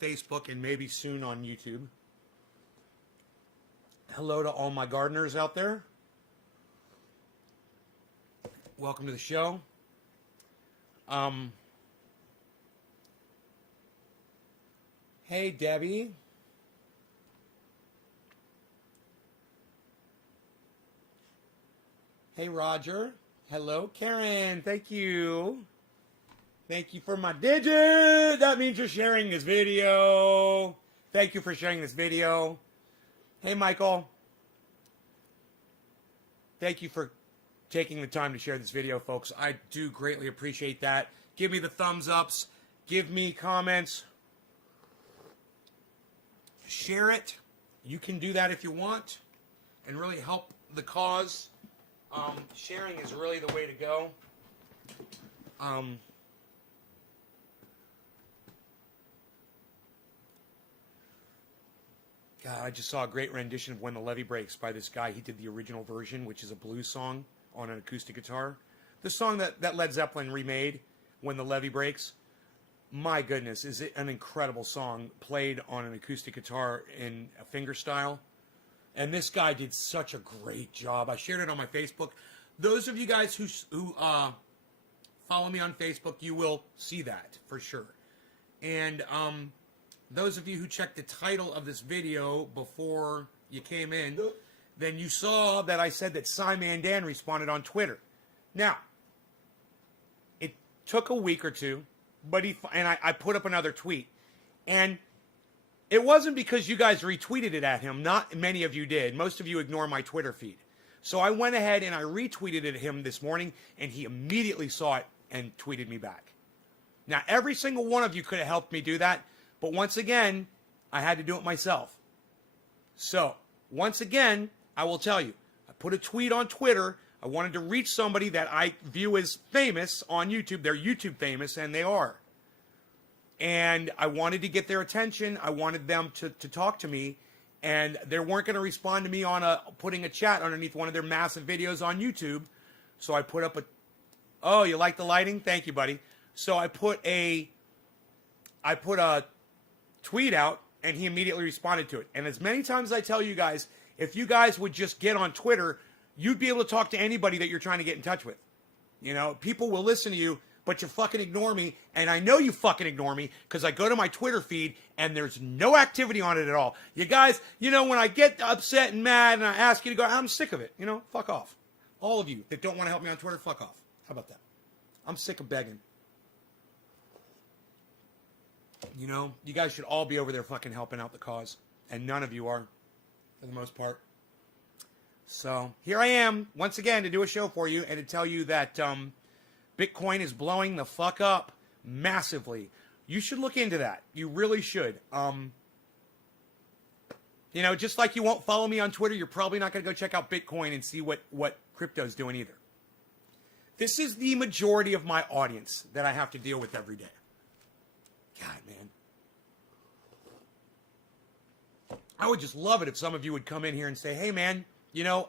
Facebook and maybe soon on YouTube. Hello to all my gardeners out there. Welcome to the show. Hey, Debbie. Hey, Roger. Hello, Karen. Thank you. Thank you for my digit. That means you're sharing this video. Thank you for sharing this video. Hey, Michael. Thank you for taking the time to share this video, folks. I do greatly appreciate that. Give me the thumbs ups. Give me comments. Share it. You can do that if you want and really help the cause. Sharing is really the way to go. God, I just saw a great rendition of When the Levee Breaks by this guy. He did the original version, which is a blues song on an acoustic guitar. The song that Led Zeppelin remade, When the Levee Breaks, my goodness, is it an incredible song played on an acoustic guitar in a fingerstyle. And this guy did such a great job. I shared it on my Facebook. Those of you guys who follow me on Facebook, you will see that for sure. And those of you who checked the title of this video before you came in, then you saw that I said that SciManDan responded on Twitter. Now, it took a week or two, but I put up another tweet. And it wasn't because you guys retweeted it at him. Not many of you did. Most of you ignore my Twitter feed. So I went ahead and I retweeted it at him this morning, and he immediately saw it and tweeted me back. Now, every single one of you could have helped me do that, but once again, I had to do it myself. So, once again, I will tell you, I put a tweet on Twitter. I wanted to reach somebody that I view as famous on YouTube. They're YouTube famous, and they are. And I wanted to get their attention. I wanted them to talk to me. And they weren't going to respond to me on putting a chat underneath one of their massive videos on YouTube. So I put up oh, you like the lighting? Thank you, buddy. So I put a tweet out, and he immediately responded to it. And as many times as I tell you guys, if you guys would just get on Twitter, you'd be able to talk to anybody that you're trying to get in touch with. You know, people will listen to you, but you fucking ignore me, and I know you fucking ignore me because I go to my Twitter feed, and there's no activity on it at all. You guys, you know, when I get upset and mad and I ask you to go, I'm sick of it. You know, fuck off. All of you that don't want to help me on Twitter, fuck off. How about that? I'm sick of begging. You know, you guys should all be over there fucking helping out the cause, and none of you are, for the most part. So, here I am, once again, to do a show for you and to tell you that Bitcoin is blowing the fuck up massively. You should look into that. You really should. You know, just like you won't follow me on Twitter, you're probably not going to go check out Bitcoin and see what crypto's doing either. This is the majority of my audience that I have to deal with every day. God, man. I would just love it if some of you would come in here and say, hey, man, you know,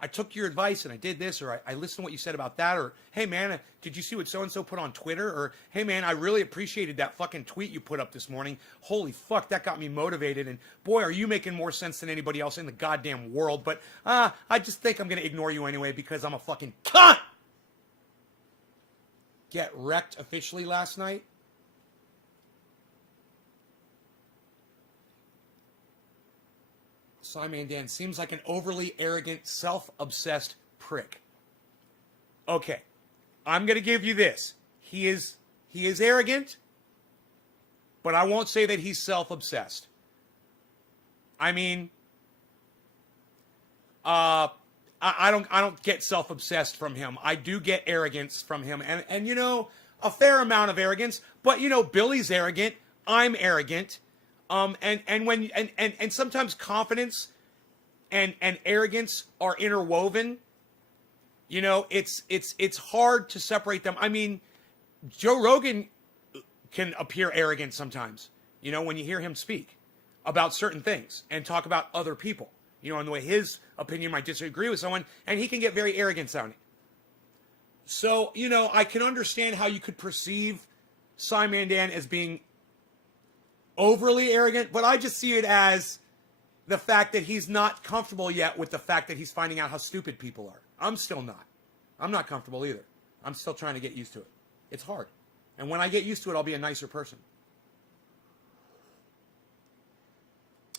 I took your advice and I did this, or I listened to what you said about that, or, hey, man, did you see what so-and-so put on Twitter? Or, hey, man, I really appreciated that fucking tweet you put up this morning. Holy fuck, that got me motivated, and boy, are you making more sense than anybody else in the goddamn world, but I just think I'm going to ignore you anyway because I'm a fucking cunt! Get wrecked officially last night? SciManDan seems like an overly arrogant, self-obsessed prick. Okay, I'm going to give you this. He is arrogant, but I won't say that he's self-obsessed. I mean, I don't get self-obsessed from him. I do get arrogance from him, and you know, a fair amount of arrogance. But you know, Billy's arrogant. I'm arrogant. And sometimes confidence and arrogance are interwoven. You know, it's hard to separate them. I mean, Joe Rogan can appear arrogant sometimes, you know, when you hear him speak about certain things and talk about other people, you know, and the way his opinion might disagree with someone, and he can get very arrogant sounding. So, you know, I can understand how you could perceive SciManDan as being overly arrogant, but I just see it as the fact that he's not comfortable yet with the fact that he's finding out how stupid people are. I'm still not. I'm not comfortable either. I'm still trying to get used to it. It's hard. And when I get used to it, I'll be a nicer person.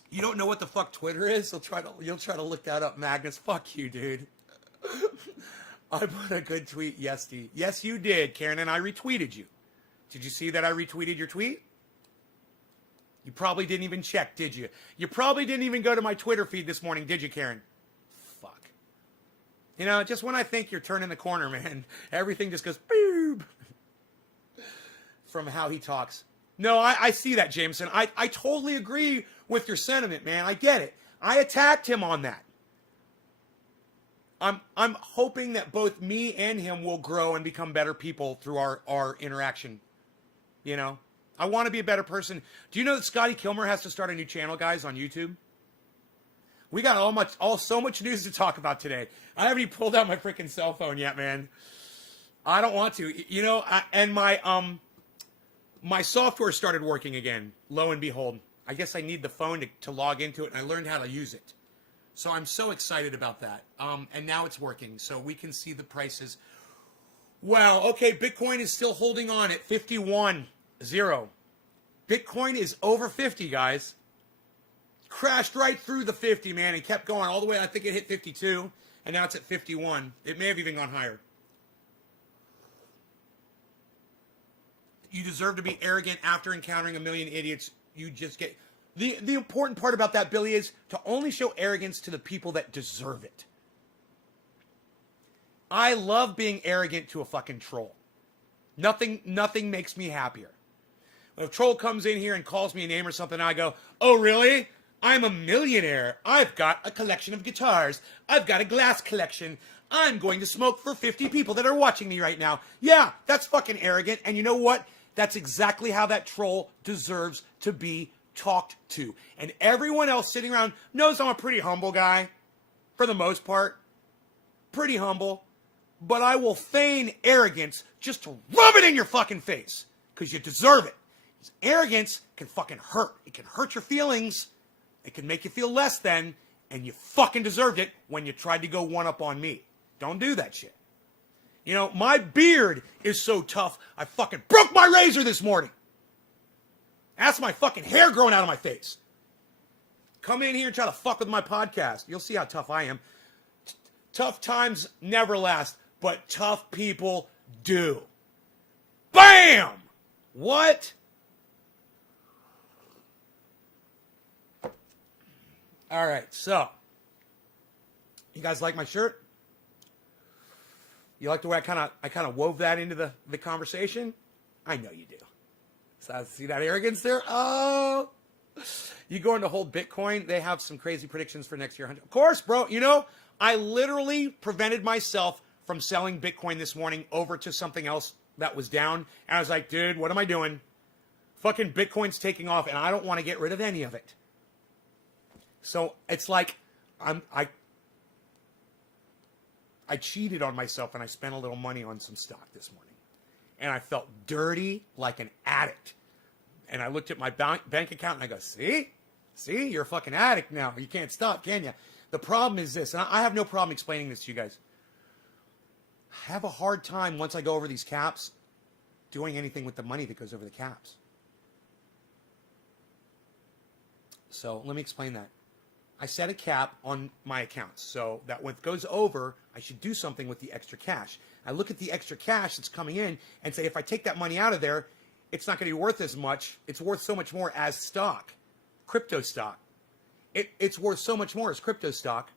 You don't know what the fuck Twitter is? You'll try to look that up, Magnus. Fuck you, dude. I put a good tweet. Yes, you did, Karen, and I retweeted you. Did you see that I retweeted your tweet? You probably didn't even check, did you? You probably didn't even go to my Twitter feed this morning, did you, Karen? Fuck. You know, just when I think you're turning the corner, man, everything just goes boom from how he talks. No, I see that, Jameson. I totally agree with your sentiment, man. I get it. I attacked him on that. I'm hoping that both me and him will grow and become better people through our interaction. You know? I want to be a better person. Do you know that Scotty Kilmer has to start a new channel, guys, on YouTube? We got so much news to talk about today. I haven't even pulled out my freaking cell phone yet, man. I don't want to. You know, my software started working again, lo and behold. I guess I need the phone to log into it, and I learned how to use it. So I'm so excited about that. And now it's working, so we can see the prices. Wow, okay, Bitcoin is still holding on at 51.0. Bitcoin is over 50, guys. Crashed right through the 50, man, and kept going all the way. I think it hit 52, and now it's at 51. It may have even gone higher. You deserve to be arrogant after encountering a million idiots. You just get... The important part about that, Billy, is to only show arrogance to the people that deserve it. I love being arrogant to a fucking troll. Nothing makes me happier. When a troll comes in here and calls me a name or something, I go, oh, really? I'm a millionaire. I've got a collection of guitars. I've got a glass collection. I'm going to smoke for 50 people that are watching me right now. Yeah, that's fucking arrogant. And you know what? That's exactly how that troll deserves to be talked to. And everyone else sitting around knows I'm a pretty humble guy, for the most part. Pretty humble. But I will feign arrogance just to rub it in your fucking face. Because you deserve it. Because arrogance can fucking hurt. It can hurt your feelings. It can make you feel less than. And you fucking deserved it when you tried to go one up on me. Don't do that shit. You know, my beard is so tough, I fucking broke my razor this morning. That's my fucking hair growing out of my face. Come in here and try to fuck with my podcast. You'll see how tough I am. Tough times never last, but tough people do. Bam! What? All right, so. You guys like my shirt? You like the way I kind of wove that into the conversation? I know you do. So see that arrogance there? Oh, you go into hold Bitcoin. They have some crazy predictions for next year. Of course, bro. You know, I literally prevented myself from selling Bitcoin this morning over to something else that was down. And I was like, dude, what am I doing? Fucking Bitcoin's taking off, and I don't want to get rid of any of it. So it's like I cheated on myself and I spent a little money on some stock this morning. And I felt dirty like an addict. And I looked at my bank account and I go, see, you're a fucking addict now. You can't stop, can you? The problem is this, and I have no problem explaining this to you guys. I have a hard time once I go over these caps doing anything with the money that goes over the caps. So let me explain that. I set a cap on my accounts so that when it goes over, I should do something with the extra cash. I look at the extra cash that's coming in and say, if I take that money out of there, it's not going to be worth as much. It's worth so much more as stock, crypto stock. It's worth so much more as crypto stock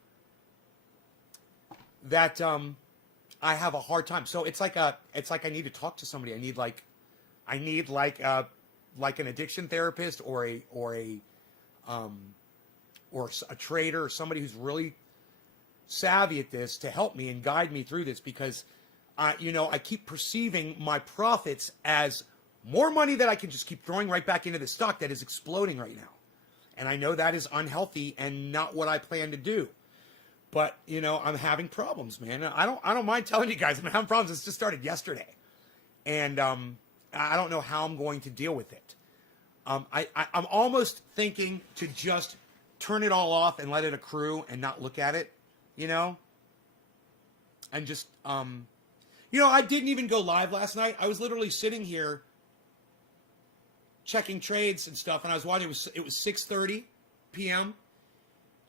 that I have a hard time. So it's like I need to talk to somebody. I need like an addiction therapist or a trader or somebody who's really savvy at this to help me and guide me through this, because I keep perceiving my profits as more money that I can just keep throwing right back into the stock that is exploding right now. And I know that is unhealthy and not what I plan to do. But, I'm having problems, man. I don't mind telling you guys I'm having problems. It's just started yesterday. And I don't know how I'm going to deal with it. I'm almost thinking to just turn it all off and let it accrue and not look at it, you know? And just, you know, I didn't even go live last night. I was literally sitting here checking trades and stuff, and I was watching. It was 6:30 p.m.,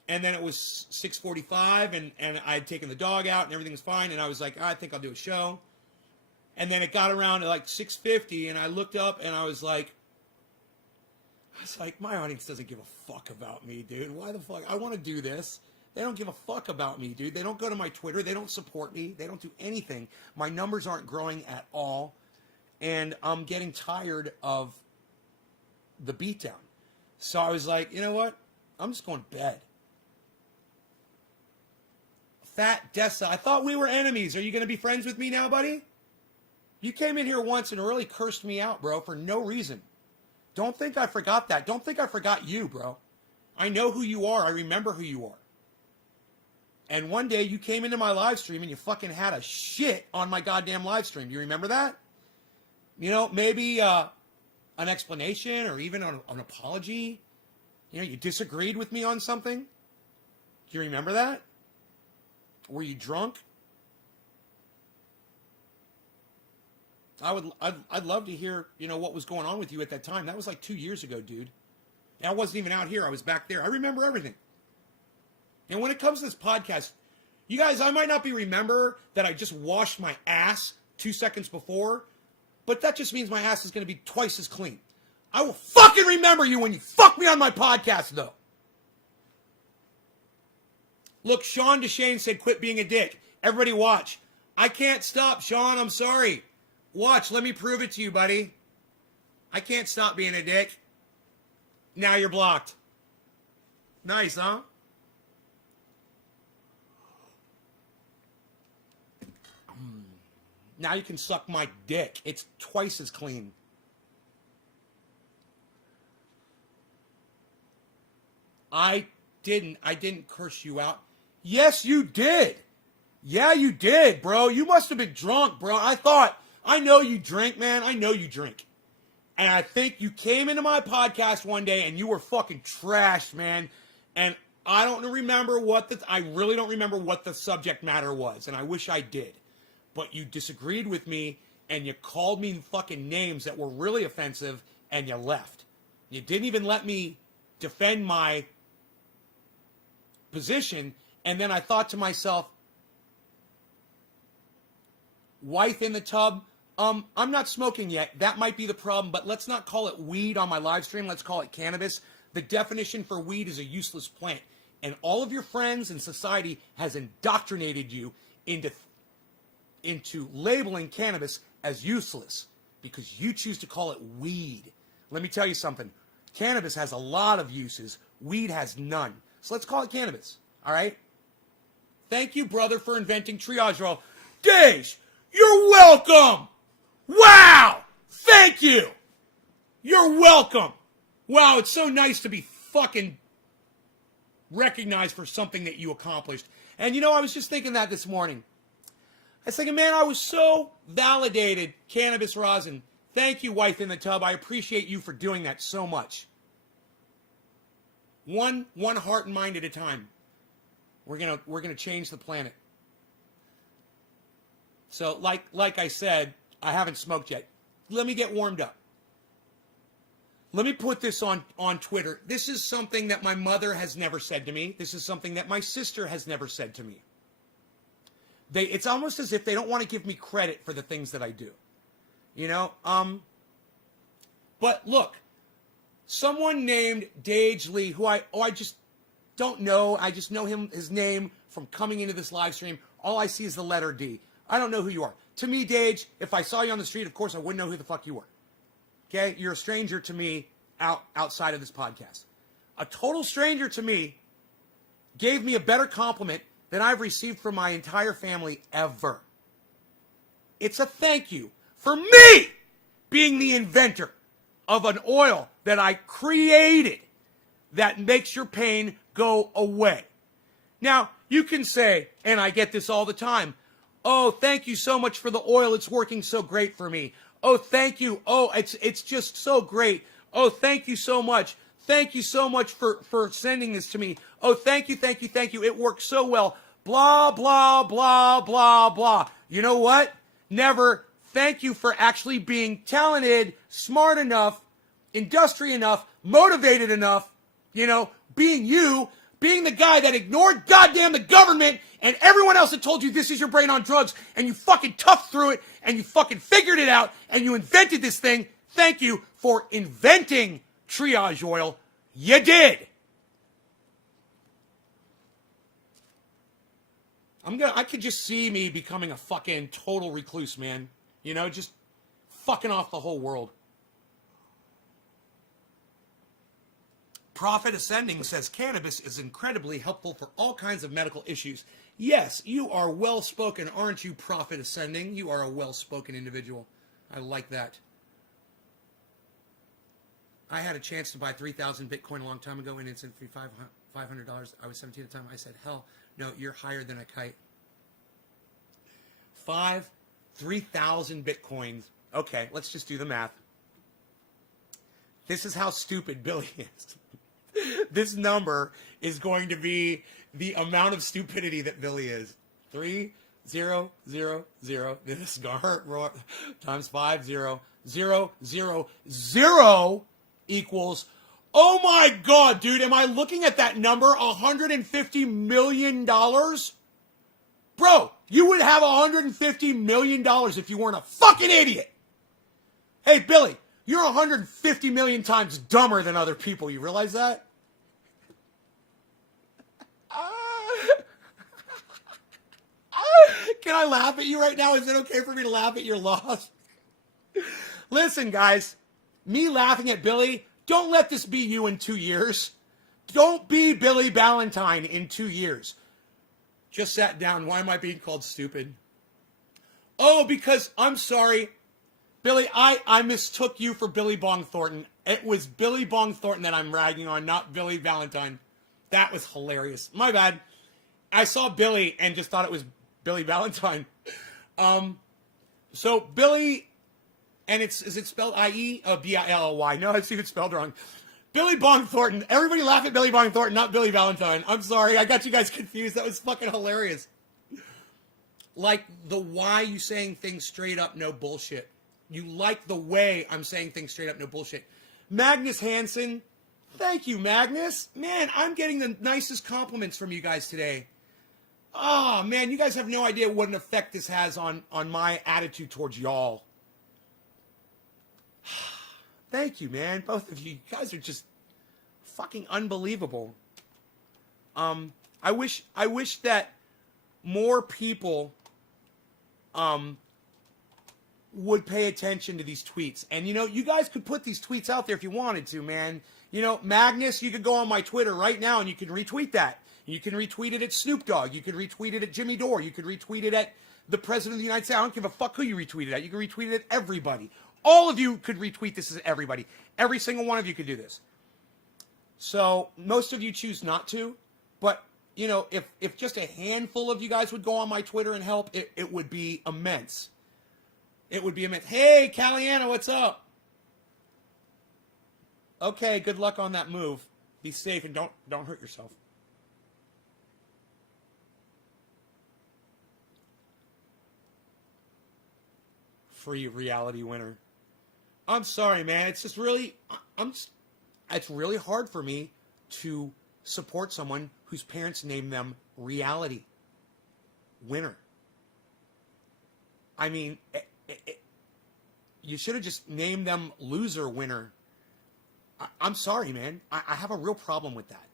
and then it was 6:45, and I had taken the dog out, and everything was fine, and I was like, I think I'll do a show. And then it got around to like 6:50, and I looked up, and I was like, my audience doesn't give a fuck about me, dude. Why the fuck? I want to do this. They don't give a fuck about me, dude. They don't go to my Twitter. They don't support me. They don't do anything. My numbers aren't growing at all. And I'm getting tired of the beatdown. So I was like, you know what? I'm just going to bed. Fat Dessa, I thought we were enemies. Are you going to be friends with me now, buddy? You came in here once and really cursed me out, bro, for no reason. Don't think I forgot that. Don't think I forgot you, bro. I know who you are. I remember who you are. And one day you came into my live stream and you fucking had a shit on my goddamn live stream. Do you remember that? You know, maybe an explanation or even an apology. You know, you disagreed with me on something. Do you remember that? Were you drunk? I'd love to hear, you know, what was going on with you at that time. That was like 2 years ago, dude. And I wasn't even out here. I was back there. I remember everything. And when it comes to this podcast, you guys, I might not be remember that I just washed my ass 2 seconds before, but that just means my ass is going to be twice as clean. I will fucking remember you when you fuck me on my podcast, though. Look, Sean DeShane said quit being a dick. Everybody watch. I can't stop, Sean. I'm sorry. Watch. Let me prove it to you, buddy. I can't stop being a dick. Now you're blocked. Nice, huh? Now you can suck my dick. It's twice as clean. I didn't curse you out. Yes, you did. Yeah, you did, bro. You must have been drunk, bro. I know you drink, man. I know you drink. And I think you came into my podcast one day and you were fucking trashed, man. And I really don't remember what the subject matter was. And I wish I did. But you disagreed with me and you called me fucking names that were really offensive and you left. You didn't even let me defend my position. And then I thought to myself, wife in the tub, I'm not smoking yet. That might be the problem, but let's not call it weed on my live stream. Let's call it cannabis. The definition for weed is a useless plant. And all of your friends and society has indoctrinated you into labeling cannabis as useless because you choose to call it weed. Let me tell you something. Cannabis has a lot of uses. Weed has none. So let's call it cannabis. All right? Thank you, brother, for inventing triage roll. Dej, you're welcome. Wow. Thank you. You're welcome. Wow, it's so nice to be fucking recognized for something that you accomplished. And you know, I was just thinking that this morning. I was thinking, man, I was so validated, cannabis rosin. Thank you, wife in the tub. I appreciate you for doing that so much. One heart and mind at a time. We're gonna change the planet. So, like I said, I haven't smoked yet. Let me get warmed up. Let me put this on Twitter. This is something that my mother has never said to me. This is something that my sister has never said to me. It's almost as if they don't want to give me credit for the things that I do. You know? But look, someone named Dej Lee, who I just don't know. I just know his name from coming into this live stream. All I see is the letter D. I don't know who you are. To me, Dej, if I saw you on the street, of course I wouldn't know who the fuck you were. Okay? You're a stranger to me outside of this podcast. A total stranger to me gave me a better compliment than I've received from my entire family ever. It's a thank you for me being the inventor of an oil that I created that makes your pain go away. Now, you can say, and I get this all the time, oh, thank you so much for the oil. It's working so great for me. Oh, thank you. Oh, it's just so great. Oh, thank you so much. Thank you so much for sending this to me. Oh, thank you, thank you, thank you. It works so well. Blah, blah, blah, blah, blah. You know what? Never. Thank you for actually being talented, smart enough, industrious enough, motivated enough, you know, being you, being the guy that ignored goddamn the government and everyone else that told you this is your brain on drugs, and you fucking toughed through it, and you fucking figured it out, and you invented this thing. Thank you for inventing triage oil. You did. I could just see me becoming a fucking total recluse, man. You know, just fucking off the whole world. Prophet Ascending says cannabis is incredibly helpful for all kinds of medical issues. Yes, you are well-spoken, aren't you, Prophet Ascending? You are a well-spoken individual. I like that. I had a chance to buy 3,000 Bitcoin a long time ago and instantly $500. I was 17 at the time. I said, hell, no, you're higher than a kite. 3,000 Bitcoins. Okay, let's just do the math. This is how stupid Billy is. This number is going to be the amount of stupidity that Billy is. 3000. This is gonna hurt. Times 50000 equals. Oh my God, dude! Am I looking at that number? $150 million, bro. You would have $150 million if you weren't a fucking idiot. Hey, Billy, you're 150 million times dumber than other people. You realize that? Can I laugh at you right now? Is it okay for me to laugh at your loss? Listen, guys, me laughing at Billy, don't let this be you in 2 years. Don't be Billy Ballantyne in 2 years. Just sat down. Why am I being called stupid? Oh, because I'm sorry. Billy, I mistook you for Billy Bong Thornton. It was Billy Bong Thornton that I'm ragging on, not Billy Ballantyne. That was hilarious. My bad. I saw Billy and just thought it was Billy Ballantyne. So Billy, and is it spelled I-E? Oh, B-I-L-L-Y. No, I've seen it spelled wrong. Billy Bong Thornton. Everybody laugh at Billy Bong Thornton, not Billy Ballantyne. I'm sorry. I got you guys confused. That was fucking hilarious. Like the why you saying things straight up, no bullshit. You like the way I'm saying things straight up, no bullshit. Magnus Hansen. Thank you, Magnus. Man, I'm getting the nicest compliments from you guys today. Oh, man, you guys have no idea what an effect this has on my attitude towards y'all. Thank you, man. Both of you. You guys are just fucking unbelievable. I wish that more people would pay attention to these tweets. And, you know, you guys could put these tweets out there if you wanted to, man. You know, Magnus, you could go on my Twitter right now and you can retweet that. You can retweet it at Snoop Dogg. You could retweet it at Jimmy Dore. You could retweet it at the President of the United States. I don't give a fuck who you retweet it at. You can retweet it at everybody. All of you could retweet this as everybody. Every single one of you could do this. So most of you choose not to. But, you know, if just a handful of you guys would go on my Twitter and help, it would be immense. It would be immense. Hey, Caliana, what's up? Okay, good luck on that move. Be safe and don't hurt yourself. Free reality winner. I'm sorry, man. It's just really, it's really hard for me to support someone whose parents named them reality winner. I mean, you should have just named them loser winner. I'm sorry, man. I have a real problem with that.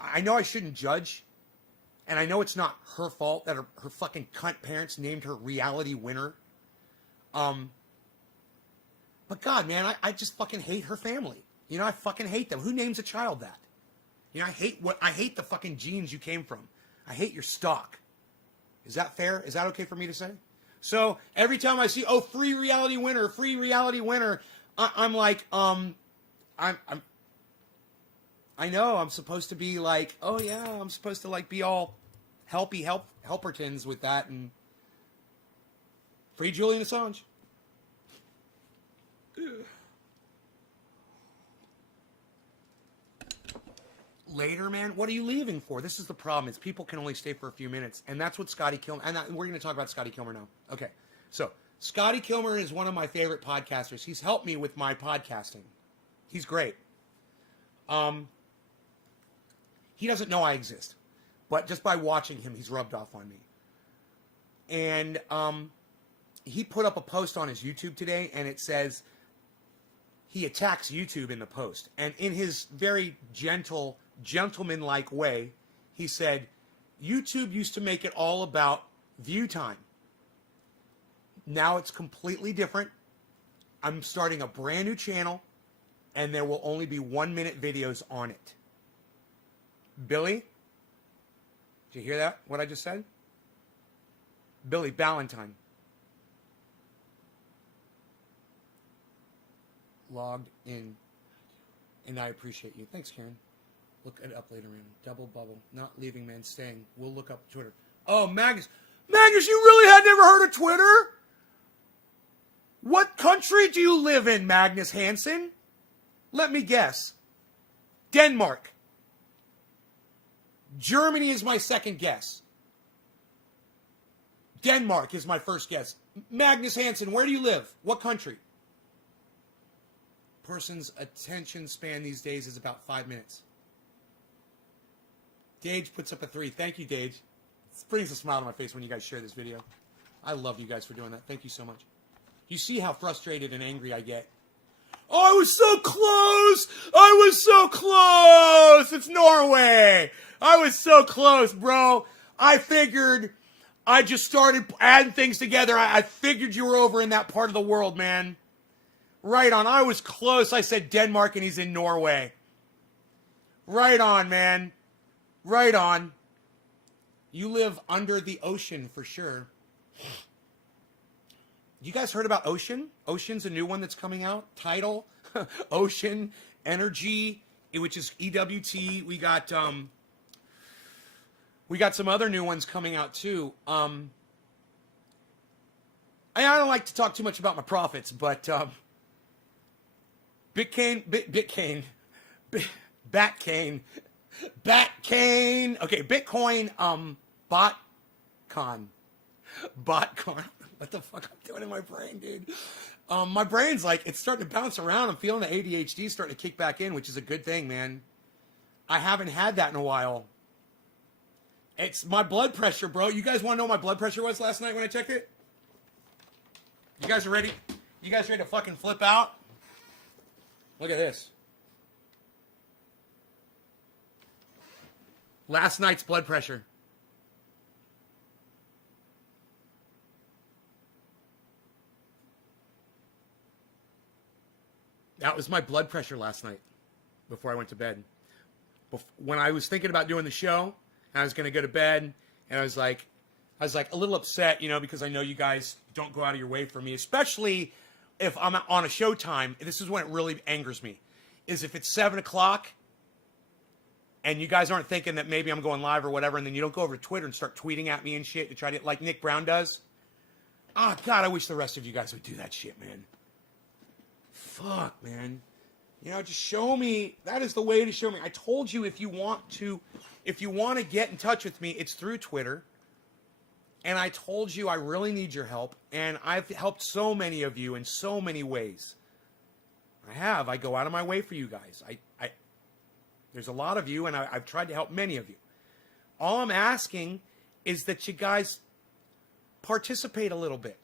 I know I shouldn't judge, and I know it's not her fault that her fucking cunt parents named her reality winner. But God, man, I just fucking hate her family. You know, I fucking hate them. Who names a child that? You know, I hate the fucking genes you came from. I hate your stock. Is that fair? Is that okay for me to say? So every time I see, free reality winner, I'm like, I know I'm supposed to be like, oh yeah, I'm supposed to like be all helpertons with that and free Julian Assange. later, man. What are you leaving for? This is the problem. Is people can only stay for a few minutes, and that's what Scotty Kilmer. And we're going to talk about Scotty Kilmer now. Okay, so Scotty Kilmer is one of my favorite podcasters. He's helped me with my podcasting. He's great. He doesn't know I exist, but just by watching him, he's rubbed off on me. And he put up a post on his YouTube today, and it says he attacks YouTube in the post. And in his very gentle, gentleman-like way, he said, YouTube used to make it all about view time. Now it's completely different. I'm starting a brand new channel, and there will only be 1-minute videos on it. Billy, did you hear that, what I just said? Billy Ballantyne. Logged in, and I appreciate you. Thanks, Karen. Look it up later, man. Double bubble. Not leaving, man. Staying. We'll look up Twitter. Oh, Magnus. Magnus, you really had never heard of Twitter? What country do you live in, Magnus Hansen? Let me guess. Denmark. Germany is my second guess. Denmark is my first guess. Magnus Hansen, where do you live? What country? Person's attention span these days is about 5 minutes. Dage puts up a 3. Thank you, Dage. It brings a smile to my face when you guys share this video. I love you guys for doing that. Thank you so much. You see how frustrated and angry I get. Oh, I was so close! I was so close! It's Norway! I was so close, bro. I figured I just started adding things together. I figured you were over in that part of the world, man. Right on. I was close. I said Denmark and he's in Norway. Right on, man. Right on. You live under the ocean for sure. You guys heard about Ocean? Ocean's a new one that's coming out. Tidal, Ocean, Energy, which is EWT. We got some other new ones coming out too. I don't like to talk too much about my profits, but Batcane. Okay, Bitcoin, BotCon. What the fuck I'm doing in my brain, dude? My brain's like, it's starting to bounce around. I'm feeling the ADHD starting to kick back in, which is a good thing, man. I haven't had that in a while. It's my blood pressure, bro. You guys want to know what my blood pressure was last night when I checked it? You guys are ready? You guys ready to fucking flip out? Look at this. Last night's blood pressure. That was my blood pressure last night before I went to bed. When I was thinking about doing the show, I was going to go to bed, and I was like a little upset, you know, because I know you guys don't go out of your way for me, especially if I'm on a show time. This is when it really angers me, is if it's 7 o'clock and you guys aren't thinking that maybe I'm going live or whatever, and then you don't go over to Twitter and start tweeting at me and shit to try to, like Nick Brown does. Oh, God, I wish the rest of you guys would do that shit, man. Fuck, man. You know, just show me. That is the way to show me. I told you if you want to get in touch with me, it's through Twitter. And I told you I really need your help. And I've helped so many of you in so many ways. I have. I go out of my way for you guys. There's a lot of you, and I've tried to help many of you. All I'm asking is that you guys participate a little bit.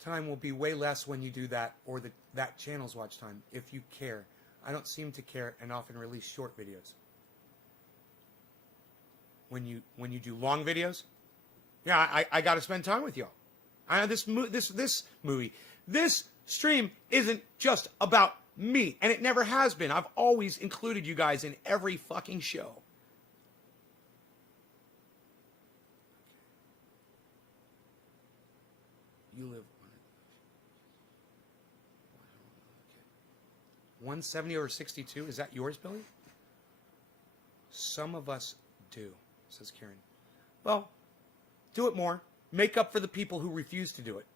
Time will be way less when you do that, or that channel's watch time, if you care. I don't seem to care and often release short videos. When you do long videos, yeah, I got to spend time with y'all. This stream isn't just about me, and it never has been. I've always included you guys in every fucking show. You live 170 over 62. Is that yours, Billy? Some of us do, says Karen. Well, do it more. Make up for the people who refuse to do it.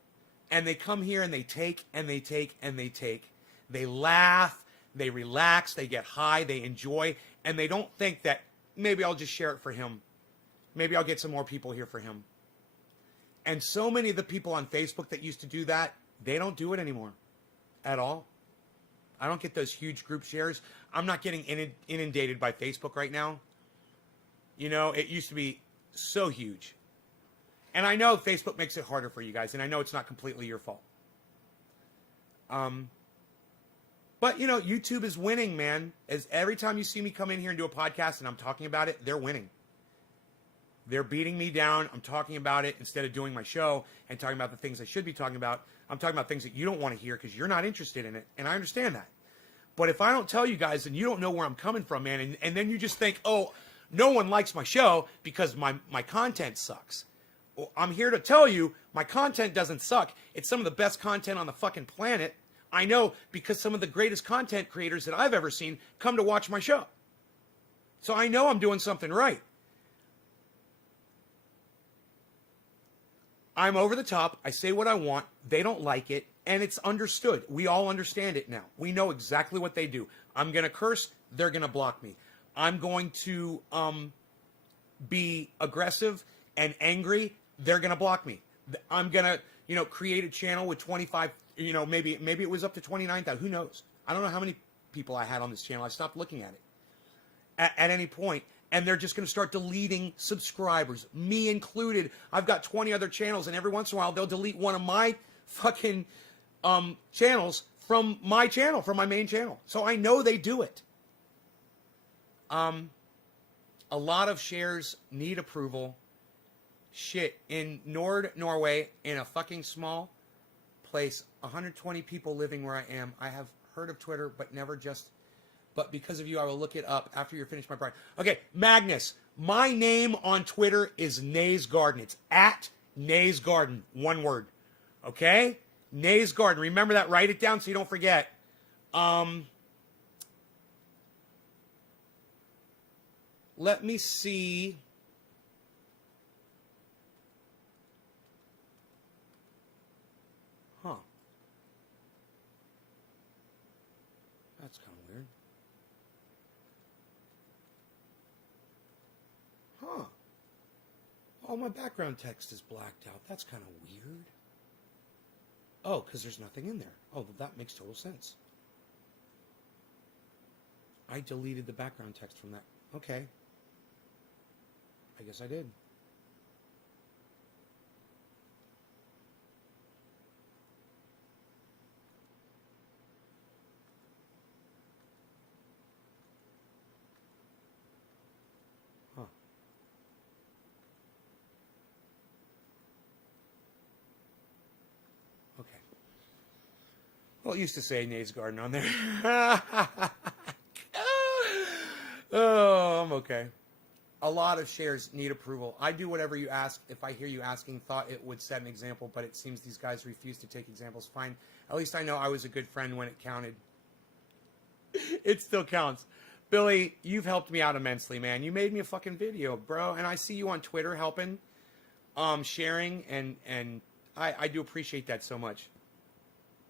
And they come here and they take and they take and they take. They laugh. They relax, they get high, they enjoy, and they don't think that maybe I'll just share it for him. Maybe I'll get some more people here for him. And so many of the people on Facebook that used to do that, they don't do it anymore at all. I don't get those huge group shares. I'm not getting inundated by Facebook right now. You know, it used to be so huge. And I know Facebook makes it harder for you guys, and I know it's not completely your fault. But, you know, YouTube is winning, man. As every time you see me come in here and do a podcast and I'm talking about it, they're winning. They're beating me down. I'm talking about it instead of doing my show and talking about the things I should be talking about. I'm talking about things that you don't want to hear because you're not interested in it, and I understand that. But if I don't tell you guys, then you don't know where I'm coming from, man, and then you just think, oh, no one likes my show because my content sucks. Well, I'm here to tell you my content doesn't suck. It's some of the best content on the fucking planet. I know because some of the greatest content creators that I've ever seen come to watch my show. So I know I'm doing something right. I'm over the top. I say what I want. They don't like it. And it's understood. We all understand it now. We know exactly what they do. I'm going to curse. They're going to block me. I'm going to be aggressive and angry. They're going to block me. I'm going to, you know, create a channel with 25, you know, maybe it was up to 29,000. Who knows? I don't know how many people I had on this channel. I stopped looking at it at any point. And they're just going to start deleting subscribers, me included. I've got 20 other channels, and every once in a while, they'll delete one of my fucking channels from my channel, from my main channel. So I know they do it. A lot of shares need approval. Shit, in Norway, in a fucking small place, 120 people living where I am. I have heard of Twitter, but never just... But because of you, I will look it up after you're finished my bride. Okay, Magnus. My name on Twitter is Nays Garden. It's at Nays Garden. One word. Okay? Nays Garden. Remember that. Write it down so you don't forget. Let me see. Huh. That's kind of weird. Huh. Oh, my background text is blacked out. That's kind of weird. Oh, because there's nothing in there. Oh, that makes total sense. I deleted the background text from that. Okay. I guess I did. Huh. Okay. Well, it used to say Nays Garden on there. Oh, I'm okay. A lot of shares need approval. I do whatever you ask. If I hear you asking, thought it would set an example, but it seems these guys refuse to take examples. Fine. At least I know I was a good friend when it counted. It still counts. Billy, you've helped me out immensely, man. You made me a fucking video, bro. And I see you on Twitter helping, sharing, and I do appreciate that so much.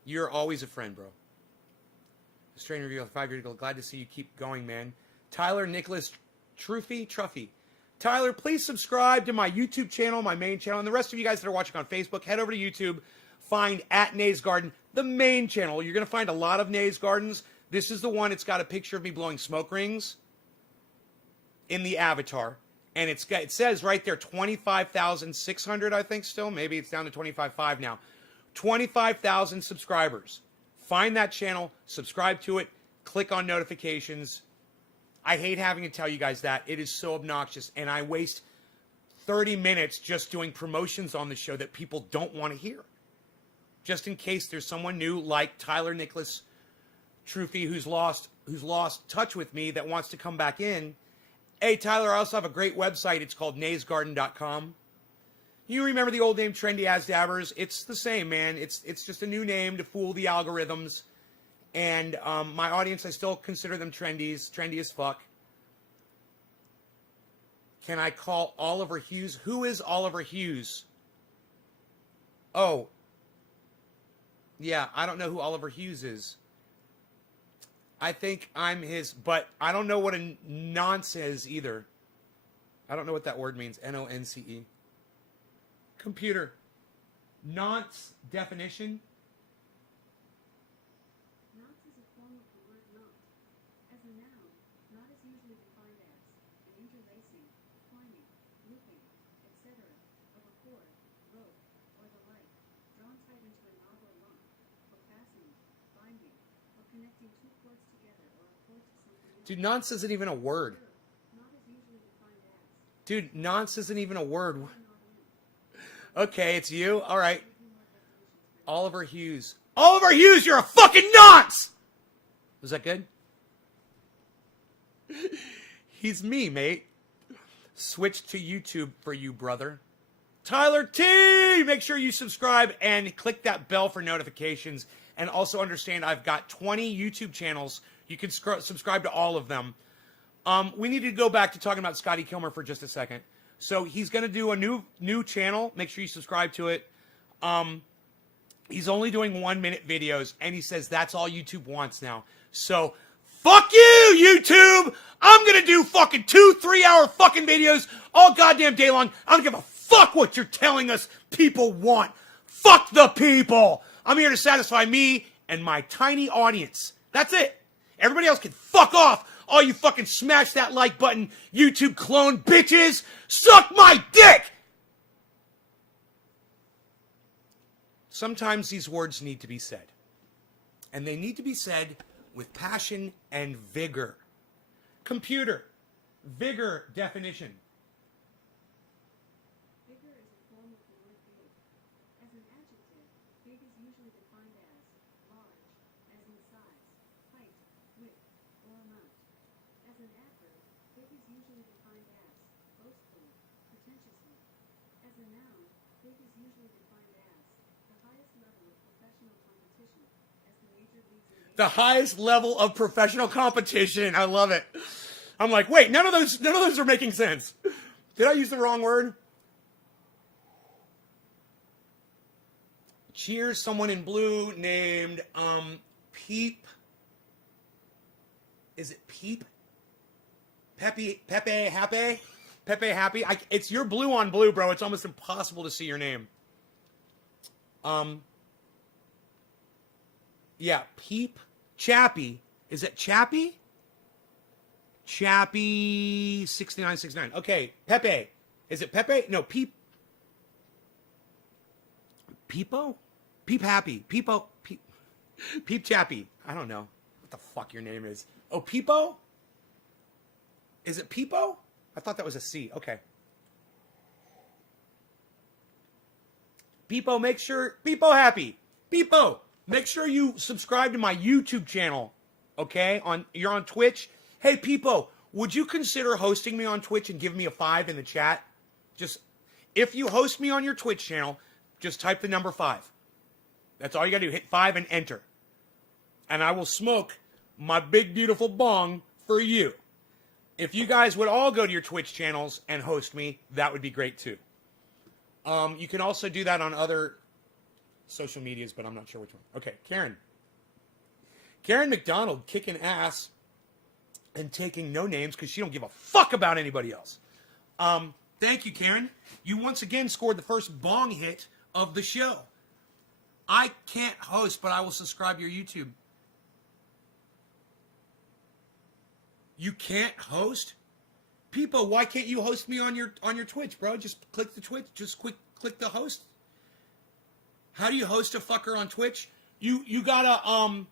You're always a friend, bro. Australian review 5 years ago. Glad to see you keep going, man. Tyler Nicholas Truffy. Tyler, please subscribe to my YouTube channel, my main channel, and the rest of you guys that are watching on Facebook, head over to YouTube, find at Nays Garden, the main channel. You're going to find a lot of Nays Gardens. This is the one. It's got a picture of me blowing smoke rings in the avatar. And it says right there 25,600, I think still. Maybe it's down to 25,500 now. 25,000 subscribers. Find that channel, subscribe to it, click on notifications. I hate having to tell you guys that. It is so obnoxious. And I waste 30 minutes just doing promotions on the show that people don't want to hear. Just in case there's someone new like Tyler Nicholas Truffy who's lost touch with me that wants to come back in. Hey, Tyler, I also have a great website. It's called naysgarden.com. You remember the old name Trendy As Dabbers? It's the same, man. It's just a new name to fool the algorithms. And my audience, I still consider them trendy as fuck. Can I call Oliver Hughes? Who is Oliver Hughes? Oh. Yeah, I don't know who Oliver Hughes is. I think I'm his, but I don't know what a nonce is either. I don't know what that word means. Nonce. Computer. Nonce definition. Nonce is a form of the word knot. As a noun, knot is usually defined as an interlacing, twining, looping, etc. of a cord, rope, or the like, drawn tight into a knot or lump, for fastening, binding, or connecting two cords together or a cord to something else. Dude, nonce isn't even a word. Knot is usually defined as. Dude, nonce isn't even a word. Okay, it's you? All right. Oliver Hughes. Oliver Hughes, you're a fucking nonce! Was that good? He's me, mate. Switch to YouTube for you, brother. Tyler T! Make sure you subscribe and click that bell for notifications. And also understand I've got 20 YouTube channels. You can subscribe to all of them. We need to go back to talking about Scotty Kilmer for just a second. So he's going to do a new channel. Make sure you subscribe to it. He's only doing 1-minute videos, and he says that's all YouTube wants now. So, fuck you, YouTube! I'm going to do fucking 2-3 hour fucking videos all goddamn day long. I don't give a fuck what you're telling us people want. Fuck the people! I'm here to satisfy me and my tiny audience. That's it. Everybody else can fuck off. All you fucking smash that like button, YouTube clone bitches. Suck my dick! Sometimes these words need to be said. And they need to be said with passion and vigor. Computer. Vigor definition. Vigor is a form of the word big. As an adjective, big is usually defined as large, as in size, height, width, or amount. As an adverb, big is usually defined as boastfully, pretentiously. As a noun, big is usually defined as the highest level of professional competition, as the major leagues in The highest level of professional competition. I love it. I'm like, wait, none of those are making sense. Did I use the wrong word? Cheers, someone in blue named Peep. Is it Peep? Pepe Happy? Pepe Happy? It's your blue on blue, bro. It's almost impossible to see your name. Yeah, Peep. Chappie. Is it Chappie? Chappie 6969. Okay, Pepe. Is it Pepe? No, Peep. Peepo? Peep Happy. Peepo. Peep Chappie. I don't know what the fuck your name is. Oh, Peepo? Is it Peepo? I thought that was a C. Okay. Peepo, make sure... Peepo Happy. Peepo, make sure you subscribe to my YouTube channel. Okay? You're on Twitch. Hey, Peepo, would you consider hosting me on Twitch and give me a 5 in the chat? Just, if you host me on your Twitch channel, just type the number 5. That's all you gotta do. Hit 5 and enter. And I will smoke my big, beautiful bong for you. If you guys would all go to your Twitch channels and host me, that would be great too. You can also do that on other social medias, but I'm not sure which one. Okay, Karen. Karen McDonald kicking ass and taking no names because she don't give a fuck about anybody else. Thank you, Karen. You once again scored the first bong hit of the show. I can't host, but I will subscribe to your YouTube. You can't host? People, why can't you host me on your Twitch, bro? Just click the Twitch. Just click the host. How do you host a fucker on Twitch? You gotta,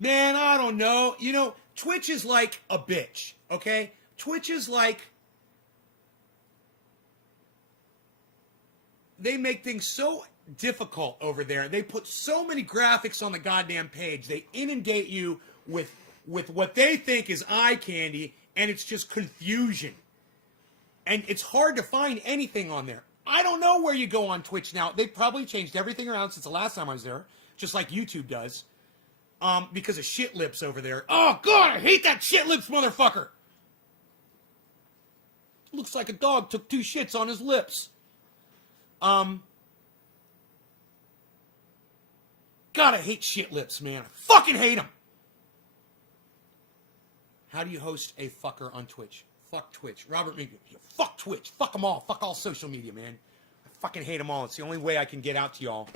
man, I don't know. You know, Twitch is like a bitch, okay? Twitch is like, they make things so difficult over there. They put so many graphics on the goddamn page. They inundate you with what they think is eye candy, and it's just confusion. And it's hard to find anything on there. I don't know where you go on Twitch now. They've probably changed everything around since the last time I was there, just like YouTube does, because of shit lips over there. Oh, God, I hate that shit lips motherfucker. Looks like a dog took 2 shits on his lips. God, I hate shit lips, man. I fucking hate them. How do you host a fucker on Twitch? Fuck Twitch. Robert Meek. Fuck Twitch. Fuck them all. Fuck all social media, man. I fucking hate them all. It's the only way I can get out to y'all.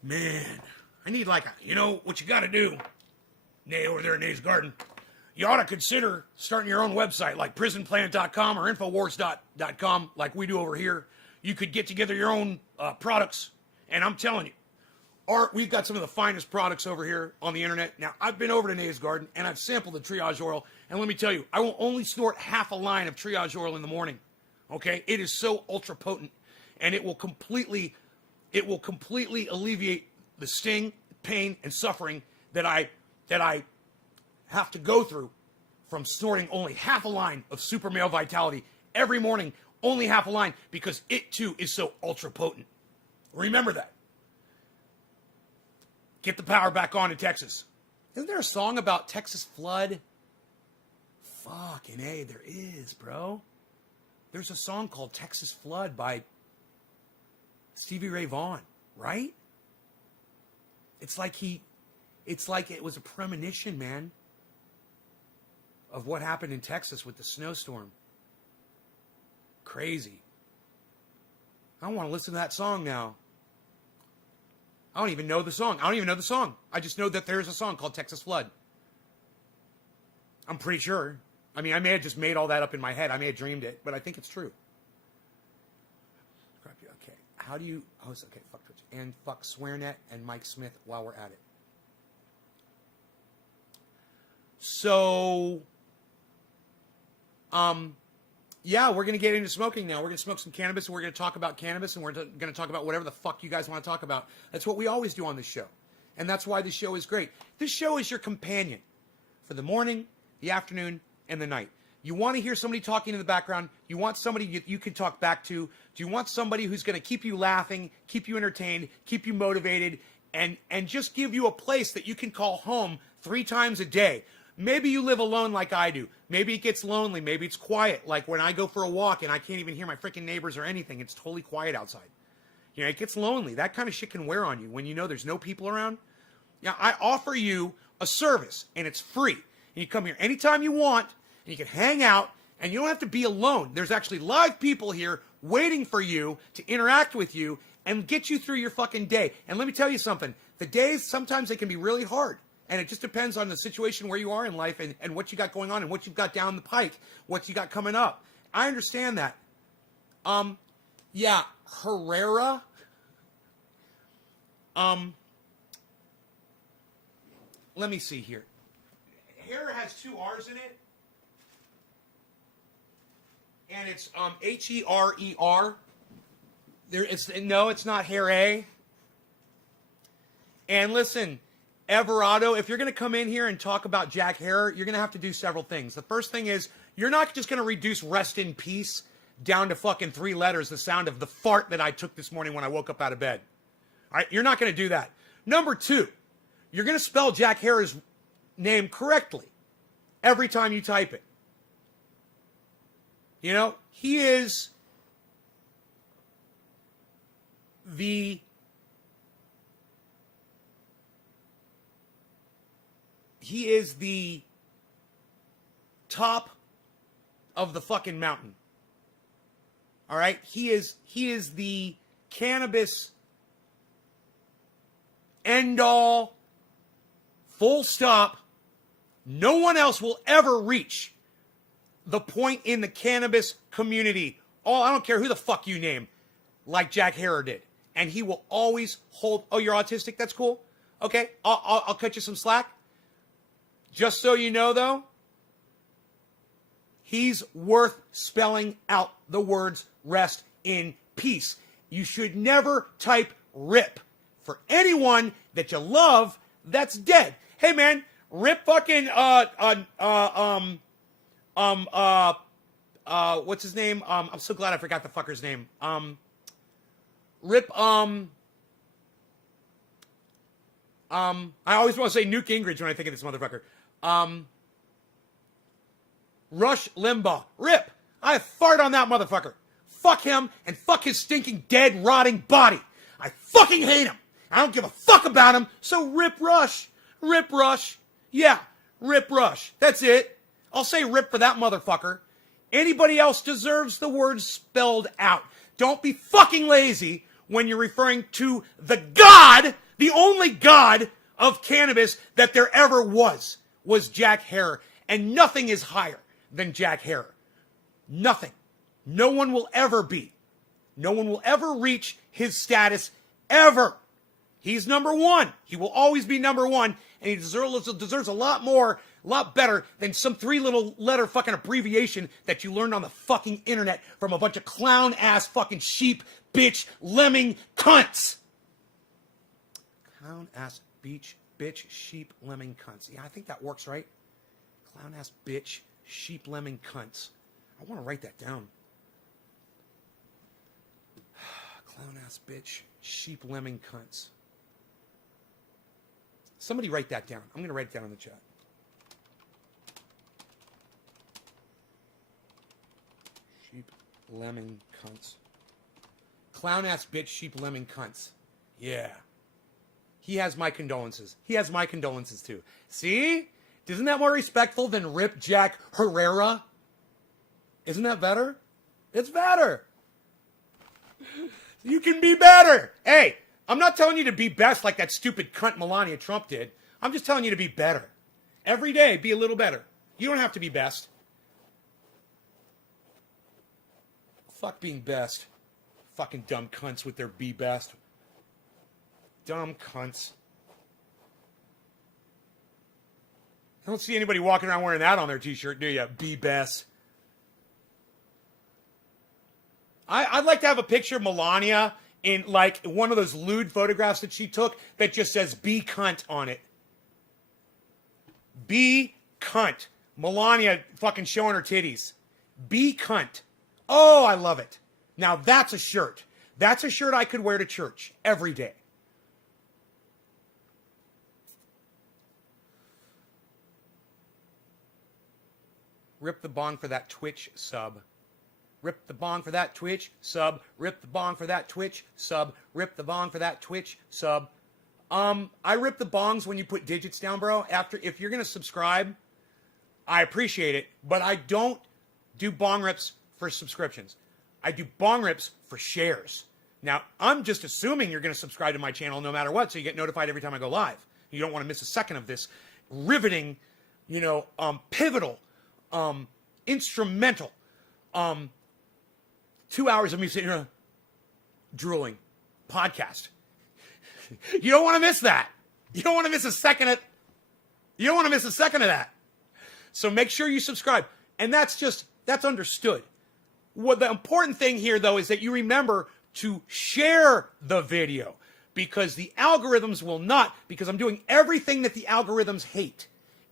Man, I need like a, you know what you got to do, Nay over there in Nay's Garden. You ought to consider starting your own website like prisonplanet.com or infowars.com like we do over here. You could get together your own products, and I'm telling you, we've got some of the finest products over here on the internet. Now, I've been over to Nay's Garden, and I've sampled the triage oil, and let me tell you, I will only snort half a line of triage oil in the morning, okay? It is so ultra potent, and it will completely alleviate the sting, pain, and suffering that I have to go through from snorting only half a line of super male vitality every morning, only half a line, because it too is so ultra potent. Remember that. Get the power back on in Texas. Isn't there a song about Texas flood? Fucking A, there is, bro. There's a song called Texas Flood by Stevie Ray Vaughan, right? It's like it was a premonition, man, of what happened in Texas with the snowstorm. Crazy. I want to listen to that song now. I don't even know the song. I just know that there's a song called Texas Flood. I'm pretty sure. I mean, I may have just made all that up in my head. I may have dreamed it, but I think it's true. Okay. How do you host? Okay, fuck Twitch. And fuck SwearNet and Mike Smith while we're at it. So, yeah, we're going to get into smoking now. We're going to smoke some cannabis, and we're going to talk about cannabis, and we're going to talk about whatever the fuck you guys want to talk about. That's what we always do on this show. And that's why this show is great. This show is your companion for the morning, the afternoon, and the night. You want to hear somebody talking in the background. You want somebody you can talk back to. Do you want somebody who's going to keep you laughing, keep you entertained, keep you motivated, and just give you a place that you can call home 3 times a day? Maybe you live alone like I do. Maybe it gets lonely. Maybe it's quiet. Like when I go for a walk and I can't even hear my freaking neighbors or anything. It's totally quiet outside. You know, it gets lonely. That kind of shit can wear on you when you know there's no people around. Yeah, I offer you a service, and it's free. And you come here anytime you want, and you can hang out, and you don't have to be alone. There's actually live people here waiting for you to interact with you and get you through your fucking day. And let me tell you something. The days, sometimes they can be really hard. And it just depends on the situation where you are in life and what you got going on and what you've got down the pike, what you got coming up. I understand that. Yeah, Herrera. Let me see here. Herrera has 2 R's in it. And it's H-E-R-E-R. No, it's not Herrera. And listen, Everado, if you're going to come in here and talk about Jack Herer, you're going to have to do several things. The first thing is, you're not just going to reduce rest in peace down to fucking 3 letters, the sound of the fart that I took this morning when I woke up out of bed. All right, you're not going to do that. Number 2, you're going to spell Jack Herer's name correctly every time you type it. You know, he is the top of the fucking mountain. All right? He is the cannabis end all, full stop. No one else will ever reach the point in the cannabis community. Oh, I don't care who the fuck you name, like Jack Herer did. And he will always hold, oh, you're autistic? That's cool. Okay, I'll cut you some slack. Just so you know, though, he's worth spelling out the words rest in peace. You should never type RIP for anyone that you love that's dead. Hey, man, RIP fucking, what's his name? I'm so glad I forgot the fucker's name. RIP, I always want to say Nuke Gingrich when I think of this motherfucker. Rush Limbaugh. RIP. I fart on that motherfucker. Fuck him and fuck his stinking dead rotting body. I fucking hate him. I don't give a fuck about him. So RIP Rush. RIP Rush. Yeah. Rip Rush. That's it. I'll say rip for that motherfucker. Anybody else deserves the word spelled out. Don't be fucking lazy when you're referring to the God, the only God of cannabis that there ever was Jack Herer. And nothing is higher than Jack Herer. Nothing. No one will ever be. No one will ever reach his status ever. He's number one. He will always be number one. And he deserves a lot more, a lot better than some 3-letter fucking abbreviation that you learned on the fucking internet from a bunch of clown-ass fucking sheep, bitch, lemming cunts. Clown-ass bitch, sheep, lemming cunts. Yeah, I think that works, right? Clown-ass bitch, sheep, lemming cunts. I want to write that down. Clown-ass bitch, sheep, lemming cunts. Somebody write that down. I'm going to write it down in the chat. Sheep, lemming cunts. Clown-ass bitch, sheep, lemming cunts. Yeah. He has my condolences. He has my condolences too. See? Isn't that more respectful than Rip Jack Herrera? Isn't that better? It's better. You can be better. Hey, I'm not telling you to be best like that stupid cunt Melania Trump did. I'm just telling you to be better. Every day, be a little better. You don't have to be best. Fuck being best. Fucking dumb cunts with their be best. Dumb cunts. I don't see anybody walking around wearing that on their t-shirt, do you? Be best. I'd like to have a picture of Melania in like one of those lewd photographs that she took that just says be cunt on it. Be cunt. Melania fucking showing her titties. Be cunt. Oh, I love it. Now that's a shirt. That's a shirt I could wear to church every day. Rip the bong for that Twitch sub. Rip the bong for that Twitch sub. Rip the bong for that Twitch sub. Rip the bong for that Twitch sub. I rip the bongs when you put digits down, bro. If you're gonna subscribe, I appreciate it, but I don't do bong rips for subscriptions. I do bong rips for shares. Now, I'm just assuming you're gonna subscribe to my channel no matter what, so you get notified every time I go live. You don't want to miss a second of this riveting, pivotal, instrumental, 2 hours of me sitting here drooling podcast. You don't want to miss that. You don't want to miss a second of that. So make sure you subscribe. And that's understood. What the important thing here, though, is that you remember to share the video, because the algorithms will not, because I'm doing everything that the algorithms hate.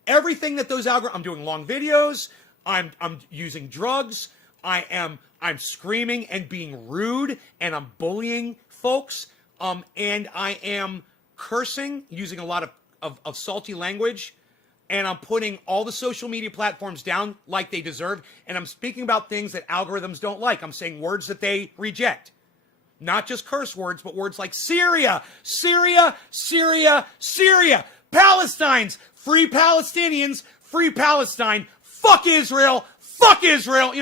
Everything that those algorithms, I'm doing long videos, I'm using drugs, I'm screaming and being rude, and I'm bullying folks, and I am cursing, using a lot of salty language, and I'm putting all the social media platforms down like they deserve, and I'm speaking about things that algorithms don't like. I'm saying words that they reject. Not just curse words, but words like Syria, Syria, Syria, Syria, Palestine's, free Palestinians, free Palestine, fuck Israel,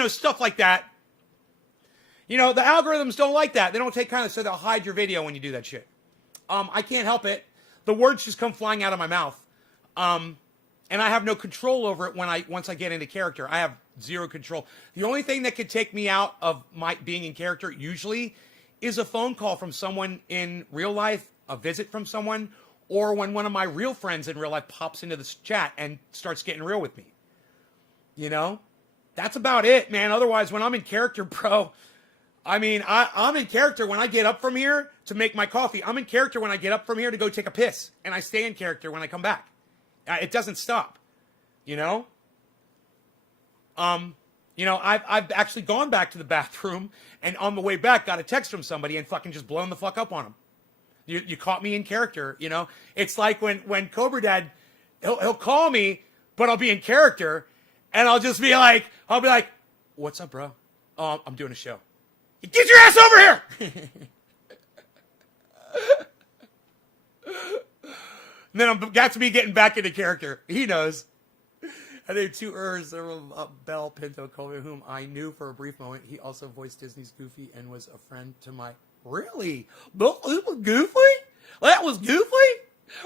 stuff like that. The algorithms don't like that. They don't take kindness, so they'll hide your video when you do that shit. I can't help it. The words just come flying out of my mouth. And I have no control over it once I get into character. I have zero control. The only thing that could take me out of my being in character usually is a phone call from someone in real life, a visit from someone, or when one of my real friends in real life pops into this chat and starts getting real with me. That's about it, man. Otherwise, when I'm in character, bro, I'm in character when I get up from here to make my coffee. I'm in character when I get up from here to go take a piss. And I stay in character when I come back. It doesn't stop, I've actually gone back to the bathroom and on the way back got a text from somebody and fucking just blown the fuck up on them. You caught me in character, It's like when Cobra Dad, he'll call me, but I'll be in character and I'll be like, what's up, bro? I'm doing a show. Get your ass over here! And then that's me getting back into character. He knows. I knew two Urs. There were Bell Pinto Colby, whom I knew for a brief moment. He also voiced Disney's Goofy and was a friend to my... Really? It was Goofy? That was Goofy?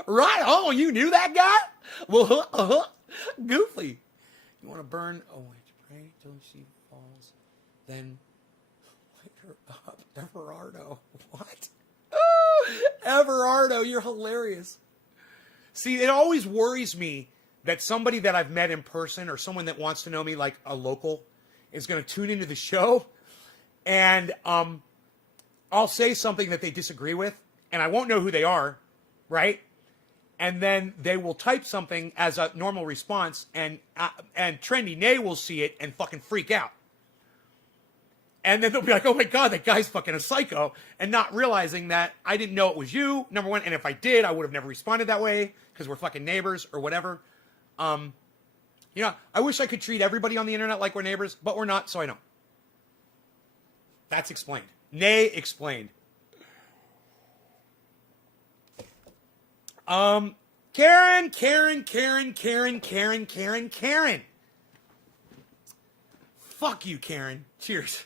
Right on, you knew that guy? Well, Goofy. You want to burn? Oh, wait, pray till she falls. Then light her up. Everardo. What? Everardo, you're hilarious. See, it always worries me that somebody that I've met in person or someone that wants to know me like a local is going to tune into the show and I'll say something that they disagree with and I won't know who they are, right? And then they will type something as a normal response and Trendy Nay will see it and fucking freak out. And then they'll be like, oh my God, that guy's fucking a psycho. And not realizing that I didn't know it was you, number one. And if I did, I would have never responded that way because we're fucking neighbors or whatever. You know, I wish I could treat everybody on the internet like we're neighbors, but we're not, so I don't. That's explained. Nay explained. Karen. Fuck you, Karen. Cheers.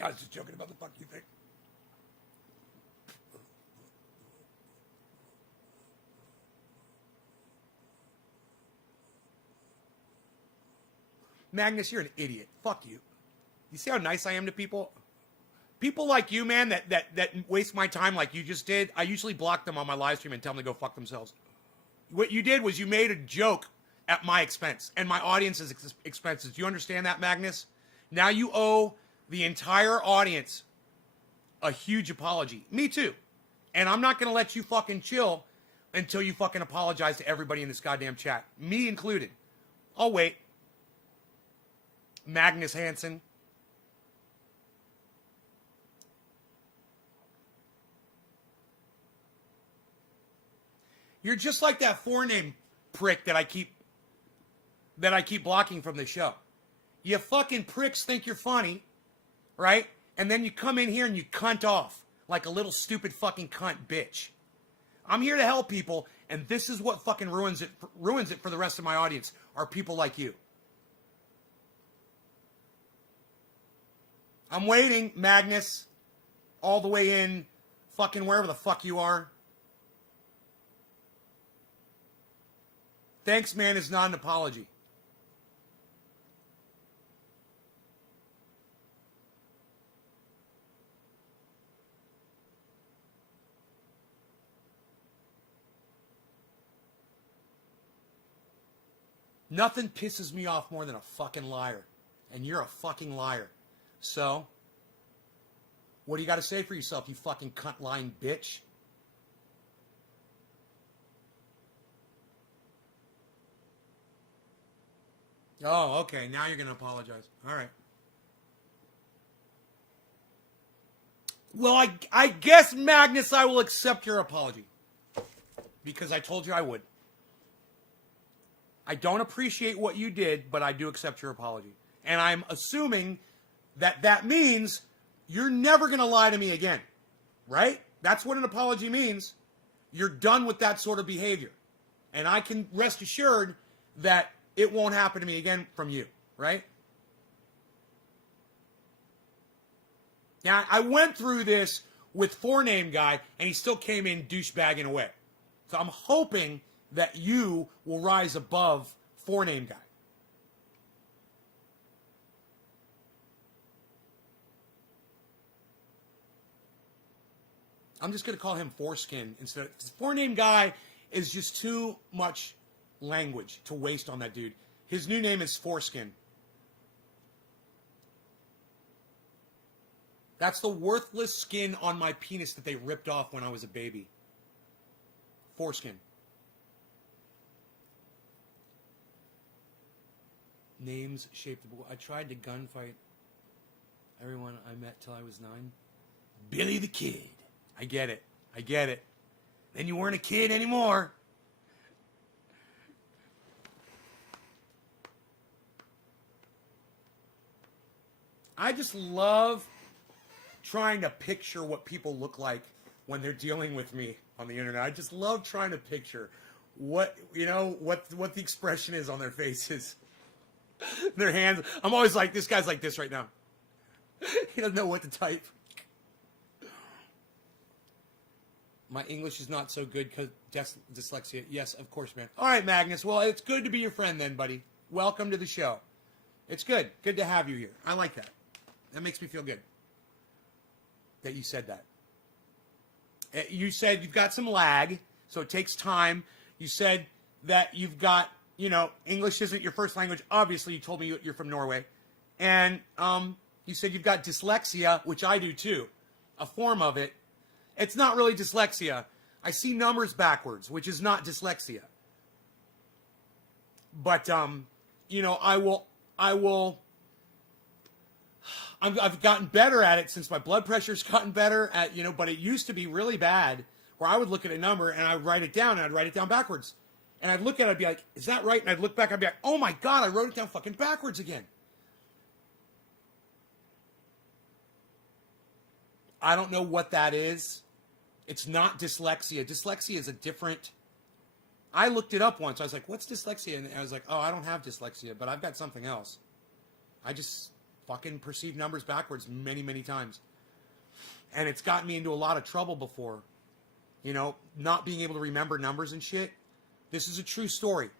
I was just joking about the fuck you thing. Magnus, you're an idiot. Fuck you. You see how nice I am to people? People like you, man, that waste my time like you just did, I usually block them on my live stream and tell them to go fuck themselves. What you did was you made a joke at my expense and my audience's expenses. Do you understand that, Magnus? Now you owe the entire audience a huge apology. Me too. And I'm not going to let you fucking chill until you fucking apologize to everybody in this goddamn chat. Me included. I'll wait. Magnus Hansen. You're just like that forename prick that I keep blocking from the show. You fucking pricks think you're funny, right? And then you come in here and you cunt off like a little stupid fucking cunt bitch. I'm here to help people, and this is what fucking ruins it for the rest of my audience, are people like you. I'm waiting, Magnus, all the way in fucking wherever the fuck you are. Thanks, man, is not an apology. Nothing pisses me off more than a fucking liar. And you're a fucking liar. So, what do you got to say for yourself, you fucking cunt lying bitch? Oh, okay. Now you're going to apologize. All right. Well, I guess, Magnus, I will accept your apology. Because I told you I would. I don't appreciate what you did, but I do accept your apology. And I'm assuming that means you're never going to lie to me again. Right? That's what an apology means. You're done with that sort of behavior. And I can rest assured that it won't happen to me again from you. Right? Now, I went through this with forename guy, and he still came in douchebagging away. So I'm hoping that you will rise above forename guy. I'm just going to call him Foreskin instead of... Forename guy is just too much language to waste on that dude. His new name is Foreskin. That's the worthless skin on my penis that they ripped off when I was a baby. Foreskin. Names shaped the... I tried to gunfight everyone I met till I was 9. Billy the Kid. I get it. Then you weren't a kid anymore. I just love trying to picture what people look like when they're dealing with me on the internet. I just love trying to picture what the expression is on their faces, their hands. I'm always like, this guy's like this right now. He doesn't know what to type. My English is not so good because dyslexia. Yes, of course, man. All right, Magnus. Well, it's good to be your friend then, buddy. Welcome to the show. It's good. Good to have you here. I like that. That makes me feel good that you said that. You said you've got some lag, so it takes time. You said that you've got, English isn't your first language. Obviously, you told me you're from Norway. And you said you've got dyslexia, which I do too. A form of it. It's not really dyslexia. I see numbers backwards, which is not dyslexia. But, I've gotten better at it since my blood pressure's gotten better at, but it used to be really bad where I would look at a number and I would write it down and I'd write it down backwards. And I'd look at it, I'd be like, is that right? And I'd look back, I'd be like, oh my God, I wrote it down fucking backwards again. I don't know what that is. It's not dyslexia. Dyslexia is a different... I looked it up once. I was like, what's dyslexia? And I was like, oh, I don't have dyslexia, but I've got something else. I just fucking perceive numbers backwards many, many times. And it's gotten me into a lot of trouble before. Not being able to remember numbers and shit. This is a true story.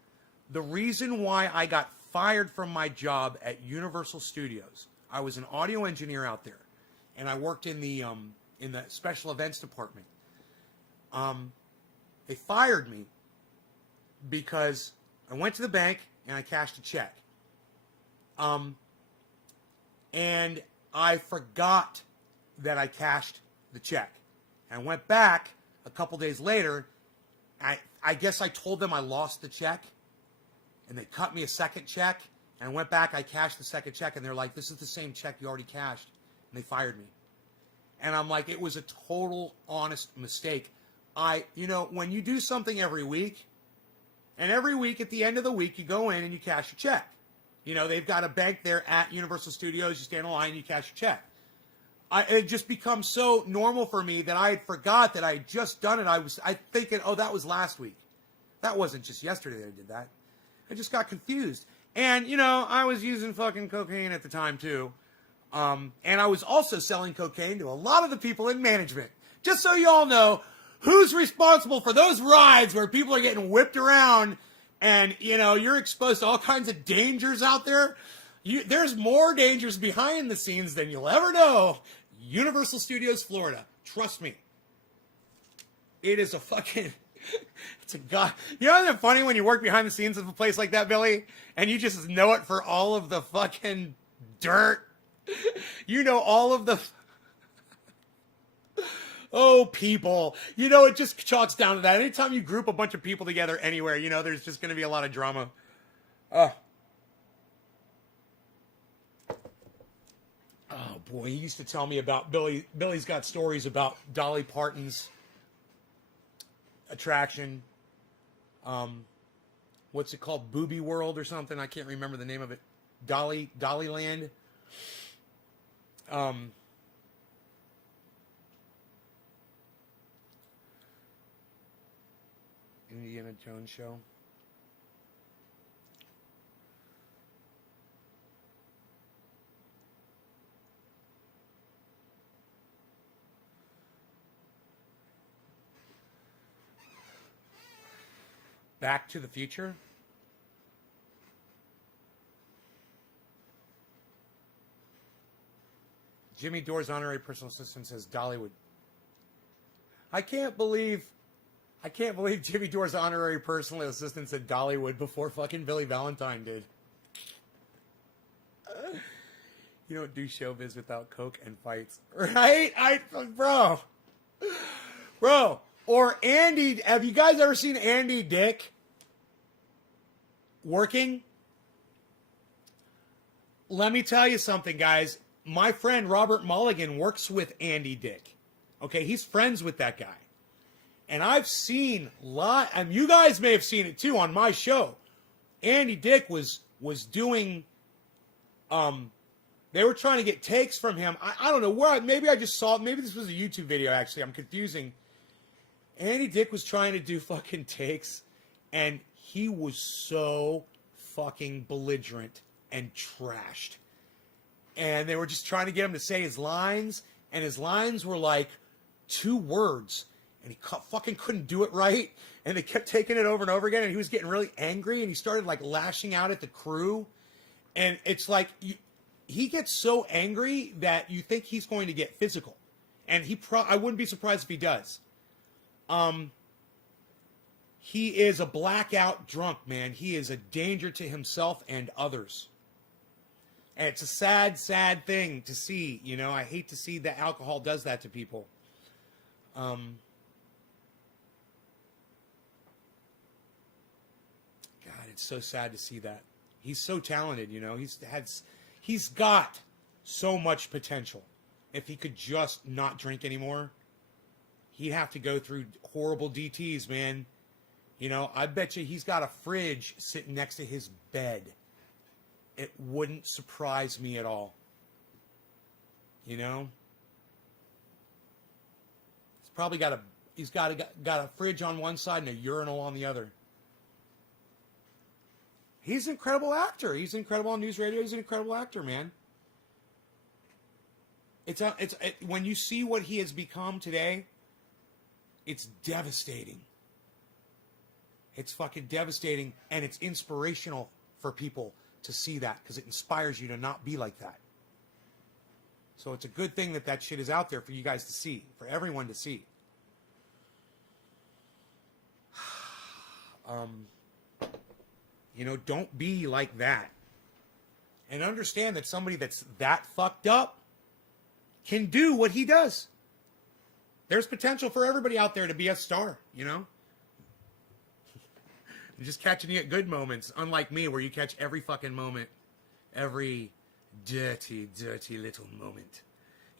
The reason why I got fired from my job at Universal Studios, I was an audio engineer out there. And I worked in the special events department. They fired me because I went to the bank and I cashed a check. And I forgot that I cashed the check. And I went back a couple days later. I guess I told them I lost the check. And they cut me a second check. And I went back, I cashed the second check. And they're like, this is the same check you already cashed. And they fired me. And I'm like, it was a total honest mistake. When you do something every week, and every week at the end of the week, you go in and you cash your check. They've got a bank there at Universal Studios. You stand in line and you cash your check. It just becomes so normal for me that I had forgot that I had just done it. I thinking, oh, that was last week. That wasn't just yesterday that I did that. I just got confused. And, I was using fucking cocaine at the time, too. And I was also selling cocaine to a lot of the people in management. Just so you all know, who's responsible for those rides where people are getting whipped around and, you're exposed to all kinds of dangers out there? There's more dangers behind the scenes than you'll ever know. Universal Studios, Florida. Trust me. It is a fucking... It's a god. Isn't it funny when you work behind the scenes of a place like that, Billy? And you just know it for all of the fucking dirt. All of the... Oh, people. It just chalks down to that. Anytime you group a bunch of people together anywhere, there's just going to be a lot of drama. Oh, boy. He used to tell me about Billy. Billy's got stories about Dolly Parton's attraction. What's it called? Booby World or something? I can't remember the name of it. Dollyland. Indiana Jones show. Back to the Future. Jimmy Dore's honorary personal assistant says Dollywood. I can't believe Jimmy Dore's honorary personal assistant said Dollywood before fucking Billy Valentine did. You don't do showbiz without coke and fights, right? Bro. Or Andy. Have you guys ever seen Andy Dick working? Let me tell you something, guys. My friend Robert Mulligan works with Andy Dick. Okay, he's friends with that guy. And I've seen and you guys may have seen it too on my show. Andy Dick was doing They were trying to get takes from him. I don't know where. Maybe I just saw it. Maybe this was a YouTube video, actually. I'm confusing. Andy Dick was trying to do fucking takes, and he was so fucking belligerent and trashed. And they were just trying to get him to say his lines, and his lines were like 2 words, and he fucking couldn't do it right, and they kept taking it over and over again, and he was getting really angry, and he started like lashing out at the crew, and it's like he gets so angry that you think he's going to get physical, and I wouldn't be surprised if he does. He is a blackout drunk, man. He is a danger to himself and others. And it's a sad, sad thing to see. You know, I hate to see that alcohol does that to people. God, it's so sad to see that. He's so talented, you know. He's got so much potential. If he could just not drink anymore, he'd have to go through horrible DTs, man. You know, I bet you he's got a fridge sitting next to his bed. It wouldn't surprise me at all. You know? He's probably got a fridge on one side and a urinal on the other. He's an incredible actor. He's incredible on news radio. He's an incredible actor, man. When you see what he has become today, it's devastating. It's fucking devastating, and it's inspirational for people to see that, because it inspires you to not be like that. So it's a good thing that shit is out there for you guys to see, for everyone to see. You know, don't be like that. And understand that somebody that's that fucked up can do what he does. There's potential for everybody out there to be a star, you know? You're just catching you at good moments, unlike me, where you catch every fucking moment. Every dirty, dirty little moment.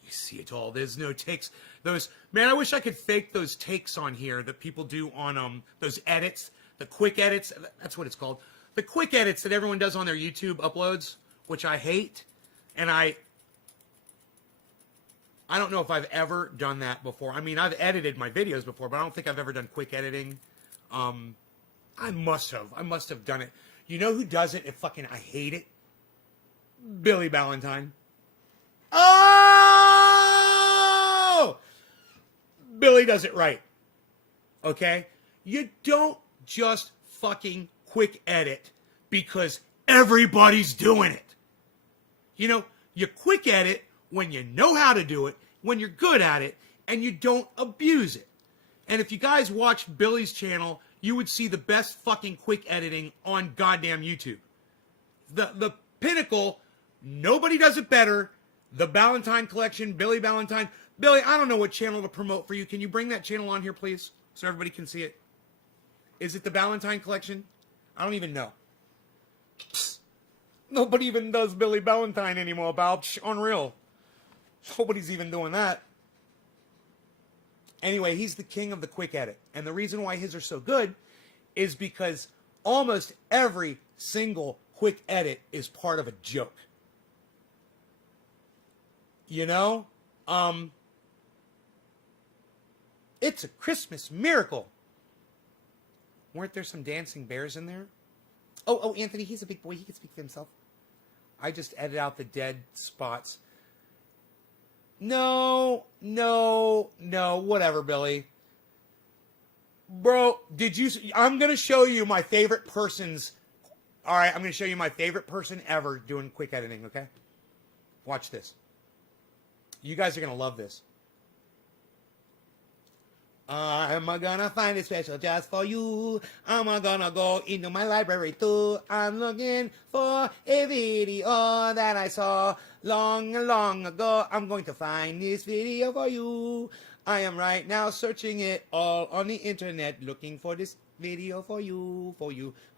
You see it all. There's no takes. Man, I wish I could fake those takes on here that people do on those edits, the quick edits. That's what it's called. The quick edits that everyone does on their YouTube uploads, which I hate. And I don't know if I've ever done that before. I mean, I've edited my videos before, but I don't think I've ever done quick editing. I must have done it. You know who does it? I hate it. Billy Ballantyne. Oh! Billy does it right. Okay? You don't just fucking quick edit because everybody's doing it. You know, you quick edit when you know how to do it, when you're good at it, and you don't abuse it. And if you guys watch Billy's channel, you would see the best fucking quick editing on goddamn YouTube. The pinnacle, nobody does it better. The Ballantyne Collection, Billy Ballantyne. Billy, I don't know what channel to promote for you. Can you bring that channel on here, please, so everybody can see it? Is it the Ballantyne Collection? I don't even know. Psst. Nobody even does Billy Ballantyne anymore, Balch. Unreal. Nobody's even doing that. Anyway, he's the king of the quick edit. And the reason why his are so good is because almost every single quick edit is part of a joke. You know? It's a Christmas miracle. Weren't there some dancing bears in there? Oh, Anthony, he's a big boy. He can speak for himself. I just edit out the dead spots. No, whatever, Billy. Bro, I'm going to show you my favorite person's... All right, I'm going to show you my favorite person ever doing quick editing, okay? Watch this. You guys are going to love this. I'm gonna find it special just for you. I'm gonna go into my library too. I'm looking for a video that I saw long ago. I'm going to find this video for you. I am right now searching it all on the internet, looking for this video for you.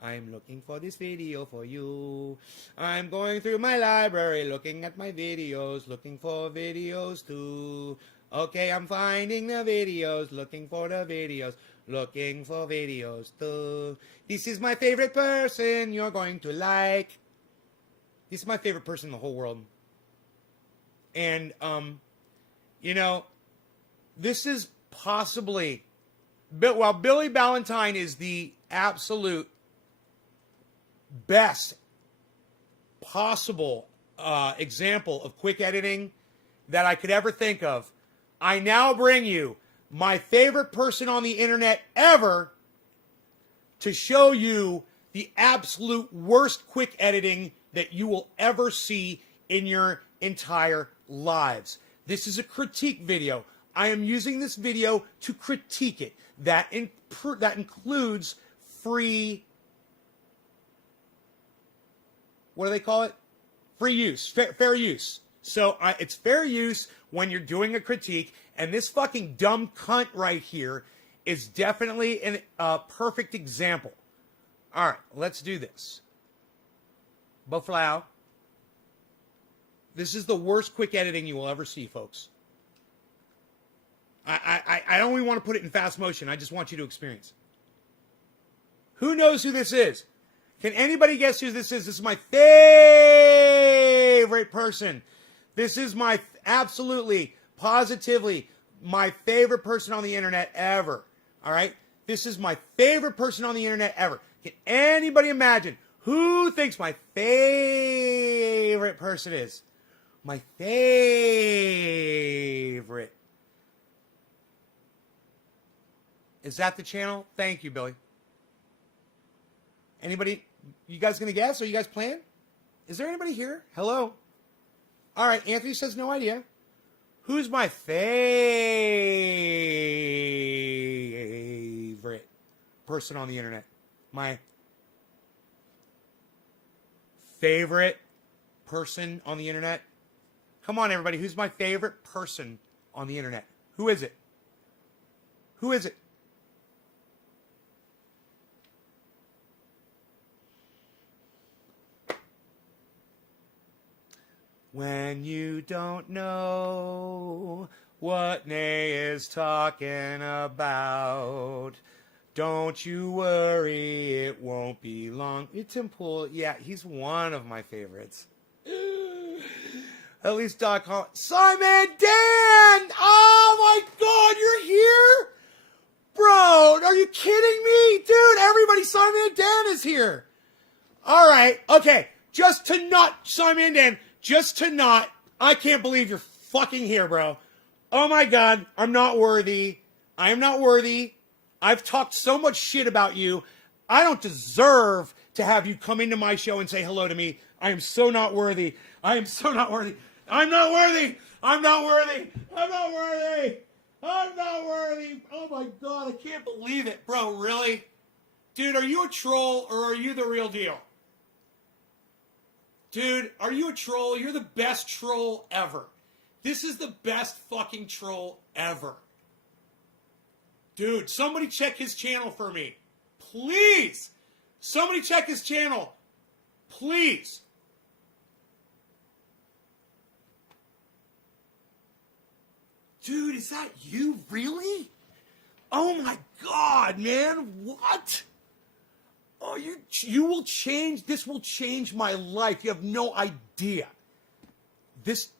I'm looking for this video for you. I'm going through my library, looking at my videos, looking for videos too. Okay, I'm finding the videos, looking for the videos, looking for videos too. This is my favorite person you're going to like. This is my favorite person in the whole world. And, you know, this is possibly, while Billy Ballantyne is the absolute best possible example of quick editing that I could ever think of, I now bring you my favorite person on the internet ever to show you the absolute worst quick editing that you will ever see in your entire lives. This is a critique video. I am using this video to critique it. That includes free, what do they call it? Free use, fair use. So it's fair use when you're doing a critique, and this fucking dumb cunt right here is definitely a perfect example. All right, let's do this. Boflau. This is the worst quick editing you will ever see, folks. I don't even want to put it in fast motion. I just want you to experience. Who knows who this is? Can anybody guess who this is? This is my favorite person. This is my absolutely, positively, my favorite person on the internet ever. All right? This is my favorite person on the internet ever. Can anybody imagine who thinks my favorite person is? My favorite. Is that the channel? Thank you, Billy. Anybody? You guys gonna guess? Are you guys playing? Is there anybody here? Hello? All right, Anthony says no idea. Who's my favorite person on the internet? My favorite person on the internet? Come on, everybody. Who's my favorite person on the internet? Who is it? Who is it? When you don't know what Nay is talking about, don't you worry, it won't be long. Tim Pool, yeah, he's one of my favorites. At least Doc Holland. SciManDan! Oh my God, you're here? Bro, are you kidding me? Dude, everybody, SciManDan is here. All right, okay, just to not, SciManDan, I can't believe you're fucking here, bro. Oh my God, I'm not worthy. I am not worthy. I've talked so much shit about you. I don't deserve to have you come into my show and say hello to me. I am so not worthy. I am so not worthy. I'm not worthy. I'm not worthy. I'm not worthy. I'm not worthy. Oh my God, I can't believe it. Bro, really? Dude, are you a troll or are you the real deal? Dude, are you a troll? You're the best troll ever. This is the best fucking troll ever. Dude, somebody check his channel for me. Please. Somebody check his channel. Please. Dude, is that you? Really? Oh my God, man. What? Oh, you will change. This will change my life. You have no idea.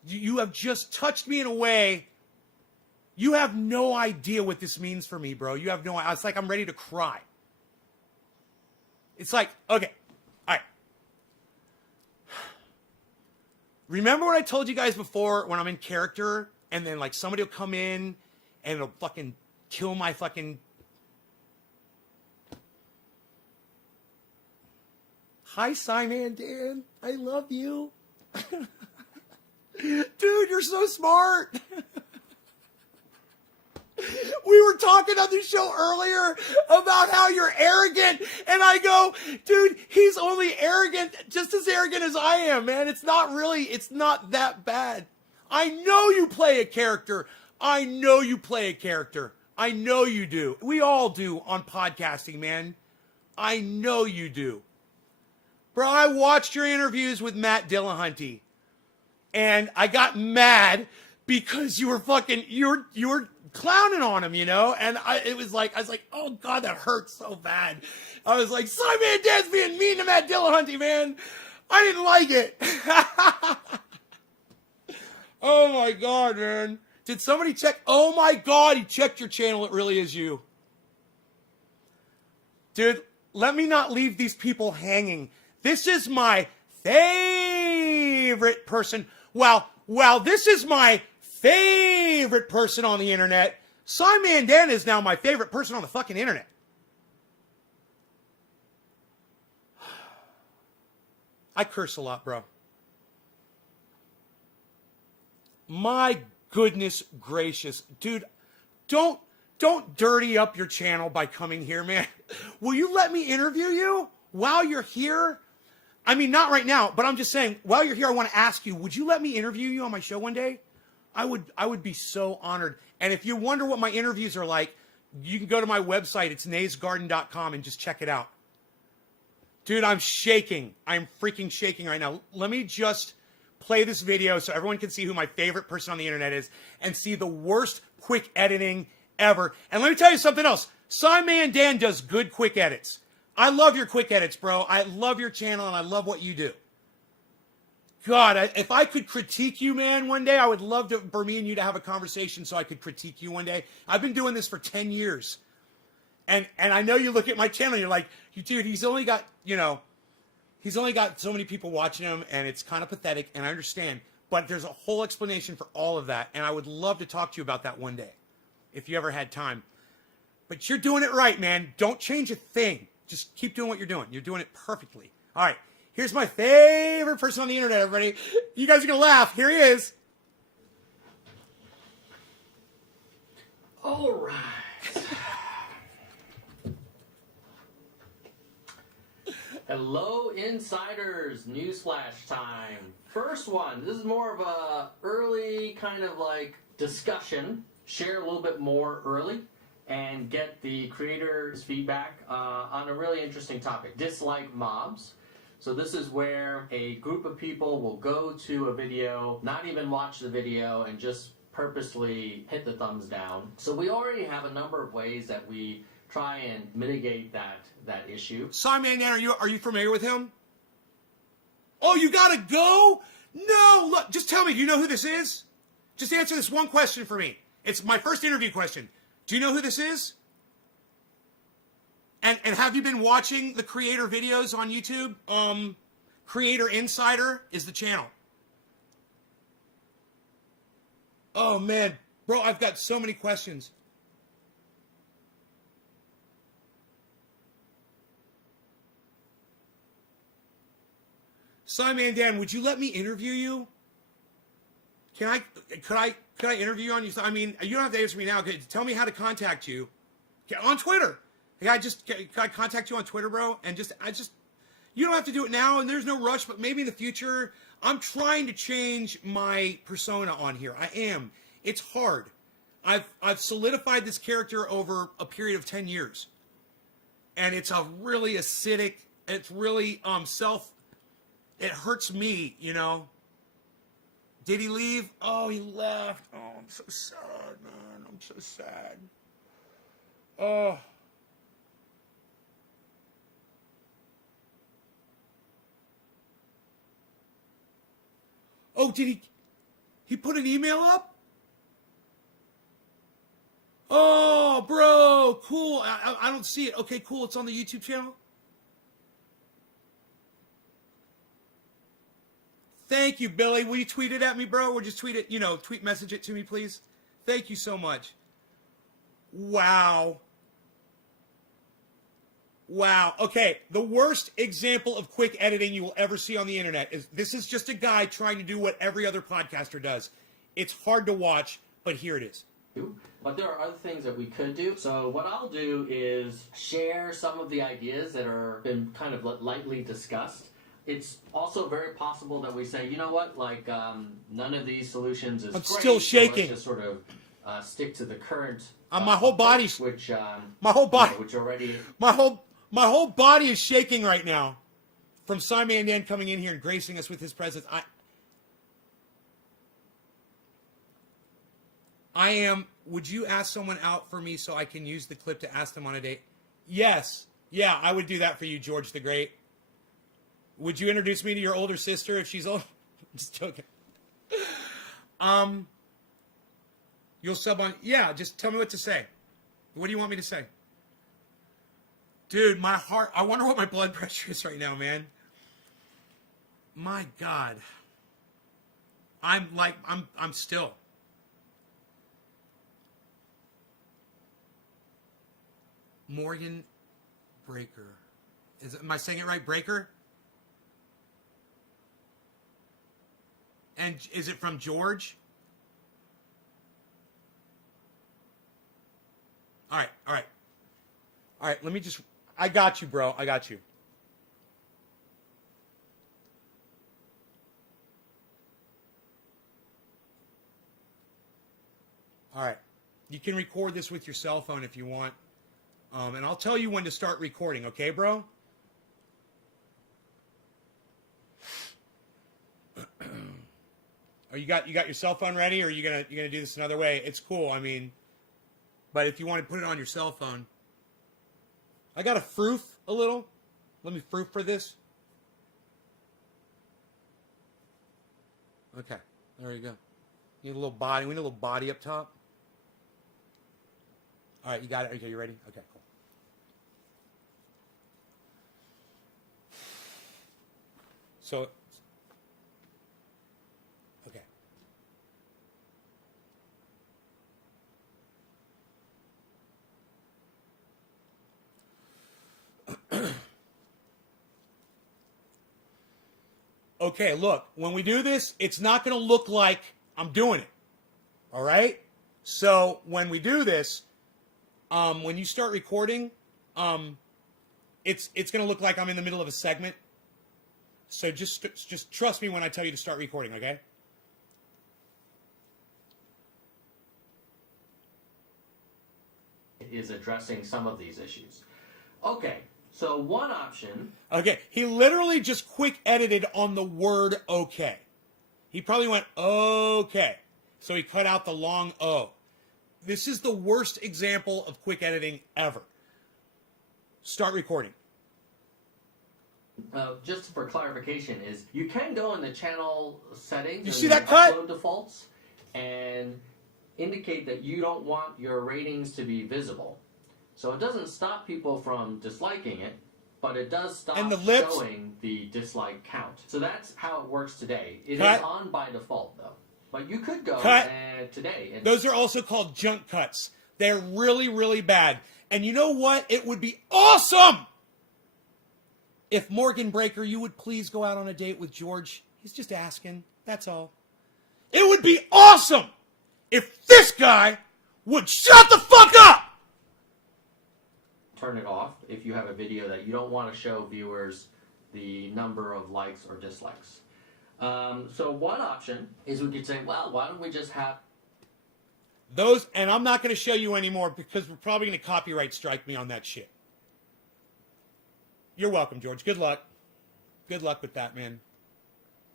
You have just touched me in a way. You have no idea what this means for me, bro. You have no idea. It's like I'm ready to cry. It's like, okay, all right. Remember what I told you guys before when I'm in character and then like somebody will come in and it'll fucking kill my fucking... Hi, SciManDan. I love you. Dude, you're so smart. We were talking on the show earlier about how you're arrogant. And I go, dude, he's only arrogant, just as arrogant as I am, man. It's not that bad. I know you play a character. I know you play a character. I know you do. We all do on podcasting, man. I know you do. Bro, I watched your interviews with Matt Dillahunty, and I got mad because you were clowning on him, you know? And I was like, oh God, that hurts so bad. I was like, SciManDan's being mean to Matt Dillahunty, man. I didn't like it. Oh my God, man. Did somebody check? Oh my God, he checked your channel. It really is you. Dude, let me not leave these people hanging. This is my favorite person. Wow, this is my favorite person on the internet. SciManDan is now my favorite person on the fucking internet. I curse a lot, bro. My goodness gracious. Dude, don't dirty up your channel by coming here, man. Will you let me interview you while you're here? I mean, not right now, but I'm just saying, while you're here, I want to ask you, would you let me interview you on my show one day? I would be so honored. And if you wonder what my interviews are like, you can go to my website. It's naysgarden.com and just check it out. Dude, I'm shaking. I'm freaking shaking right now. Let me just play this video so everyone can see who my favorite person on the internet is and see the worst quick editing ever. And let me tell you something else. SciManDan does good quick edits. I love your quick edits, bro. I love your channel and I love what you do. God, if I could critique you, man, one day, I would love for me and you to have a conversation so I could critique you one day. I've been doing this for 10 years. And I know you look at my channel and you're like, dude, he's only got so many people watching him and it's kind of pathetic, and I understand. But there's a whole explanation for all of that, and I would love to talk to you about that one day, if you ever had time. But you're doing it right, man. Don't change a thing. Just keep doing what you're doing. You're doing it perfectly. All right, here's my favorite person on the internet, everybody. You guys are going to laugh. Here he is. All right. Hello, insiders. Newsflash time. First one. This is more of a early kind of like discussion. Share a little bit more early and get the creator's feedback on a really interesting topic. Dislike mobs. So this is where a group of people will go to a video, not even watch the video, and just purposely hit the thumbs down. So we already have a number of ways that we try and mitigate that issue. SciManDan, are you familiar with him? Oh, you gotta go? No, look, just tell me, do you know who this is? Just answer this one question for me. It's my first interview question. Do you know who this is? And have you been watching the creator videos on YouTube? Creator Insider is the channel. Oh man, bro, I've got so many questions. SciManDan, would you let me interview you? Could I interview you on you? I mean, you don't have to answer me now. Tell me how to contact you. On Twitter. Can I contact you on Twitter, bro? And you don't have to do it now, and there's no rush, but maybe in the future. I'm trying to change my persona on here. I am. It's hard. I've solidified this character over a period of 10 years. And it's a really acidic, it's really it hurts me, you know. Did he leave? Oh, he left. Oh, I'm so sad, man. I'm so sad. Oh. Oh, did he put an email up? Oh, bro, cool. I don't see it. Okay, cool. It's on the YouTube channel. Thank you, Billy. Will you tweet it at me, bro? Or just tweet it, tweet message it to me, please. Thank you so much. Wow. Wow. Okay, the worst example of quick editing you will ever see on the internet is this is just a guy trying to do what every other podcaster does. It's hard to watch, but here it is. But there are other things that we could do. So what I'll do is share some of the ideas that are been kind of lightly discussed. It's also very possible that we say, you know what, like none of these solutions is I'm great. still shaking. So let's just sort of stick to the current. My whole body's which my whole body, which already my whole body is shaking right now from SciManDan coming in here and gracing us with his presence. I am. Would you ask someone out for me so I can use the clip to ask them on a date? Yes. Yeah, I would do that for you, George the Great. Would you introduce me to your older sister if she's old? I'm just joking. You'll sub on. Yeah, just tell me what to say. What do you want me to say? Dude, my heart. I wonder what my blood pressure is right now, man. My God. I'm still. Morgan Breaker. Am I saying it right? Breaker? And is it from George? All right. Let me just. I got you, bro. I got you. All right. You can record this with your cell phone if you want. And I'll tell you when to start recording, okay, bro? Or you got your cell phone ready, or are you gonna do this another way? It's cool, I mean, but if you want to put it on your cell phone, I got to froof a little. Let me froof for this. Okay, there you go. You need a little body. We need a little body up top. All right, you got it. Okay, you ready? Okay, cool. So, okay. Okay, look, when we do this, it's not going to look like I'm doing it. All right? So, when we do this, when you start recording, it's going to look like I'm in the middle of a segment. So just trust me when I tell you to start recording, okay? Is addressing some of these issues. Okay, so one option. Okay, he literally just quick edited on the word okay. He probably went okay. So he cut out the long O. This is the worst example of quick editing ever. Start recording. Just for clarification, is you can go in the channel settings. You see that cut? Upload defaults and indicate that you don't want your ratings to be visible. So it doesn't stop people from disliking it, but it does stop showing the dislike count. So that's how it works today. It is on by default, though. But you could go today. And those are also called junk cuts. They're really, really bad. And you know what? It would be awesome if Morgan Breaker, you would please go out on a date with George. He's just asking. That's all. It would be awesome if this guy would shut the fuck up! Turn it off if you have a video that you don't want to show viewers the number of likes or dislikes. So one option is we could say, well, why don't we just have those, and I'm not going to show you anymore because we're probably going to copyright strike me on that shit. You're welcome, George. Good luck. Good luck with that, man.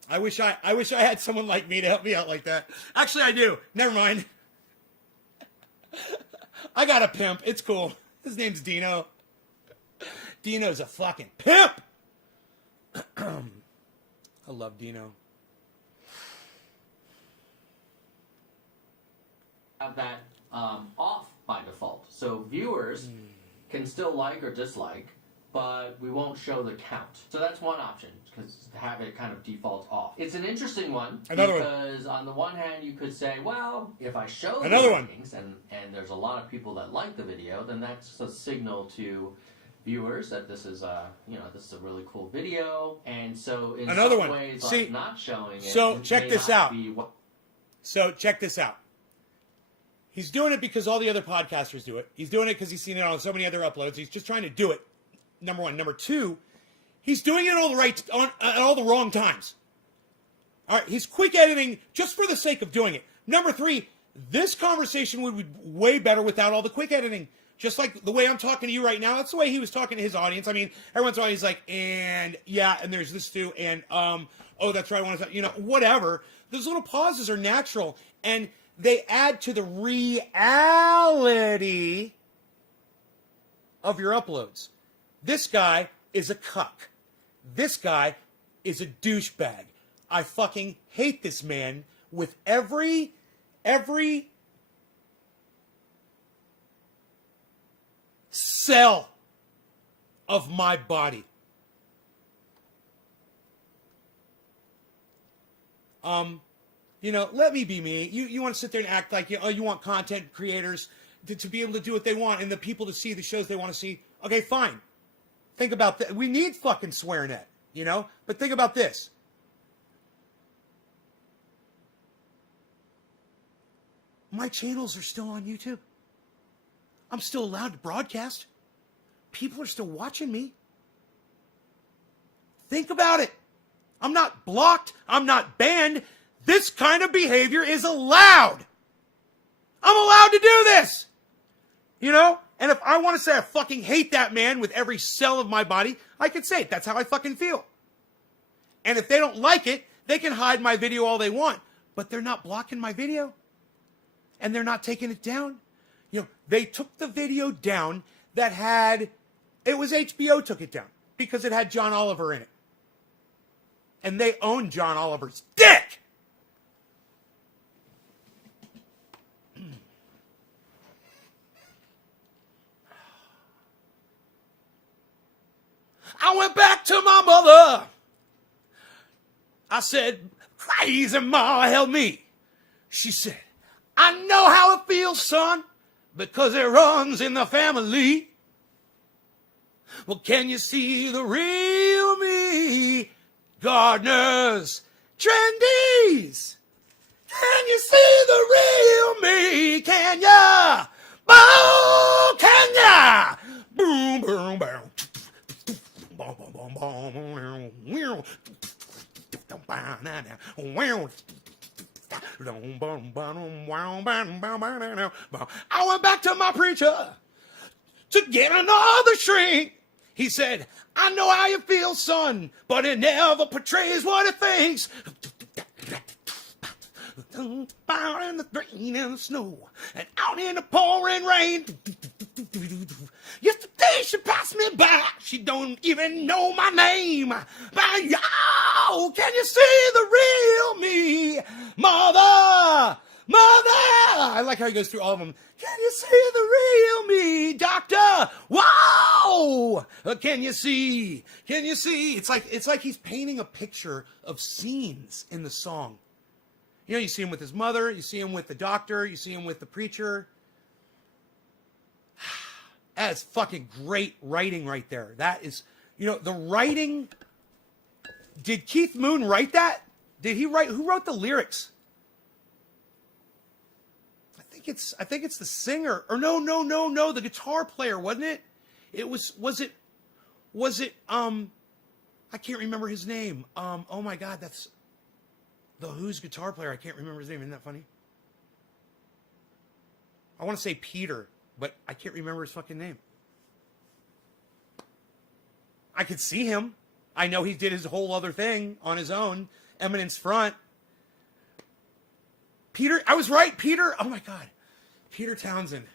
I wish I had someone like me to help me out like that. Actually, I do. Never mind. I got a pimp. It's cool. His name's Dino. Dino's a fucking pimp. I love Dino. have that off by default. So viewers can still like or dislike, but we won't show the count. So that's one option, because have it kind of default off. It's an interesting one, because on the one hand you could say, well, if I show the ratings and there's a lot of people that like the video, then that's a signal to viewers that this is this is a really cool video, and so in some ways, like not showing it. So check this out. So check this out. He's doing it because all the other podcasters do it. He's doing it because he's seen it on so many other uploads. He's just trying to do it. Number one. Number two, he's doing it at all the wrong times. All right, he's quick editing just for the sake of doing it. Number three, this conversation would be way better without all the quick editing. Just like the way I'm talking to you right now, that's the way he was talking to his audience. I mean, every once in a while he's like, and yeah, and there's this too, and oh, that's right, I want to, whatever. Those little pauses are natural, and they add to the reality of your uploads. This guy is a cuck. This guy is a douchebag. I fucking hate this man with every cell of my body. Let me be me. You want to sit there and act like you want content creators to be able to do what they want and the people to see the shows they want to see. Okay, fine. Think about that. We need fucking SwearNet, But think about this. My channels are still on YouTube. I'm still allowed to broadcast. People are still watching me. Think about it. I'm not blocked. I'm not banned. This kind of behavior is allowed. I'm allowed to do this. And if I want to say I fucking hate that man with every cell of my body, I can say it. That's how I fucking feel. And if they don't like it, they can hide my video all they want. But they're not blocking my video. And they're not taking it down. They took the video down that it was HBO took it down because it had John Oliver in it. And they own John Oliver's dick. I went back to my mother. I said, crazy ma, help me. She said, I know how it feels, son, because it runs in the family. Well, can you see the real me? Gardeners, trendies. Can you see the real me? Can ya? Oh, can ya? Boom, boom, boom. Boom, boom, boom, boom. I went back to my preacher to get another shrink. He said, I know how you feel, son, but it never portrays what it thinks. Out in the rain and the snow, and out in the pouring rain. Yesterday she passed me by. She don't even know my name. But yo, can you see the real me? Mother, mother. I like how he goes through all of them. Can you see the real me, doctor? Whoa! Can you see? Can you see? It's like he's painting a picture of scenes in the song. You see him with his mother, you see him with the doctor, you see him with the preacher. That is fucking great writing right there. That is, the writing. Did Keith Moon write that? Did he write? Who wrote the lyrics? I think it's the singer. Or no, the guitar player, wasn't it? Was it I can't remember his name. Oh my God, that's The Who's guitar player. I can't remember his name. Isn't that funny? I want to say Peter, but I can't remember his fucking name. I could see him. I know he did his whole other thing on his own. Eminence Front. Peter, I was right. Peter, oh my God. Peter Townsend.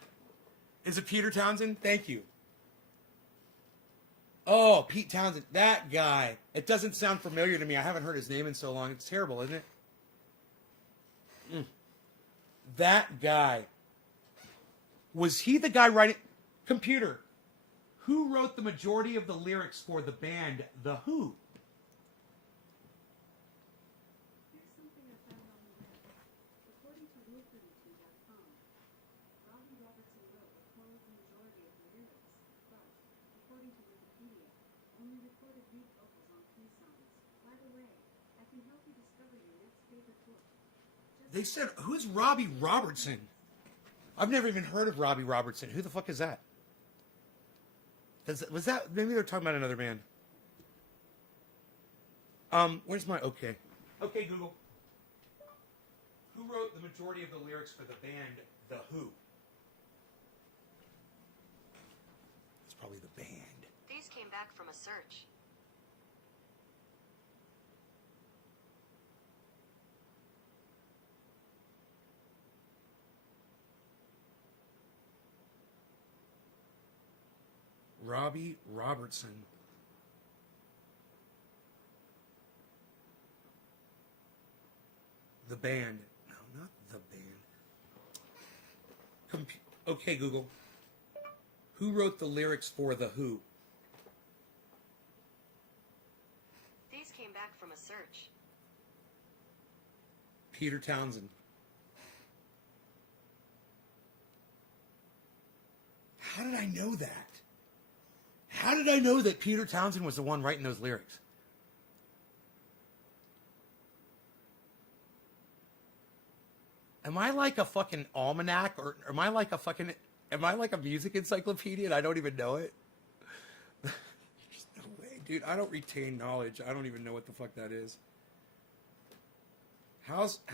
Is it Peter Townsend? Thank you. Oh, Pete Townsend. That guy. It doesn't sound familiar to me. I haven't heard his name in so long. It's terrible, isn't it? That guy. Was he the guy writing? Computer. Who wrote the majority of the lyrics for the band The Who? Here's something I found on the web. According to Wolf32.com, Robbie Robertson wrote or composed the majority of the lyrics, but, according to Wikipedia, only recorded lead vocals on 3 songs. By the way, I can help you discover your next favorite book. They said, who's Robbie Robertson? I've never even heard of Robbie Robertson. Who the fuck is that? Was that, maybe they're talking about another band. Where's my okay? Okay, Google. Who wrote the majority of the lyrics for the band The Who? It's probably the band. These came back from a search. Robbie Robertson. The band. No, not the band. Okay, Google. Who wrote the lyrics for The Who? These came back from a search. Peter Townsend. How did I know that? How did I know that Peter Townsend was the one writing those lyrics? Am I like a fucking almanac, or am I like a music encyclopedia and I don't even know it? There's no way, dude. I don't retain knowledge. I don't even know what the fuck that is.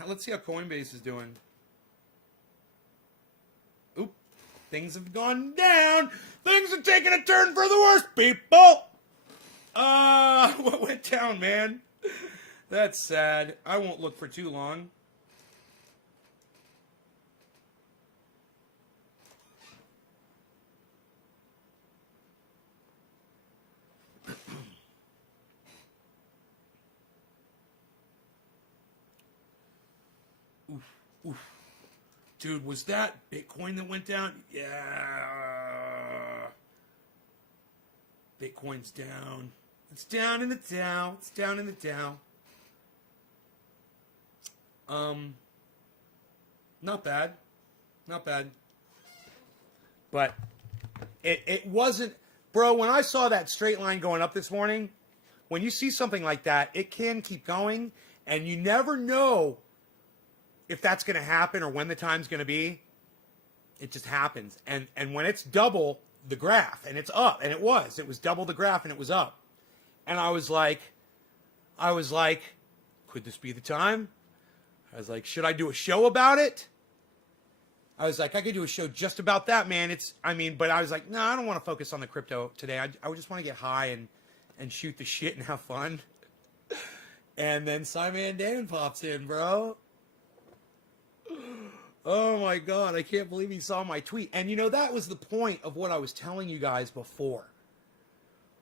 Let's see how Coinbase is doing. Oop. Things have gone down. Things are taking a turn for the worse, people. What went down, man? That's sad. I won't look for too long. Oof. Dude, was that Bitcoin that went down? Yeah. Bitcoin's down. It's down in the Dow. It's down in the Dow. Not bad. Not bad. But it wasn't... Bro, when I saw that straight line going up this morning, when you see something like that, it can keep going, and you never know if that's going to happen or when the time's going to be. It just happens. And when it's double the graph and it's up, and it was double the graph and it was up. And I was like, could this be the time? I was like, should I do a show about it? I was like, I could do a show just about that, man. But I was like, no, I don't want to focus on the crypto today. I just want to get high and shoot the shit and have fun. And then SciManDan pops in, bro. Oh my God, I can't believe he saw my tweet. And you know, that was the point of what I was telling you guys before.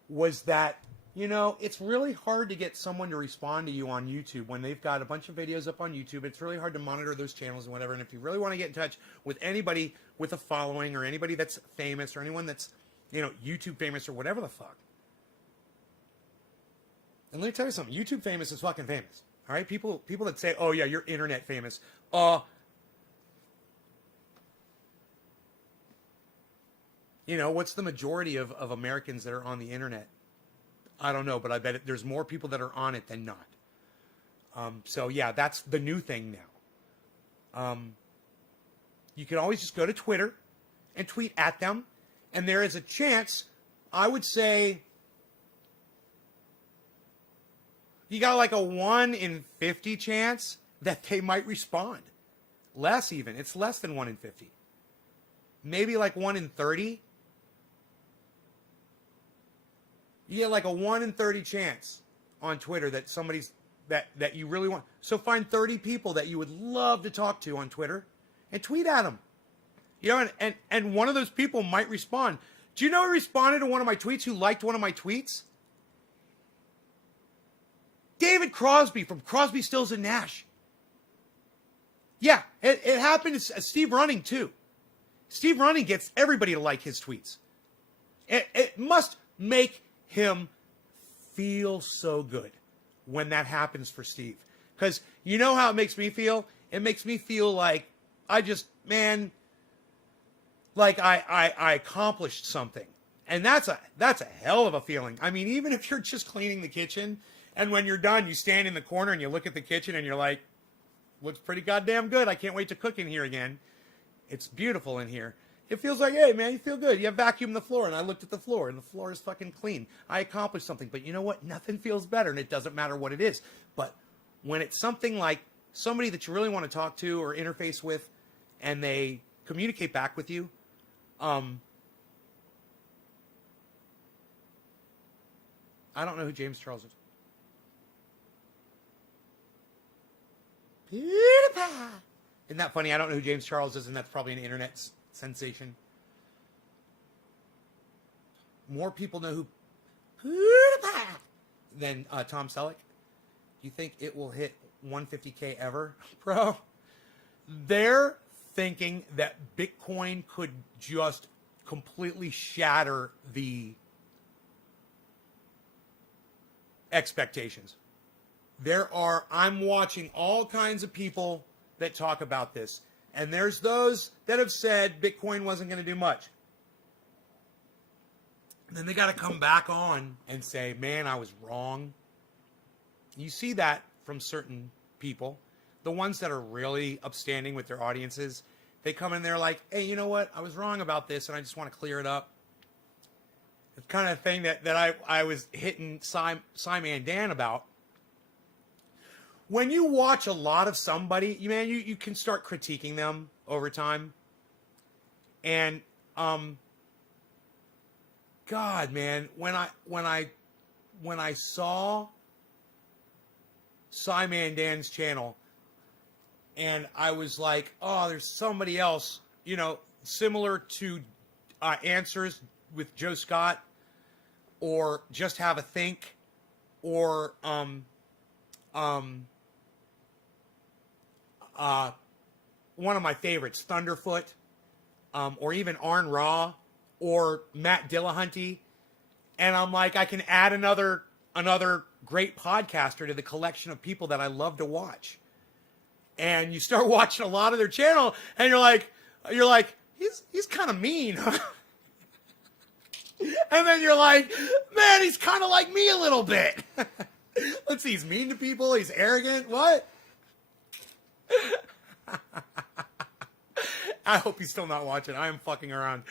Was that, you know, it's really hard to get someone to respond to you on YouTube when they've got a bunch of videos up on YouTube. It's really hard to monitor those channels and whatever. And if you really want to get in touch with anybody with a following or anybody that's famous or anyone that's, you know, YouTube famous or whatever the fuck. And let me tell you something, YouTube famous is fucking famous. All right? People that say, oh yeah, you're internet famous. You know, what's the majority of Americans that are on the internet? I don't know, but I bet there's more people that are on it than not. So, yeah, that's the new thing now. You can always just go to Twitter and tweet at them, and there is a chance, I would say, you got like a 1 in 50 chance that they might respond. Less even. It's less than 1 in 50. Maybe like 1 in 30. You get like a 1 in 30 chance on Twitter that somebody's that you really want. So find 30 people that you would love to talk to on Twitter and tweet at them. You know, and one of those people might respond. Do you know who responded to one of my tweets, who liked one of my tweets? David Crosby from Crosby, Stills and Nash. Yeah, it happened to Steve Running too. Steve Running gets everybody to like his tweets. It must make him feel so good when that happens for Steve. Because you know how it makes me feel? It makes me feel like I accomplished something. And that's a hell of a feeling. I mean, even if you're just cleaning the kitchen, and when you're done, you stand in the corner and you look at the kitchen and you're like, looks pretty goddamn good. I can't wait to cook in here again. It's beautiful in here. It feels like, hey, man, you feel good. You have vacuumed the floor, and I looked at the floor, and the floor is fucking clean. I accomplished something. But you know what? Nothing feels better, and it doesn't matter what it is. But when it's something like somebody that you really want to talk to or interface with, and they communicate back with you, I don't know who James Charles is. Isn't that funny? I don't know who James Charles is, and that's probably an internet sensation. More people know who than Tom Selleck. Do you think it will hit 150K ever, bro. They're thinking that Bitcoin could just completely shatter the expectations. I'm watching all kinds of people that talk about this, and there's those that have said Bitcoin wasn't going to do much. And then they got to come back on and say, man, I was wrong. You see that from certain people. The ones that are really upstanding with their audiences, they come in there like, hey, you know what? I was wrong about this, and I just want to clear it up. The kind of thing that I was hitting SciManDan about. When you watch a lot of somebody, you can start critiquing them over time. And God, man, when I saw SciManDan's channel, and I was like, oh, there's somebody else, similar to Answers with Joe Scott, or Just Have a Think, or one of my favorites, Thunderfoot, or even Arn Ra, or Matt Dillahunty. And I'm like, I can add another great podcaster to the collection of people that I love to watch. And you start watching a lot of their channel, and you're like, he's kind of mean, huh? And then you're like, man, he's kind of like me a little bit. Let's see, he's mean to people, he's arrogant, what? I hope he's still not watching. I am fucking around.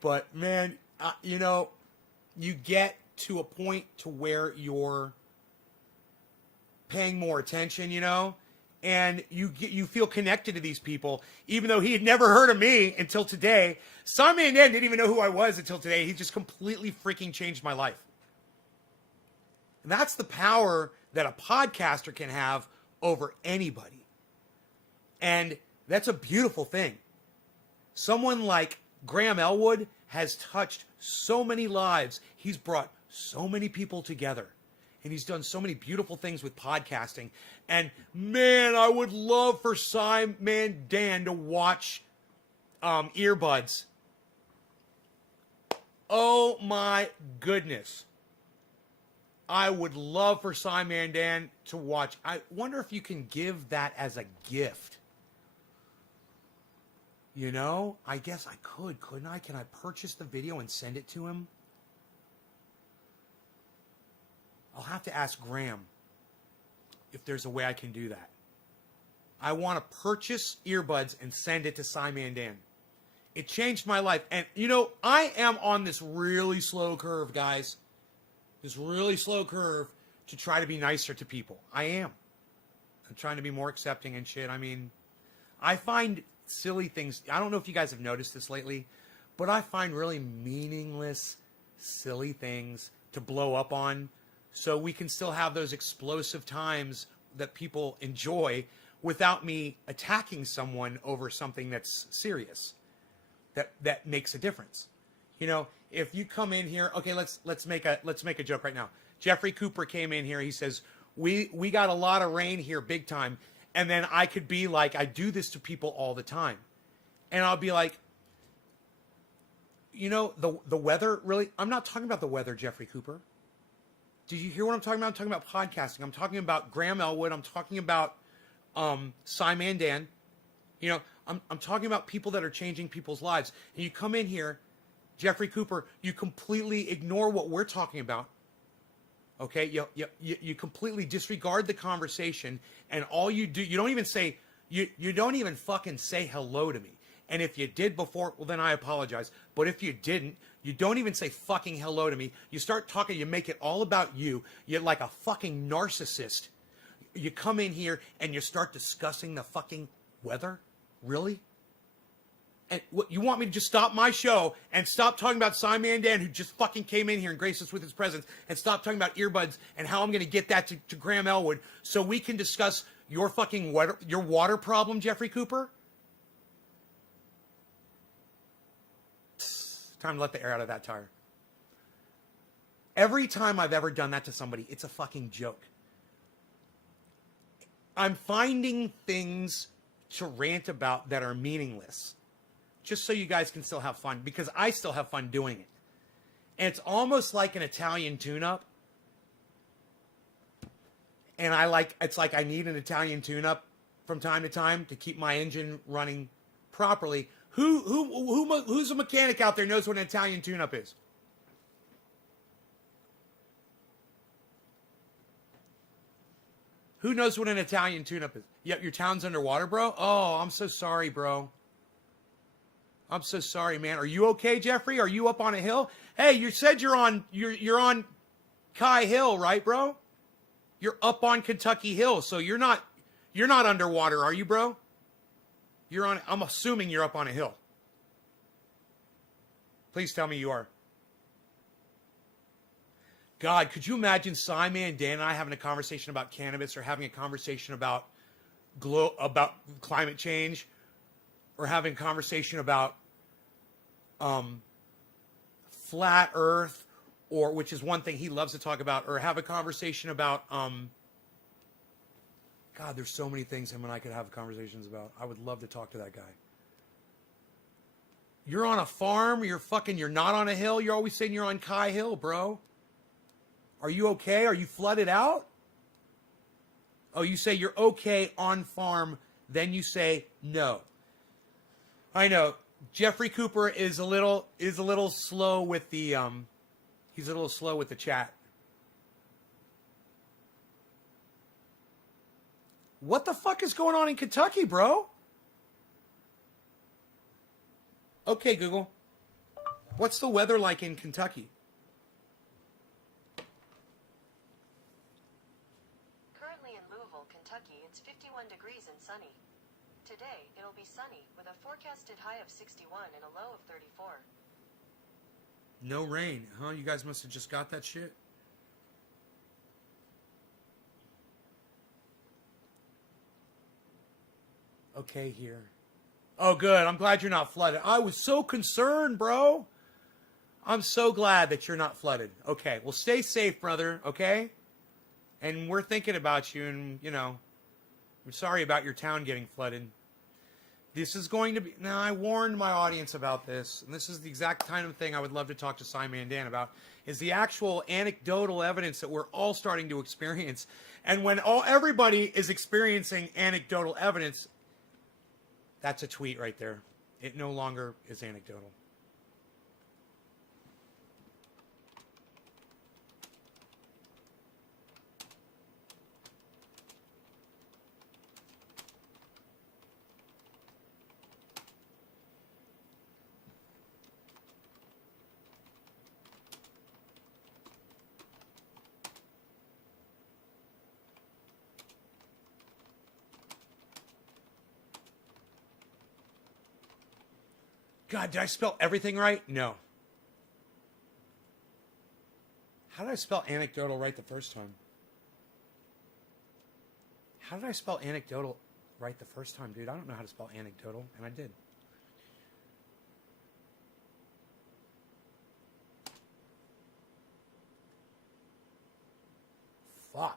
But, man, you get to a point to where you're paying more attention, and you feel connected to these people, even though he had never heard of me until today. SciManDan didn't even know who I was until today. He just completely freaking changed my life. And that's the power that a podcaster can have over anybody. And that's a beautiful thing. Someone like Graham Elwood has touched so many lives. He's brought so many people together. And he's done so many beautiful things with podcasting. And, man, I would love for SciManDan to watch Earbuds. Oh, my goodness. I would love for SciManDan to watch. I wonder if you can give that as a gift. I guess I could, couldn't I? Can I purchase the video and send it to him? I'll have to ask Graham if there's a way I can do that. I want to purchase earbuds and send it to SciManDan. It changed my life. And, I am on this really slow curve, guys. This really slow curve to try to be nicer to people. I am. I'm trying to be more accepting and shit. I mean, I find silly things. I don't know if you guys have noticed this lately, but I find really meaningless, silly things to blow up on, so we can still have those explosive times that people enjoy without me attacking someone over something that's serious, that makes a difference. If you come in here, okay, let's make a joke right now. Jeffrey Cooper came in here. He says, we got a lot of rain here, big time. And then I could be like, I do this to people all the time. And I'll be like, the weather, really? I'm not talking about the weather, Jeffrey Cooper. Did you hear what I'm talking about? I'm talking about podcasting. I'm talking about Graham Elwood. I'm talking about SciManDan. I'm talking about people that are changing people's lives. And you come in here, Jeffrey Cooper, you completely ignore what we're talking about. Okay, you completely disregard the conversation, and all you do, you don't even fucking say hello to me. And if you did before, well, then I apologize. But if you didn't, you don't even say fucking hello to me. You start talking, you make it all about you. You're like a fucking narcissist. You come in here and you start discussing the fucking weather? Really? And what, you want me to just stop my show and stop talking about SciManDan, who just fucking came in here and graced us with his presence, and stop talking about earbuds and how I'm going to get that to Graham Elwood so we can discuss your fucking your water problem, Jeffrey Cooper? Time to let the air out of that tire. Every time I've ever done that to somebody, it's a fucking joke. I'm finding things to rant about that are meaningless, just so you guys can still have fun, because I still have fun doing it. And it's almost like an Italian tune-up. And it's like I need an Italian tune-up from time to time to keep my engine running properly. Who's a mechanic out there knows what an Italian tune-up is? Who knows what an Italian tune-up is? Yep, your town's underwater, bro? Oh, I'm so sorry, bro. I'm so sorry, man. Are you okay, Jeffrey? Are you up on a hill? Hey, you said you're on Kai Hill, right, bro? You're up on Kentucky Hill, so you're not underwater, are you, bro? I'm assuming you're up on a hill. Please tell me you are. God, could you imagine SciManDan and I having a conversation about cannabis, or having a conversation about climate change, or having a conversation about flat Earth, or which is one thing he loves to talk about, or have a conversation about God, there's so many things him and I could have conversations about. I would love to talk to that guy. You're on a farm, you're not on a hill. You're always saying you're on Kai Hill, bro. Are you okay? Are you flooded out? Oh, you say you're okay on farm, then you say no. I know. Jeffrey Cooper is a little slow with the he's a little slow with the chat. What the fuck is going on in Kentucky, bro? Okay, Google. What's the weather like in Kentucky? Currently in Louisville, Kentucky, it's 51 degrees and sunny. Today, it'll be sunny with a forecasted high of 61 and a low of 34. No rain, huh? You guys must have just got that shit. Okay, here. Oh, good. I'm glad you're not flooded. I was so concerned, bro. I'm so glad that you're not flooded. Okay, well, stay safe, brother, okay? And we're thinking about you, and, I'm sorry about your town getting flooded. This is going to be... Now, I warned my audience about this, and this is the exact kind of thing I would love to talk to SciManDan about, is the actual anecdotal evidence that we're all starting to experience. And when everybody is experiencing anecdotal evidence, that's a tweet right there. It no longer is anecdotal. God, did I spell everything right? No. How did I spell anecdotal right the first time? How did I spell anecdotal right the first time, dude? I don't know how to spell anecdotal, and I did. Fuck.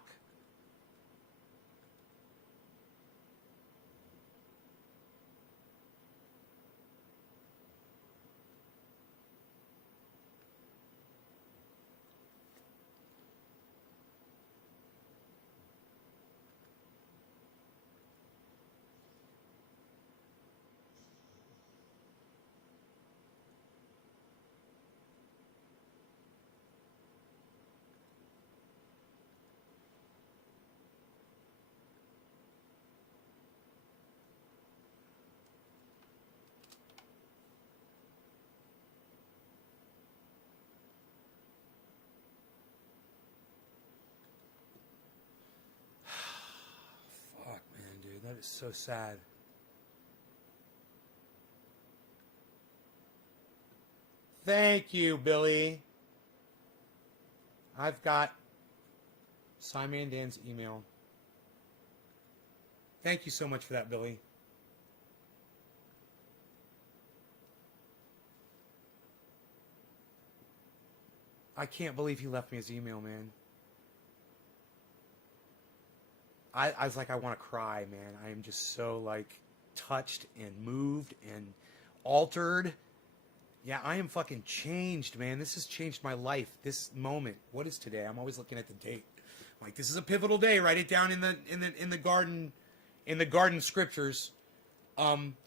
That is so sad. Thank you, Billy. I've got SciManDan's email. Thank you so much for that, Billy. I can't believe he left me his email, man. I was like, I want to cry, man. I am just so like touched and moved and altered. Yeah, I am fucking changed, man. This has changed my life. This moment. What is today? I'm always looking at the date. I'm like, this is a pivotal day. Write it down in the garden scriptures.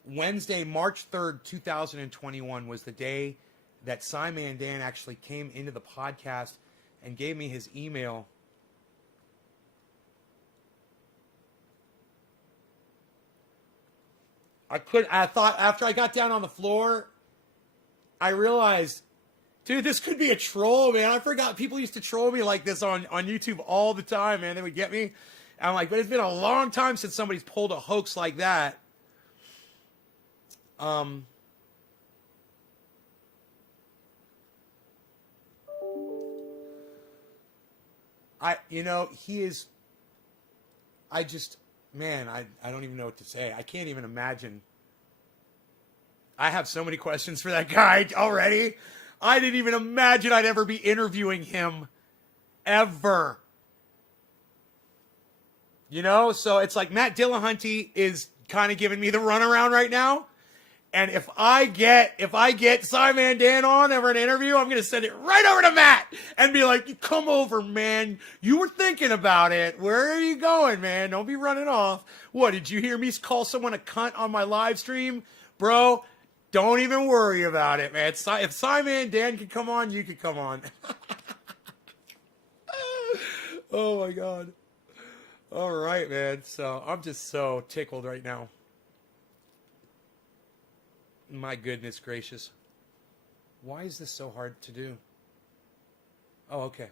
Wednesday, March 3rd, 2021 was the day that SciManDan actually came into the podcast and gave me his email. I thought after I got down on the floor, I realized, dude, this could be a troll, man. I forgot people used to troll me like this on YouTube all the time, man. They would get me. And I'm like, but it's been a long time since somebody's pulled a hoax like that. He is, man, I don't even know what to say. I can't even imagine. I have so many questions for that guy already. I didn't even imagine I'd ever be interviewing him. Ever. So it's like Matt Dillahunty is kind of giving me the runaround right now. And if I get SciManDan on for an interview, I'm going to send it right over to Matt and be like, come over, man. You were thinking about it. Where are you going, man? Don't be running off. What, did you hear me call someone a cunt on my live stream? Bro, don't even worry about it, man. If SciManDan can come on, you can come on. Oh, my God. All right, man. So I'm just so tickled right now. My goodness gracious. Why is this so hard to do? Oh, okay.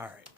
All right.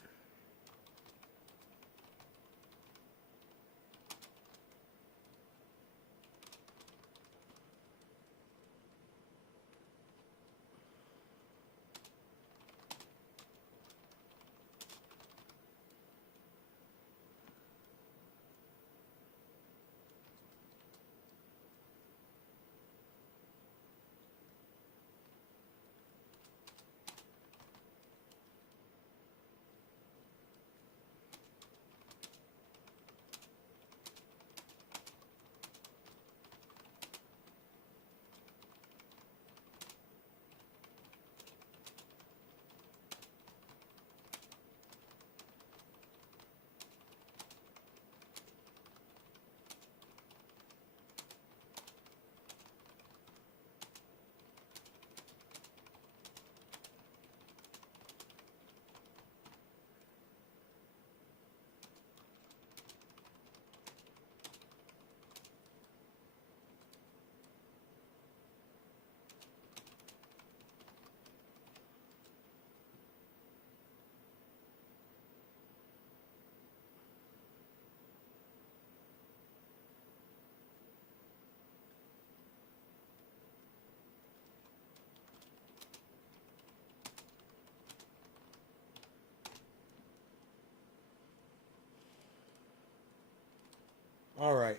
All right.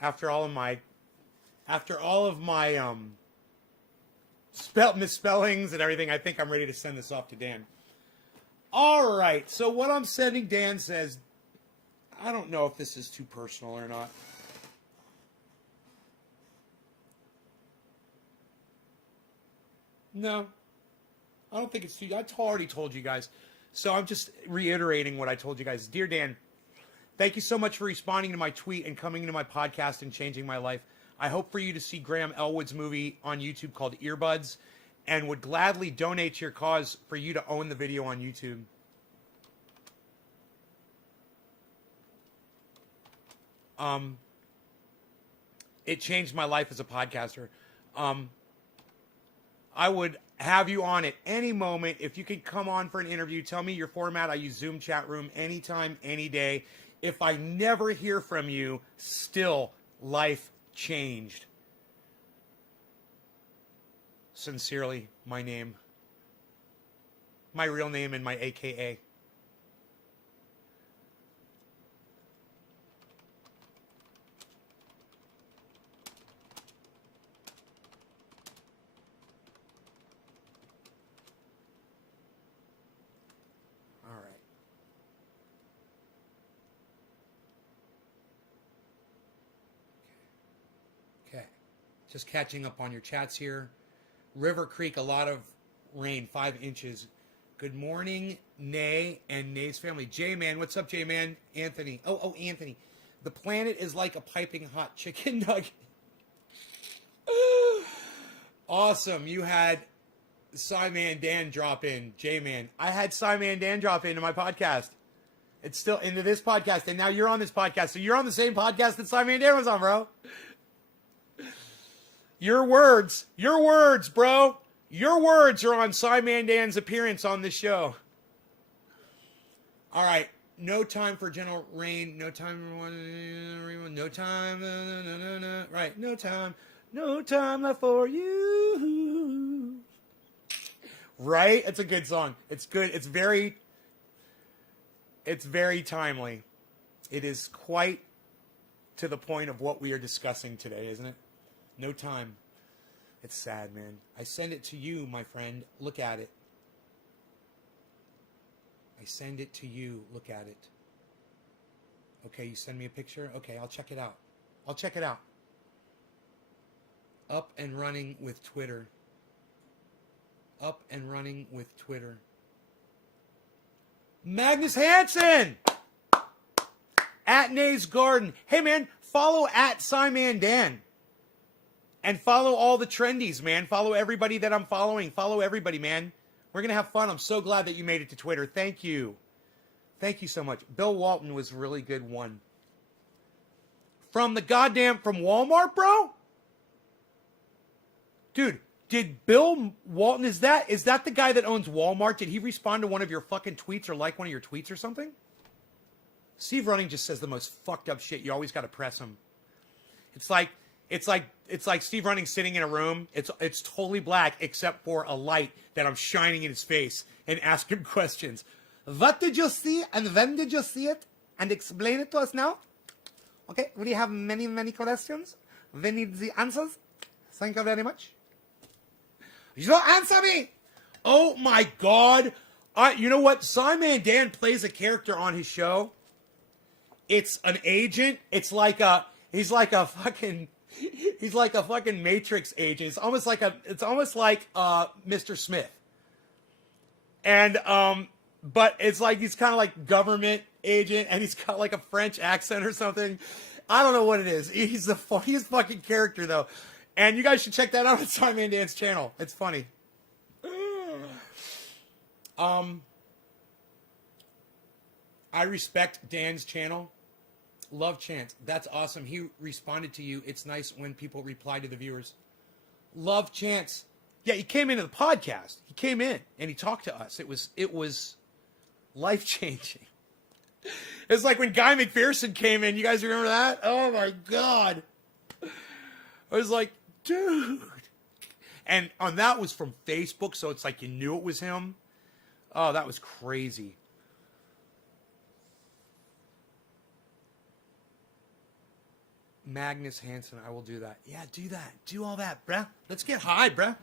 After all of my misspellings and everything, I think I'm ready to send this off to Dan. All right. So what I'm sending, Dan says, I don't know if this is too personal or not. No. I don't think it's too... I already told you guys. So I'm just reiterating what I told you guys. Dear Dan, thank you so much for responding to my tweet and coming to my podcast and changing my life. I hope for you to see Graham Elwood's movie on YouTube called Earbuds and would gladly donate to your cause for you to own the video on YouTube. It changed my life as a podcaster. I would have you on at any moment. If you could come on for an interview, tell me your format. I use Zoom chat room anytime, any day. If I never hear from you, still life changed. Sincerely, my name. My real name and my AKA. All right. Okay. Just catching up on your chats here. River Creek, a lot of rain, 5 inches. Good morning, Nay and Nay's family. J-Man, what's up, J-Man? Anthony. Oh, Anthony. The planet is like a piping hot chicken nugget. Awesome. You had SciManDan drop in. J-Man. I had SciManDan drop into my podcast. It's still into this podcast, and now you're on this podcast. So you're on the same podcast that SciManDan was on, bro. Your words, bro. Your words are on SciManDan's appearance on this show. All right. No time for gentle rain. No time. No time. No. Right. No time. No time left for you. Right? It's a good song. It's good. It's very timely. It is quite to the point of what we are discussing today, isn't it? No time. It's sad, man. I send it to you, my friend. Look at it. I send it to you. Look at it. Okay, you send me a picture? Okay, I'll check it out. I'll check it out. Up and running with Twitter. Up and running with Twitter. Magnus Hansen! At Nay's Garden. Hey, man, follow at SciManDan. And follow all the trendies, man. Follow everybody that I'm following. Follow everybody, man. We're going to have fun. I'm so glad that you made it to Twitter. Thank you. Thank you so much. Bill Walton was a really good one. From Walmart, bro? Dude, did Bill Walton, is that the guy that owns Walmart? Did he respond to one of your fucking tweets or like one of your tweets or something? Steve Running just says the most fucked up shit. You always got to press him. It's like Steve Running sitting in a room. It's totally black except for a light that I'm shining in his face and ask him questions. What did you see and when did you see it? And explain it to us now. Okay, we have many, many questions. We need the answers. Thank you very much. You answer me. Oh my God. You know what? SciManDan plays a character on his show. It's an agent. He's like a fucking Matrix agent. It's almost like Mr. Smith. And but it's like he's kind of like government agent, and he's got like a French accent or something. I don't know what it is. He's the funniest fucking character though, and you guys should check that out on SciManDan's channel. It's funny. I respect Dan's channel. Love Chance. That's awesome. He responded to you. It's nice when people reply to the viewers. Love Chance. Yeah, he came into the podcast. He came in and he talked to us. It was life-changing. It's like when Guy McPherson came in. You guys remember that? Oh my God. I was like, dude. And on that was from Facebook, so it's like you knew it was him. Oh, that was crazy. Magnus Hansen, I will do that. Yeah, do that. Do all that, bruh. Let's get high, bruh.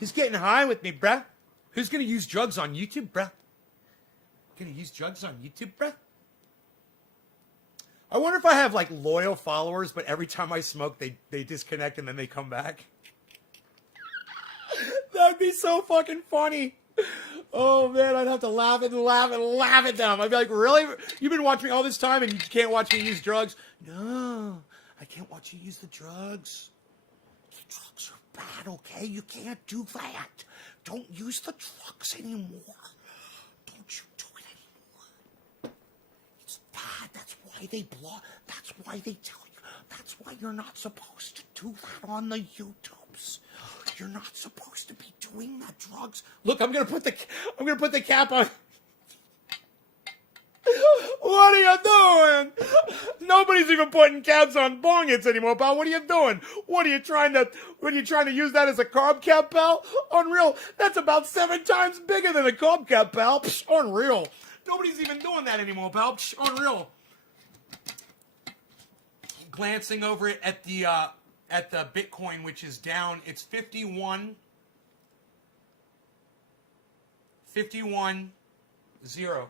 Who's getting high with me, bruh? Who's going to use drugs on YouTube, bruh? Gonna use drugs on YouTube, bruh? I wonder if I have like loyal followers, but every time I smoke, they disconnect and then they come back. That'd be so fucking funny. Oh man, I'd have to laugh and laugh and laugh at them. I'd be like, really? You've been watching me all this time and you can't watch me use drugs? No, I can't watch you use the drugs. The drugs are bad, okay? You can't do that. Don't use the drugs anymore. Don't you do it anymore. It's bad. That's why they block. That's why they tell you. That's why you're not supposed to do that on the YouTubes. You're not supposed to be doing the drugs. Look, I'm gonna put the cap on. What are you doing? Nobody's even putting caps on bong hits anymore, pal. What are you doing? What are you trying to use that as a carb cap, pal? Unreal. That's about 7 times bigger than a carb cap, pal. Psh, unreal. Nobody's even doing that anymore, pal. Psh, unreal. Glancing over it at the Bitcoin, which is down. It's 51.0.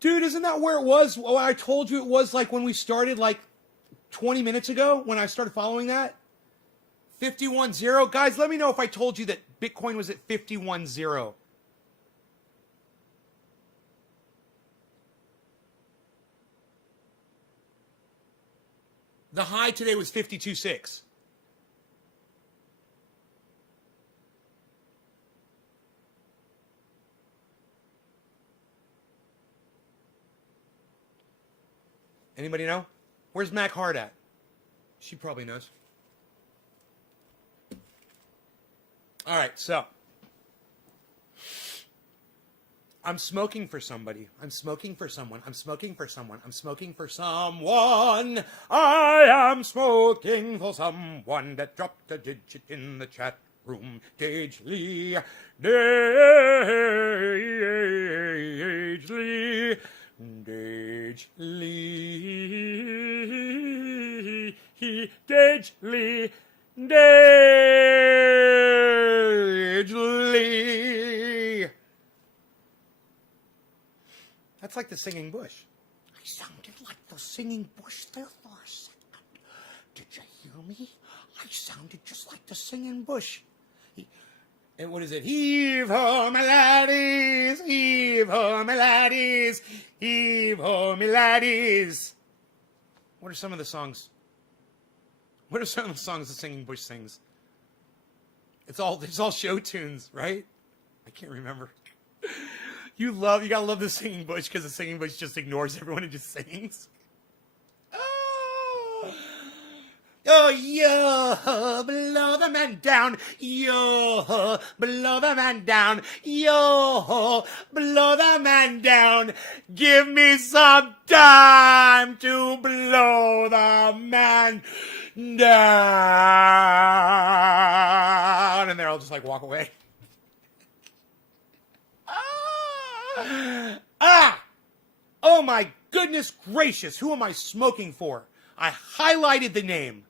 Dude, isn't that where it was? Oh, I told you it was like when we started like 20 minutes ago when I started following that. 51.0. Guys, let me know if I told you that Bitcoin was at 51.0. The high today was 52.6. Anybody know? Where's Mac Hart at? She probably knows. All right, so I'm smoking for somebody. I'm smoking for someone. I'm smoking for someone. I'm smoking for someone. I am smoking for someone that dropped a digit in the chat room. Dage Lee. Dage Lee. Dage Lee. Dage Lee. Dage Lee. That's like the singing bush. I sounded like the singing bush there for a second. Did you hear me? I sounded just like the singing bush. And what is it? Heave ho, my laddies! Heave ho, my laddies! Heave ho, my laddies! What are some of the songs? What are some of the songs the singing bush sings? It's all show tunes, right? I can't remember. You gotta love the singing bush because the singing bush just ignores everyone and just sings. Oh, yo, blow the man down. Yo, blow the man down. Yo, blow the man down. Give me some time to blow the man down. And they're all just like walk away. Oh my goodness gracious, who am I smoking for? I highlighted the name.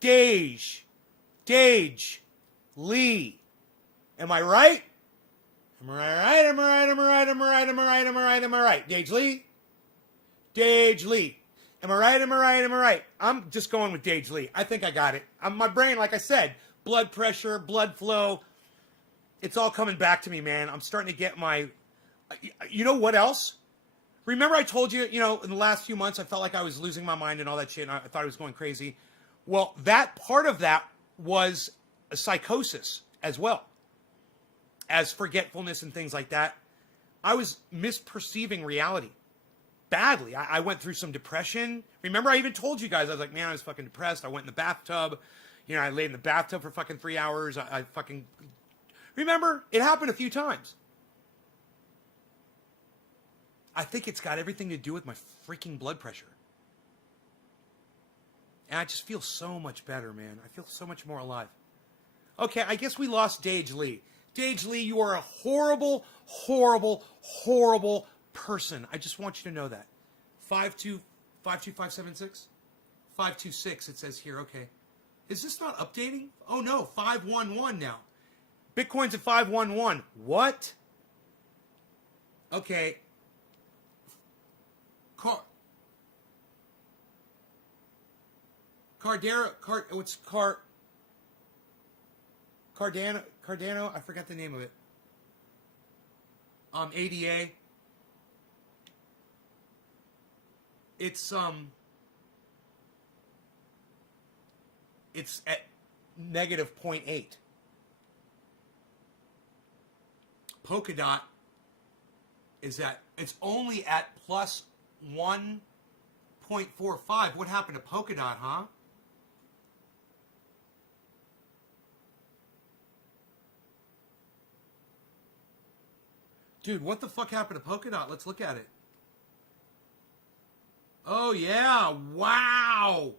Dage Lee. Am I right? Am I right? Dage Lee? Dage Lee. Am I right? I'm just going with Dage Lee. I think I got it. My brain, like I said, blood pressure, blood flow. It's all coming back to me, man. I'm starting to get my... You know what else? Remember I told you, in the last few months, I felt like I was losing my mind and all that shit, and I thought I was going crazy. Well, that part of that was a psychosis as well as forgetfulness and things like that. I was misperceiving reality badly. I went through some depression. Remember, I even told you guys, I was like, man, I was fucking depressed. I went in the bathtub. I laid in the bathtub for fucking 3 hours. I fucking... Remember, it happened a few times. I think it's got everything to do with my freaking blood pressure. And I just feel so much better, man. I feel so much more alive. Okay, I guess we lost Dage Lee. Dage Lee, you are a horrible, horrible, horrible person. I just want you to know that. 52576? 526, it says here. Okay. Is this not updating? Oh, no. 511 now. Bitcoin's at 511. What? Okay. Cardano, I forgot the name of it. ADA. It's at negative 0.8. Polkadot it's only at plus 1.45. What happened to Polkadot, huh? Dude, what the fuck happened to Polkadot? Let's look at it. Oh, yeah. Wow.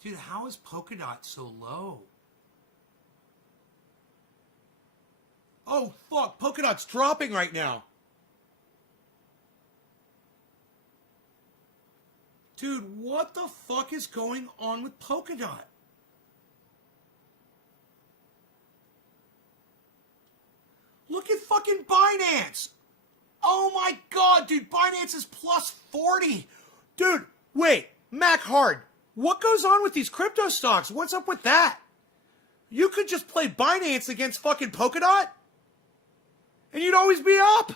Dude, how is Polkadot so low? Oh, fuck. Polkadot's dropping right now. Dude, what the fuck is going on with Polkadot? Look at fucking Binance. Oh my god, dude. Binance is plus 40. Dude, wait. Mac Hard. What goes on with these crypto stocks? What's up with that? You could just play Binance against fucking Polkadot, and you'd always be up.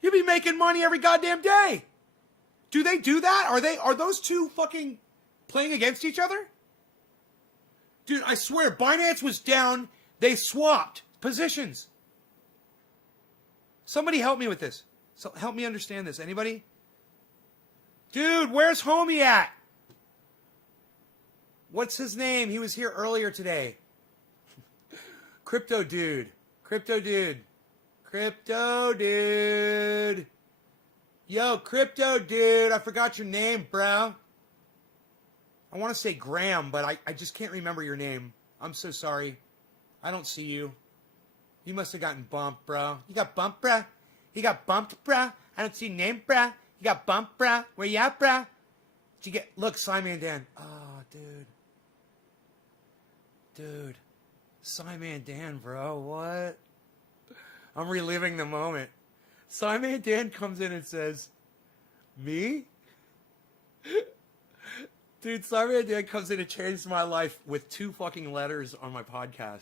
You'd be making money every goddamn day. Do they do that? Are those two fucking playing against each other? Dude, I swear, Binance was down. They swapped positions. Somebody help me with this. So help me understand this. Anybody? Dude, where's homie at? What's his name? He was here earlier today. Crypto dude. Crypto dude. Crypto dude. Yo, crypto dude. I forgot your name, bro. I want to say Graham, but I just can't remember your name. I'm so sorry. I don't see you. You must have gotten bumped, bro. You got bumped, bro? You got bumped, bro? I don't see your name, bro. You got bumped, bro? Where you at, bro? Did you get... Look, SciManDan. Oh, dude. Dude, SciManDan, bro, what? I'm reliving the moment. SciManDan comes in and says, me? Dude, SciManDan comes in and changes my life with 2 fucking letters on my podcast.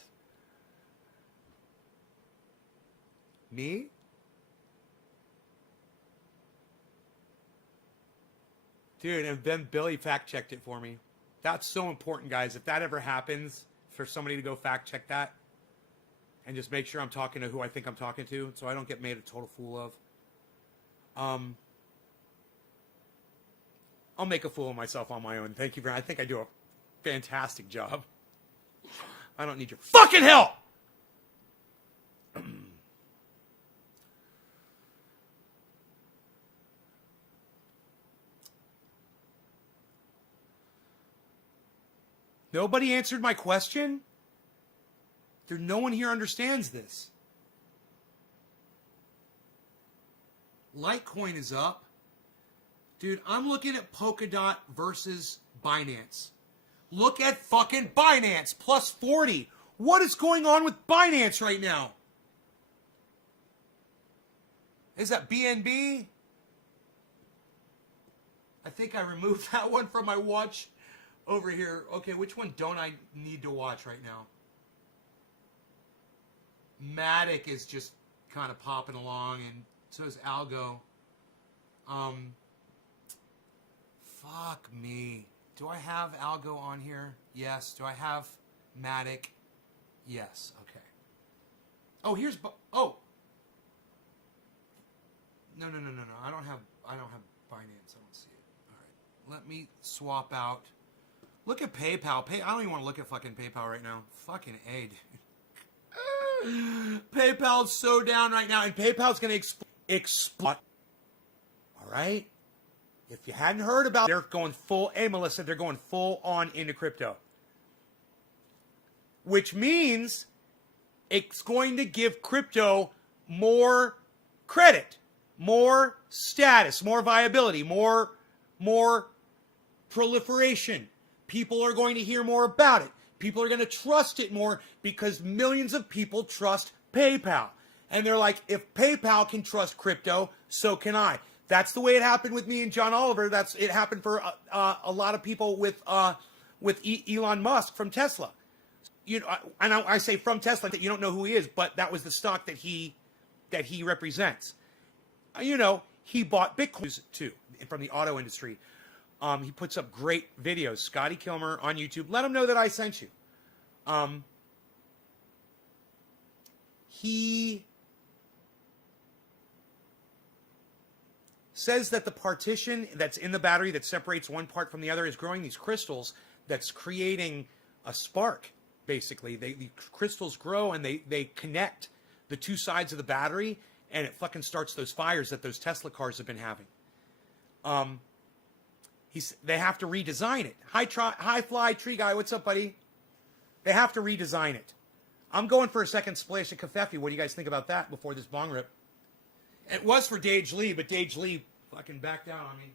Me? Dude, and then Billy fact-checked it for me. That's so important, guys. If that ever happens... for somebody to go fact check that and just make sure I'm talking to who I think I'm talking to so I don't get made a total fool of. I'll make a fool of myself on my own. Thank you I think I do a fantastic job. I don't need your fucking help. Nobody answered my question? No one here understands this. Litecoin is up. Dude, I'm looking at Polkadot versus Binance. Look at fucking Binance, plus 40. What is going on with Binance right now? Is that BNB? I think I removed that one from my watch over here. Okay, which one don't I need to watch right now? Matic is just kind of popping along, and so is Algo. Fuck me. Do I have Algo on here? Yes. Do I have Matic? Yes. Okay. Oh, here's oh. No. I don't have Binance. I don't see it. All right. Let me swap out. Look at PayPal. I don't even want to look at fucking PayPal right now. Fucking A, dude. PayPal's so down right now, and PayPal's going to explode. All right? If you hadn't heard about it, they're going full, hey, Melissa, they're going full on into crypto. which means it's going to give crypto more credit, more status, more viability, more proliferation. People are going to hear more about it. People are going to trust it more because millions of people trust PayPal. And they're like, if PayPal can trust crypto, so can I. That's the way it happened with me and John Oliver. It happened for a lot of people with Elon Musk from Tesla. You know, and I say from Tesla that you don't know who he is, but that was the stock that he represents. You know, he bought Bitcoin too from the auto industry. He puts up great videos. Scotty Kilmer on YouTube. Let him know that I sent you. He says that the partition that's in the battery that separates one part from the other is growing these crystals that's creating a spark, basically. The crystals grow and they connect the two sides of the battery, and it fucking starts those fires that those Tesla cars have been having. They have to redesign it. High Fly Tree Guy, what's up, buddy? They have to redesign it. I'm going for a second splash of Kafefi. What do you guys think about that before this bong rip? It was for Dage Lee, but Dage Lee fucking backed down on me.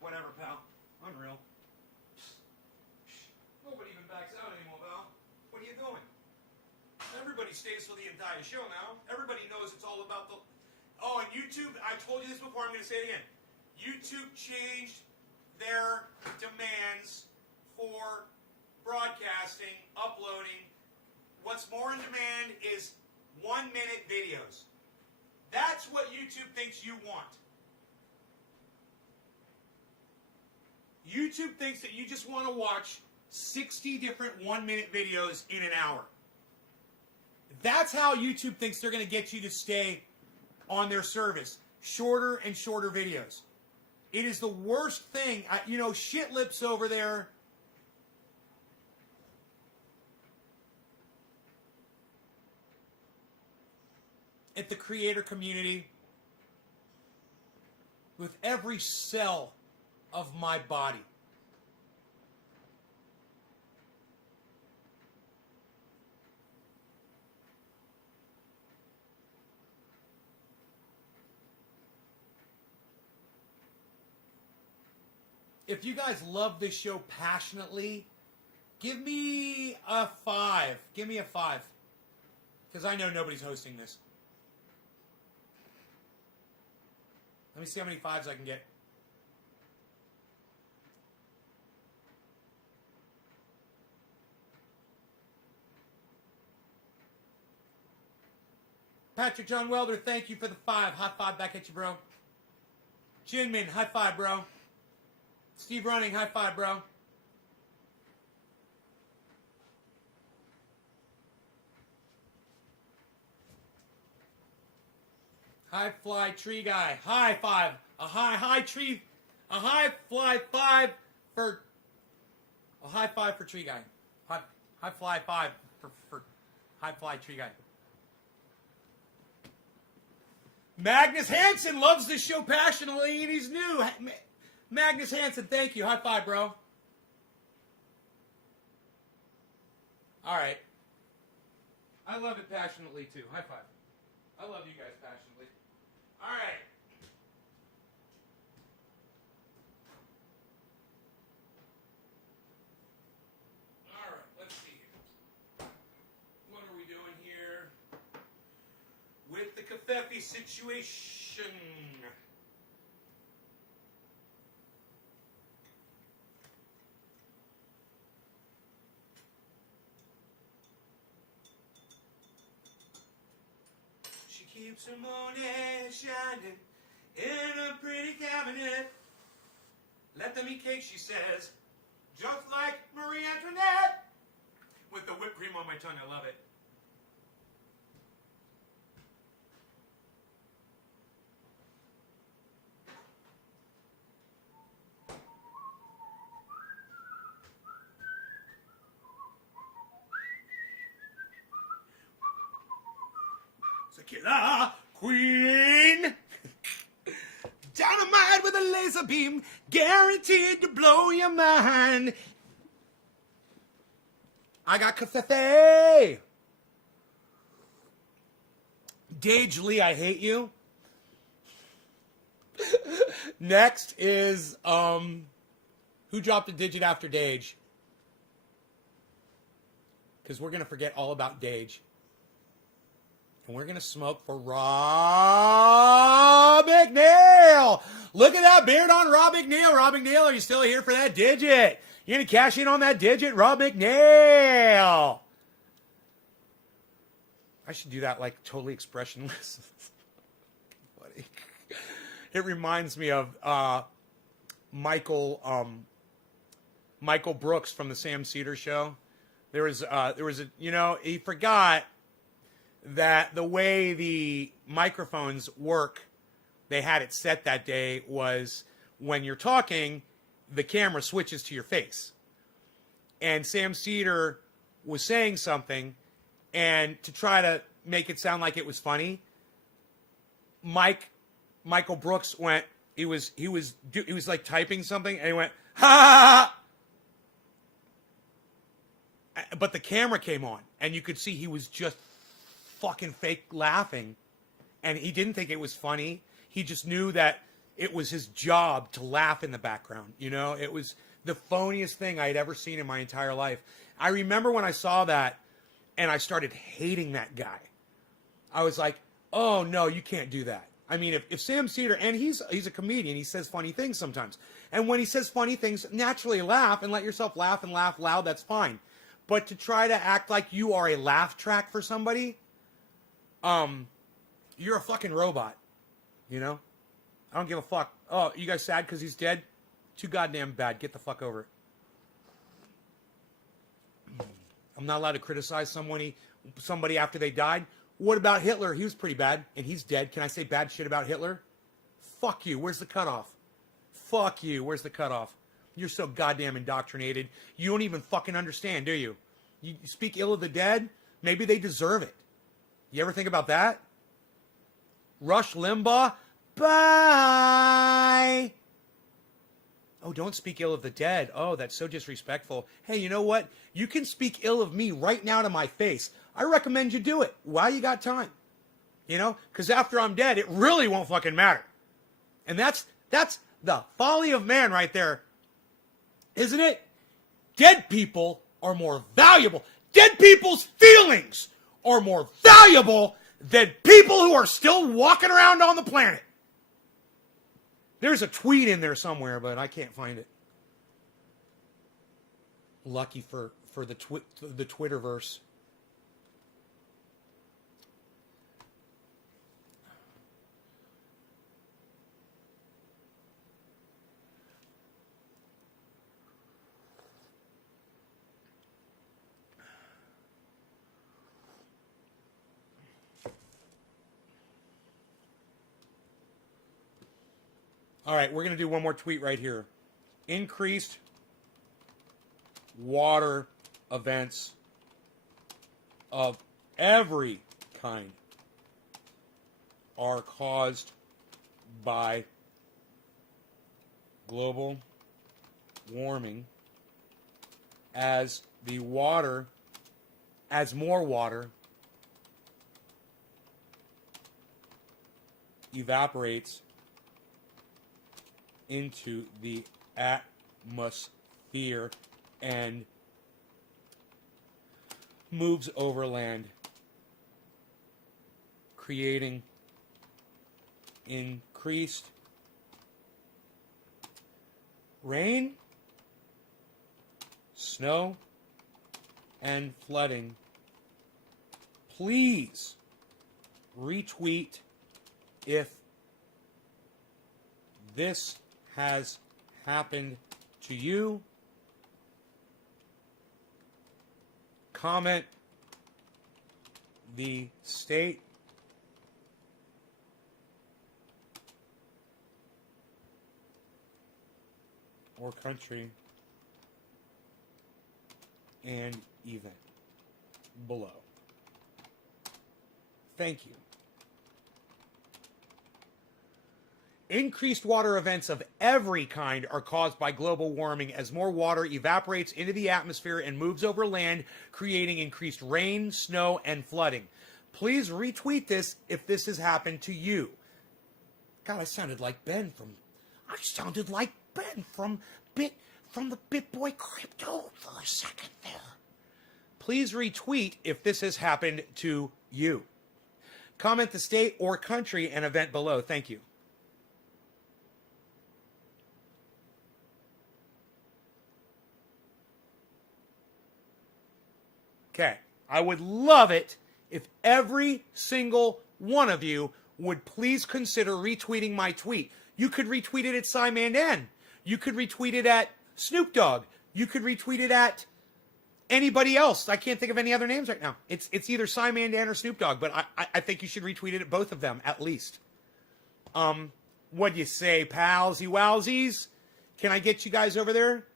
Whatever, pal. Unreal. Nobody even backs out anymore, pal. What are you doing? Everybody stays for the entire show now. Everybody knows it's all about the... Oh, and YouTube, I told you this before, I'm going to say it again. YouTube changed their demands for broadcasting, uploading. What's more in demand is 1-minute videos. That's what YouTube thinks you want. YouTube thinks that you just want to watch 60 different 1-minute videos in an hour. That's how YouTube thinks they're going to get you to stay on their service. Shorter and shorter videos. It is the worst thing. Shit lips over there. At the creator community, with every cell of my body. If you guys love this show passionately, give me a 5. Give me a 5. Because I know nobody's hosting this. Let me see how many 5s I can get. Patrick John Welder, thank you for the 5. High 5 back at you, bro. Jinmin, high 5, bro. Steve Running, high 5, bro. High Fly Tree Guy, high 5. A high fly 5 for... A high 5 for Tree Guy. High Fly 5 for High Fly Tree Guy. Magnus Hansen loves this show passionately and he's new. Magnus Hansen, thank you. High 5, bro. All right. I love it passionately, too. High 5. I love you guys passionately. All right. All right, let's see. What are we doing here? With the Kafefi situation. Keeps her money shining in a pretty cabinet. Let them eat cake, she says, just like Marie Antoinette. With the whipped cream on my tongue, I love it. Killer Queen. Dynamite with a laser beam, guaranteed to blow your mind. I got cafefe. Dage Lee, I hate you. Next is, who dropped a digit after Dage? Because we're going to forget all about Dage. And we're going to smoke for Rob McNeil. Look at that beard on Rob McNeil. Rob McNeil, are you still here for that digit? You're going to cash in on that digit, Rob McNeil. I should do that like totally expressionless. Funny. It reminds me of Michael Brooks from the Sam Cedar Show. There was a, you know, he forgot that the way the microphones work, they had it set that day, was when you're talking, the camera switches to your face. And Sam Cedar was saying something, and to try to make it sound like it was funny, Michael Brooks went, he was like typing something, and he went, ha! But the camera came on, and you could see he was just fucking fake laughing, and he didn't think it was funny. He just knew that it was his job to laugh in the background. You know, it was the phoniest thing I had ever seen in my entire life. I remember when I saw that, and I started hating that guy. I was like, oh no, you can't do that. I mean, if Sam Cedar, and he's a comedian, he says funny things sometimes. And when he says funny things, naturally laugh and let yourself laugh and laugh loud, that's fine. But to try to act like you are a laugh track for somebody, you're a fucking robot, you know? I don't give a fuck. Oh, you guys sad because he's dead? Too goddamn bad. Get the fuck over it. I'm not allowed to criticize somebody after they died. What about Hitler? He was pretty bad, and he's dead. Can I say bad shit about Hitler? Fuck you. Where's the cutoff? Fuck you. Where's the cutoff? You're so goddamn indoctrinated. You don't even fucking understand, do you? You speak ill of the dead? Maybe they deserve it. You ever think about that? Rush Limbaugh? Bye! Oh, don't speak ill of the dead. Oh, that's so disrespectful. Hey, you know what? You can speak ill of me right now to my face. I recommend you do it while you got time. You know? Because after I'm dead, it really won't fucking matter. And that's the folly of man right there. Isn't it? Dead people are more valuable. Dead people's feelings are more valuable than people who are still walking around on the planet. There's a tweet in there somewhere, but I can't find it. Lucky for the Twitterverse. All right, we're going to do one more tweet right here. Increased water events of every kind are caused by global warming as more water evaporates into the atmosphere and moves over land, creating increased rain, snow, and flooding. Please retweet if this has happened to you. Comment the state or country and event below. Thank you. Increased water events of every kind are caused by global warming as more water evaporates into the atmosphere and moves over land, creating increased rain, snow, and flooding. Please retweet this if this has happened to you. God, I sounded like Ben from the BitBoy Crypto for a second there. Please retweet if this has happened to you. Comment the state or country and event below. Thank you. Okay. I would love it if every single one of you would please consider retweeting my tweet. You could retweet it at SciManDan. You could retweet it at Snoop Dogg. You could retweet it at anybody else. I can't think of any other names right now. It's either SciManDan or Snoop Dogg, but I think you should retweet it at both of them, at least. What do you say, palsy wowsies? Can I get you guys over there?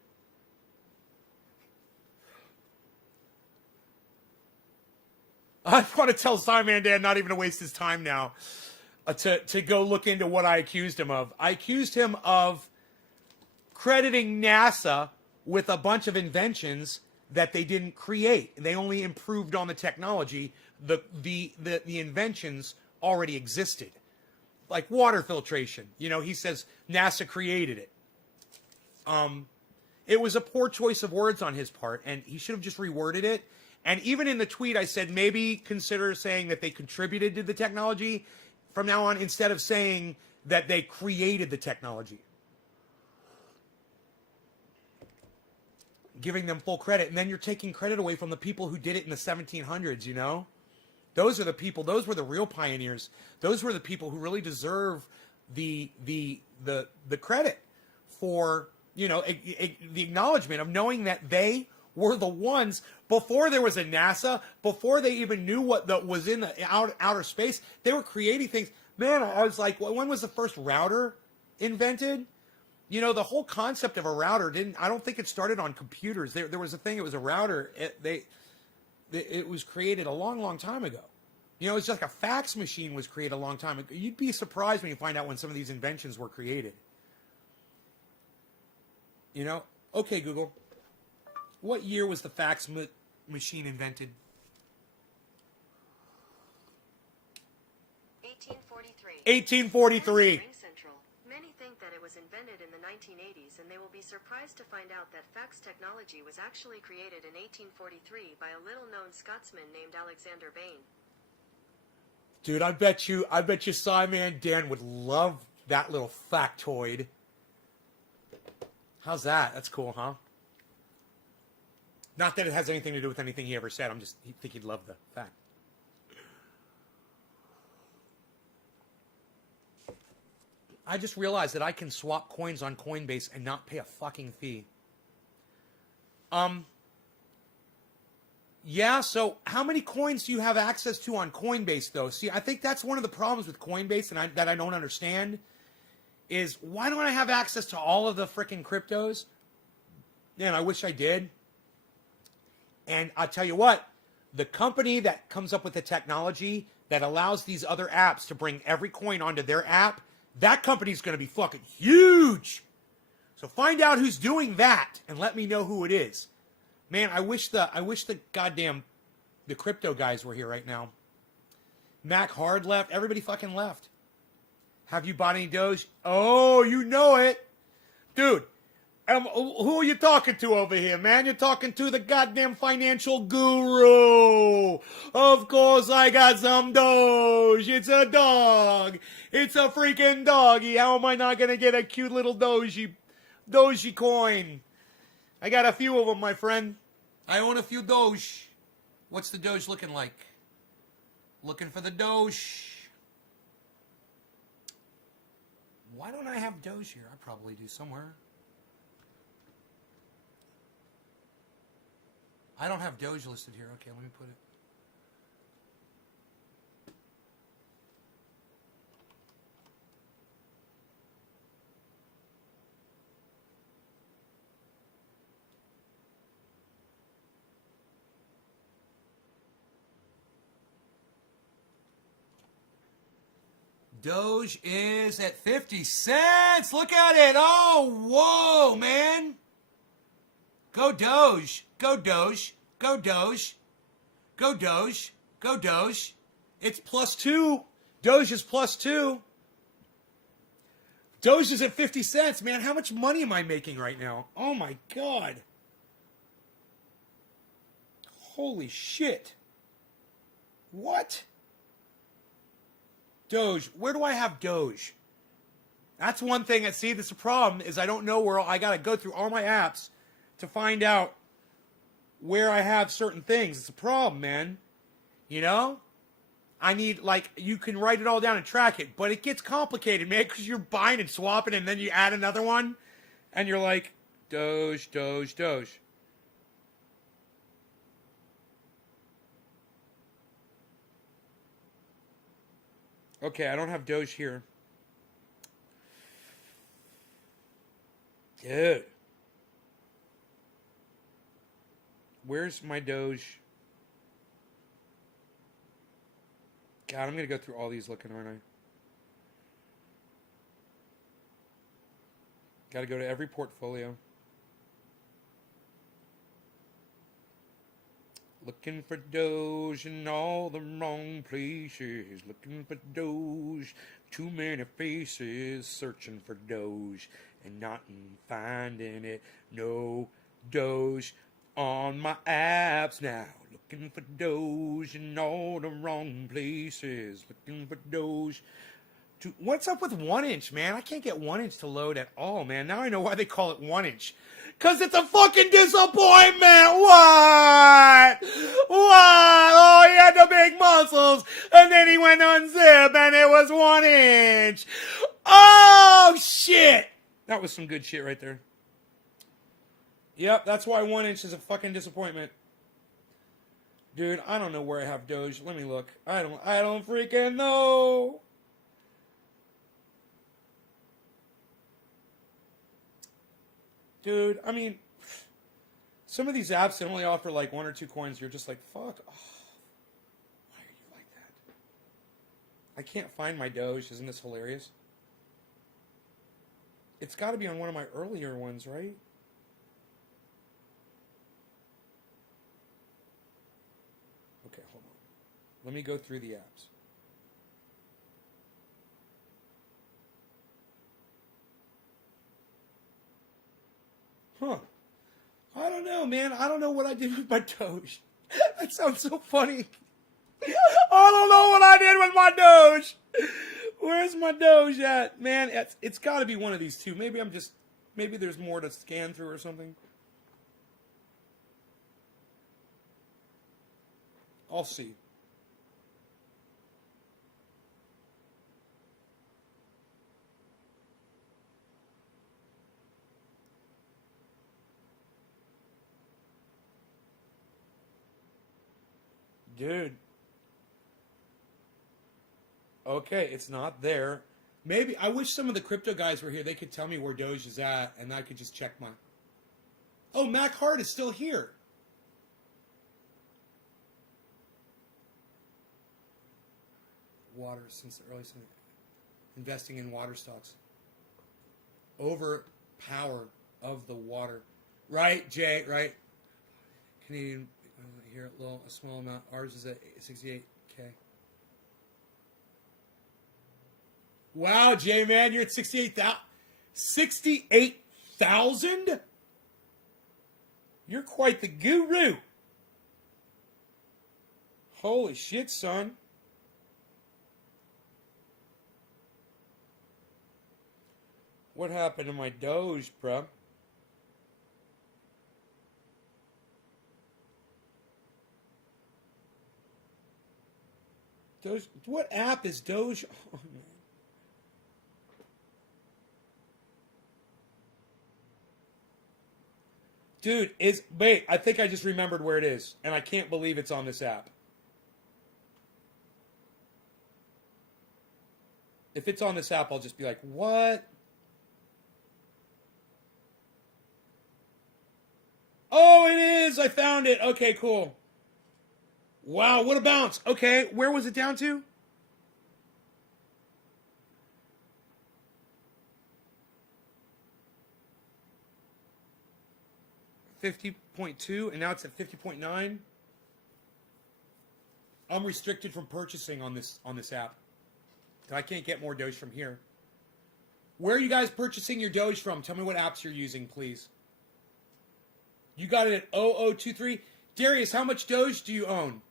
I want to tell SciManDan not even to waste his time now to go look into what I accused him of. I accused him of crediting NASA with a bunch of inventions that they didn't create. They only improved on the technology. The inventions already existed. Like water filtration. You know, he says NASA created it. It was a poor choice of words on his part, and he should have just reworded it. And even in the tweet, I said maybe consider saying that they contributed to the technology from now on instead of saying that they created the technology. Giving them full credit. And then you're taking credit away from the people who did it in the 1700s, you know? Those are the people, those were the real pioneers. Those were the people who really deserve the credit for, you know, the acknowledgement of knowing that they were the ones, before there was a NASA, before they even knew what was in the outer space, they were creating things. Man, I was like, when was the first router invented? You know, the whole concept of a router I don't think it started on computers. There was a thing, it was a router. It was created a long, long time ago. You know, it's just like a fax machine was created a long time ago. You'd be surprised when you find out when some of these inventions were created. You know? Okay, Google. What year was the fax machine invented? 1843. 1843. Central. Many think that it was invented in the 1980s, and they will be surprised to find out that fax technology was actually created in 1843 by a little-known Scotsman named Alexander Bain. Dude, I bet you SciManDan would love that little factoid. How's that? That's cool, huh? Not that it has anything to do with anything he ever said. I think he'd love the fact. I just realized that I can swap coins on Coinbase and not pay a fucking fee. Yeah, so how many coins do you have access to on Coinbase, though? See, I think that's one of the problems with Coinbase that I don't understand is why don't I have access to all of the freaking cryptos? Man, I wish I did. And I'll tell you what, the company that comes up with the technology that allows these other apps to bring every coin onto their app, that company's going to be fucking huge. So find out who's doing that and let me know who it is. Man, I wish the goddamn the crypto guys were here right now. Mac Hard left. Everybody fucking left. Have you bought any Doge? Oh, you know it. Dude, who are you talking to over here, man? You're talking to the goddamn financial guru. Of course I got some Doge. It's a dog. It's a freaking doggy. How am I not going to get a cute little Doge coin? I got a few of them, my friend. I own a few Doge. What's the Doge looking like? Looking for the Doge. Why don't I have Doge here? I probably do somewhere. I don't have Doge listed here. Okay, let me put it. Doge is at 50 cents. Look at it. Oh, whoa, man. Go Doge. Go Doge. Go Doge. Go Doge. Go Doge. It's +2. Doge is +2. Doge is at 50 cents, man. How much money am I making right now? Oh, my God. Holy shit. What? Doge. Where do I have Doge? That's one thing. See, that's the problem is I don't know where. I got to go through all my apps to find out where I have certain things. It's a problem, man. You know? I need, like, you can write it all down and track it, but it gets complicated, man, because you're buying and swapping, and then you add another one, and you're like, Doge, Doge, Doge. Okay, I don't have Doge here. Dude. Where's my Doge? God, I'm going to go through all these looking, aren't I? Got to go to every portfolio. Looking for Doge in all the wrong places. Looking for Doge. Too many faces searching for Doge and not finding it. No Doge on my apps now. Looking for Doge in all the wrong places. Looking for Doge. What's up with 1 inch, man? I can't get 1 inch to load at all, man. Now I know why they call it 1 inch. Because it's a fucking disappointment. What? What? Oh, he had the big muscles. And then he went unzip and it was 1 inch. Oh, shit. That was some good shit right there. Yep, that's why 1 inch is a fucking disappointment. Dude, I don't know where I have Doge. Let me look. I don't freaking know. Dude, I mean, some of these apps that only offer like 1 or 2 coins, you're just like, fuck. Oh, why are you like that? I can't find my Doge. Isn't this hilarious? It's got to be on one of my earlier ones, right? Okay, hold on. Let me go through the apps. Huh. I don't know, man. I don't know what I did with my Doge. That sounds so funny. I don't know what I did with my Doge. Where's my Doge at? Man, it's got to be one of these two. Maybe there's more to scan through or something. I'll see. Dude. Okay, it's not there. Maybe, I wish some of the crypto guys were here. They could tell me where Doge is at, and I could just check my... Oh, Mac Hart is still here. Water since the early... Investing in water stocks. Overpower of the water. Right, Jay, right. Canadian... Here, a small amount. Ours is at 68K. Wow, Jay, man, you're at 68,000. 68,000? You're quite the guru. Holy shit, son. What happened to my Doge, bruh? Doge, what app is Doge? Oh, man. Dude, wait, I think I just remembered where it is, and I can't believe it's on this app. If it's on this app, I'll just be like, what? Oh, it is! I found it! Okay, cool. Wow, what a bounce. Okay, where was it down to? 50.2 and now it's at 50.9. I'm restricted from purchasing on this app. I can't get more Doge from here. Where are you guys purchasing your Doge from? Tell me what apps you're using, please. You got it at 0023. Darius, how much Doge do you own?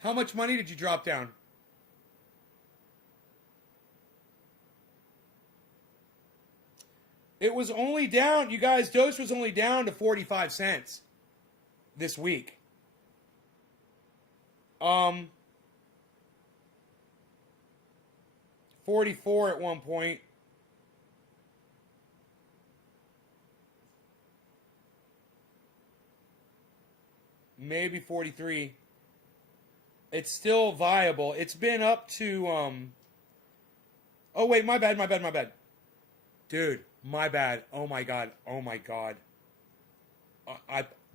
How much money did you drop down? It was only down, you guys, Doge was only down to 45 cents this week. 44 at one point. Maybe 43. It's still viable. It's been up to oh wait, my bad. Dude, my bad. Oh my god.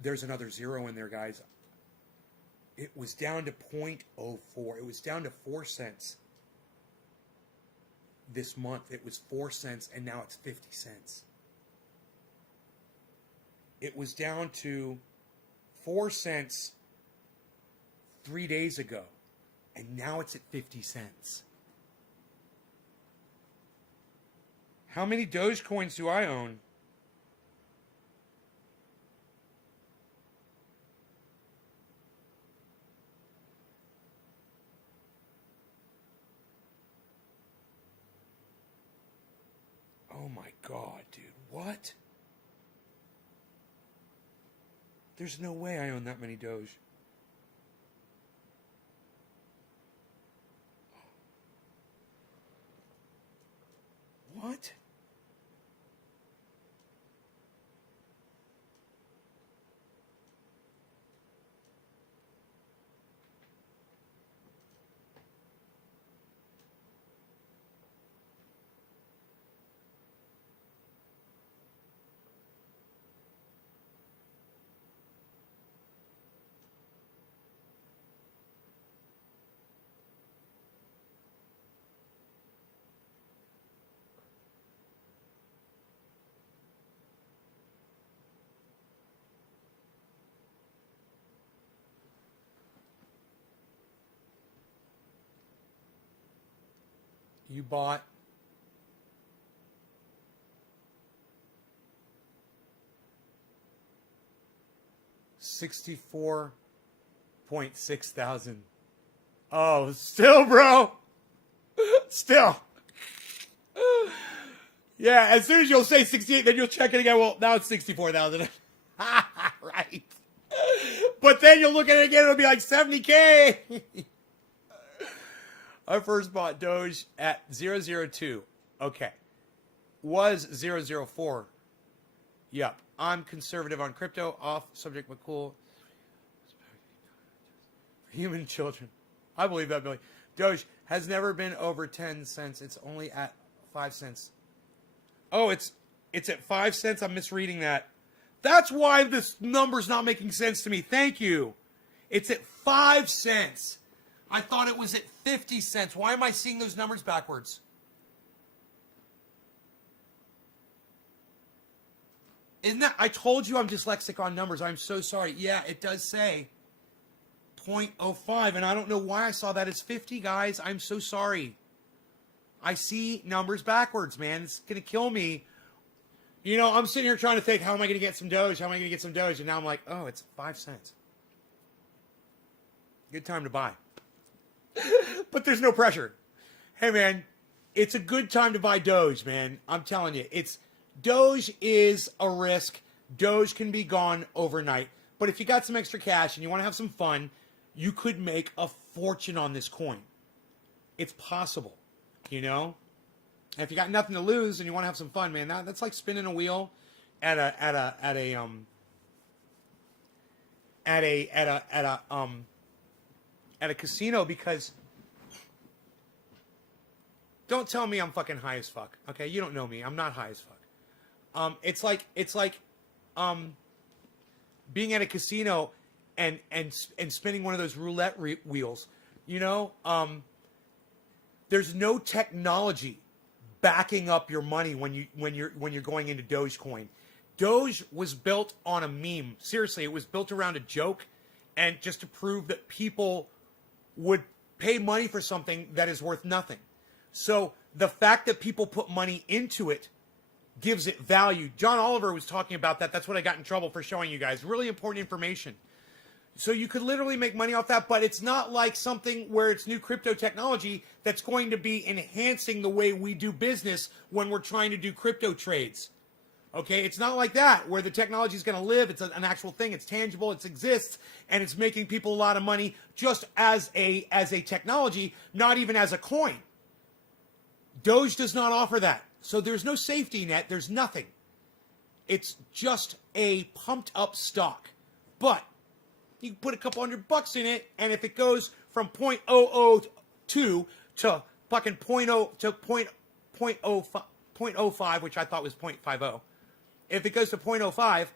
There's another zero in there, guys. It was down to 0.04. It was down to 4 cents. This month it was 4 cents and now it's 50 cents. It was down to 4 cents 3 days ago and now it's at 50 cents. How many Dogecoins do I own? Oh my god, dude. What? There's no way I own that many Doge. What? You bought $64.6 thousand. Oh, still, bro. Still. Yeah, as soon as you'll say 68, then you'll check it again. Well, now it's 64,000. Right. But then you'll look at it again, it'll be like 70K. I first bought Doge at 002. Okay. Was 004. Yep. I'm conservative on crypto. Off subject but cool. Human children. I believe that, Billy. Doge has never been over 10 cents. It's only at 5 cents. Oh, it's at 5 cents? I'm misreading that. That's why this number's not making sense to me. Thank you. It's at 5 cents. I thought it was at 50 cents. Why am I seeing those numbers backwards? Isn't that... I told you I'm dyslexic on numbers. I'm so sorry. Yeah, it does say 0.05, and I don't know why I saw that as 50, guys. I'm so sorry. I see numbers backwards, man. It's going to kill me. You know, I'm sitting here trying to think, how am I going to get some Doge? How am I going to get some Doge? And now I'm like, oh, it's 5 cents. Good time to buy. But there's no pressure. Hey, man, it's a good time to buy Doge, man. I'm telling you. Doge is a risk. Doge can be gone overnight. But if you got some extra cash and you want to have some fun, you could make a fortune on this coin. It's possible, you know? And if you got nothing to lose and you want to have some fun, man, that's like spinning a wheel at a casino, because don't tell me I'm fucking high as fuck. Okay, you don't know me. I'm not high as fuck. It's like being at a casino and spinning one of those roulette wheels. You know, there's no technology backing up your money when you're going into Dogecoin. Doge was built on a meme. Seriously, it was built around a joke, and just to prove that people would pay money for something that is worth nothing. So the fact that people put money into it gives it value. John Oliver was talking about that. That's what I got in trouble for showing you guys. Really important information. So you could literally make money off that, but it's not like something where it's new crypto technology that's going to be enhancing the way we do business when we're trying to do crypto trades. Okay, it's not like that where the technology is going to live. It's an actual thing. It's tangible. It exists, and it's making people a lot of money just as a technology, not even as a coin. Doge does not offer that. So there's no safety net. There's nothing. It's just a pumped up stock. But you can put a couple $100 in it, and if it goes from 0.002 to fucking 0.0 to 0.05, which I thought was 0.50, if it goes to 0.05,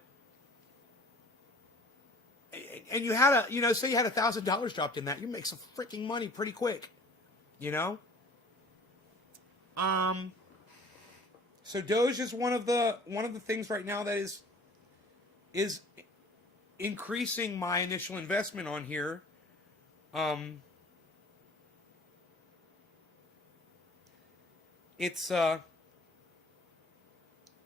and you had say you had $1,000 dropped in that, you make some freaking money pretty quick, So Doge is one of the things right now that is increasing my initial investment on here. It's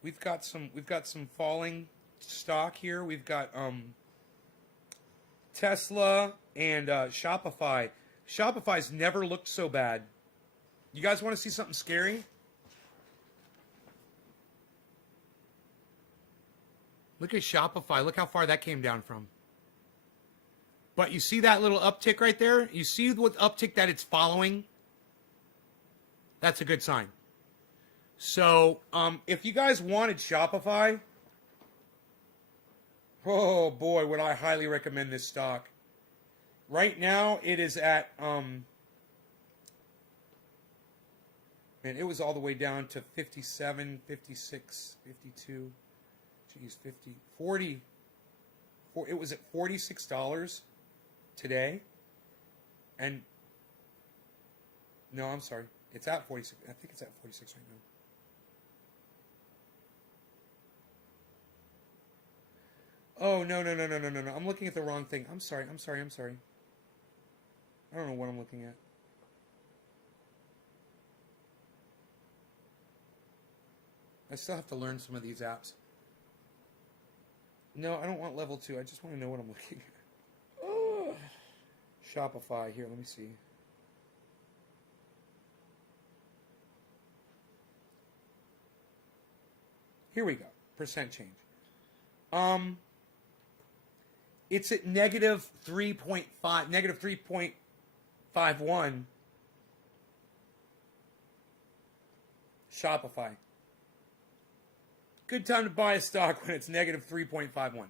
we've got some falling stock here. We've got Tesla and Shopify. Shopify's never looked so bad. You guys want to see something scary? Look at Shopify. Look how far that came down from. But you see that little uptick right there? You see what uptick that it's following? That's a good sign. So, if you guys wanted Shopify, oh boy, would I highly recommend this stock. Right now, it is at, man, it was all the way down to 57, 56, 52. Geez, 50, 40. It was at $46 today. And, no, I'm sorry. It's at 46. I think it's at 46 right now. Oh, no. I'm looking at the wrong thing. I'm sorry. I don't know what I'm looking at. I still have to learn some of these apps. No, I don't want level 2. I just want to know what I'm looking at. Oh. Shopify. Here, let me see. Here we go. Percent change. It's at negative 3.5, negative 3.51. Shopify. Good time to buy a stock when it's negative 3.51,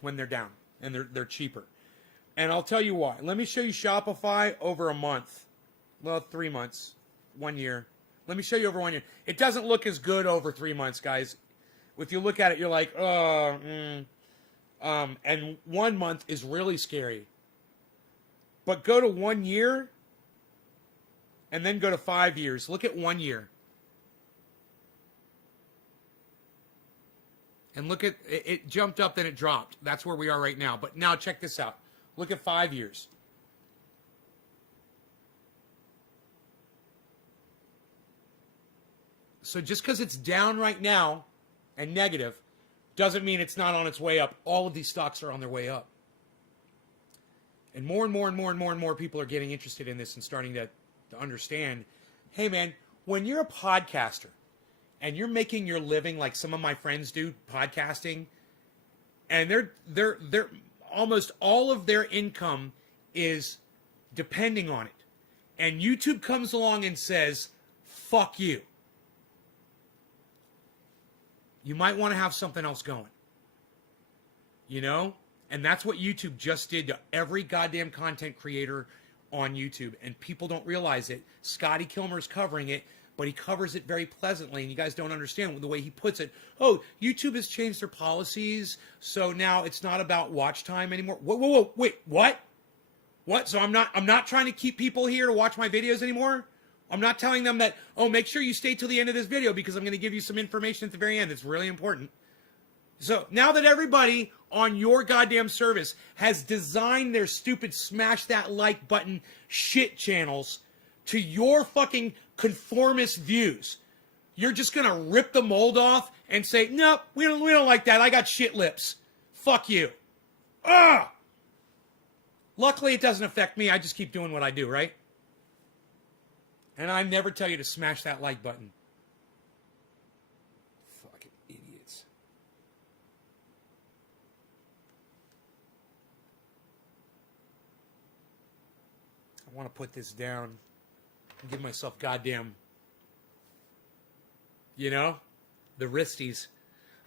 when they're down and they're cheaper. And I'll tell you why. Let me show you Shopify over a month. Well, 3 months, 1 year. Let me show you over 1 year. It doesn't look as good over 3 months, guys. If you look at it, you're like, and 1 month is really scary. But go to 1 year and then go to 5 years. Look at 1 year. And look at, it jumped up, then it dropped. That's where we are right now. But now check this out. Look at 5 years. So just because it's down right now and negative doesn't mean it's not on its way up. All of these stocks are on their way up. And more people are getting interested in this and starting to understand, hey man, when you're a podcaster, and you're making your living like some of my friends do, podcasting, and they're almost all of their income is depending on it. And YouTube comes along and says, fuck you. You might want to have something else going. And that's what YouTube just did to every goddamn content creator on YouTube. And people don't realize it. Scotty Kilmer's covering it. But he covers it very pleasantly, and you guys don't understand the way he puts it. Oh, YouTube has changed their policies, so now it's not about watch time anymore. Whoa, wait, what? What? So I'm not trying to keep people here to watch my videos anymore? I'm not telling them that, oh, make sure you stay till the end of this video because I'm going to give you some information at the very end. It's really important. So now that everybody on your goddamn service has designed their stupid smash that like button shit channels to your fucking conformist views, you're just going to rip the mold off and say, nope, we don't like that. I got shit lips. Fuck you. Ugh! Luckily, it doesn't affect me. I just keep doing what I do, right? And I never tell you to smash that like button. Fucking idiots. I want to put this down and give myself goddamn, you know, the wristies.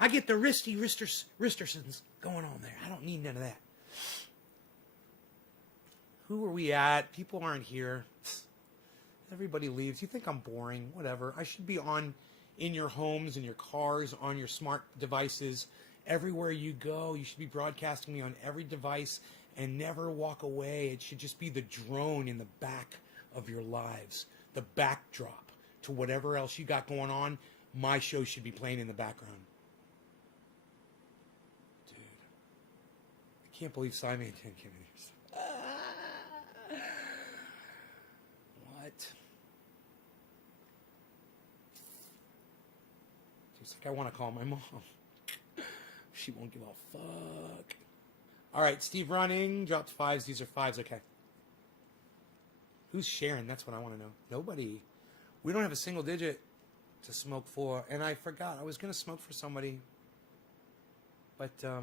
I get the wristersons going on there. I don't need none of that. Who are we at? People aren't here. Everybody leaves. You think I'm boring? Whatever. I should be on in your homes, in your cars, on your smart devices. Everywhere you go, you should be broadcasting me on every device and never walk away. It should just be the drone in the back of your lives, the backdrop to whatever else you got going on. My show should be playing in the background. Dude, I can't believe SciManDan came in here. What? It's like I want to call my mom. She won't give a fuck. All right, Steve running. Dropped fives. These are fives. Okay. Who's sharing? That's what I want to know. Nobody. We don't have a single digit to smoke for. And I forgot. I was going to smoke for somebody. But I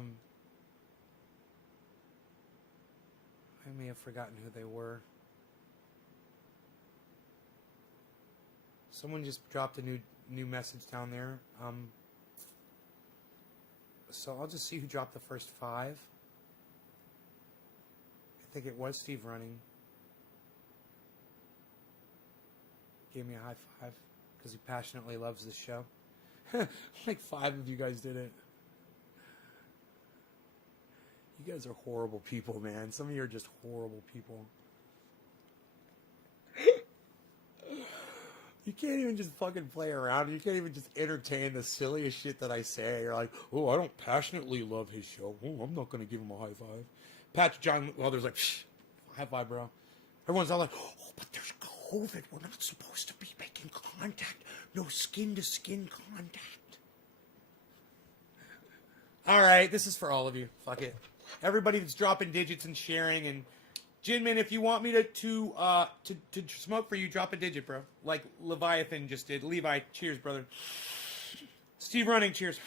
may have forgotten who they were. Someone just dropped a new message down there. So I'll just see who dropped the first five. I think it was Steve running. Gave me a high five because he passionately loves this show. Like 5 of you guys did it. You guys are horrible people, man. Some of you are just horrible people. You can't even just fucking play around. You can't even just entertain the silliest shit that I say. You're like, oh, I don't passionately love his show. Oh, I'm not going to give him a high five. Patrick John Welders like, psh, high five, bro. Everyone's all like, oh, but there's COVID. We're not supposed to be making contact. No skin-to-skin contact. All right, this is for all of you. Fuck it. Everybody that's dropping digits and sharing and Jinmin, if you want me to smoke for you, drop a digit, bro. Like Leviathan just did. Levi, cheers, brother. Steve running, cheers.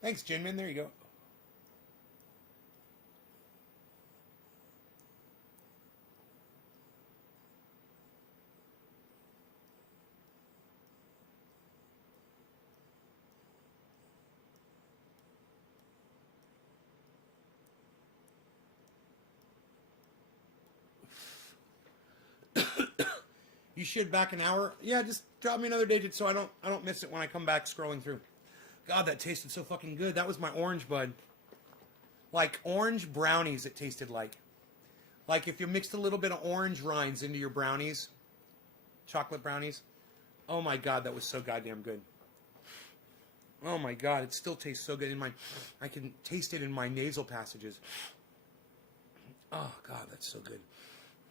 Thanks, Jinmin. There you go. You should back an hour. Yeah, just drop me another digit so I don't miss it when I come back scrolling through. God, that tasted so fucking good. That was my orange bud. Like orange brownies it tasted like. Like if you mixed a little bit of orange rinds into your brownies, chocolate brownies. Oh my God, that was so goddamn good. Oh my God, it still tastes so good. I can taste it in my nasal passages. Oh God, that's so good.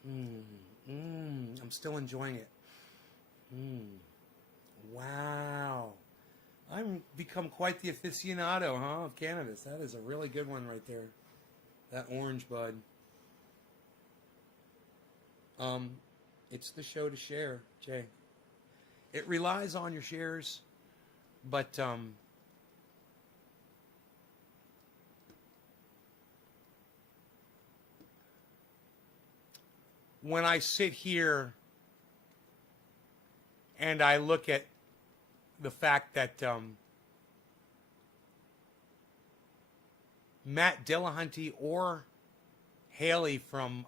I'm still enjoying it. Wow. I've become quite the aficionado, huh, of cannabis. That is a really good one right there. That orange bud. It's the show to share, Jay. It relies on your shares, but when I sit here and I look at the fact that Matt Dillahunty or Haley from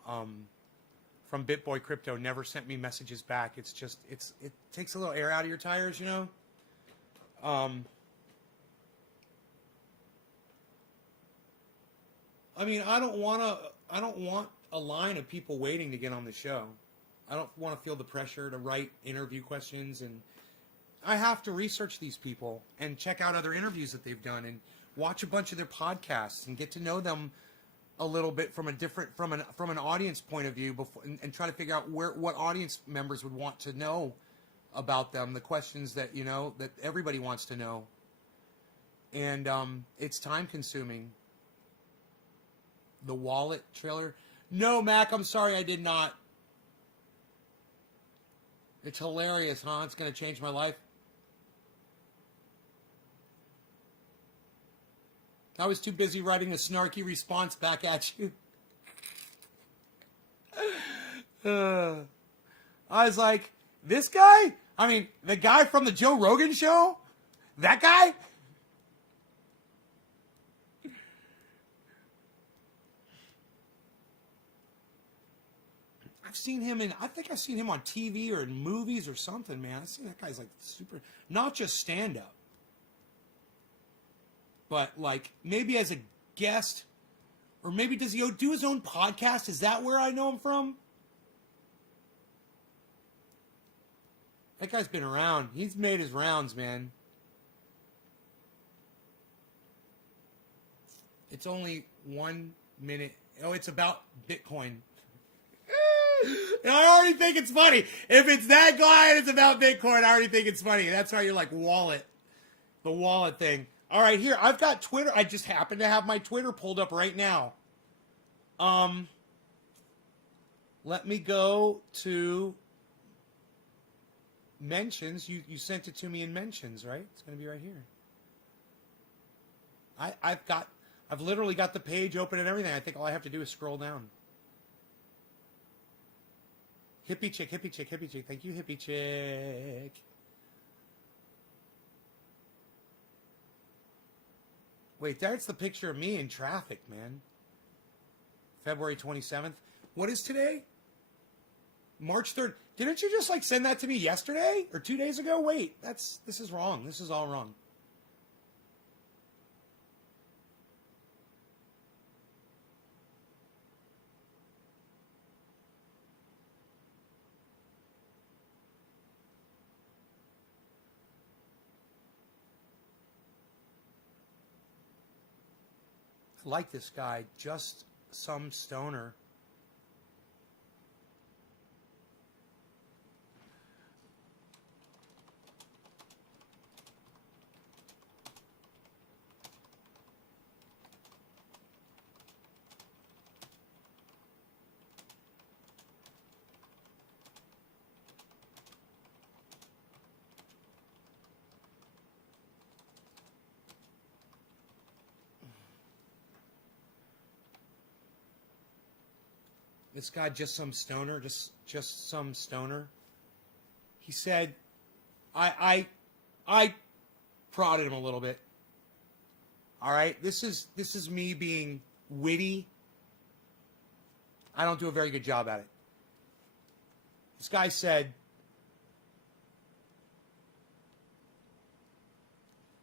BitBoy Crypto never sent me messages back. It's just it takes a little air out of your tires, you know. I mean, I don't want a line of people waiting to get on the show. I don't want to feel the pressure to write interview questions, and I have to research these people and check out other interviews that they've done and watch a bunch of their podcasts and get to know them a little bit from an audience point of view before, and try to figure out what audience members would want to know about them, the questions that, you know, that everybody wants to know. And it's time consuming. The wallet trailer. No, Mac, I'm sorry, I did not. It's hilarious, huh? It's going to change my life. I was too busy writing a snarky response back at you. I was like, this guy? I mean, the guy from the Joe Rogan show? That guy? I think I've seen him on TV or in movies or something, man. I've seen that guy's like super, not just stand-up, but like maybe as a guest, or maybe does he do his own podcast? Is that where I know him from? That guy's been around. He's made his rounds, man. It's only 1 minute. Oh, it's about Bitcoin. I already think it's funny. If it's that guy and it's about Bitcoin, I already think it's funny. That's how you're like wallet. The wallet thing. All right, here. I've got Twitter. I just happen to have my Twitter pulled up right now. Let me go to mentions. You sent it to me in mentions, right? It's going to be right here. I've literally got the page open and everything. I think all I have to do is scroll down. Hippie chick, hippie chick, hippie chick. Thank you, hippie chick. Wait, that's the picture of me in traffic, man. February 27th. What is today? March 3rd. Didn't you just like send that to me yesterday or 2 days ago? Wait, this is wrong. This is all wrong. I like this guy, just some stoner. This guy, just some stoner, just some stoner. He said, I prodded him a little bit. All right, this is me being witty. I don't do a very good job at it. This guy said,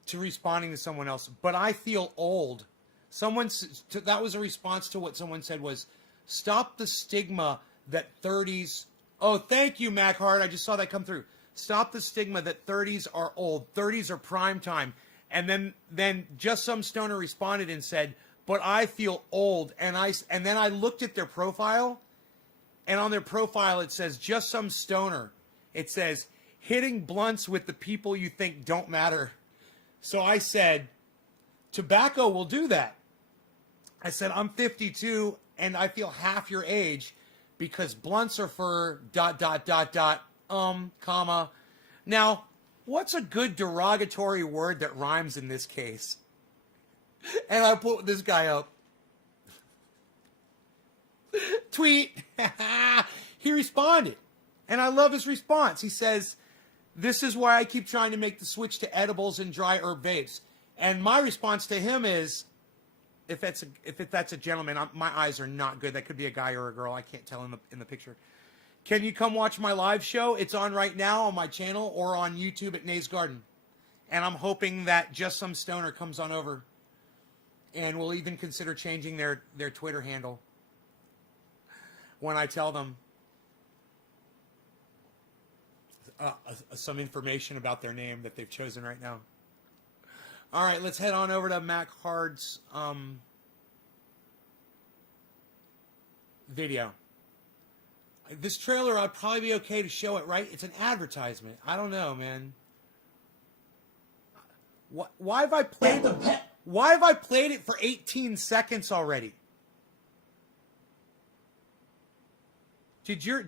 to responding to someone else, but I feel old. That was a response to what someone said was, stop the stigma that 30s... Oh, thank you, Mac Hart. I just saw that come through. Stop the stigma that 30s are old. 30s are prime time. And then just some stoner responded and said, but I feel old. And then I looked at their profile, and on their profile it says, just some stoner. It says, hitting blunts with the people you think don't matter. So I said, tobacco will do that. I said, I'm 52 and I feel half your age because blunts are for ... comma. Now, what's a good derogatory word that rhymes in this case? And I put this guy up. Tweet. He responded. And I love his response. He says, this is why I keep trying to make the switch to edibles and dry herb vapes. And my response to him is, if that's a gentleman, my eyes are not good. That could be a guy or a girl. I can't tell in the picture. Can you come watch my live show? It's on right now on my channel or on YouTube at Nays Garden. And I'm hoping that Just Some Stoner comes on over and will even consider changing their Twitter handle when I tell them some information about their name that they've chosen right now. All right, let's head on over to Mac Hard's video. This trailer, I'd probably be okay to show it, right? It's an advertisement. I don't know, man. Why have I played Why have I played it for 18 seconds already? Did your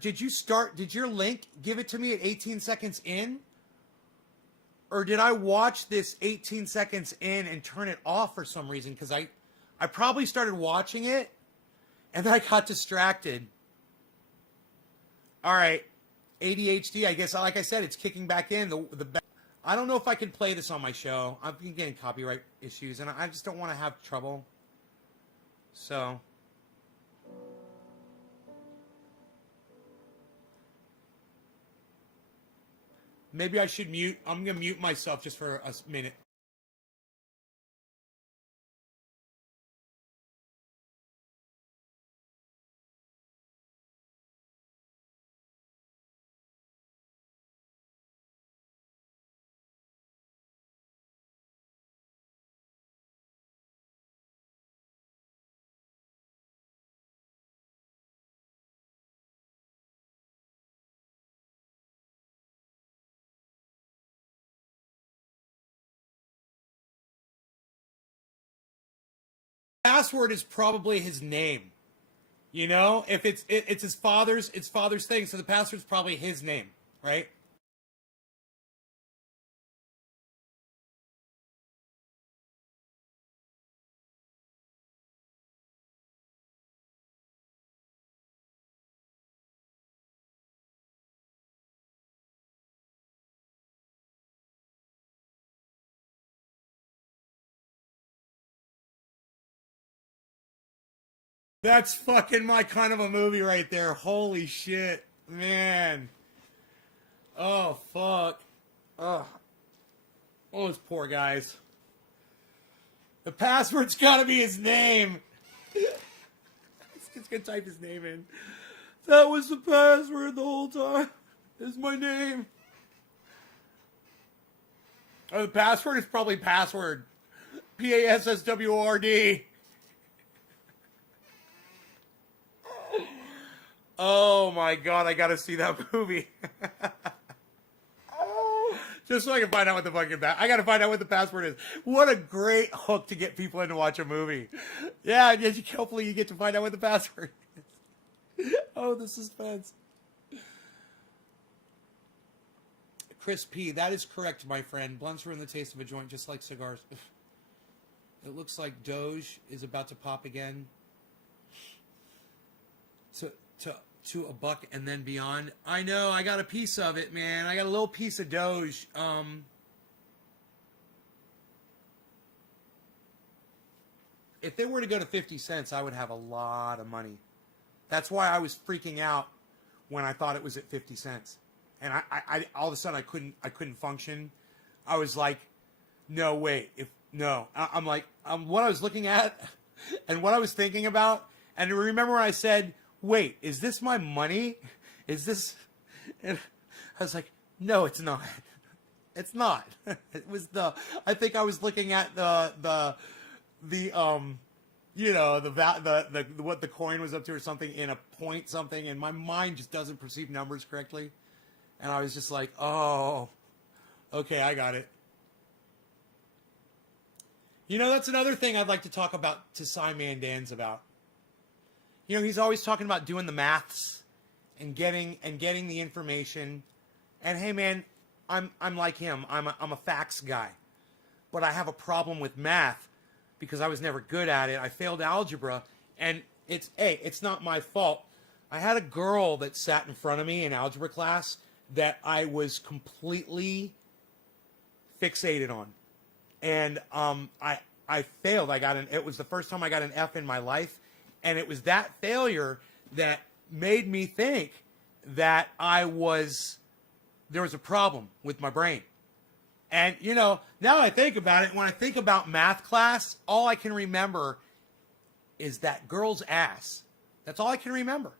link give it to me at 18 seconds in? Or did I watch this 18 seconds in and turn it off for some reason? Because I probably started watching it and then I got distracted. All right, ADHD, I guess, like I said, it's kicking back in. I don't know if I can play this on my show. I've been getting copyright issues, and I just don't want to have trouble. So, maybe I should mute. I'm going to mute myself just for a minute. Password is probably his name. You know, if it's his father's thing, so the password's probably his name, right? That's fucking my kind of a movie right there. Holy shit, man. Oh, fuck. Oh, those poor guys. The password's gotta be his name. It's gonna type his name in. That was the password the whole time. This is my name. Oh, the password is probably password. PASSWORD. Oh my god, I gotta see that movie. Just so I can find out what the fucking I gotta find out what the password is. What a great hook to get people in to watch a movie. Yeah, hopefully you get to find out what the password is. Oh, the suspense. Chris P, that is correct, my friend. Blunts ruin the taste of a joint just like cigars. It looks like Doge is about to pop again. To a buck and then beyond. I know, I got a piece of it, man. I got a little piece of Doge. If they were to go to 50 cents, I would have a lot of money. That's why I was freaking out when I thought it was at 50 cents. And I all of a sudden I couldn't function. I was like, no, wait, I'm like, what I was looking at and what I was thinking about. And remember when I said, wait, is this my money? Is this? And I was like, no, it's not. It's not. It was I think I was looking at the what the coin was up to or something in a point something, and my mind just doesn't perceive numbers correctly. And I was just like, oh, okay, I got it. You know, that's another thing I'd like to talk about to SciManDan's about. You know, he's always talking about doing the maths and getting the information. And hey, man, I'm like him. I'm a facts guy, but I have a problem with math because I was never good at it. I failed algebra, and it's not my fault. I had a girl that sat in front of me in algebra class that I was completely fixated on, and I failed. It was the first time I got an F in my life, and it was that failure that made me think that there was a problem with my brain. And, you know, now I think about it, when I think about math class, all I can remember is that girl's ass. That's all I can remember.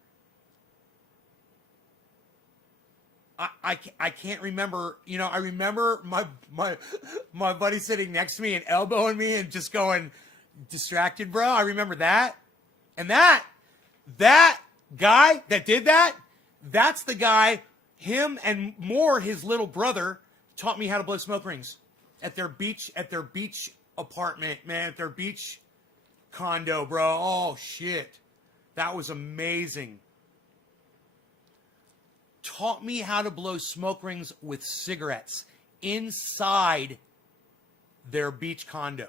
I can't remember, you know, I remember my buddy sitting next to me and elbowing me and just going, distracted, bro. I remember that. And that guy that did that, that's the guy, him and more his little brother taught me how to blow smoke rings at their beach apartment, man, at their beach condo, bro. Oh shit. That was amazing. Taught me how to blow smoke rings with cigarettes inside their beach condo.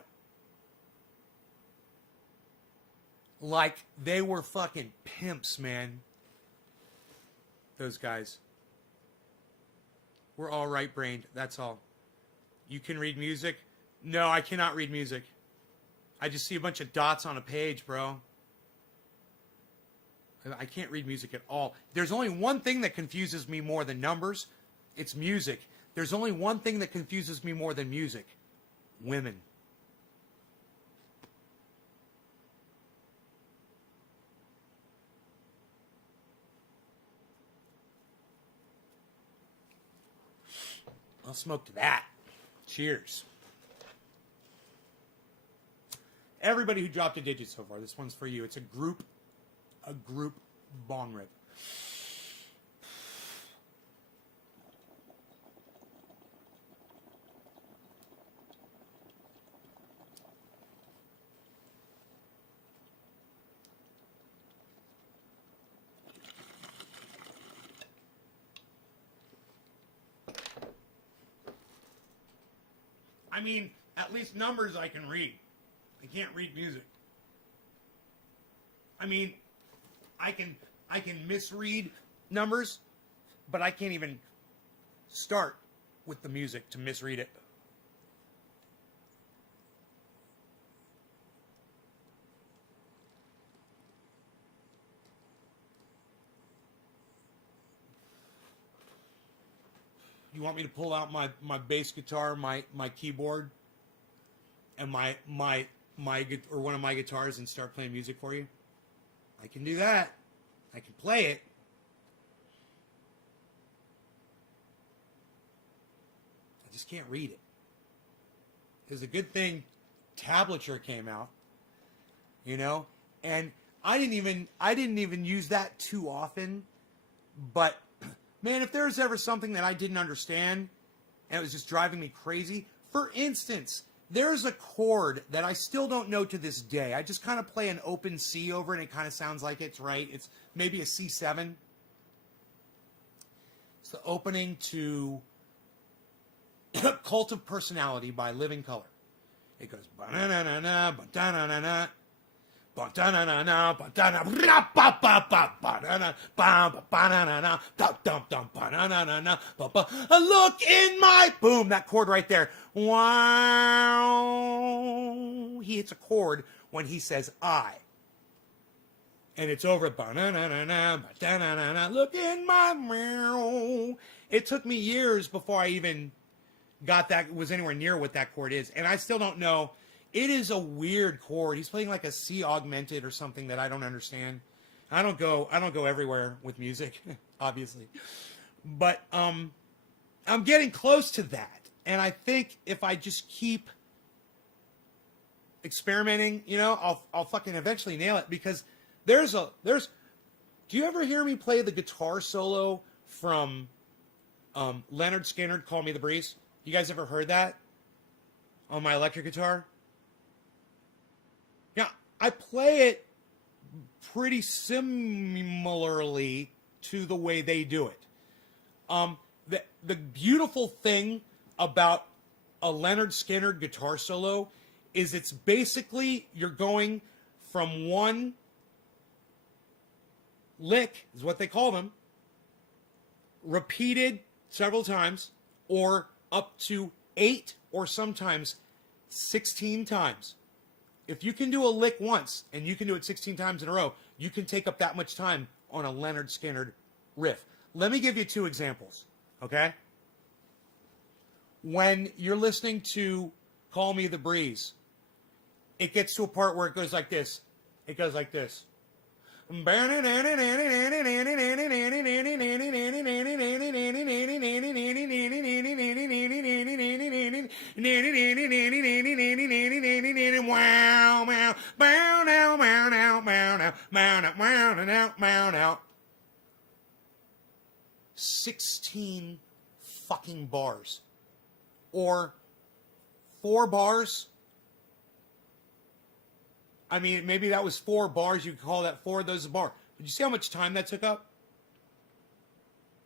Like they were fucking pimps, man. Those guys. We're all right-brained, that's all. You can read music? No, I cannot read music. I just see a bunch of dots on a page, bro. I can't read music at all. There's only one thing that confuses me more than numbers. It's music. There's only one thing that confuses me more than music. Women. I'll smoke to that. Cheers. Everybody who dropped a digit so far, this one's for you. It's a group bong rip. I mean, at least numbers I can read. I can't read music. I mean, I can misread numbers, but I can't even start with the music to misread it. You want me to pull out my bass guitar, my keyboard, and my or one of my guitars and start playing music for you? I can do that. I can play it. I just can't read it. It's a good thing tablature came out, you know, and I didn't even use that too often, but man, if there was ever something that I didn't understand and it was just driving me crazy, for instance, there's a chord that I still don't know to this day. I just kind of play an open C over it and it kind of sounds like it's right. It's maybe a C7. It's the opening to Cult of Personality by Living Colour. It goes ba-na-na-na-na, ba-da-na-na-na, ba-da-na-na-na, ba-da-na, ba-ba-ba-ba-da-na, ba-ba-ba-na-na-na, dum-dum-dum, ba-na-na-na-na, ba-ba. Look in my... Boom, that chord right there. Wow. He hits a chord when he says I. And it's over. Ba-na-na-na-na, ba-da-na-na-na, look in my... Meow. It took me years before I even got that, was anywhere near what that chord is. And I still don't know. It is a weird chord. He's playing like a C augmented or something that I don't understand. I don't go everywhere with music, obviously. But I'm getting close to that. And I think if I just keep experimenting, you know, I'll fucking eventually nail it, because there's do you ever hear me play the guitar solo from Leonard Skinner, Call Me the Breeze? You guys ever heard that on my electric guitar? Yeah, I play it pretty similarly to the way they do it. The beautiful thing about a Leonard Skinner guitar solo is it's basically you're going from one lick, is what they call them, repeated several times, or up to 8 or sometimes 16 times. If you can do a lick once and you can do it 16 times in a row, you can take up that much time on a Leonard Skinner riff. Let me give you 2 examples, okay? When you're listening to Call Me the Breeze, it gets to a part where it goes like this. It goes like this. Wow, 16 fucking bars. Or 4 bars. I mean, maybe that was 4 bars. You could call that 4 of those a bar. Did you see how much time that took up?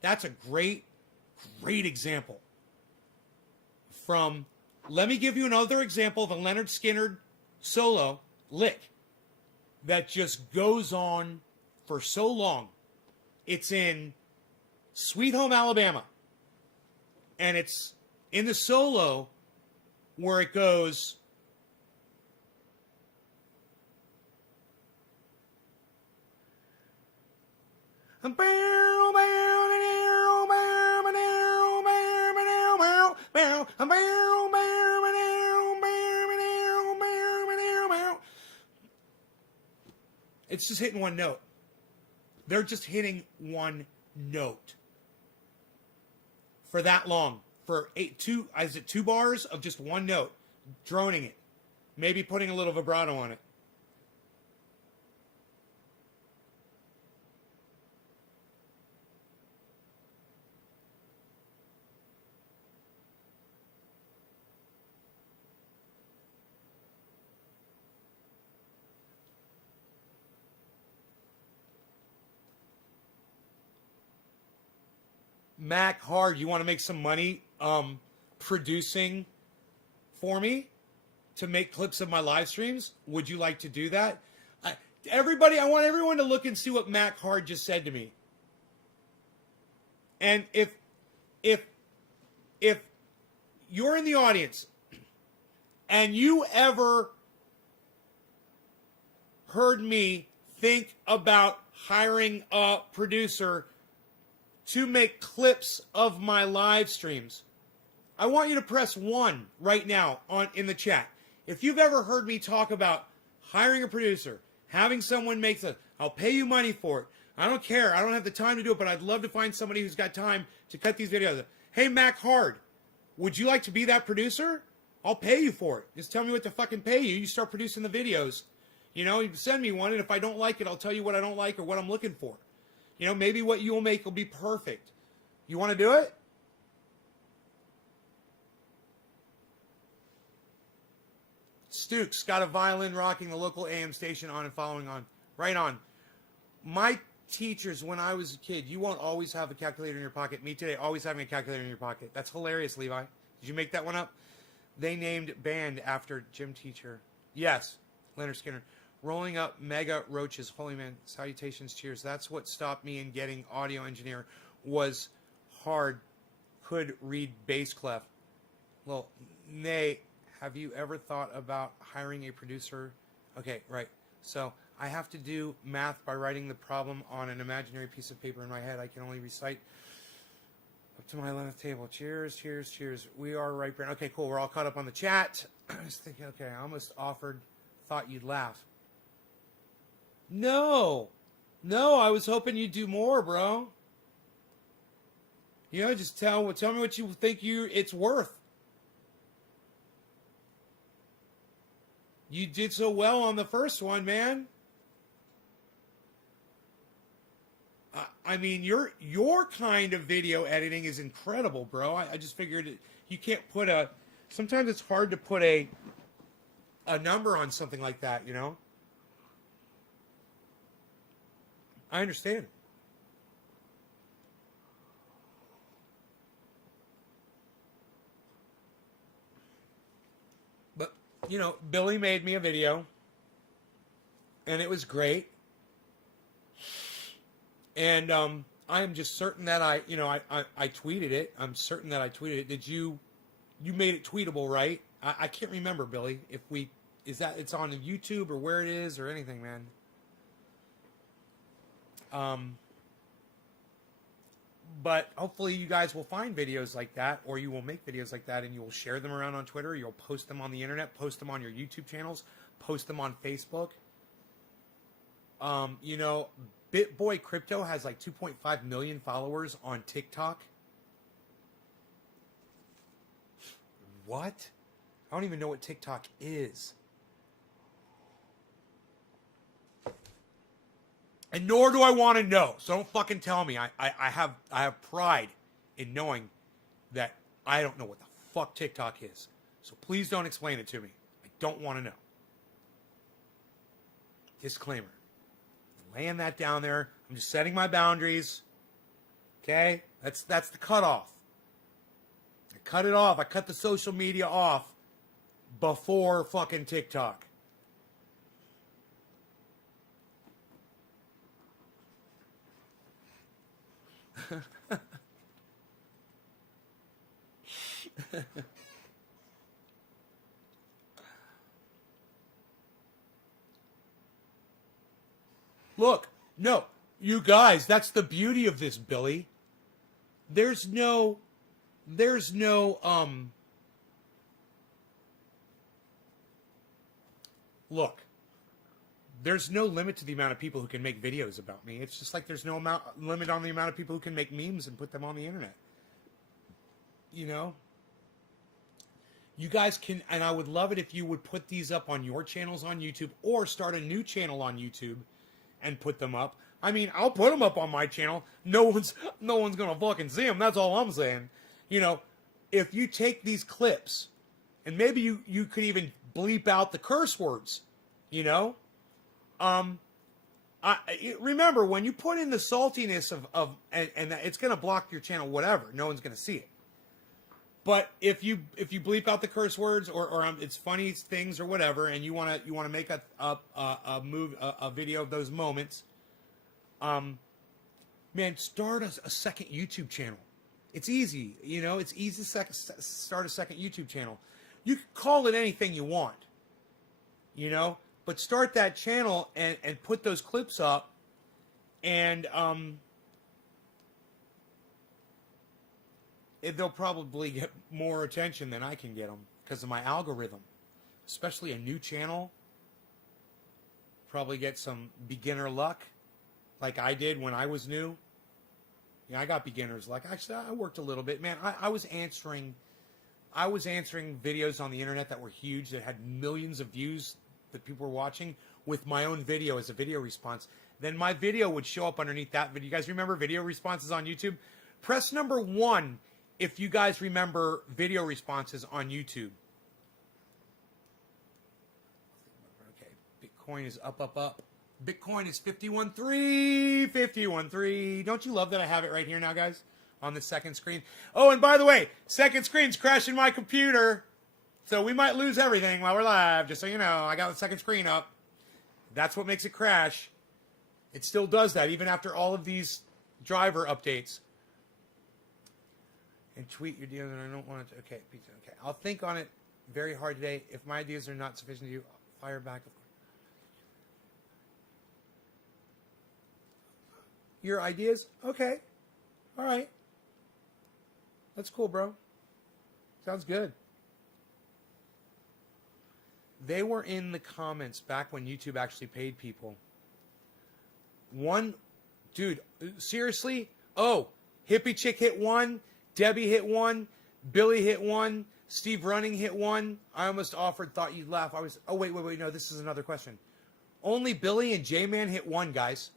That's a great, great example. Let me give you another example of a Leonard Skinner solo lick that just goes on for so long. It's in Sweet Home Alabama. And it's in the solo where it goes... It's just hitting one note. They're just hitting one note for that long. For 2 bars of just one note, droning it, maybe putting a little vibrato on it. Mac Hard, you want to make some money producing for me to make clips of my live streams? Would you like to do that? I want everyone to look and see what Mac Hard just said to me. And if you're in the audience and you ever heard me think about hiring a producer to make clips of my live streams, I want you to press 1 right now in the chat. If you've ever heard me talk about hiring a producer, having someone make this, I'll pay you money for it. I don't care. I don't have the time to do it, but I'd love to find somebody who's got time to cut these videos. Hey, Mac Hard, would you like to be that producer? I'll pay you for it. Just tell me what to fucking pay you. You start producing the videos. You know, you send me one, and if I don't like it, I'll tell you what I don't like or what I'm looking for. You know, maybe what you'll make will be perfect. You want to do it? Stukes got a violin rocking the local AM station on and following on. Right on. My teachers, when I was a kid, you won't always have a calculator in your pocket. Me today, always having a calculator in your pocket. That's hilarious, Levi. Did you make that one up? They named band after gym teacher. Yes, Leonard Skinner. Rolling up mega roaches. Holy man, salutations, cheers. That's what stopped me in getting audio engineer. Was hard. Could read bass clef. Well, nay, have you ever thought about hiring a producer? Okay, right. So I have to do math by writing the problem on an imaginary piece of paper in my head. I can only recite up to my 11th table. Cheers, cheers, cheers. We are right, Brand. Okay, cool. We're all caught up on the chat. I was thinking, okay, I almost thought you'd laugh. No, I was hoping you'd do more, bro. You know, just tell me what you think it's worth. You did so well on the first one, man. I mean, your kind of video editing is incredible, bro. I just figured you can't put sometimes it's hard to put a number on something like that, you know? I understand. But, you know, Billy made me a video, and it was great. And I am just certain that I tweeted it. I'm certain that I tweeted it. You made it tweetable, right? I can't remember, Billy, if we is that it's on YouTube or where it is or anything, man. But hopefully you guys will find videos like that, or you will make videos like that, and you will share them around on Twitter. You'll post them on the internet, post them on your YouTube channels, post them on Facebook. You know, BitBoy Crypto has like 2.5 million followers on TikTok. What? I don't even know what TikTok is. And nor do I want to know. So don't fucking tell me. I have pride in knowing that I don't know what the fuck TikTok is. So please don't explain it to me. I don't want to know. Disclaimer. Laying that down there. I'm just setting my boundaries. Okay? That's the cutoff. I cut it off. I cut the social media off before fucking TikTok. Look, no, you guys, that's the beauty of this, Billy. There's no, look, there's no limit to the amount of people who can make videos about me. It's just like there's no limit on the amount of people who can make memes and put them on the internet. You know? You guys can, and I would love it if you would put these up on your channels on YouTube, or start a new channel on YouTube and put them up. I mean, I'll put them up on my channel. No one's gonna fucking see them. That's all I'm saying. You know, if you take these clips, and maybe you could even bleep out the curse words, you know? Remember, when you put in the saltiness of and it's gonna block your channel, whatever. No one's gonna see it. But if you bleep out the curse words or it's funny things or whatever, and you wanna make a video of those moments, man, start a second YouTube channel. It's easy, you know. It's easy to start a second YouTube channel. You can call it anything you want, you know. But start that channel and put those clips up, and they'll probably get more attention than I can get them because of my algorithm. Especially a new channel. Probably get some beginner luck like I did when I was new. Yeah, I got beginner's luck. Actually, I worked a little bit. Man, I was answering videos on the internet that were huge, that had millions of views that people were watching, with my own video as a video response. Then my video would show up underneath that video. You guys remember video responses on YouTube? Press number 1 if you guys remember video responses on YouTube. Okay, Bitcoin is up. Bitcoin is 51.3. Don't you love that I have it right here now, guys? On the second screen. Oh, and by the way, second screen's crashing my computer. So we might lose everything while we're live, just so you know. I got the second screen up. That's what makes it crash. It still does that, even after all of these driver updates. And tweet your deals, and I don't want it to... Okay, okay. I'll think on it very hard today. If my ideas are not sufficient to you, I'll fire back. Your ideas? Okay. All right. That's cool, bro. Sounds good. They were in the comments back when YouTube actually paid people. One, dude, seriously? Oh, Hippie Chick hit 1, Debbie hit 1, Billy hit 1, Steve Running hit 1. I almost offered, thought you'd laugh. Oh, wait, no, this is another question. Only Billy and J-Man hit 1, guys.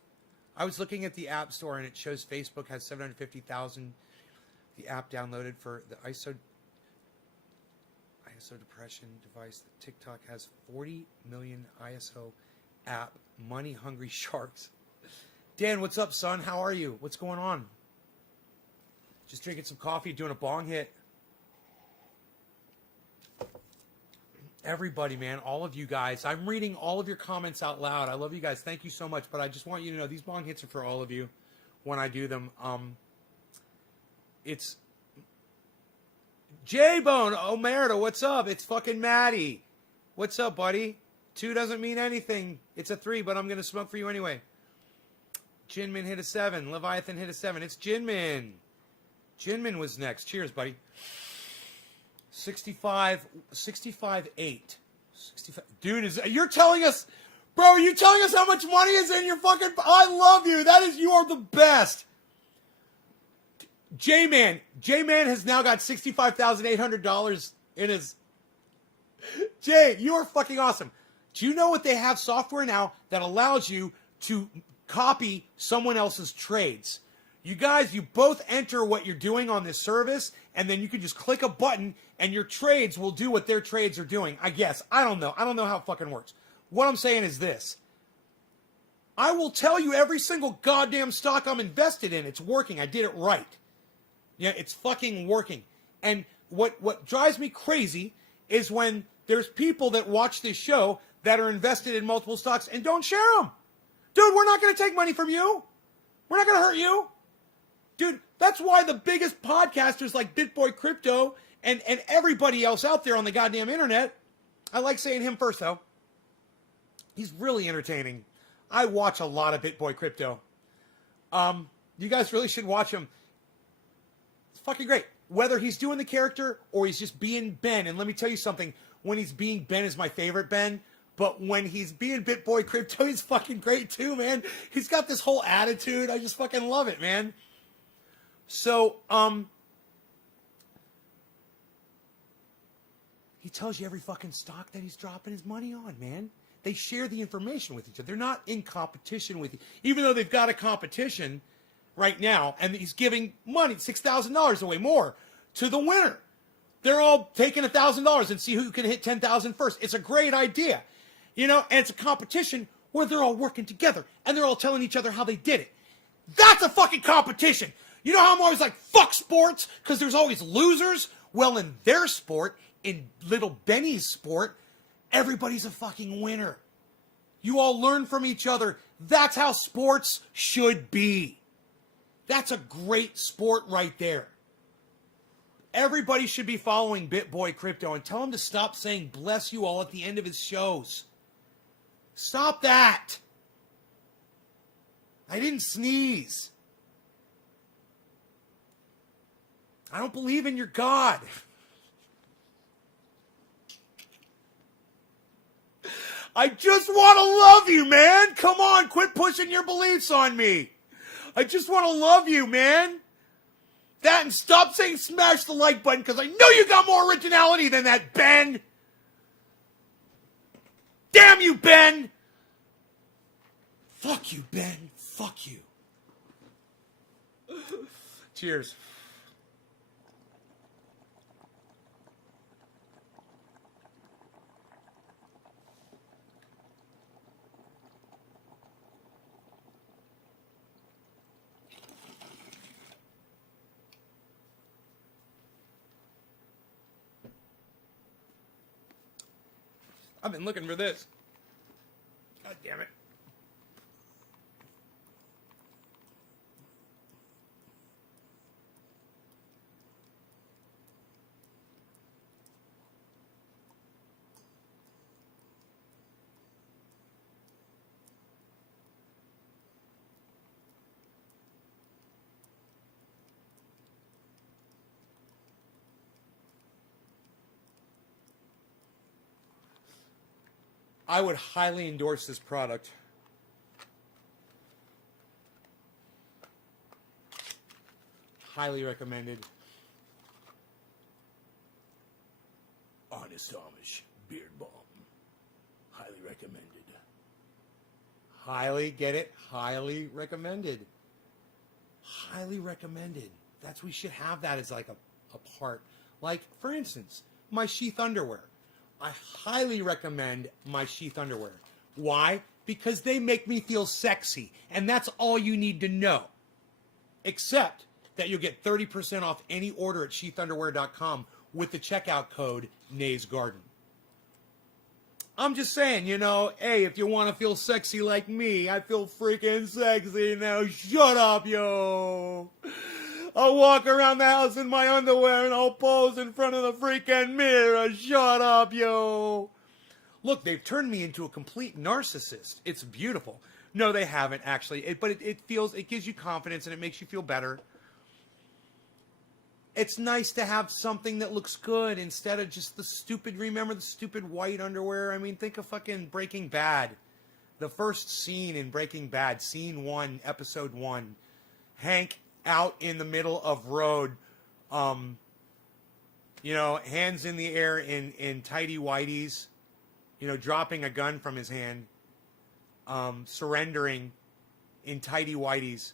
I was looking at the App Store, and it shows Facebook has 750,000, the app downloaded for the ISO depression device. TikTok has 40 million ISO app. Money hungry sharks. Dan, what's up, son? How are you? What's going on? Just drinking some coffee, doing a bong hit. Everybody, man, all of you guys. I'm reading all of your comments out loud. I love you guys. Thank you so much. But I just want you to know these bong hits are for all of you when I do them. It's J-Bone, Omerta, what's up? It's fucking Maddie. What's up, buddy? 2 doesn't mean anything. It's a 3, but I'm going to smoke for you anyway. Jinmin hit a 7. Leviathan hit a 7. It's Jinmin. Jinmin was next. Cheers, buddy. 65, 8. 65. Dude, you're telling us, bro, are you telling us how much money is in your fucking, I love you. You are the best. J-Man has now got $65,800 in his, Jay, you are fucking awesome. Do you know what they have software now that allows you to copy someone else's trades? You guys, you both enter what you're doing on this service, and then you can just click a button, and your trades will do what their trades are doing. I guess. I don't know. I don't know how it fucking works. What I'm saying is this. I will tell you every single goddamn stock I'm invested in. It's working. I did it right. Yeah, it's fucking working. And what drives me crazy is when there's people that watch this show that are invested in multiple stocks and don't share them. Dude, we're not going to take money from you. We're not going to hurt you. Dude, that's why the biggest podcasters like BitBoy Crypto and everybody else out there on the goddamn internet, I like saying him first, though. He's really entertaining. I watch a lot of BitBoy Crypto. You guys really should watch him. It's fucking great. Whether he's doing the character or he's just being Ben. And let me tell you something. When he's being Ben is my favorite Ben. But when he's being BitBoy Crypto, he's fucking great too, man. He's got this whole attitude. I just fucking love it, man. So, he tells you every fucking stock that he's dropping his money on, man. They share the information with each other. They're not in competition with you. Even though they've got a competition right now, and he's giving money, $6,000 away more, to the winner. They're all taking $1,000 and see who can hit 10,000 first. It's a great idea. You know, and it's a competition where they're all working together, and they're all telling each other how they did it. That's a fucking competition. You know how I'm always like, fuck sports, because there's always losers? Well, in their sport, in little Benny's sport, everybody's a fucking winner. You all learn from each other. That's how sports should be. That's a great sport right there. Everybody should be following BitBoy Crypto and tell him to stop saying bless you all at the end of his shows. Stop that. I didn't sneeze. I don't believe in your God. I just want to love you, man. Come on, quit pushing your beliefs on me. I just want to love you, man. That and stop saying smash the like button because I know you got more originality than that, Ben. Damn you, Ben. Fuck you, Ben. Fuck you. Cheers. I've been looking for this. God damn it. I would highly endorse this product. Highly recommended. Honest Amish Beard Balm. Highly recommended. Highly, get it? Highly recommended. Highly recommended. We should have that as like a part. Like, for instance, my sheath underwear. I highly recommend my sheath underwear. Why? Because they make me feel sexy. And that's all you need to know. Except that you'll get 30% off any order at sheathunderwear.com with the checkout code NAYSGarden. I'm just saying, you know, hey, if you want to feel sexy like me, I feel freaking sexy now. Shut up, yo. I'll walk around the house in my underwear and I'll pose in front of the freaking mirror. Shut up, yo. look, they've turned me into a complete narcissist. It's beautiful. No, they haven't actually. It gives you confidence and it makes you feel better. It's nice to have something that looks good instead of just remember the stupid white underwear? I mean, think of fucking Breaking Bad. The first scene in Breaking Bad, scene 1, episode 1. Hank out in the middle of road, hands in the air in tighty whities, dropping a gun from his hand, surrendering in tighty whities.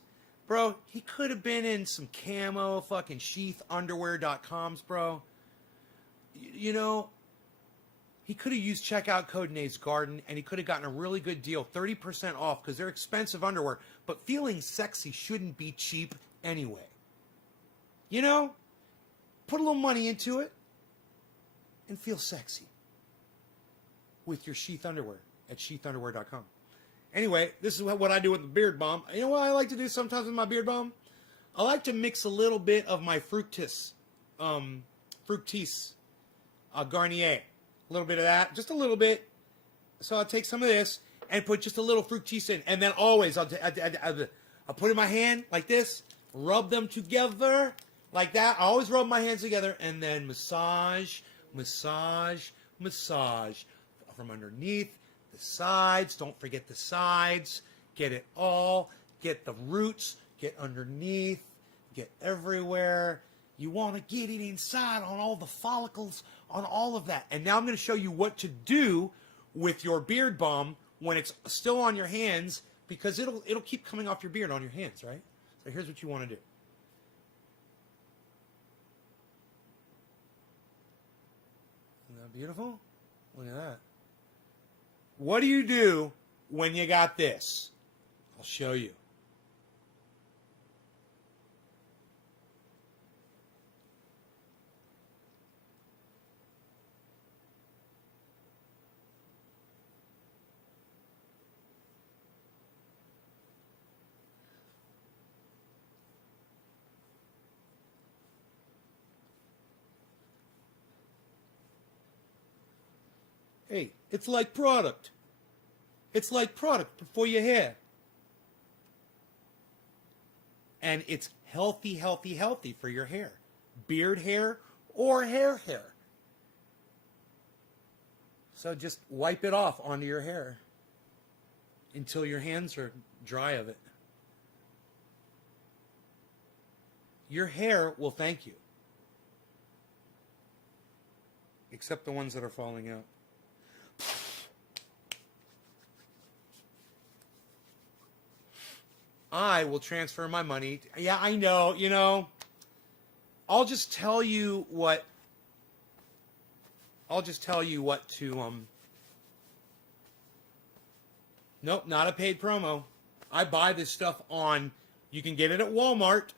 Bro, he could have been in some camo fucking sheathunderwear.coms, bro. He could have used checkout code Nate's Garden, and he could have gotten a really good deal, 30% off, because they're expensive underwear. But feeling sexy shouldn't be cheap anyway. Put a little money into it and feel sexy with your sheath underwear at sheathunderwear.com. Anyway, this is what I do with the beard balm. You know what I like to do sometimes with my beard balm? I like to mix a little bit of my Fructis Garnier. A little bit of that, just a little bit. So I'll take some of this and put just a little Fructis in. And then always I'll put it in my hand like this, rub them together like that. I always rub my hands together and then massage from underneath. The sides, don't forget the sides. Get it all. Get the roots. Get underneath. Get everywhere. You want to get it inside on all the follicles, on all of that. And now I'm going to show you what to do with your beard balm when it's still on your hands, because it'll keep coming off your beard on your hands, right? So here's what you want to do. Isn't that beautiful? Look at that. What do you do when you got this? I'll show you. Hey, it's like product. It's like product for your hair. And it's healthy, healthy, healthy for your hair. Beard hair or hair. So just wipe it off onto your hair until your hands are dry of it. Your hair will thank you. Except the ones that are falling out. I will transfer my money. Yeah, I know, I'll just tell you what to, nope, not a paid promo. I buy this stuff you can get it at Walmart,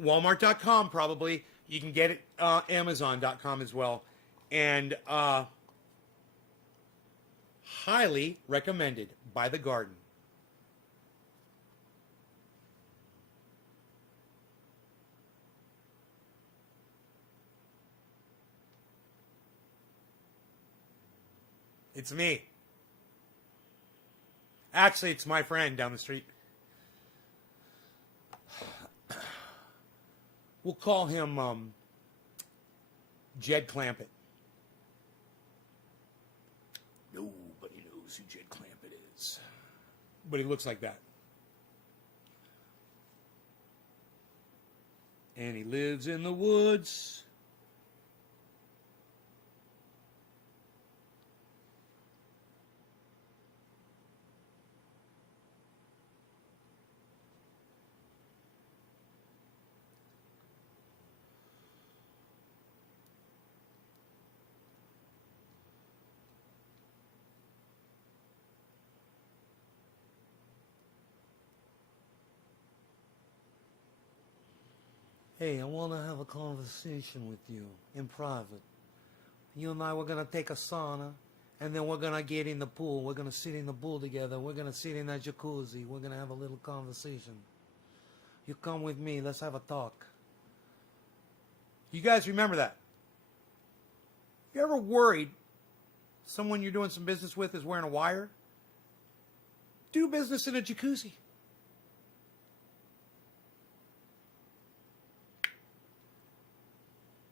Walmart.com probably. You can get it Amazon.com as well. And highly recommended by the Garden. It's me. Actually, it's my friend down the street. We'll call him Jed Clampett. Nobody knows who Jed Clampett is. But he looks like that. And he lives in the woods. Hey, I want to have a conversation with you in private. You and I, we're going to take a sauna, and then we're going to get in the pool. We're going to sit in the pool together. We're going to sit in that jacuzzi. We're going to have a little conversation. You come with me. Let's have a talk. You guys remember that? You ever worried someone you're doing some business with is wearing a wire, do business in a jacuzzi.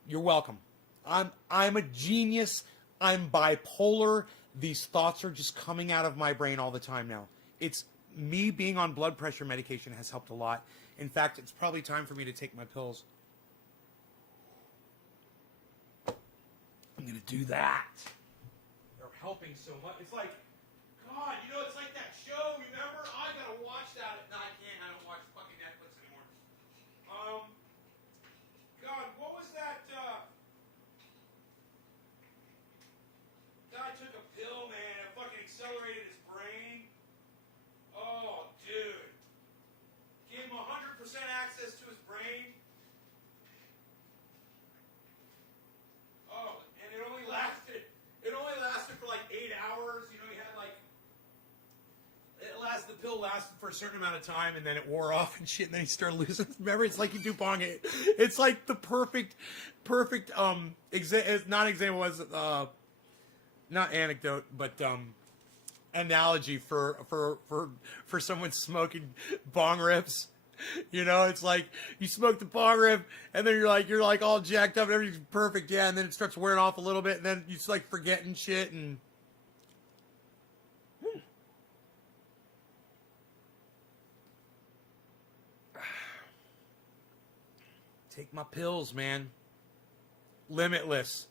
You're welcome. I'm a genius. I'm bipolar. These thoughts are just coming out of my brain all the time now. It's me being on blood pressure medication has helped a lot. In fact, it's probably time for me to take my pills. I'm going to do that. They're helping so much. It's like, God, you know, it's like that show, remember? I got to watch that. No, I can't. I don't watch fucking Netflix anymore. God, what was that? Guy took a pill, man. It fucking accelerated his brain. Oh, dude. Gave him 100% access to his brain. Oh, and it only lasted for like 8 hours. You know, he had like, the pill lasted for a certain amount of time, and then it wore off and shit, and then he started losing. Remember, it's like you do bong it. It's like the perfect, not example was, not anecdote, but analogy for someone smoking bong rips. You know, it's like you smoke the bong rip, and then you're like all jacked up, and everything's perfect, yeah, and then it starts wearing off a little bit, and then you just like forgetting shit and. Take my pills, man. Limitless.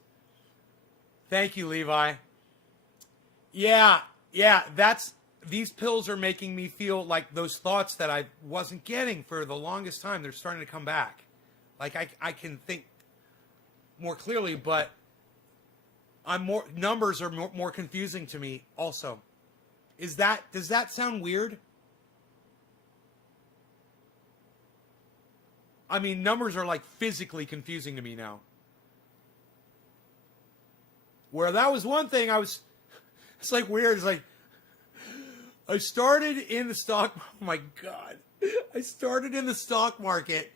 Thank you, Levi. Yeah, these pills are making me feel like those thoughts that I wasn't getting for the longest time, they're starting to come back. Like I can think more clearly, but numbers are more confusing to me also. Does that sound weird? I mean, numbers are like physically confusing to me now. Where that was one thing it's like weird. It's like, I started in the stock, oh my God. I started in the stock market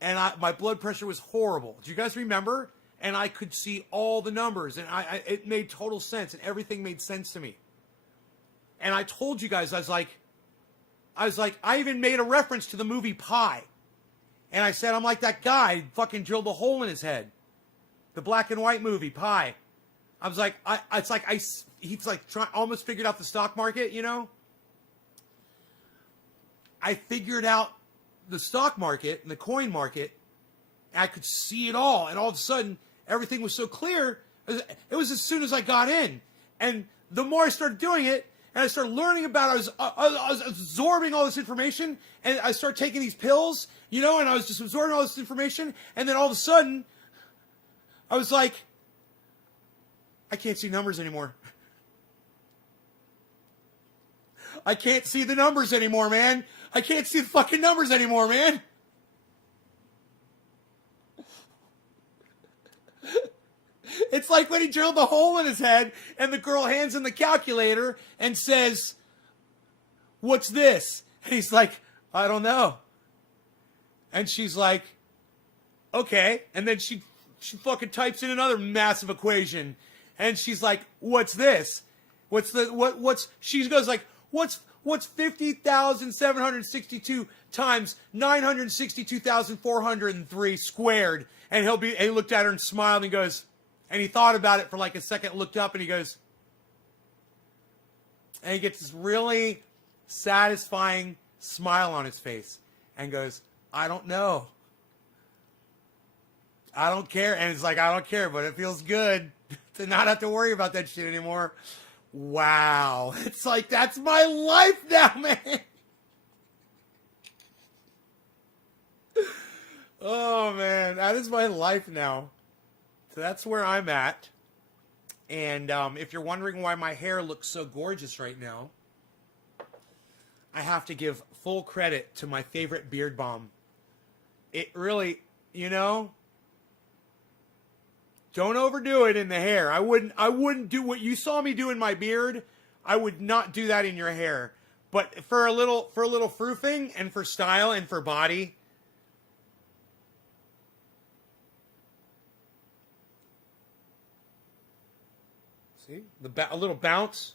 and my blood pressure was horrible. Do you guys remember? And I could see all the numbers and it made total sense and everything made sense to me. And I told you guys, I was like, I even made a reference to the movie Pi. And I said, I'm like that guy who fucking drilled a hole in his head. The black and white movie, Pi. I was like, he's like almost figured out the stock market, you know? I figured out the stock market and the coin market. And I could see it all. And all of a sudden, everything was so clear. It was as soon as I got in. And the more I started doing it, and I started learning about it, I was absorbing all this information, and I started taking these pills, you know, and I was just absorbing all this information, and then all of a sudden, I was like, I can't see numbers anymore. I can't see the numbers anymore, man. I can't see the fucking numbers anymore, man. It's like when he drilled the hole in his head and the girl hands him the calculator and says, "What's this?" And he's like, "I don't know." And she's like, "Okay." And then she fucking types in another massive equation. And she's like, "What's this? She goes like, what's 50,762 times 962,403 squared?" And he looked at her and smiled and he goes, and he thought about it for like a second, looked up and he goes, and he gets this really satisfying smile on his face and goes, "I don't know. I don't care." And it's like, "I don't care, but it feels good to not have to worry about that shit anymore." Wow. It's like, that's my life now, man. Oh, man. That is my life now. So that's where I'm at. And if you're wondering why my hair looks so gorgeous right now, I have to give full credit to my favorite beard balm. It really, you know, don't overdo it in the hair. I wouldn't do what you saw me do in my beard. I would not do that in your hair. But for a little froofing and for style and for body, See? A little bounce.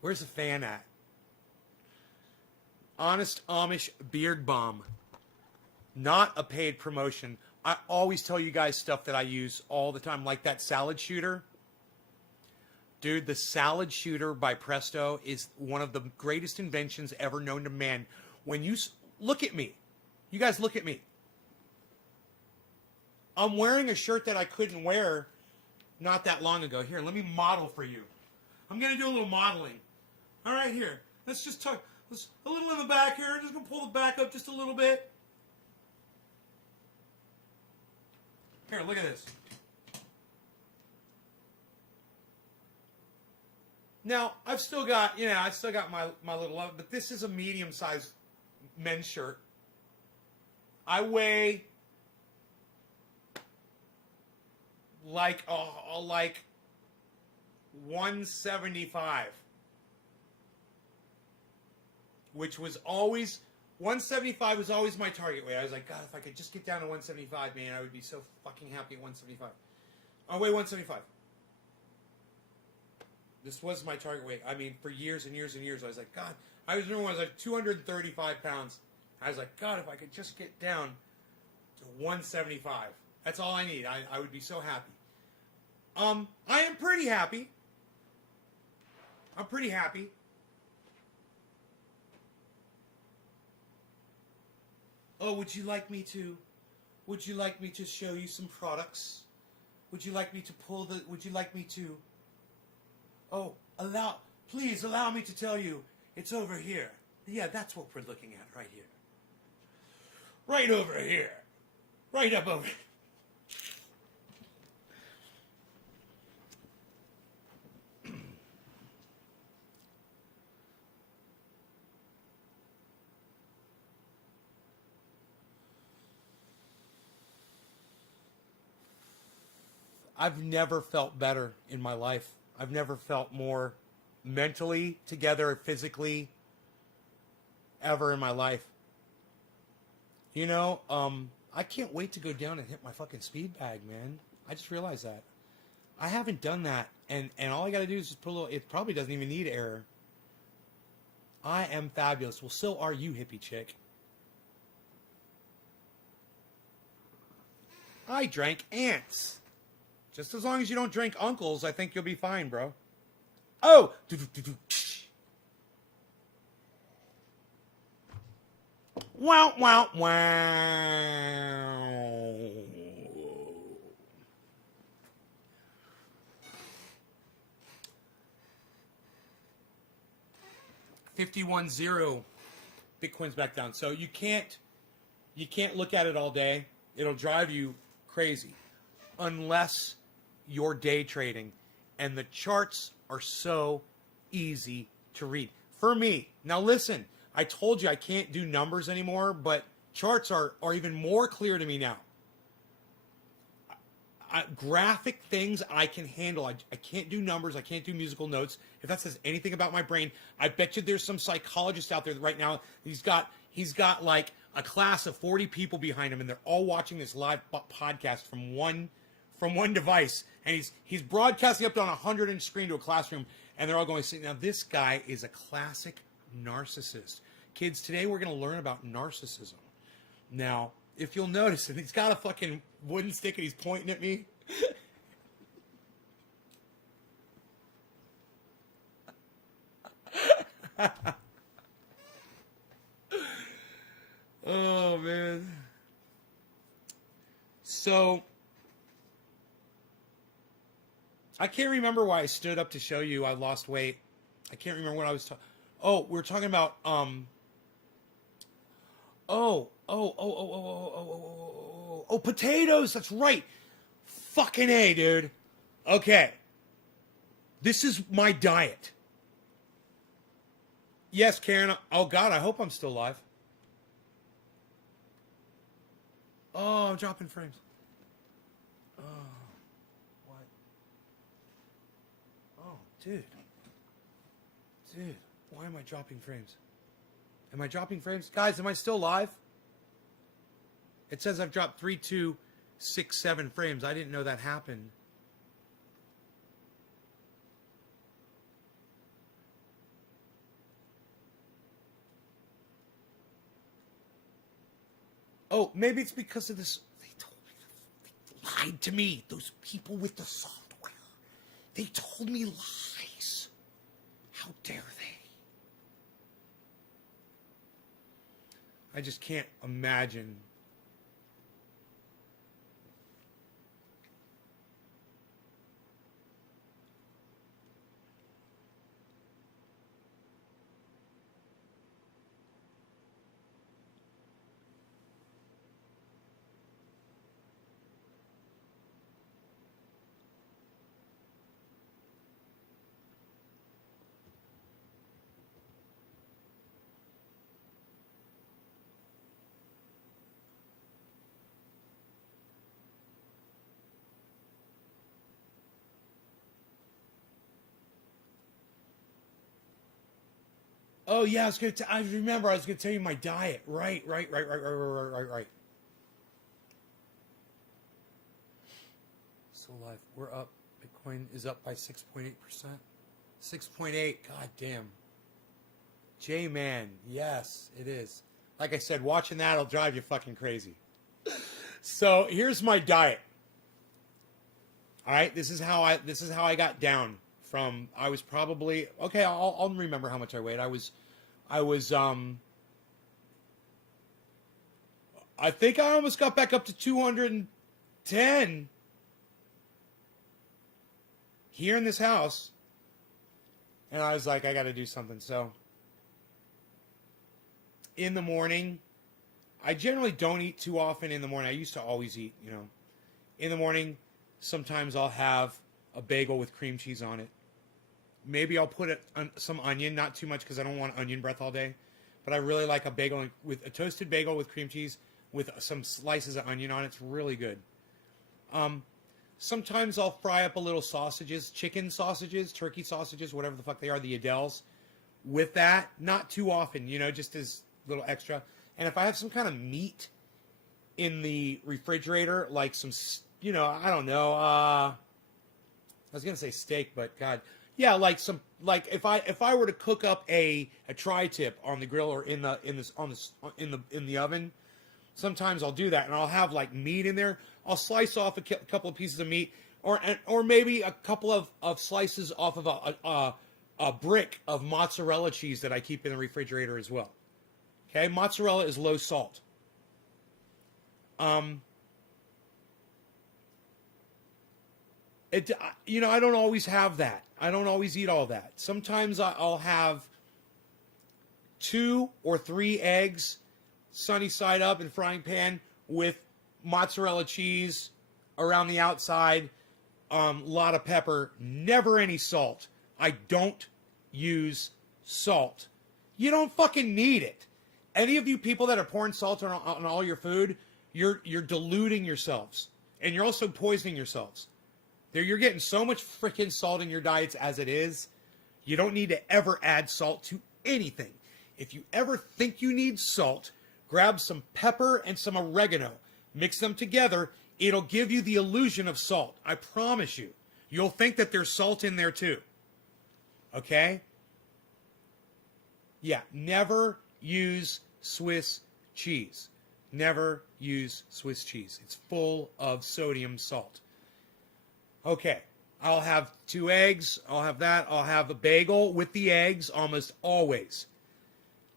Where's the fan at? Honest Amish Beard Balm. Not a paid promotion. I always tell you guys stuff that I use all the time, like that salad shooter. Dude, the salad shooter by Presto is one of the greatest inventions ever known to man. When you look at me, you guys look at me. I'm wearing a shirt that I couldn't wear not that long ago. Here, let me model for you. I'm going to do a little modeling. All right, here. Let's just talk. Let's, a little in the back here. Just going to pull the back up just a little bit. Here, look at this. Now, I've still got my little love, but this is a medium-sized men's shirt. I weigh like 175, which was always 175 was always my target weight. I was like, God, if I could just get down to 175, man, I would be so fucking happy at 175. I weigh 175. This was my target weight. I mean, for years and years and years, I was like, God. I remember when I was like 235 pounds. I was like, God, if I could just get down to 175. That's all I need. I would be so happy. I am pretty happy. I'm pretty happy. Oh, would you like me to show you some products? Would you like me to Oh, please allow me to tell you, it's over here. Yeah, that's what we're looking at right here. Right over here. Right up over here. I've never felt better in my life. I've never felt more mentally together, physically, ever in my life. You know, I can't wait to go down and hit my fucking speed bag, man. I just realized that. I haven't done that, and all I gotta do is just put a little, it probably doesn't even need air. I am fabulous. Well, so are you, hippie chick. I drank ants. Just as long as you don't drink uncles, I think you'll be fine, bro. Oh! Wow, wow, wow. 51.0. Bitcoin's back down. So you can't look at it all day. It'll drive you crazy. Unless you're day trading, and the charts are so easy to read. For me, now listen, I told you I can't do numbers anymore, but charts are even more clear to me now. Graphic things I can handle. I can't do numbers. I can't do musical notes. If that says anything about my brain, I bet you there's some psychologist out there right now. He's got like a class of 40 people behind him, and they're all watching this live podcast from one device, and he's broadcasting up on a 100-inch screen to a classroom, and they're all going, now this guy is a classic narcissist. Kids, today we're going to learn about narcissism. Now, if you'll notice, and he's got a fucking wooden stick and he's pointing at me. Oh, man. So I can't remember why I stood up to show you I lost weight. I can't remember what I was talking. Oh, we were talking about potatoes. That's right. Fucking A, dude. Okay. This is my diet. Yes, Karen. Oh God, I hope I'm still alive. Oh, I'm dropping frames. Oh, what? Oh, dude. Dude, why am I dropping frames? Am I dropping frames? Guys, am I still live? It says I've dropped 3267 frames. I didn't know that happened. Oh, maybe it's because of this. They told me. They lied to me. Those people with the software. They told me lies. How dare they? I just can't imagine. Oh yeah, I remember I was gonna tell you my diet. Right. So life, we're up. Bitcoin is up by 6.8%. 6.8. God damn. J-Man. Yes, it is. Like I said, watching that'll drive you fucking crazy. So here's my diet. All right, this is how I got down from. I was probably okay. I'll remember how much I weighed. I think I almost got back up to 210 here in this house, and I was like, I got to do something. So in the morning, I generally don't eat too often in the morning. I used to always eat, in the morning. Sometimes I'll have a bagel with cream cheese on it. Maybe I'll put some onion, not too much because I don't want onion breath all day. But I really like a bagel with a toasted bagel with cream cheese with some slices of onion on it. It's really good. Sometimes I'll fry up a little sausages, chicken sausages, turkey sausages, whatever the fuck they are, the Adels. With that, not too often, just as little extra. And if I have some kind of meat in the refrigerator, like some, I don't know. I was gonna say steak, but God, yeah, if I were to cook up a tri-tip on the grill or in the oven, sometimes I'll do that, and I'll have like meat in there. I'll slice off a couple of pieces of meat, or maybe a couple of slices off of a brick of mozzarella cheese that I keep in the refrigerator as well. Okay, mozzarella is low salt. I don't always have that. I don't always eat all that. Sometimes I'll have 2 or 3 eggs, sunny side up in frying pan with mozzarella cheese around the outside, lot of pepper, never any salt. I don't use salt. You don't fucking need it. Any of you people that are pouring salt on all your food, you're diluting yourselves, and you're also poisoning yourselves. You're getting so much freaking salt in your diets as it is. You don't need to ever add salt to anything. If you ever think you need salt, grab some pepper and some oregano. Mix them together. It'll give you the illusion of salt. I promise you. You'll think that there's salt in there too. Okay? Yeah, never use Swiss cheese. Never use Swiss cheese. It's full of sodium salt. Okay, I'll have 2 eggs. I'll have that. I'll have a bagel with the eggs almost always.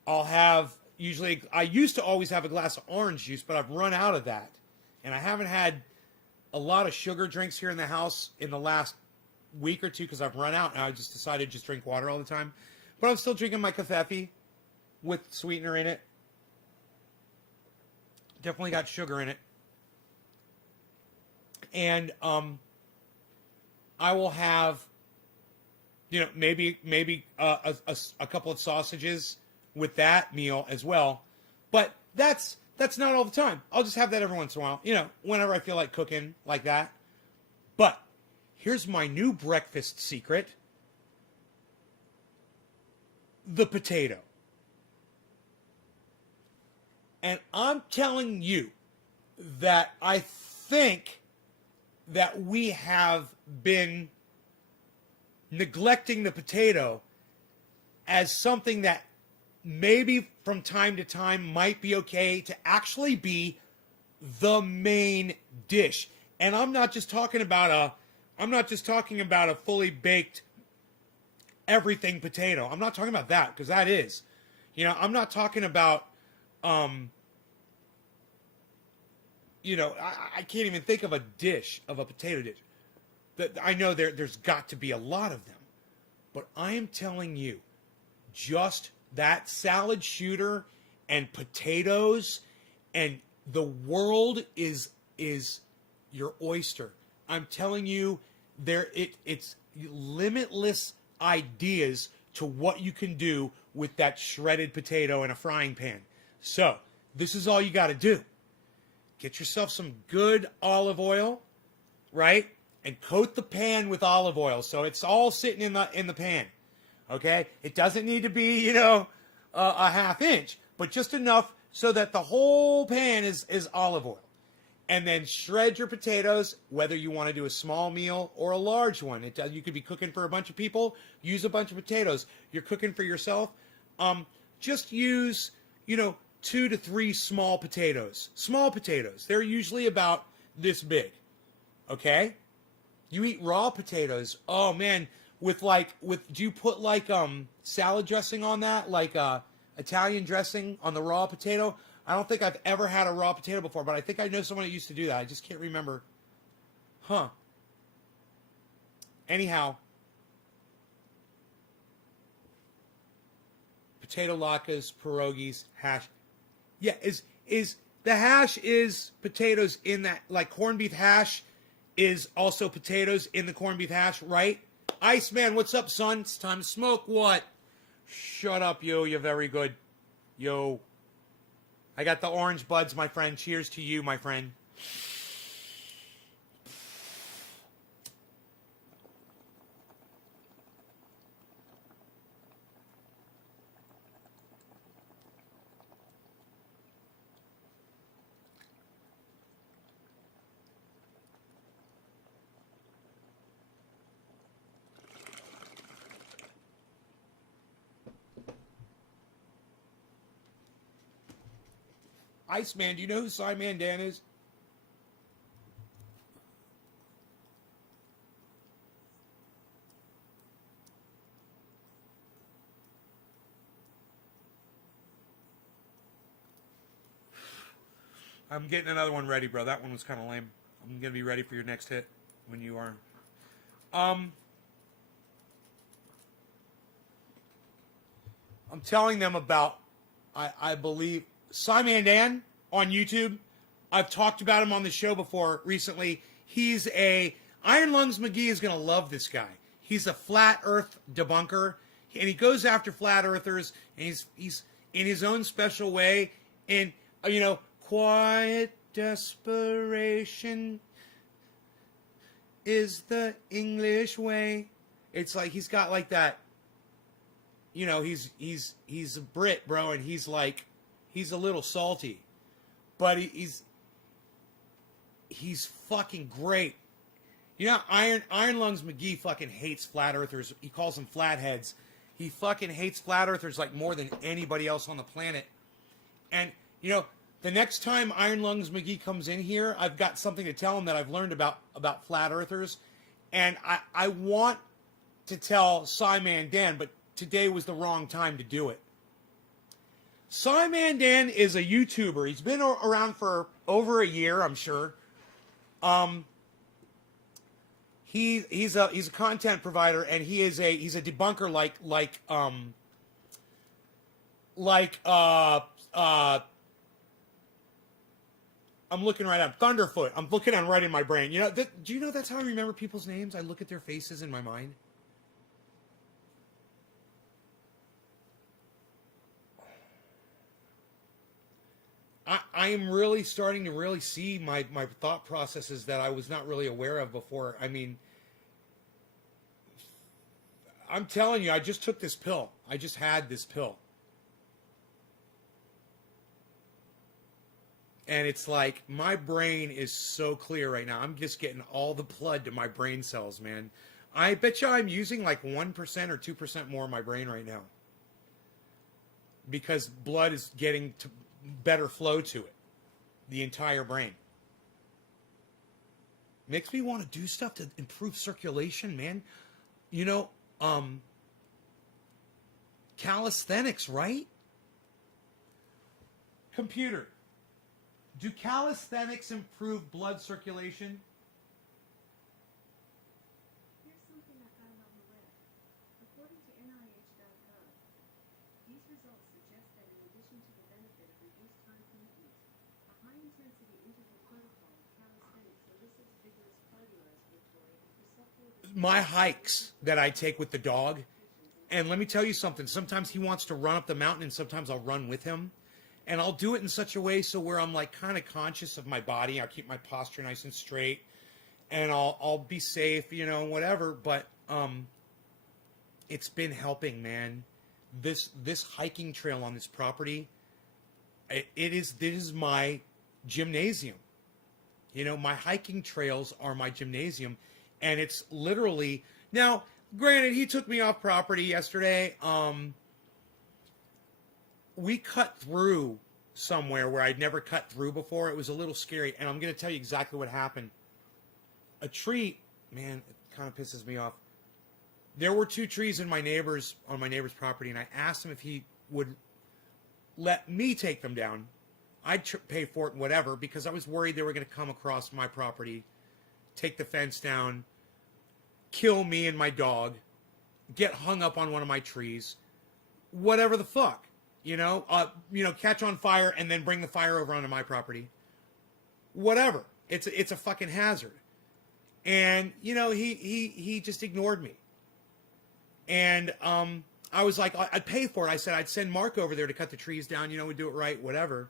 I used to always have a glass of orange juice, but I've run out of that. And I haven't had a lot of sugar drinks here in the house in the last week or two because I've run out, and I just decided to just drink water all the time. But I'm still drinking my cafefe with sweetener in it. Definitely got sugar in it. And I will have, maybe a couple of sausages with that meal as well. But that's not all the time. I'll just have that every once in a while, whenever I feel like cooking like that. But here's my new breakfast secret. The potato. And I'm telling you, that I think that we have been neglecting the potato as something that maybe from time to time might be okay to actually be the main dish. And I'm not just talking about a fully baked everything potato. I'm not talking about that, because that is. I'm not talking about I can't even think of a dish, of a potato dish. I know there's got to be a lot of them. But I am telling you, just that salad shooter and potatoes, and the world is your oyster. I'm telling you, it's limitless ideas to what you can do with that shredded potato in a frying pan. So, this is all you got to do. Get yourself some good olive oil, right? And coat the pan with olive oil so it's all sitting in the pan. Okay? It doesn't need to be, a half inch, but just enough so that the whole pan is olive oil. And then shred your potatoes, whether you want to do a small meal or a large one. You could be cooking for a bunch of people, use a bunch of potatoes. You're cooking for yourself, just use, 2 to 3 small potatoes. Small potatoes. They're usually about this big. Okay? You eat raw potatoes. Oh man, do you put salad dressing on that? Italian dressing on the raw potato? I don't think I've ever had a raw potato before, but I think I know someone that used to do that. I just can't remember. Huh. Anyhow. Potato latkes, pierogies, hash. Yeah, is the hash is potatoes in that, like corned beef hash is also potatoes in the corned beef hash, right? Iceman, what's up, son? It's time to smoke. What? Shut up, yo. You're very good. Yo. I got the orange buds, my friend. Cheers to you, my friend. Iceman, do you know who SciManDan is? I'm getting another one ready, bro. That one was kind of lame. I'm going to be ready for your next hit when you are. I'm telling them about, I believe, SciManDan on YouTube. I've talked about him on the show before recently. He's Iron Lungs McGee is going to love this guy. He's a flat earth debunker, and he goes after flat earthers, and he's in his own special way. And, quiet desperation is the English way. It's like he's got like that, he's a Brit, bro, and he's a little salty, but he's fucking great. Iron Lungs McGee fucking hates flat earthers. He calls them flatheads. He fucking hates flat earthers like more than anybody else on the planet. And the next time Iron Lungs McGee comes in here, I've got something to tell him that I've learned about flat earthers, and I want to tell SciManDan, but today was the wrong time to do it. SciManDan is a YouTuber. He's been around for over a year, I'm sure. He's a content provider, and he's a debunker I'm looking right at Thunderfoot. I'm looking at him right in my brain. Do you know that's how I remember people's names? I look at their faces in my mind. I am really starting to really see my thought processes that I was not really aware of before. I mean, I'm telling you, I just took this pill. I just had this pill. And it's like my brain is so clear right now. I'm just getting all the blood to my brain cells, man. I bet you I'm using like 1% or 2% more of my brain right now. Because blood is getting to better flow to it. The entire brain. Makes me want to do stuff to improve circulation, man. You know, calisthenics, right? Computer. Do calisthenics improve blood circulation? Here's something I found on the web. According to NIH.gov, these results suggest that in addition to the benefit of reduced time commitment, a high-intensity interval protocol of calisthenics elicits vigorous cardiorespiratory and perceptual... My hikes that I take with the dog, and let me tell you something, sometimes he wants to run up the mountain and sometimes I'll run with him. And I'll do it in such a way so where I'm like kind of conscious of my body. I'll keep my posture nice and straight, and I'll be safe, you know, whatever. But it's been helping, man. This hiking trail on this property, this is my gymnasium. You know, my hiking trails are my gymnasium, and it's literally now. Granted, he took me off property yesterday. We cut through somewhere where I'd never cut through before. It was a little scary, and I'm going to tell you exactly what happened. A tree, man, it kind of pisses me off. There were 2 trees on my neighbor's property, and I asked him if he would let me take them down. I'd pay for it, whatever, because I was worried they were going to come across my property, take the fence down, kill me and my dog, get hung up on one of my trees, whatever the fuck. You know, catch on fire and then bring the fire over onto my property. Whatever. It's a fucking hazard. And, you know, he just ignored me. And I was like, I'd pay for it. I said, I'd send Mark over there to cut the trees down. You know, we'd do it right, whatever.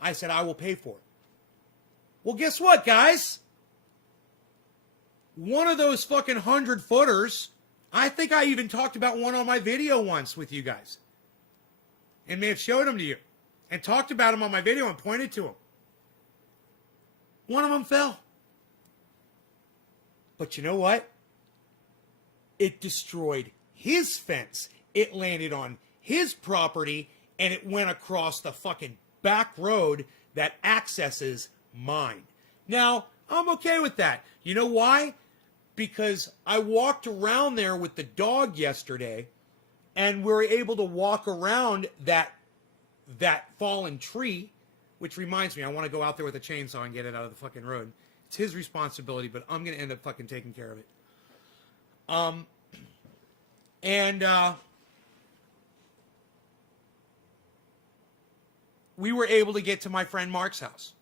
I said, I will pay for it. Well, guess what, guys? One of those fucking 100-footers, I think I even talked about one on my video once with you guys. And may have showed them to you. And talked about them on my video and pointed to them. One of them fell. But you know what? It destroyed his fence. It landed on his property. And it went across the fucking back road that accesses mine. Now, I'm okay with that. You know why? Because I walked around there with the dog yesterday. And we were able to walk around that fallen tree, which reminds me, I want to go out there with a chainsaw and get it out of the fucking road. It's his responsibility, but I'm going to end up fucking taking care of it. We were able to get to my friend Mark's house.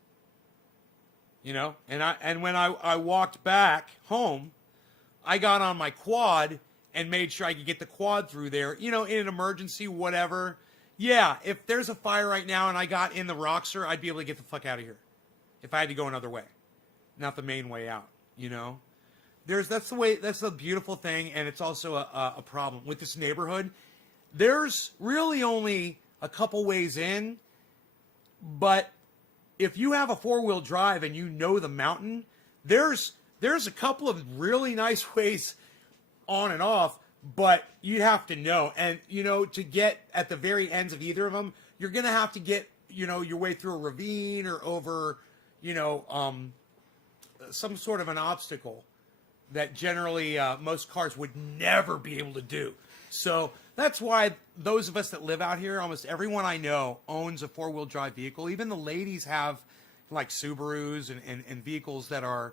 You know, and when I walked back home, I got on my quad and made sure I could get the quad through there, you know, in an emergency, whatever. Yeah, if there's a fire right now and I got in the Roxer, I'd be able to get the fuck out of here. If I had to go another way. Not the main way out, you know? That's the beautiful thing, and it's also a problem. With this neighborhood, there's really only a couple ways in, but if you have a 4-wheel drive and you know the mountain, there's a couple of really nice ways on and off, but you have to know. And, you know, to get at the very ends of either of them, you're going to have to get, you know, your way through a ravine or over, you know, some sort of an obstacle that generally most cars would never be able to do. So that's why those of us that live out here, almost everyone I know owns a 4-wheel drive vehicle. Even the ladies have like Subarus and vehicles that are,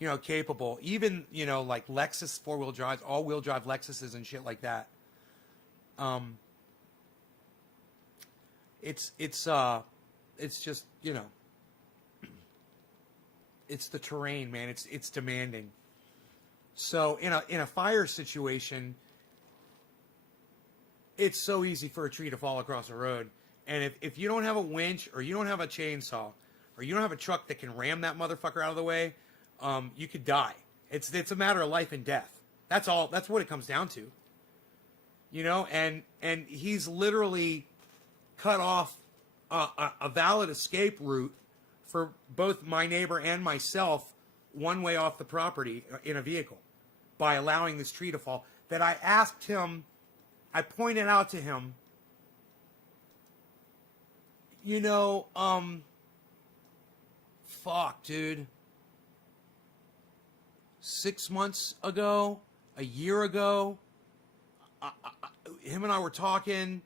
you know, capable. Even, you know, like Lexus 4-wheel drives, all-wheel drive Lexuses and shit like that. It's just, you know, it's the terrain, man. It's demanding. So in a fire situation, it's so easy for a tree to fall across the road. And if you don't have a winch or you don't have a chainsaw or you don't have a truck that can ram that motherfucker out of the way, you could die. It's a matter of life and death. That's all. That's what it comes down to. You know, and he's literally cut off a valid escape route for both my neighbor and myself one way off the property in a vehicle by allowing this tree to fall. That I asked him, I pointed out to him, you know, fuck, dude. 6 months ago, a year ago, him and I were talking.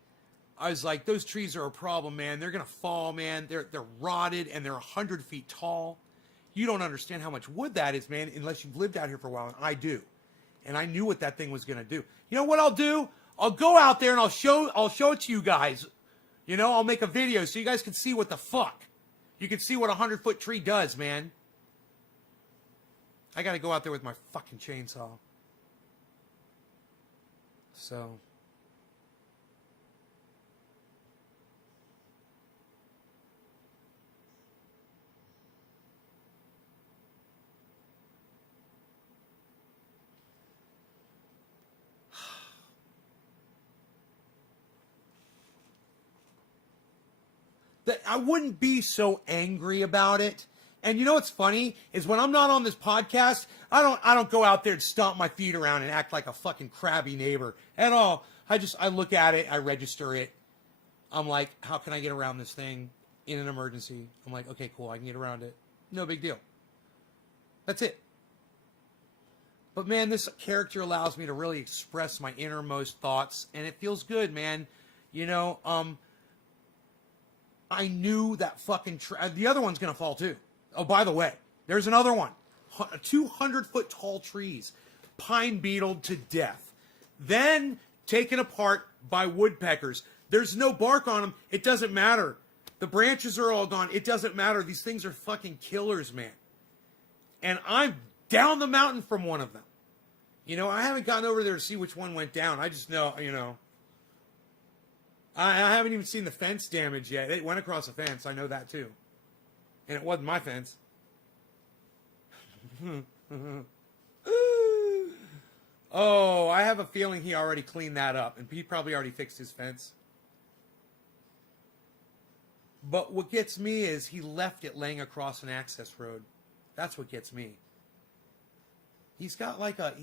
I was like, those trees are a problem, man. They're going to fall, man. They're rotted, and they're 100 feet tall. You don't understand how much wood that is, man, unless you've lived out here for a while, and I do. And I knew what that thing was going to do. You know what I'll do? I'll go out there, and I'll show it to you guys. You know, I'll make a video so you guys can see what the fuck. You can see what a 100-foot tree does, man. I got to go out there with my fucking chainsaw. So... that I wouldn't be so angry about it. And you know what's funny is when I'm not on this podcast, I don't go out there and stomp my feet around and act like a fucking crabby neighbor at all. I look at it, I register it. I'm like, how can I get around this thing in an emergency? I'm like, okay, cool, I can get around it. No big deal. That's it. But man, this character allows me to really express my innermost thoughts, and it feels good, man. You know, I knew that fucking the other one's going to fall too. Oh, by the way, there's another one. 200-foot tall trees, pine beetled to death. Then taken apart by woodpeckers. There's no bark on them. It doesn't matter. The branches are all gone. It doesn't matter. These things are fucking killers, man. And I'm down the mountain from one of them. You know, I haven't gotten over there to see which one went down. I just know, you know. I haven't even seen the fence damage yet. It went across a fence. I know that too. And it wasn't my fence. Oh, I have a feeling he already cleaned that up. And he probably already fixed his fence. But what gets me is he left it laying across an access road. That's what gets me. He's got like a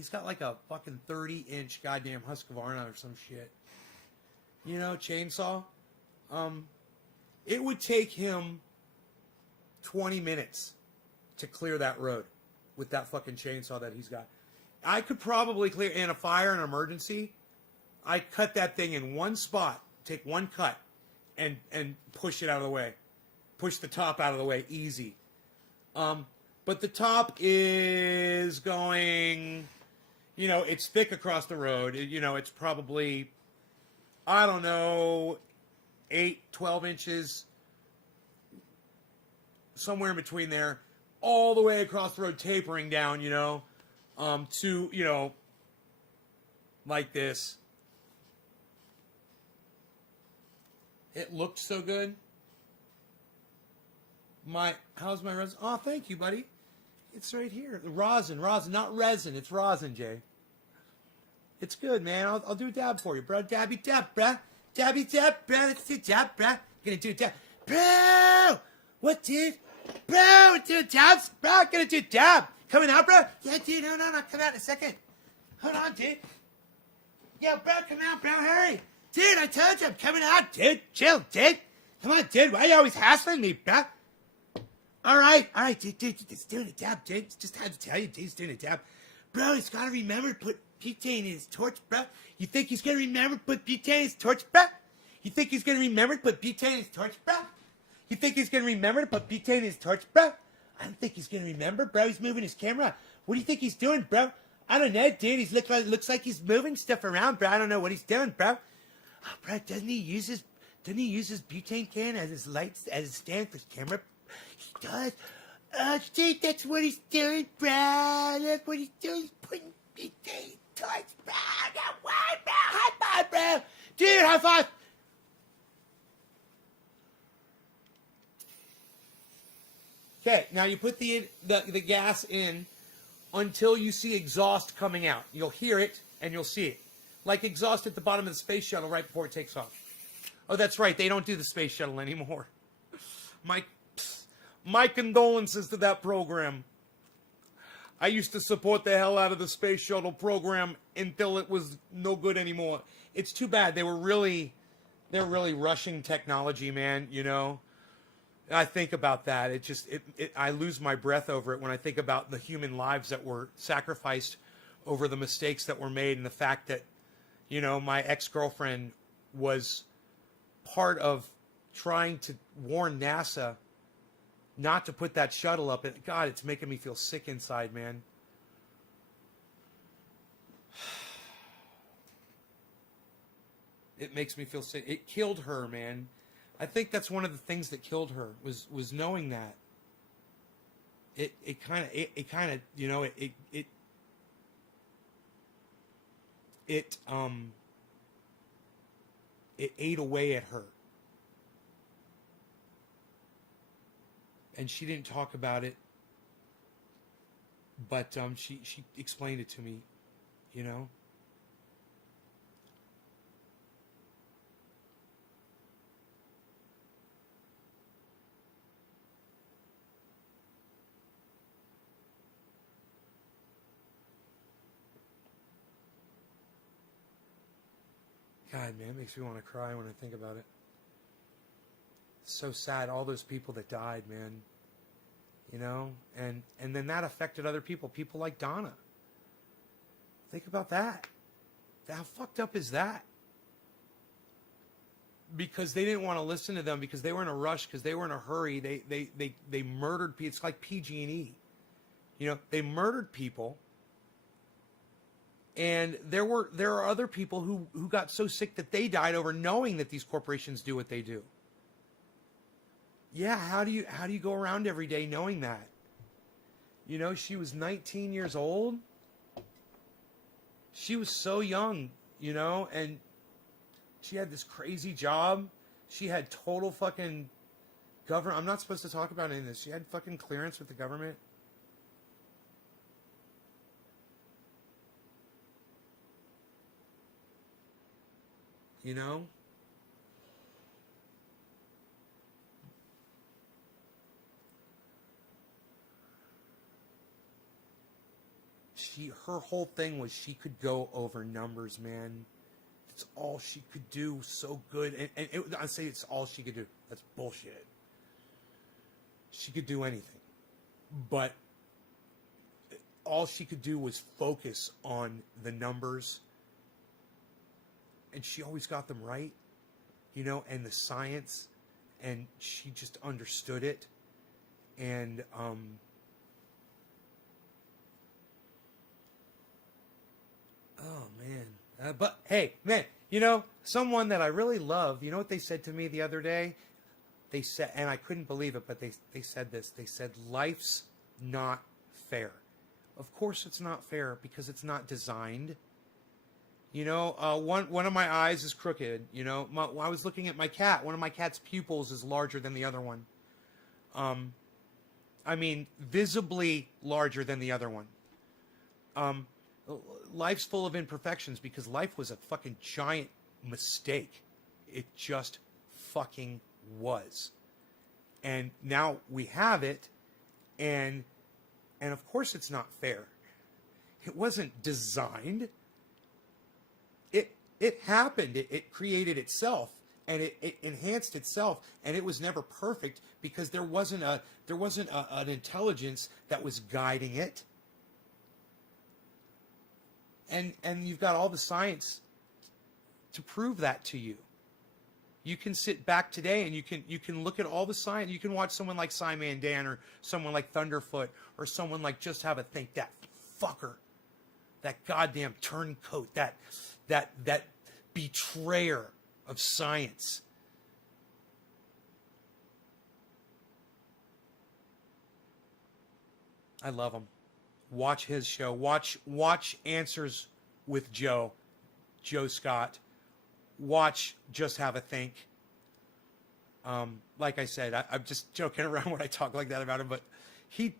fucking 30-inch goddamn Husqvarna or some shit. You know, chainsaw. It would take him 20 minutes to clear that road with that fucking chainsaw that he's got. I could probably clear in a fire, an emergency. I cut that thing in one spot, take one cut, and push it out of the way. Push the top out of the way, easy. But the top is going, you know, it's thick across the road. You know, it's probably, I don't know, 8, 12 inches, somewhere in between there, all the way across the road, tapering down, you know, to, you know, like this. It looked so good. How's my resin? Oh, thank you, buddy. It's right here. Rosin, not resin. It's rosin, Jay. It's good, man. I'll do a dab for you, bro. Dabby dab, bruh. Dabby dab, bruh. Let's do a dab, bruh. Gonna do a dab. Bro! What, dude? Bro, do a dab. Bro, gonna do a dab. Coming out, bro? Yeah, dude. No. Come out in a second. Hold on, dude. Yo, bro, come out, bro. Hurry. Dude, I told you I'm coming out, dude. Chill, dude. Come on, dude. Why are you always hassling me, bro? All right, dude, he's doing a dab, dude. Just had to tell you, dude, he's doing a dab. Bro, he's got to remember to put butane in his torch, bro. You think he's going to remember to put butane in his torch, bro? You think he's going to remember to put butane in his torch, bro? You think he's going to remember to put butane in his torch, bro? I don't think he's going to remember, bro. He's moving his camera. What do you think he's doing, bro? I don't know, dude. He looks like he's moving stuff around, bro. I don't know what he's doing, bro. Oh, bro, doesn't he use his butane can as his lights, as his stand for his camera? He does. Dude, that's what he's doing, bro. Look what he's doing. He's putting butane torch, bro. No way, bro. High five, bro. Dude, high five. Okay, now you put the gas in until you see exhaust coming out. You'll hear it and you'll see it. Like exhaust at the bottom of the space shuttle right before it takes off. Oh, that's right. They don't do the space shuttle anymore. My condolences to that program. I used to support the hell out of the space shuttle program until it was no good anymore. It's too bad. They're really rushing technology, man, you know. I think about that. I lose my breath over it when I think about the human lives that were sacrificed over the mistakes that were made, and the fact that, you know, my ex-girlfriend was part of trying to warn NASA not to put that shuttle up. And God, it's making me feel sick inside, man. It makes me feel sick. It killed her, man. I think that's one of the things that killed her was knowing that. It kind of you know, it ate away at her. And she didn't talk about it, but she explained it to me, you know. God, man, it makes me want to cry when I think about it. It's so sad, all those people that died, man. You know? And then that affected other people like Donna. Think about that. How fucked up is that? Because they didn't want to listen to them, because they were in a rush, because they were in a hurry. They murdered people. It's like PG&E. You know, they murdered people. And there are other people who got so sick that they died over knowing that these corporations do what they do. Yeah, how do you go around every day knowing that? You know, she was 19 years old. She was so young, you know, and she had this crazy job. She had total fucking government. I'm not supposed to talk about any of this. She had fucking clearance with the government. You know? Her whole thing was she could go over numbers, man. It's all she could do so good. I say it's all she could do. That's bullshit. She could do anything. But all she could do was focus on the numbers. And she always got them right, you know, and the science, and she just understood it. And, oh, man. But, hey, man, you know, someone that I really love, you know what they said to me the other day? They said, and I couldn't believe it, but they said this. They said, life's not fair. Of course it's not fair, because it's not designed. You know, one of my eyes is crooked. You know, I was looking at my cat. One of my cat's pupils is larger than the other one. I mean, visibly larger than the other one. Life's full of imperfections, because life was a fucking giant mistake. It just fucking was. And now we have it, and of course it's not fair. It wasn't designed. It happened. It created itself, and it enhanced itself, and it was never perfect, because there wasn't an intelligence that was guiding it. And you've got all the science to prove that to you. You can sit back today and you can look at all the science. You can watch someone like SciManDan, or someone like Thunderfoot, or someone like Just Have a Think. That fucker, that goddamn turncoat, that betrayer of science. I love him. Watch his show. Watch Answers with Joe Scott. Watch Just Have a Think. Like I said, I'm just joking around when I talk like that about him, but he's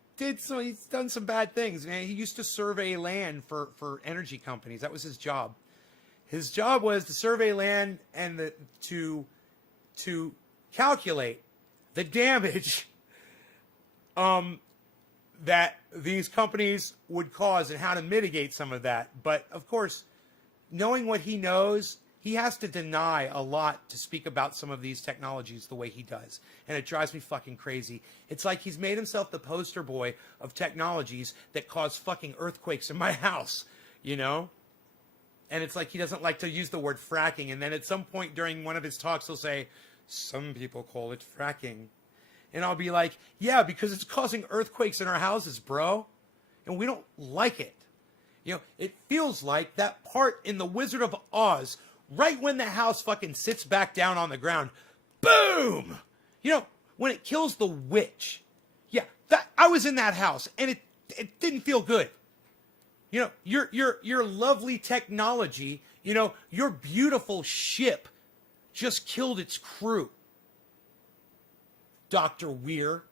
done some bad things, man. He used to survey land for energy companies. That was his job. His job was to survey land and to calculate the damage that these companies would cause and how to mitigate some of that. But of course, knowing what he knows, he has to deny a lot to speak about some of these technologies the way he does. And it drives me fucking crazy. It's like he's made himself the poster boy of technologies that cause fucking earthquakes in my house, you know? And it's like he doesn't like to use the word fracking. And then at some point during one of his talks, he'll say, some people call it fracking. And I'll be like, yeah, because it's causing earthquakes in our houses, bro. And we don't like it. You know, it feels like that part in The Wizard of Oz, right when the house fucking sits back down on the ground, boom! You know, when it kills the witch. Yeah, I was in that house, and it didn't feel good. You know, your lovely technology, you know, your beautiful ship just killed its crew. Dr. Weir,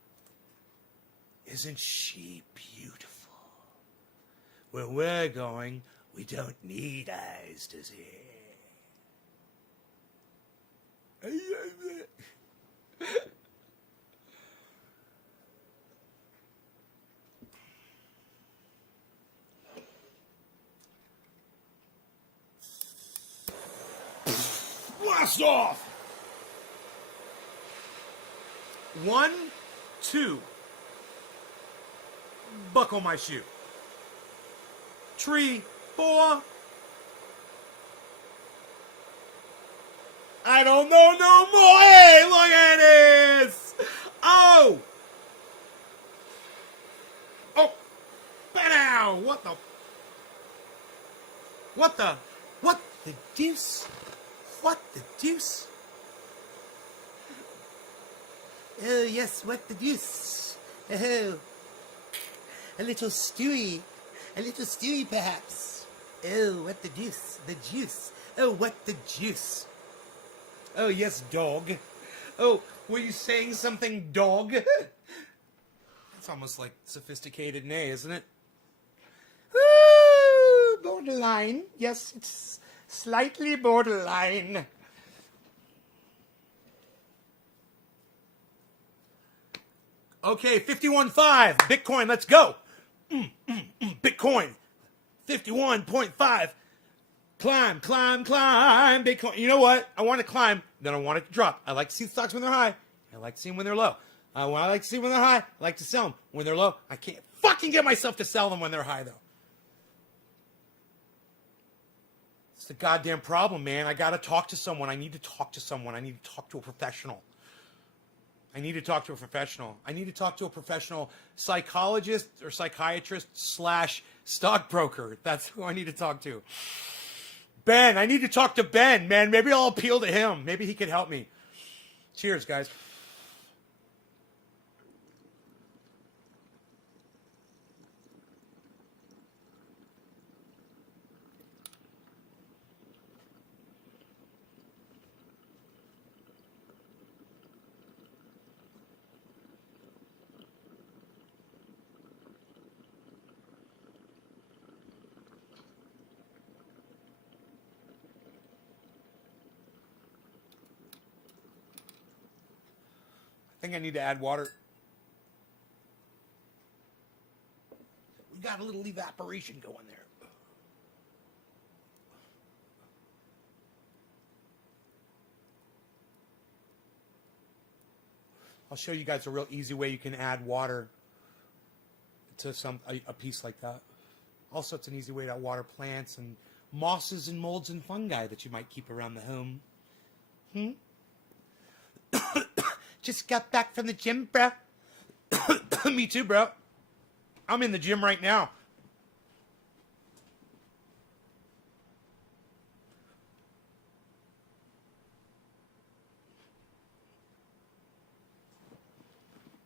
isn't she beautiful? Where we're going, we don't need eyes to see. Blast off! 1, 2. Buckle my shoe. 3, 4. I don't know no more. Hey, look at this. Oh. Oh. Bow. What the deuce? What the deuce? Oh, yes, what the deuce? Oh, a little stewy perhaps. Oh, what the deuce? The juice. Oh, what the juice? Oh, yes, dog. Oh, were you saying something, dog? That's almost like sophisticated nay, isn't it? Ooh, borderline. Yes, it's slightly borderline. Okay, 51.5. Bitcoin, let's go. Bitcoin. 51.5. Climb, climb, climb. Bitcoin. You know what? I want to climb, then I want it to drop. I like to see the stocks when they're high. I like to see them when they're low. When I like to see them when they're high, I like to sell them. When they're low, I can't fucking get myself to sell them when they're high, though. It's the goddamn problem, man. I got to talk to someone. I need to talk to someone. I need to talk to a professional. I need to talk to a professional. I need to talk to a professional psychologist or psychiatrist / stockbroker. That's who I need to talk to. Ben, I need to talk to Ben, man. Maybe I'll appeal to him. Maybe he can help me. Cheers, guys. I think I need to add water. We got a little evaporation going there. I'll show you guys a real easy way you can add water to a piece like that. Also, it's an easy way to water plants and mosses and molds and fungi that you might keep around the home. Just got back from the gym, bro. Me too, bro. I'm in the gym right now.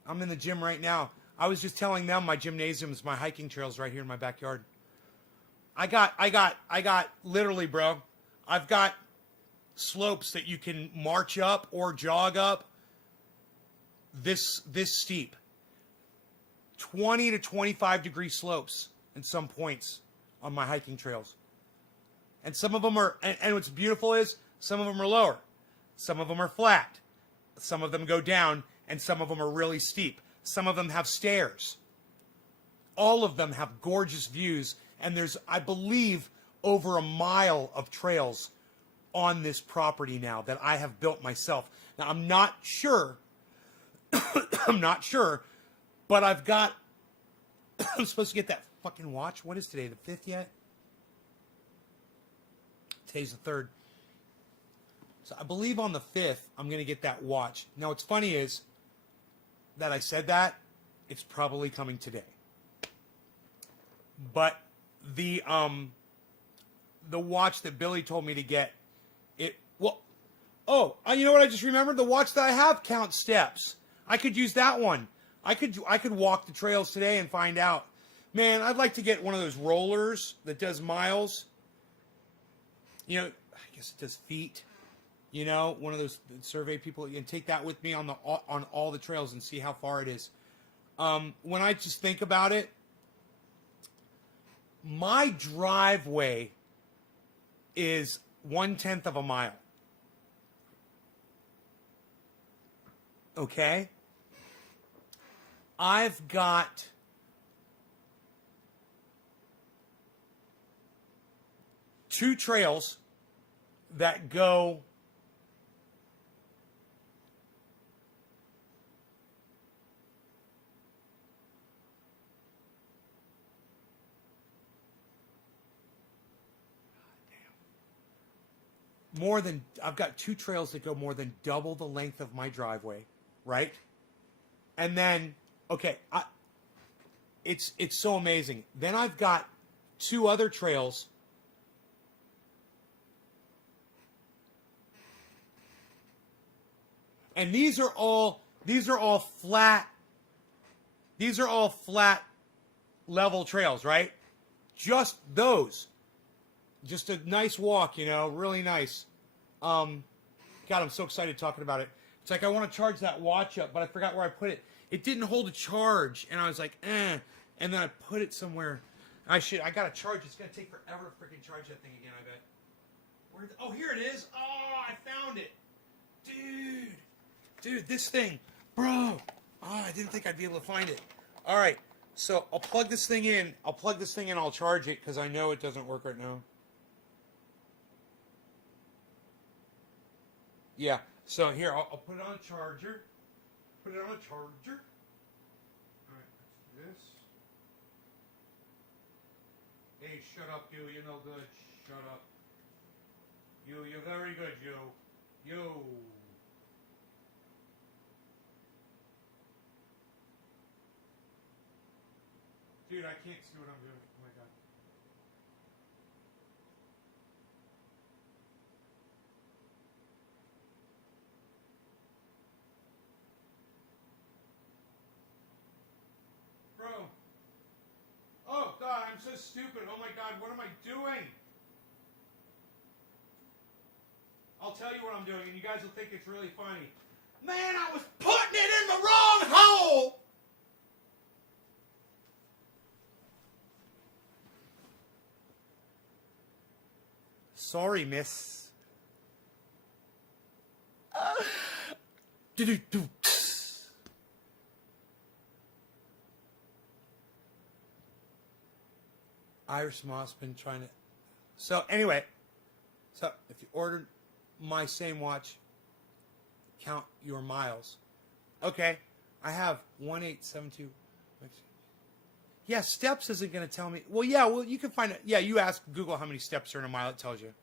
I'm in the gym right now. I was just telling them my gymnasiums, my hiking trails right here in my backyard. I got literally, bro. I've got slopes that you can march up or jog up. This steep. 20 to 25 degree slopes in some points on my hiking trails. And some of them are, and what's beautiful is some of them are lower. Some of them are flat. Some of them go down, and some of them are really steep. Some of them have stairs. All of them have gorgeous views, and there's, I believe, over a mile of trails on this property now that I have built myself. Now, I'm not sure, I'm not sure, but I've got, I'm supposed to get that fucking watch. What is today, the 5th yet? Today's the 3rd. So I believe on the 5th, I'm going to get that watch. Now, what's funny is that I said that, it's probably coming today. But the watch that Billy told me to get, you know what I just remembered? The watch that I have counts steps. I could use that one. I could walk the trails today and find out. Man, I'd like to get one of those rollers that does miles. You know, I guess it does feet. You know, one of those survey people, and take that with me on all the trails and see how far it is. When I just think about it, my driveway is 1/10 of a mile. Okay? I've got two trails that go I've got two trails that go more than double the length of my driveway, right? And then, okay, it's so amazing. Then I've got two other trails. And these are all flat. These are all flat level trails, right? Just those. Just a nice walk, you know, really nice. God, I'm so excited talking about it. It's like I want to charge that watch up, but I forgot where I put it. It didn't hold a charge, and I was like, eh. And then I put it somewhere. I got to charge. It's going to take forever to freaking charge that thing again, I bet. Oh, here it is. Oh, I found it. Dude, this thing. Bro. Oh, I didn't think I'd be able to find it. All right, so I'll plug this thing in. I'll charge it because I know it doesn't work right now. Yeah, so here, I'll put it on a charger. All right, let's do this. Hey, shut up, you. You're no good. Shut up. You're very good, you. Dude, I can't see what I'm doing. Oh my god. Bro. Oh god, I'm so stupid. Oh my god, what am I doing? I'll tell you what I'm doing, and you guys will think it's really funny. Man, I was putting it in the wrong hole! Sorry, miss. Iris Moss been trying to. So anyway, so if you ordered my same watch, count your miles. Okay, I have 1872. Yeah, steps isn't going to tell me. Well, you can find it. Yeah, you ask Google how many steps are in a mile. It tells you.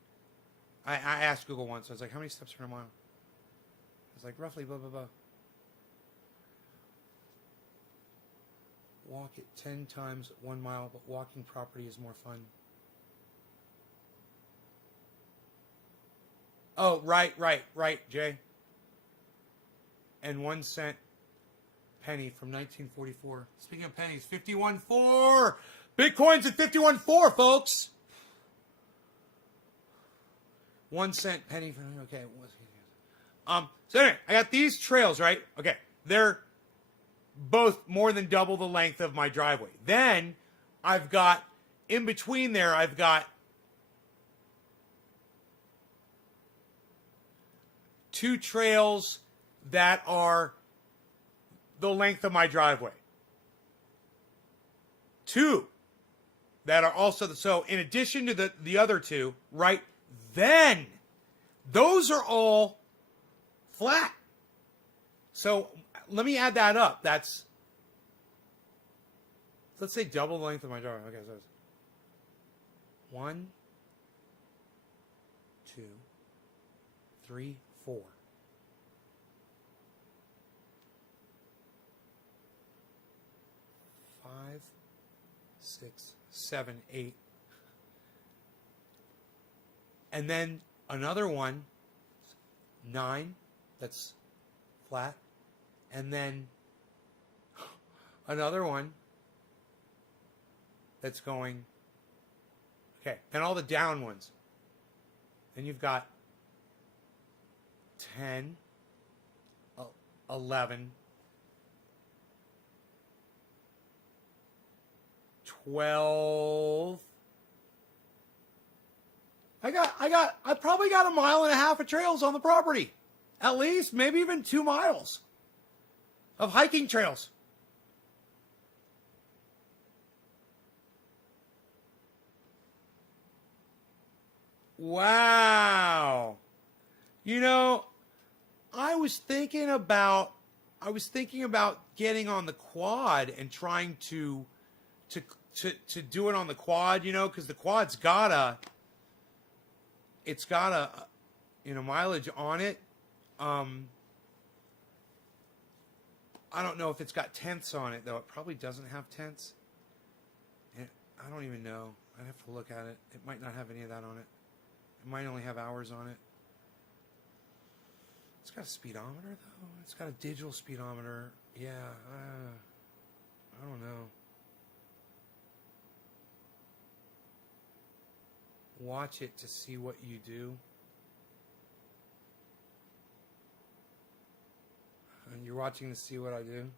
I asked Google once. I was like, how many steps are in a mile? I was like, roughly, blah, blah, blah. Walk it 10 times 1 mile, but walking property is more fun. Oh, right, Jay. And 1 cent penny from 1944. Speaking of pennies, 51.4. Bitcoin's at 51.4, folks. 1 cent penny from, okay. So anyway, I got these trails, right? Okay, they're both more than double the length of my driveway. Then I've got, in between there, I've got two trails that are the length of my driveway. 2 that are also so in addition to the other 2, right? Then those are all flat. So let me add that up. That's, let's say double the length of my driveway. Okay, so it's 1, 2, 3, 4. 5, 6, 7, 8. And then another one, 9, that's flat. And then another one that's going, okay, then all the down ones. Then you've got 10, 11, 12. I probably got 1.5 miles of trails on the property. At least, maybe even 2 miles of hiking trails. Wow. You know, I was thinking about getting on the quad and trying to do it on the quad, you know, because the quad's got a mileage on it. I don't know if it's got tenths on it, though. It probably doesn't have tenths. I don't even know. I'd have to look at it. It might not have any of that on it. It might only have hours on it. It's got a speedometer, though. It's got a digital speedometer. Yeah, I don't know. Watch it to see what you do. And you're watching to see what I do?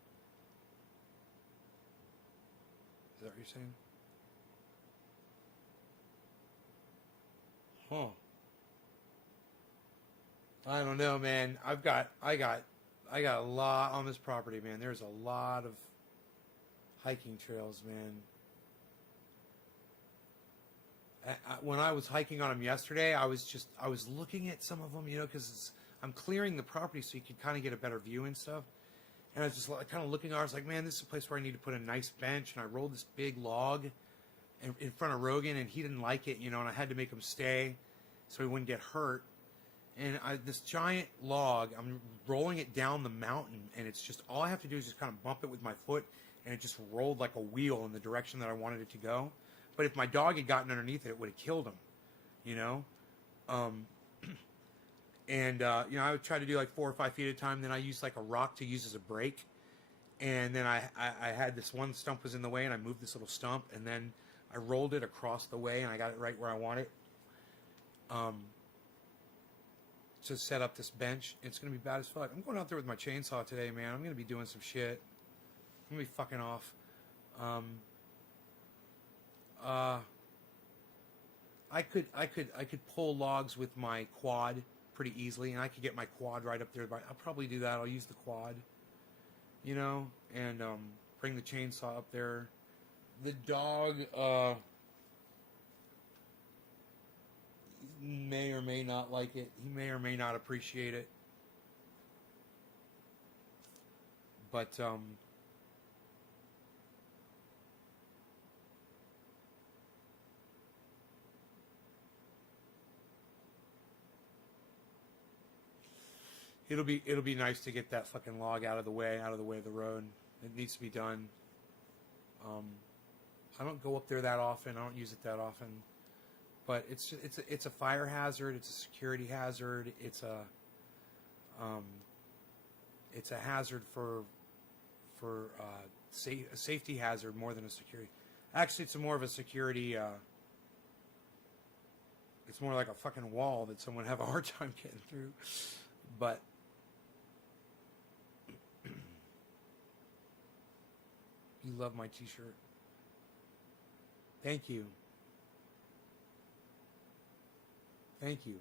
Is that what you're saying? Huh. I don't know, man. I got a lot on this property, man. There's a lot of hiking trails, man. When I was hiking on them yesterday, I was looking at some of them, you know, because I'm clearing the property so you can kind of get a better view and stuff. And I was just kind of looking. I was like, man, this is a place where I need to put a nice bench. And I rolled this big log in front of Rogan, and he didn't like it, you know. And I had to make him stay so he wouldn't get hurt. And this giant log, I'm rolling it down the mountain, and it's just all I have to do is just kind of bump it with my foot, and it just rolled like a wheel in the direction that I wanted it to go. But if my dog had gotten underneath it, it would have killed him, you know? You know, I would try to do like 4 or 5 feet at a time. Then I used like a rock to use as a brake. And then I had this one stump was in the way, and I moved this little stump. And then I rolled it across the way, and I got it right where I want it. To set up this bench. It's going to be bad as fuck. I'm going out there with my chainsaw today, man. I'm going to be doing some shit. I'm going to be fucking off. I could pull logs with my quad pretty easily, and I could get my quad right up there. I'll probably do that. I'll use the quad, you know, and bring the chainsaw up there. The dog may or may not like it. He may or may not appreciate it. But it'll be nice to get that fucking log out of the way of the road. It needs to be done. I don't go up there that often. I don't use it that often. But it's a fire hazard. It's a security hazard. It's a hazard for a safety hazard more than a security. Actually, it's more of a security. It's more like a fucking wall that someone have a hard time getting through. But you love my t-shirt. Thank you. Thank you.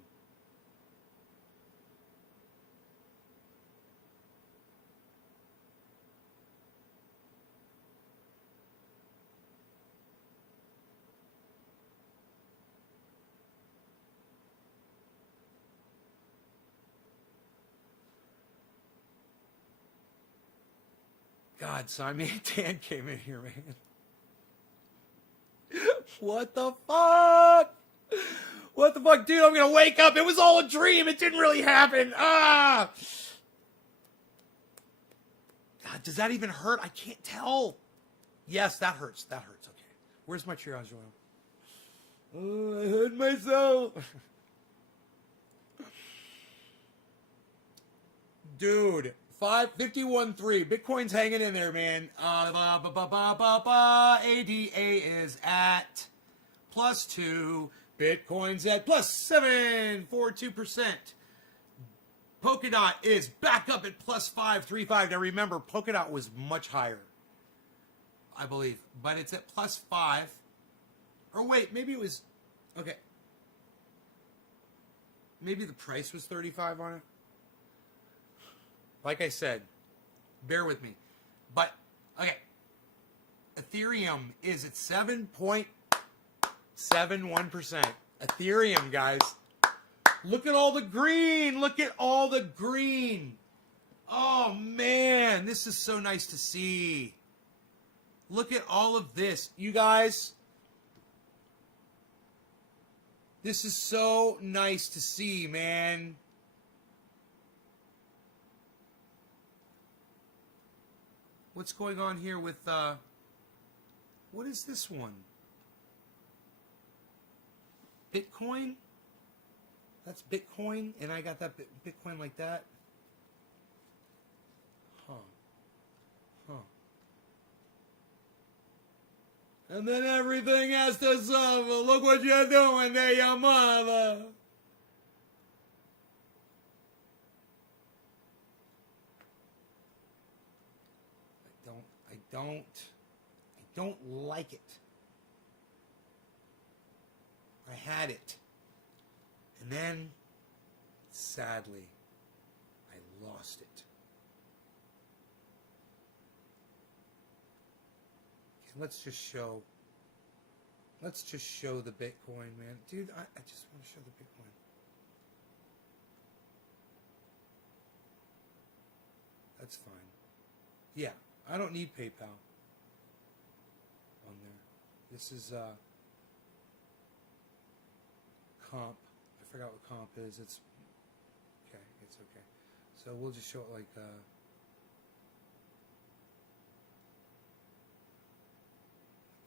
God, SciManDan came in here, man. What the fuck? What the fuck, dude? I'm gonna wake up. It was all a dream. It didn't really happen. Ah! God, does that even hurt? I can't tell. Yes, that hurts. That hurts. Okay. Where's my triage oil? Oh, I hurt myself. Dude, 51.3. Bitcoin's hanging in there, man. ADA is at +2. Bitcoin's at +7.42%. Polkadot is back up at +5.35. Now remember, Polkadot was much higher, I believe, but it's at +5. Or wait, maybe it was, okay. Maybe the price was 35 on it. Like I said, bear with me. But, okay. Ethereum is at 7.71%. Ethereum, guys. Look at all the green. Look at all the green. Oh, man. This is so nice to see. Look at all of this. You guys, this is so nice to see, man. What's going on here with, what is this one? Bitcoin? That's Bitcoin, and I got that Bitcoin like that? Huh. And then everything has to suffer. Look what you're doing there, your mother. I don't like it. I had it. And then, sadly, I lost it. Okay, let's just show the Bitcoin, man. Dude, I just want to show the Bitcoin. That's fine. Yeah, I don't need PayPal on there. This is comp. I forgot what comp is. It's okay. It's okay. So we'll just show it like that.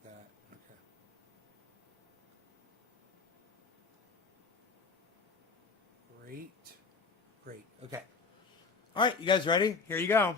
Okay. Great. Okay. All right, you guys ready? Here you go.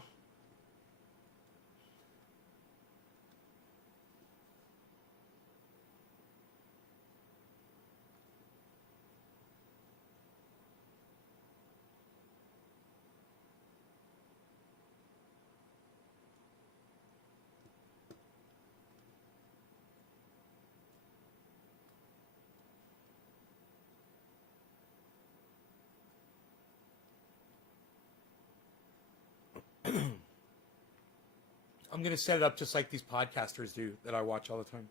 I'm going to set it up just like these podcasters do that I watch all the time.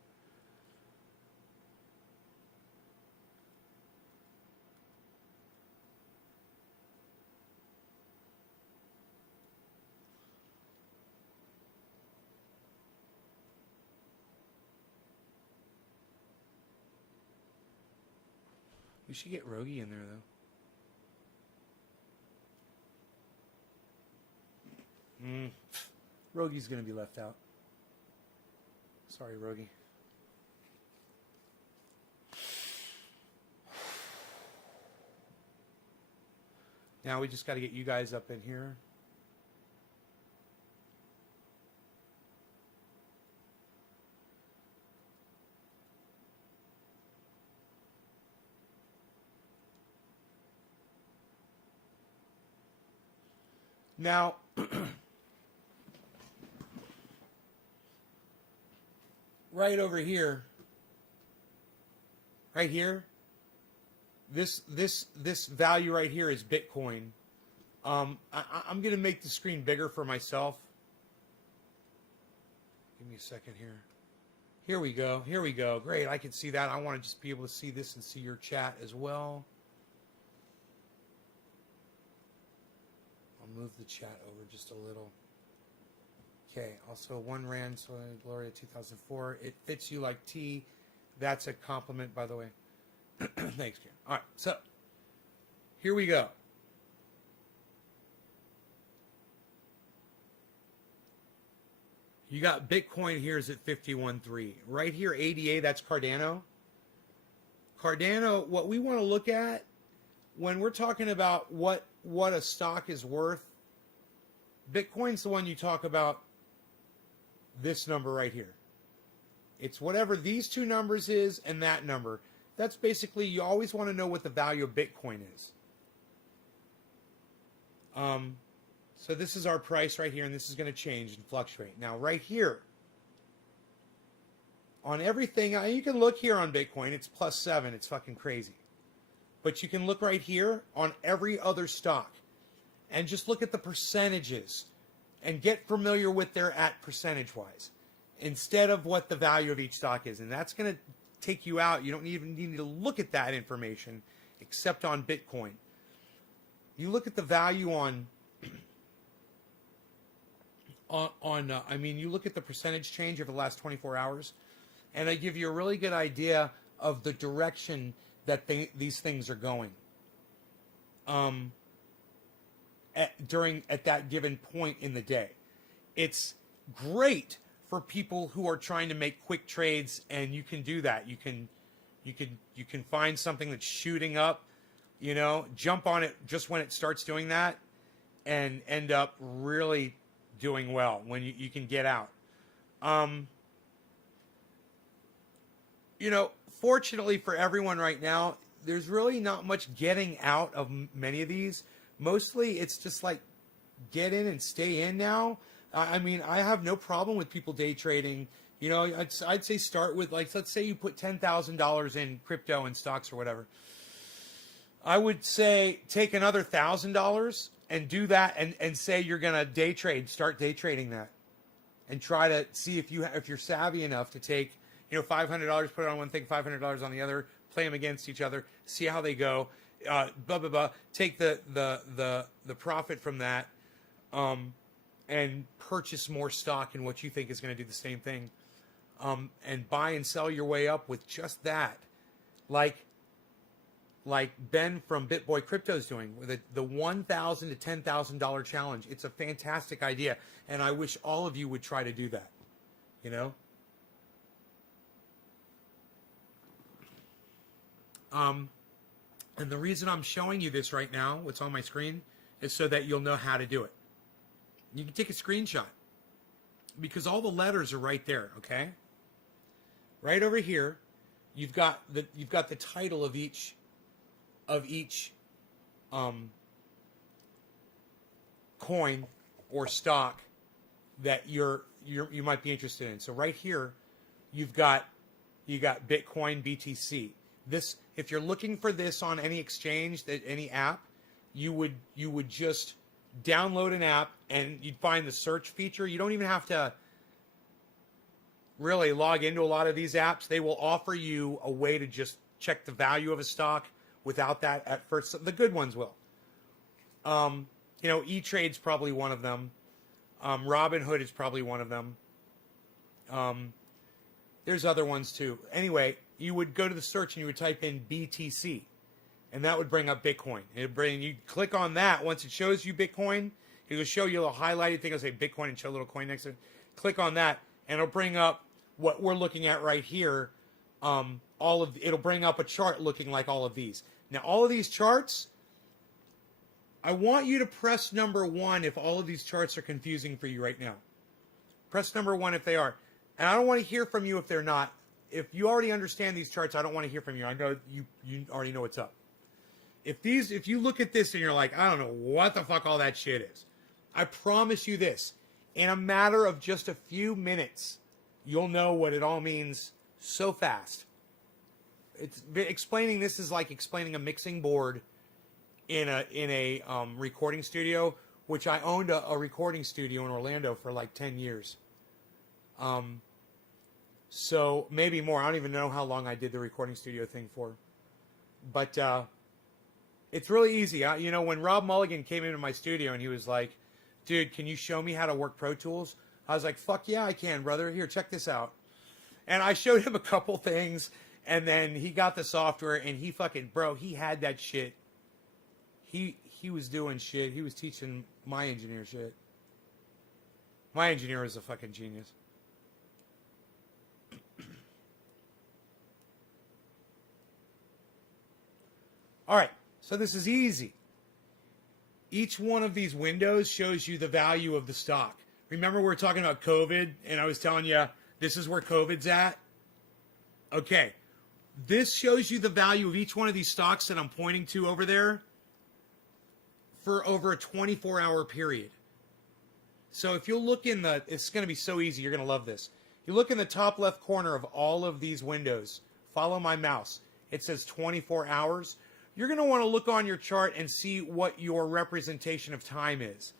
We should get Rogie in there, though. Rogie's going to be left out. Sorry, Rogie. Now we just got to get you guys up in here. Now, right over here, right here, this value right here is Bitcoin. I'm going to make the screen bigger for myself. Give me a second here. Here we go. Great, I can see that. I want to just be able to see this and see your chat as well. I'll move the chat over just a little Okay, also 1 Rand, so Gloria 2004. It fits you like tea. That's a compliment, by the way. Thanks, Karen. All right, so here we go. You got Bitcoin here is at 51.3. Right here, ADA, that's Cardano. Cardano, what we want to look at when we're talking about what a stock is worth, Bitcoin's the one you talk about, this number right here. It's whatever these two numbers is and that number. That's basically, you always want to know what the value of Bitcoin is. So this is our price right here, and this is going to change and fluctuate. Now, right here, on everything, you can look here on Bitcoin, it's +7, it's fucking crazy. But you can look right here on every other stock and just look at the percentages and get familiar with their at percentage-wise instead of what the value of each stock is. And that's going to take you out. You don't even need to look at that information except on Bitcoin. You look at the value on you look at the percentage change over the last 24 hours, and I give you a really good idea of the direction that these things are going at that given point in the day. It's great for people who are trying to make quick trades, and you can do that. You can find something that's shooting up, jump on it just when it starts doing that, and end up really doing well when you can get out. Fortunately for everyone right now, there's really not much getting out of many of these. Mostly it's just like get in and stay in now. I have no problem with people day trading. I'd say start with, like, let's say you put $10,000 in crypto and stocks or whatever. I would say take another $1,000 and do that and say you're going to day trade. Start day trading that. And try to see if you're savvy enough to take, $500, put it on one thing, $500 on the other, play them against each other, see how they go, blah, blah, blah. Take the profit from that and purchase more stock in what you think is going to do the same thing. And buy and sell your way up with just that. Like Ben from BitBoy Crypto is doing with the $1,000 to $10,000 challenge. It's a fantastic idea, and I wish all of you would try to do that. And the reason I'm showing you this right now, what's on my screen, is so that you'll know how to do it. You can take a screenshot because all the letters are right there. Okay, right over here, you've got the title of each coin or stock that you might be interested in. So right here, you got Bitcoin, BTC. This, if you're looking for this on any exchange, any app, you would just download an app and you'd find the search feature. You don't even have to really log into a lot of these apps. They will offer you a way to just check the value of a stock without that at first. The good ones will. E-Trade's probably one of them. Robinhood is probably one of them. There's other ones too. Anyway, you would go to the search and you would type in BTC, and that would bring up Bitcoin. You click on that. Once it shows you Bitcoin, it will show you a little highlighted thing. It'll say Bitcoin and show a little coin next to it. Click on that, and it'll bring up what we're looking at right here. It'll bring up a chart looking like all of these. Now, all of these charts, I want you to press number 1 if all of these charts are confusing for you right now. Press number 1 if they are. And I don't want to hear from you if they're not. If you already understand these charts, I don't want to hear from you. I know you already know what's up. If you look at this and you're like, I don't know what the fuck all that shit is, I promise you this. In a matter of just a few minutes, you'll know what it all means so fast. Explaining this is like explaining a mixing board in a recording studio, which I owned a recording studio in Orlando for like 10 years. So maybe more. I don't even know how long I did the recording studio thing for. But it's really easy. When Rob Mulligan came into my studio and he was like, dude, can you show me how to work Pro Tools? I was like, fuck yeah, I can, brother. Here, check this out. And I showed him a couple things, and then he got the software, and he fucking, bro, he had that shit. He was doing shit. He was teaching my engineer shit. My engineer is a fucking genius. All right, so this is easy. Each one of these windows shows you the value of the stock. Remember we were talking about COVID, and I was telling you this is where COVID's at? Okay, this shows you the value of each one of these stocks that I'm pointing to over there for over a 24-hour period. So if you look in the, it's going to be so easy, you're going to love this. You look in the top left corner of all of these windows, follow my mouse. It says 24 hours. You're going to want to look on your chart and see what your representation of time is.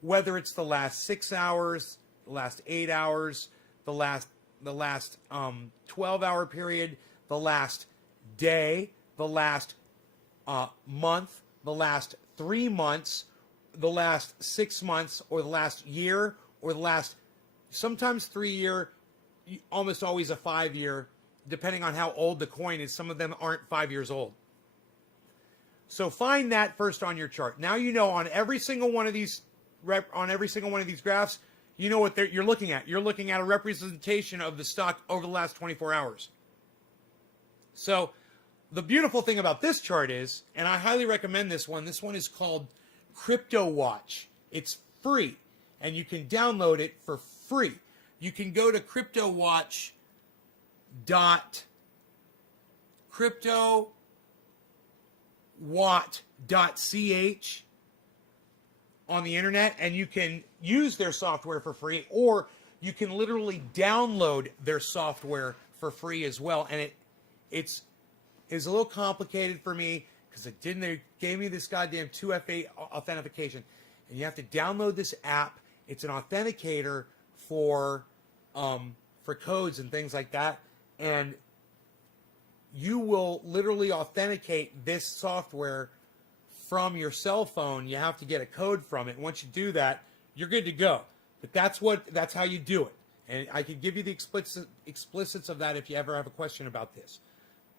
Whether it's the last 6 hours, the last 8 hours, the last 12-hour period, the last day, the last month, the last 3 months, the last 6 months, or the last year, or the last, sometimes 3 year, almost always a 5 year, depending on how old the coin is. Some of them aren't 5 years old. So find that first on your chart. Now you know on every single one of these graphs, you know what you're looking at. You're looking at a representation of the stock over the last 24 hours. So the beautiful thing about this chart is, and I highly recommend this one is called Crypto Watch. It's free, and you can download it for free. You can go to cryptowatt.ch on the internet, and you can use their software for free, or you can literally download their software for free as well. And it's a little complicated for me because they gave me this goddamn 2FA authentication, and you have to download this app. It's an authenticator for codes and things like that, and you will literally authenticate this software from your cell phone. You have to get a code from it. Once you do that, you're good to go. But that's how you do it. And I can give you the explicits of that if you ever have a question about this.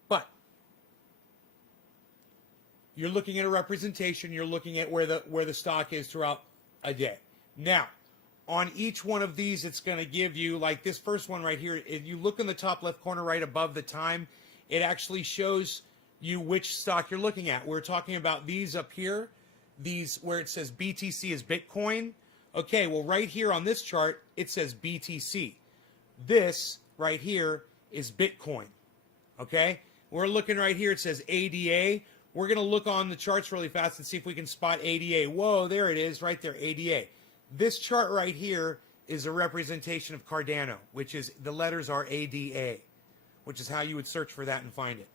But you're looking at a representation. You're looking at where the stock is throughout a day. Now, on each one of these, it's going to give you, like this first one right here, if you look in the top left corner right above the time, it actually shows you which stock you're looking at. We're talking about these up here, these where it says BTC is Bitcoin. Okay, well right here on this chart, it says BTC. This right here is Bitcoin. Okay, we're looking right here, it says ADA. We're going to look on the charts really fast and see if we can spot ADA. Whoa, there it is, right there, ADA. This chart right here is a representation of Cardano, which is, the letters are ADA, which is how you would search for that and find it.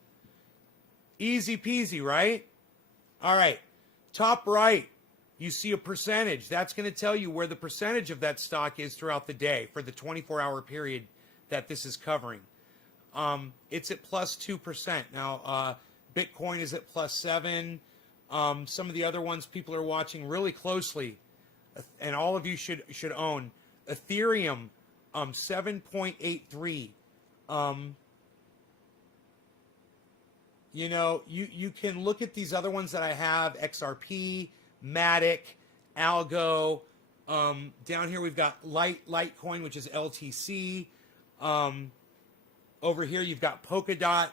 Easy peasy, right? All right, top right, you see a percentage. That's going to tell you where the percentage of that stock is throughout the day for the 24-hour period that this is covering. It's at plus 2%. Now, Bitcoin is at plus 7. Some of the other ones people are watching really closely, and all of you should own. Ethereum, 7.83. You know, you can look at these other ones that I have, XRP, Matic, Algo. Down here we've got Litecoin, which is LTC. Over here you've got Polkadot.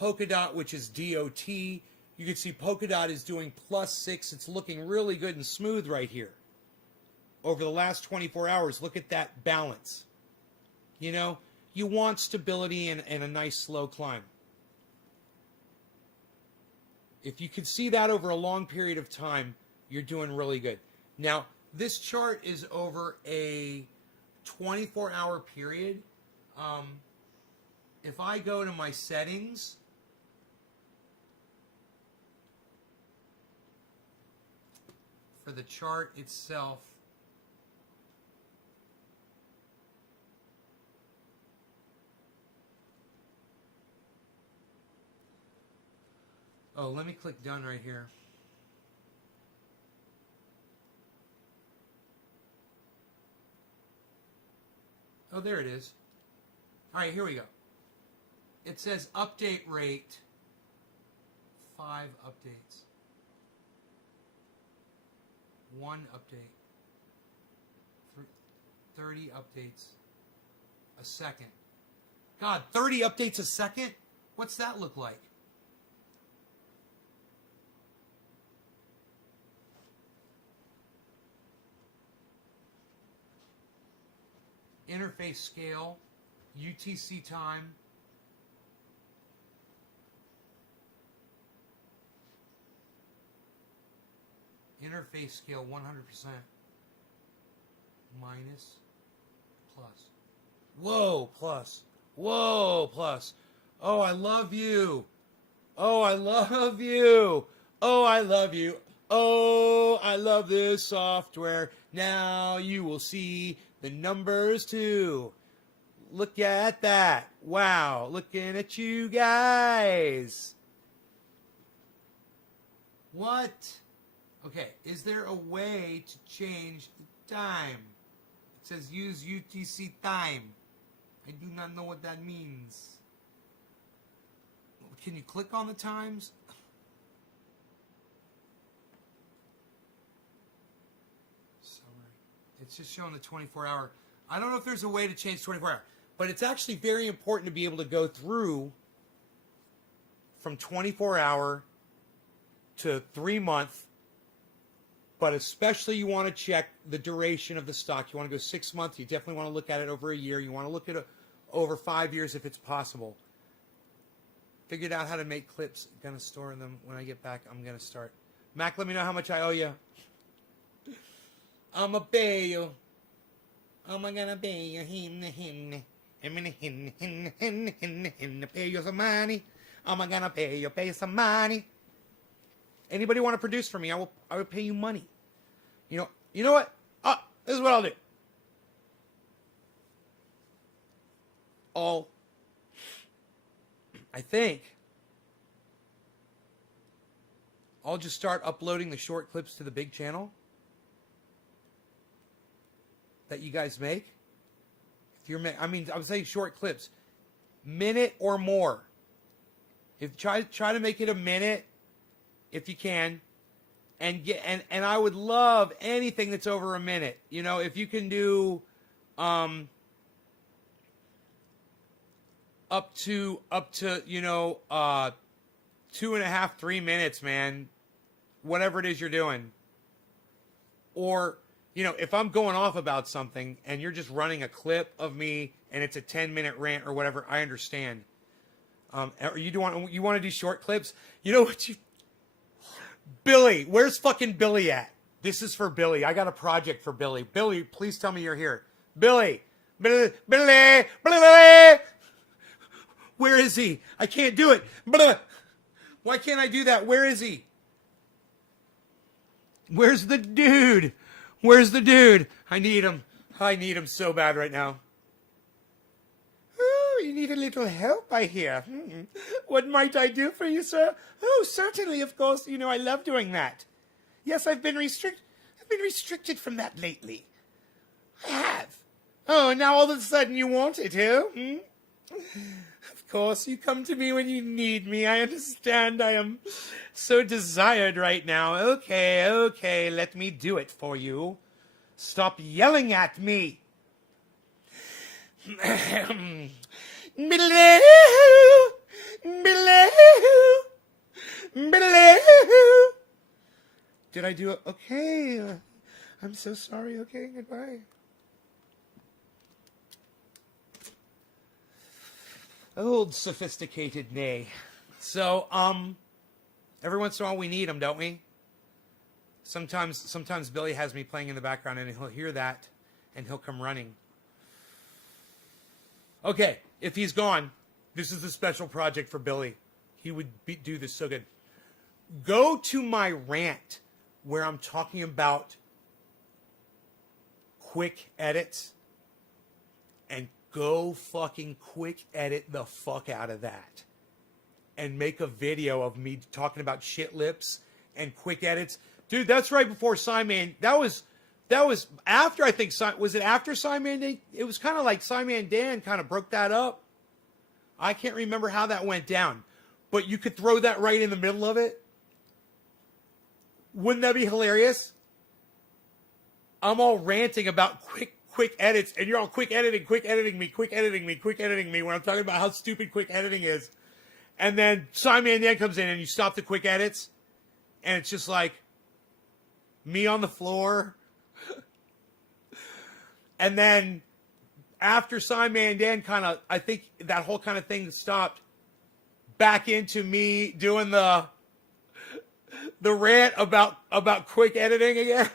Polkadot, which is DOT. You can see Polkadot is doing plus 6. It's looking really good and smooth right here. Over the last 24 hours, look at that balance. You know, you want stability and a nice slow climb. If you can see that over a long period of time, you're doing really good. Now, this chart is over a 24-hour period. If I go to my settings, for the chart itself, oh, let me click done right here. Oh, there it is. All right, here we go. It says update rate 5 updates. 1 update. 30 updates a second. God, 30 updates a second? What's that look like? Interface scale, UTC time. Interface scale 100%. Minus. Plus. Whoa, plus. Whoa, plus. Oh, I love you. Oh, I love you. Oh, I love you. Oh, I love this software. Now you will see the numbers too. Look at that. Wow, looking at you guys. What? Okay, is there a way to change the time? It says use UTC time. I do not know what that means. Can you click on the times? Sorry. It's just showing the 24-hour. I don't know if there's a way to change 24-hour, but it's actually very important to be able to go through from 24-hour to 3-month, but especially you want to check the duration of the stock. You want to go 6 months. You definitely want to look at it over a year. You want to look at it over 5 years if it's possible. Figured out how to make clips. Gonna store them when I get back. I'm gonna start. Mac, let me know how much I owe you. I'ma pay you. I'm gonna pay you. I'm gonna pay you some money. I'm gonna pay you some money. Anybody want to produce for me? I will pay you money. You know what? This is what I'll do. I think I'll just start uploading the short clips to the big channel that you guys make. I'm saying short clips, minute or more. If try to make it a minute if you can, and I would love anything that's over a minute. If you can do up to 2.5, 3 minutes, man. Whatever it is you're doing. Or, if I'm going off about something and you're just running a clip of me and it's a 10-minute rant or whatever, I understand. You want to do short clips? You know what Billy, where's fucking Billy at? This is for Billy. I got a project for Billy. Billy, please tell me you're here. Billy. Billy. Where is he? I can't do it. Why can't I do that? Where is he? Where's the dude? Where's the dude? I need him. I need him so bad right now. Oh, you need a little help, I hear. What might I do for you, sir? Oh, certainly, of course. I love doing that. Yes, I've been restricted from that lately. I have. Oh, now all of a sudden you want it, huh? Of course, you come to me when you need me. I understand. I am so desired right now. Okay, let me do it for you. Stop yelling at me. Did I do it? Okay. I'm so sorry. Okay, goodbye. Old sophisticated nay. So, every once in a while we need them, don't we? Sometimes Billy has me playing in the background and he'll hear that and he'll come running. Okay, if he's gone, this is a special project for Billy. He would do this so good. Go to my rant where I'm talking about quick edits and go fucking quick edit the fuck out of that and make a video of me talking about shit lips and quick edits. Dude, that's right before SciMan. That was That was after, I think, was it after SciManDan? It was kind of like SciManDan kind of broke that up. I can't remember how that went down. But you could throw that right in the middle of it. Wouldn't that be hilarious? I'm all ranting about quick edits, and you're all quick editing me when I'm talking about how stupid quick editing is. And then SciManDan comes in and you stop the quick edits, and it's just like me on the floor. And then after SciManDan kind of, I think that whole kind of thing stopped, back into me doing the rant about quick editing again.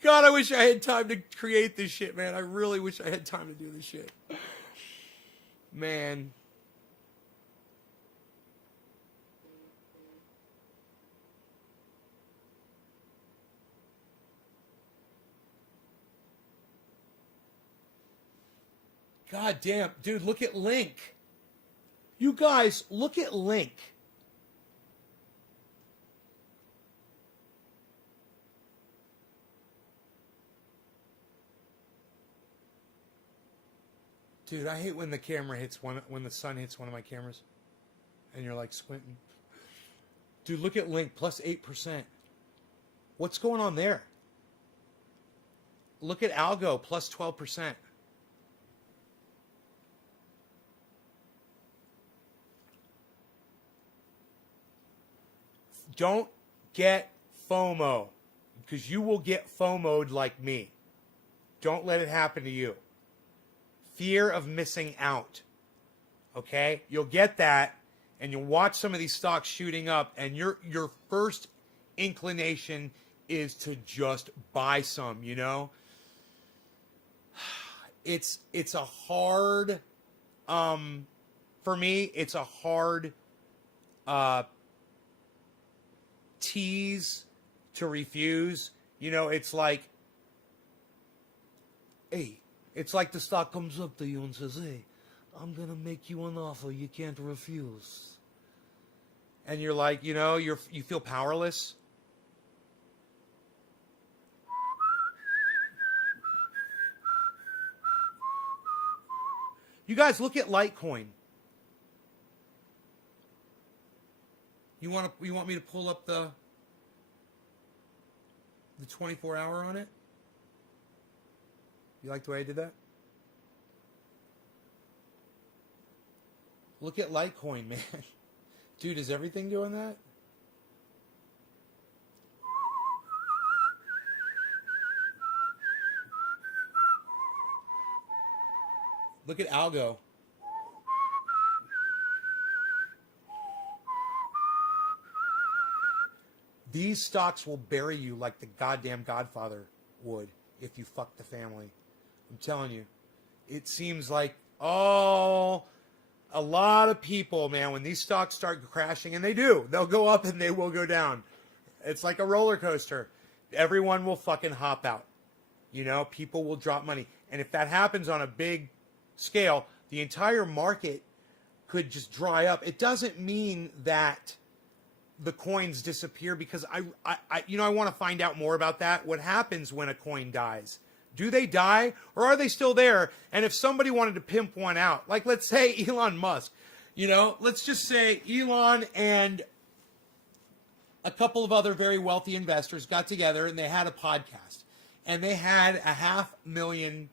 God, I wish I had time to create this shit, man. I really wish I had time to do this shit. Man. God damn. Dude, look at Link. You guys, look at Link. Dude, I hate when the camera hits when the sun hits one of my cameras. And you're like squinting. Dude, look at Link, plus 8%. What's going on there? Look at Algo, plus 12%. Don't get FOMO, because you will get FOMO'd like me. Don't let it happen to you. Fear of missing out. Okay? You'll get that, and you'll watch some of these stocks shooting up, and your first inclination is to just buy some, you know? It's a hard, for me, it's a hard tease to refuse. You know, it's like, hey, it's like the stock comes up to you and says, hey, I'm going to make you an offer you can't refuse. And you're like, you know, you feel powerless. You guys, look at Litecoin. You want me to pull up the 24-hour on it? You like the way I did that? Look at Litecoin, man. Dude, is everything doing that? Look at Algo. These stocks will bury you like the goddamn Godfather would if you fuck the family. I'm telling you. It seems like, a lot of people, man, when these stocks start crashing, and they do, they'll go up and they will go down. It's like a roller coaster. Everyone will fucking hop out. You know, people will drop money. And if that happens on a big scale, the entire market could just dry up. It doesn't mean that the coins disappear, because I want to find out more about that. What happens when a coin dies? Do they die, or are they still there? And if somebody wanted to pimp one out, like let's say Elon Musk, you know, let's just say Elon and a couple of other very wealthy investors got together and they had a podcast, and they had a half billion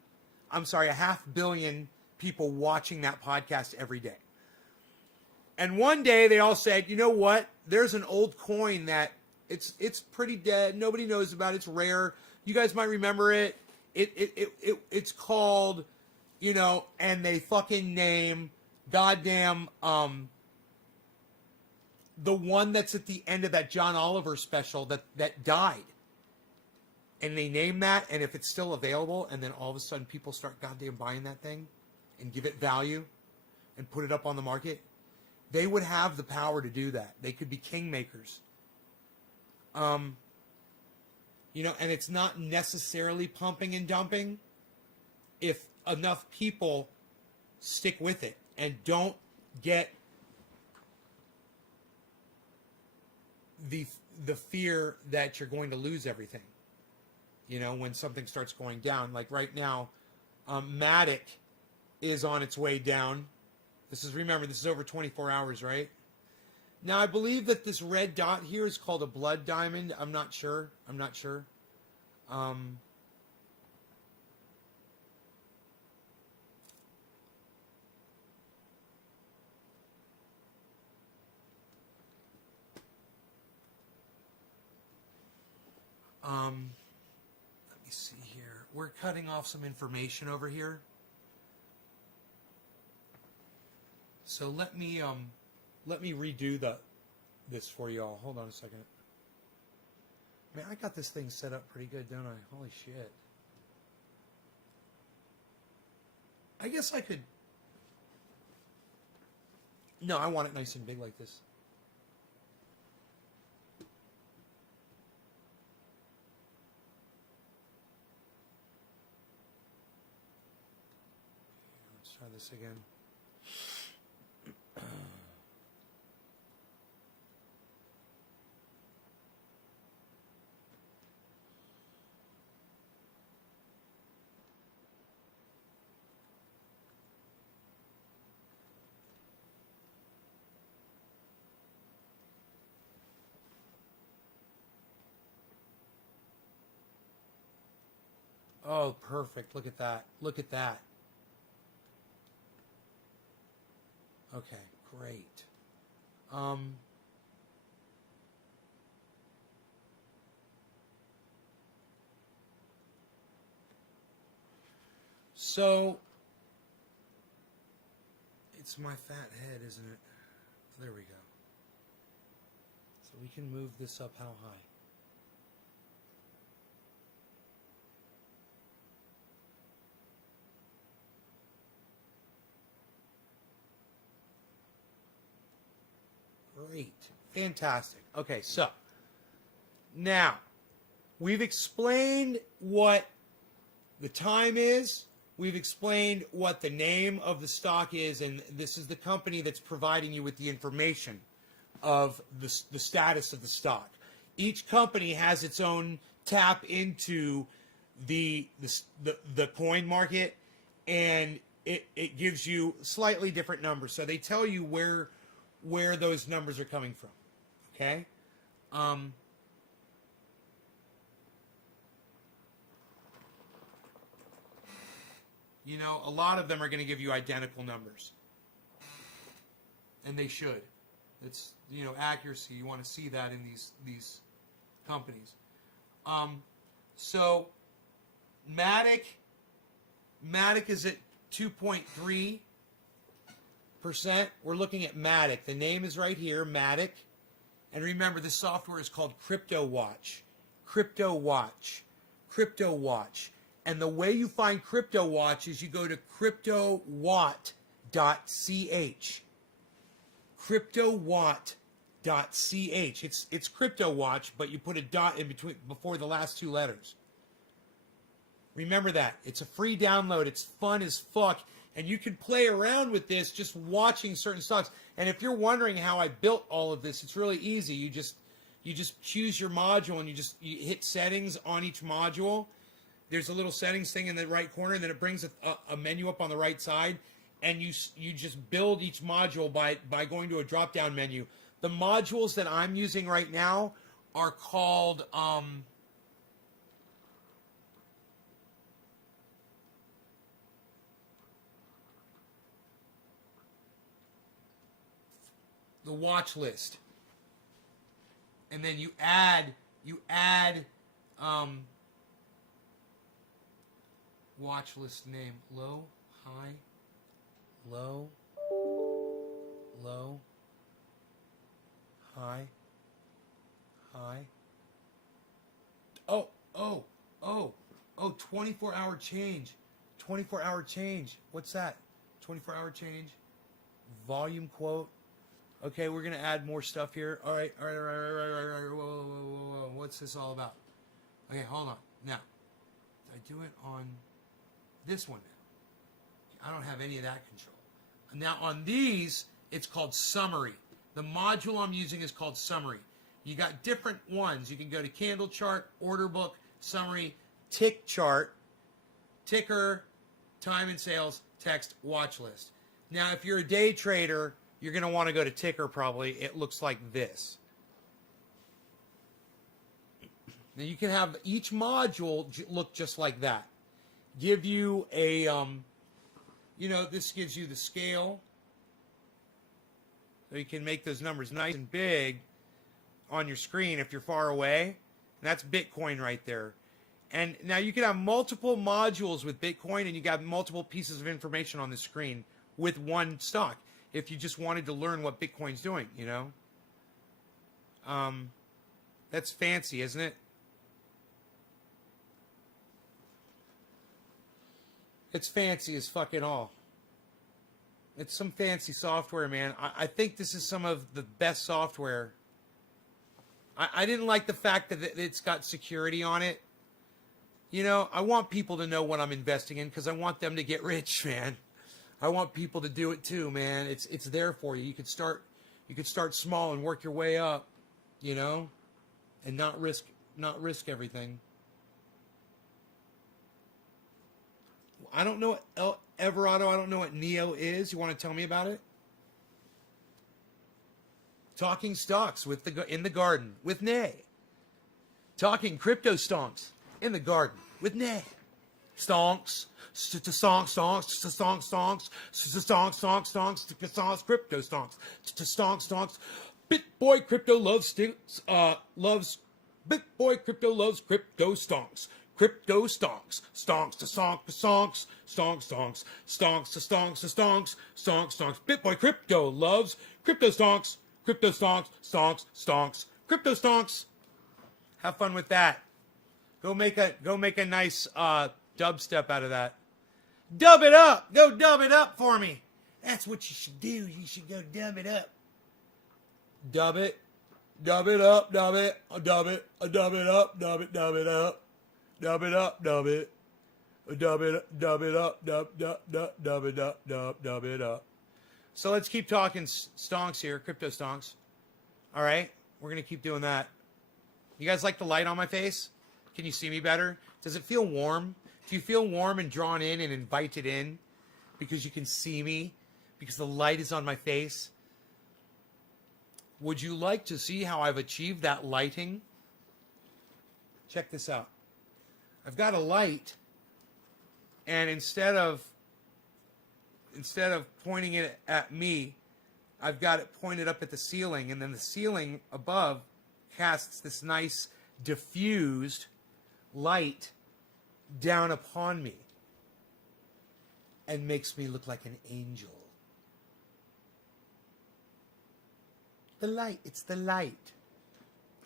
people watching that podcast every day. And one day they all said, you know what? There's an old coin that it's pretty dead. Nobody knows about it. It's rare. You guys might remember it. It's called, you know, and they fucking name goddamn the one that's at the end of that John Oliver special that died. And they name that, and if it's still available, and then all of a sudden people start goddamn buying that thing and give it value and put it up on the market, they would have the power to do that. They could be kingmakers. You know, and it's not necessarily pumping and dumping if enough people stick with it and don't get the fear that you're going to lose everything. You know, when something starts going down, like right now, Matic is on its way down. Remember, this is over 24 hours, right? Now, I believe that this red dot here is called a blood diamond. I'm not sure. Let me see here. We're cutting off some information over here. So let me redo this for y'all. Hold on a second. Man, I got this thing set up pretty good, don't I? Holy shit. I guess I could... No, I want it nice and big like this. Let's try this again. Oh, perfect. Look at that. Look at that. Okay, great. So, it's my fat head, isn't it? There we go. So we can move this up how high? Great. Fantastic. Okay, so now we've explained what the time is. We've explained what the name of the stock is, and this is the company that's providing you with the information of the status of the stock. Each company has its own tap into the coin market, and it gives you slightly different numbers. So they tell you where those numbers are coming from. Okay? You know, a lot of them are going to give you identical numbers. And they should. It's, you know, accuracy. You want to see that in these companies. So Matic is at 2.3%. We're looking at Matic. The name is right here, Matic. And remember, the software is called CryptoWatch. CryptoWatch. CryptoWatch. And the way you find CryptoWatch is you go to cryptowatt.ch. Cryptowatt.ch. It's CryptoWatch, but you put a dot in between before the last two letters. Remember that. It's a free download. It's fun as fuck. And you can play around with this just watching certain stocks. And if you're wondering how I built all of this, it's really easy. You just choose your module and you hit settings on each module. There's a little settings thing in the right corner, and then it brings a menu up on the right side, and you just build each module by going to a drop-down menu. The modules that I'm using right now are called the watch list, and then you add watch list name, low, high, low, low, high, high. Oh, 24-hour change. 24-hour change. What's that? 24-hour change. Volume quote. Okay, we're going to add more stuff here. All right. Whoa. What's this all about? Okay, hold on. Now, I do it on this one now. I don't have any of that control. Now, on these, it's called summary. The module I'm using is called summary. You got different ones. You can go to candle chart, order book, summary, tick chart, ticker, time and sales, text, watch list. Now, if you're a day trader, you're going to want to go to ticker probably. It looks like this. Now, you can have each module look just like that. Give you a, this gives you the scale. So you can make those numbers nice and big on your screen if you're far away. And that's Bitcoin right there. And now you can have multiple modules with Bitcoin, and you got multiple pieces of information on the screen with one stock if you just wanted to learn what Bitcoin's doing, That's fancy, isn't it? It's fancy as fucking all. It's some fancy software, man. I think this is some of the best software. I didn't like the fact that it's got security on it. I want people to know what I'm investing in because I want them to get rich, man. I want people to do it too, man. It's there for you. You could start small and work your way up, and not risk everything. I don't know what Everado. I don't know what Neo is. You want to tell me about it? Talking stocks in the garden with Nay. Talking crypto stonks in the garden with Nay. Stonks, stonks, crypto stonks, stonks. BitBoy Crypto loves BitBoy Crypto loves crypto stonks. Crypto stonks, stonks to stonks, stonks, stonks, stonks to stonks, stonks, stonks. BitBoy Crypto loves crypto stonks, stonks, crypto stonks. Have fun with that. Go make a nice dubstep out of that. Dub it up. Go dub it up for me. That's what you should do. You should go dub it up. Dub it. Dub it up. Dub it. Dub it. Dub it up. Dub it. Dub it up. Dub it up, dub it. Dub it up, dub it up, dub it up, dub it up. So let's keep talking stonks here, crypto stonks. All right, we're going to keep doing that. You guys like the light on my face? Can you see me better? Does it feel warm? Do you feel warm and drawn in and invited in because you can see me? Because the light is on my face? Would you like to see how I've achieved that lighting? Check this out. I've got a light, and instead of pointing it at me, I've got it pointed up at the ceiling, and then the ceiling above casts this nice diffused light down upon me and makes me look like an angel. The light, it's the light.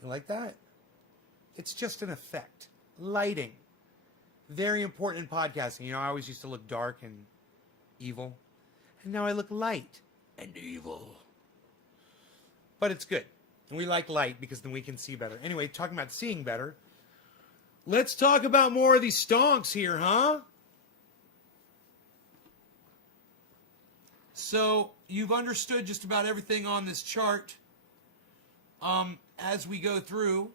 You like that? It's just an effect. Lighting. Very important in podcasting. I always used to look dark and evil. And now I look light and evil. But it's good. And we like light because then we can see better. Anyway, talking about seeing better. Let's talk about more of these stonks here, huh? So, you've understood just about everything on this chart. As we go through,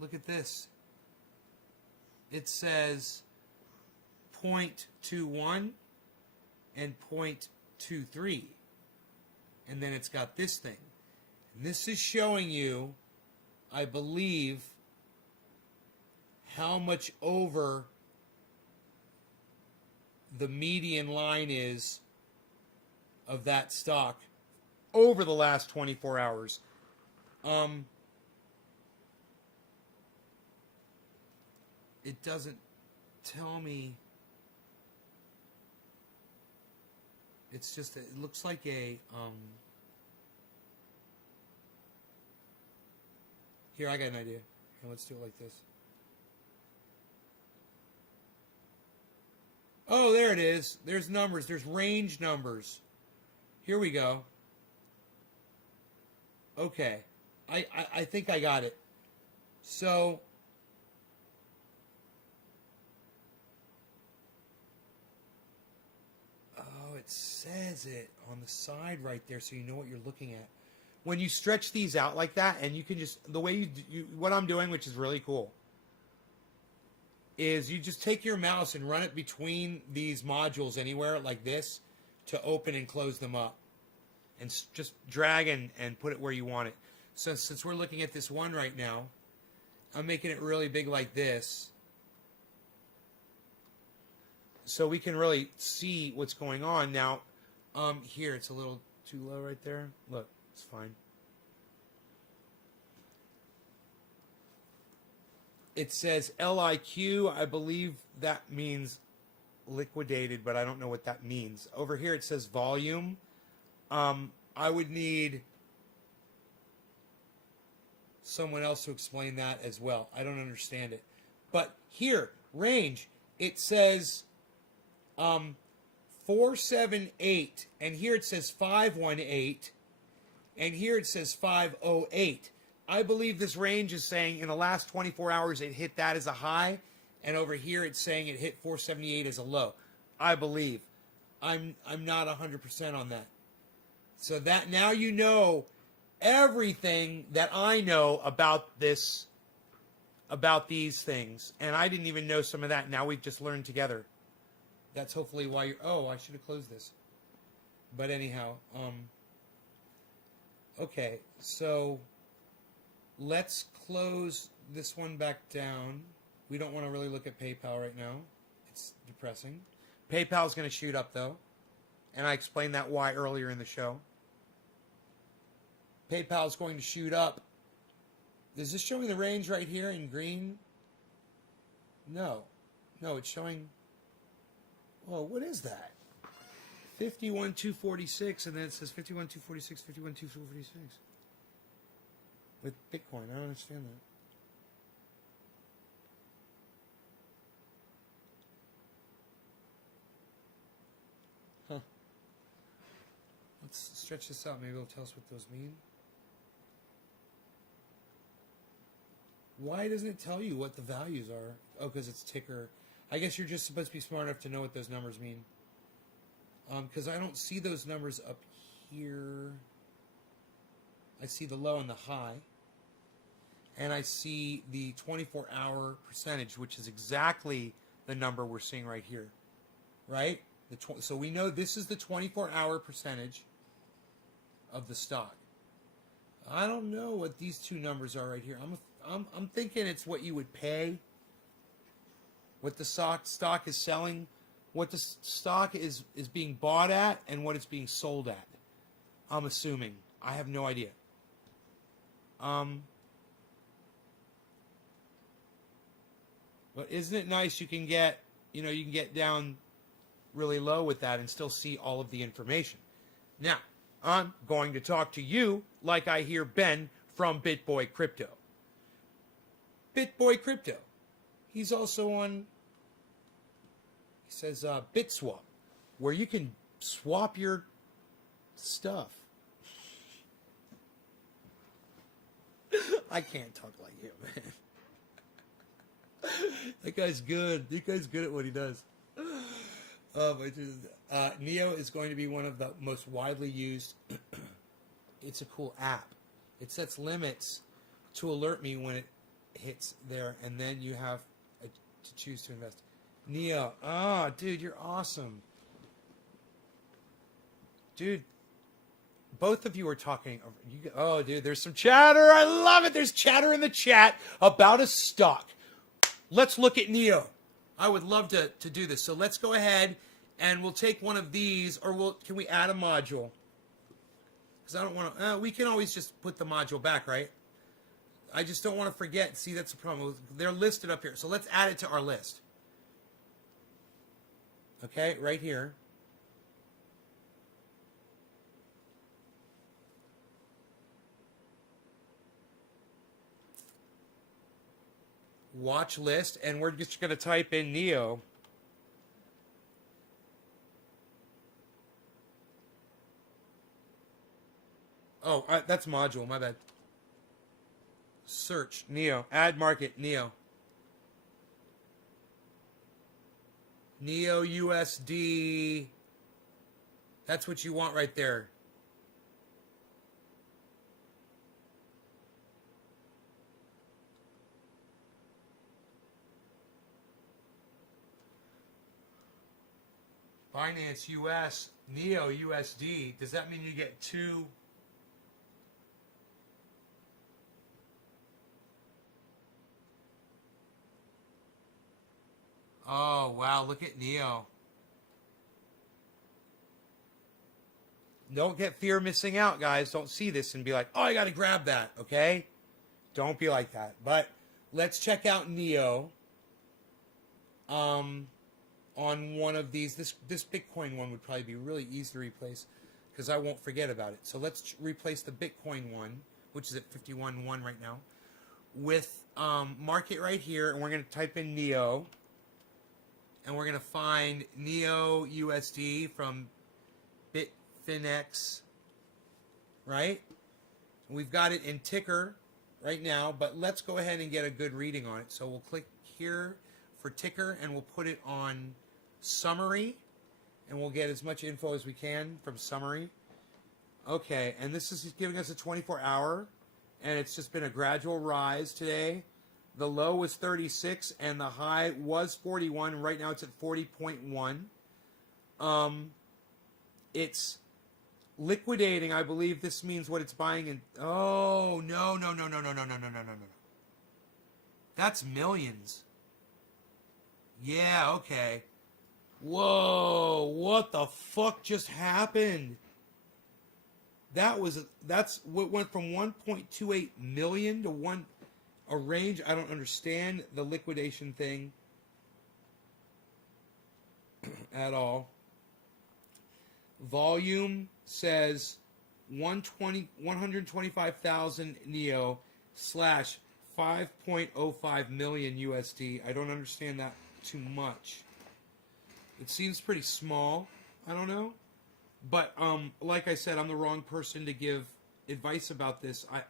look at this. It says 0.21 and 0.23. And then it's got this thing. And this is showing you, I believe, how much over the median line is of that stock over the last 24 hours. It doesn't tell me. It's just, it looks like a, here, I got an idea. Here, let's do it like this. Oh, there it is. There's numbers. There's range numbers. Here we go. Okay. I think I got it. So, it says it on the side right there so you know what you're looking at. When you stretch these out like that, and you can just, the way you what I'm doing, which is really cool, is you just take your mouse and run it between these modules anywhere like this to open and close them up. And just drag and put it where you want it. So since we're looking at this one right now, I'm making it really big like this. So we can really see what's going on. Now, here, it's a little too low right there. Look, it's fine. It says LIQ. I believe that means liquidated, but I don't know what that means. Over here it says volume. I would need someone else to explain that as well. I don't understand it. But here, range, it says 478, and here it says 518, and here it says 508. I believe this range is saying in the last 24 hours it hit that as a high, and over here it's saying it hit 478 as a low. I believe. I'm not 100% on that. So that now you know everything that I know about this, about these things, and I didn't even know some of that. Now we've just learned together. That's hopefully why you're. Oh, I should have closed this. But anyhow, okay. So let's close this one back down. We don't want to really look at PayPal right now. It's depressing. PayPal is going to shoot up though, and I explained that why earlier in the show. PayPal is going to shoot up. Is this showing the range right here in green? No. No, it's showing... Well, what is that? 51,246, and then it says 51,246, 51,246. With Bitcoin. I don't understand that. Huh. Let's stretch this out. Maybe it'll tell us what those mean. Why doesn't it tell you what the values are? Oh, because it's ticker. I guess you're just supposed to be smart enough to know what those numbers mean. Because I don't see those numbers up here. I see the low and the high. And I see the 24-hour percentage, which is exactly the number we're seeing right here. Right? So we know this is the 24-hour percentage of the stock. I don't know what these two numbers are right here. I'm thinking it's what you would pay, what the stock is selling, what the stock is being bought at, and what it's being sold at. I'm assuming. I have no idea. But isn't it nice you can get, you can get down really low with that and still see all of the information. Now, I'm going to talk to you like I hear Ben from BitBoy Crypto. BitBoy Crypto. He's also on, he says, BitSwap, where you can swap your stuff. I can't talk like him, man. That guy's good. That guy's good at what he does. Neo is going to be one of the most widely used. It's a cool app. It sets limits to alert me when it hits there, and then you have to choose to invest. Neo, dude, you're awesome. Dude, both of you are talking. Oh, dude, there's some chatter. I love it. There's chatter in the chat about a stock. Let's look at Neo. I would love to do this. So let's go ahead and we'll take one of these, or can we add a module? Because I don't want to. We can always just put the module back, right? I just don't want to forget. See, that's the problem. They're listed up here. So let's add it to our list. Okay, right here. Watch list, and we're just going to type in Neo. Oh, that's module. My bad. Search Neo. Add market Neo. Neo USD. That's what you want right there. Binance US, Neo USD. Does that mean you get two? Oh, wow. Look at Neo. Don't get fear of missing out, guys. Don't see this and be like, oh, I got to grab that, okay? Don't be like that. But let's check out Neo on one of these. This Bitcoin one would probably be really easy to replace because I won't forget about it. So let's replace the Bitcoin one, which is at 51.1 right now, with market right here. And we're going to type in Neo. And we're going to find Neo USD from Bitfinex, right? We've got it in ticker right now, but let's go ahead and get a good reading on it. So we'll click here for ticker, and we'll put it on summary, and we'll get as much info as we can from summary. Okay, and this is giving us a 24-hour, and it's just been a gradual rise today. The low was 36, and the high was 41. Right now it's at 40.1. It's liquidating. I believe this means what it's buying in. Oh, no. That's millions. Yeah, okay. Whoa, what the fuck just happened? That's what went from 1.28 million to a range. I don't understand the liquidation thing at all. Volume says 125,000 Neo slash 5.05 million USD. I don't understand that too much. It seems pretty small. I don't know. But like I said, I'm the wrong person to give advice about this. I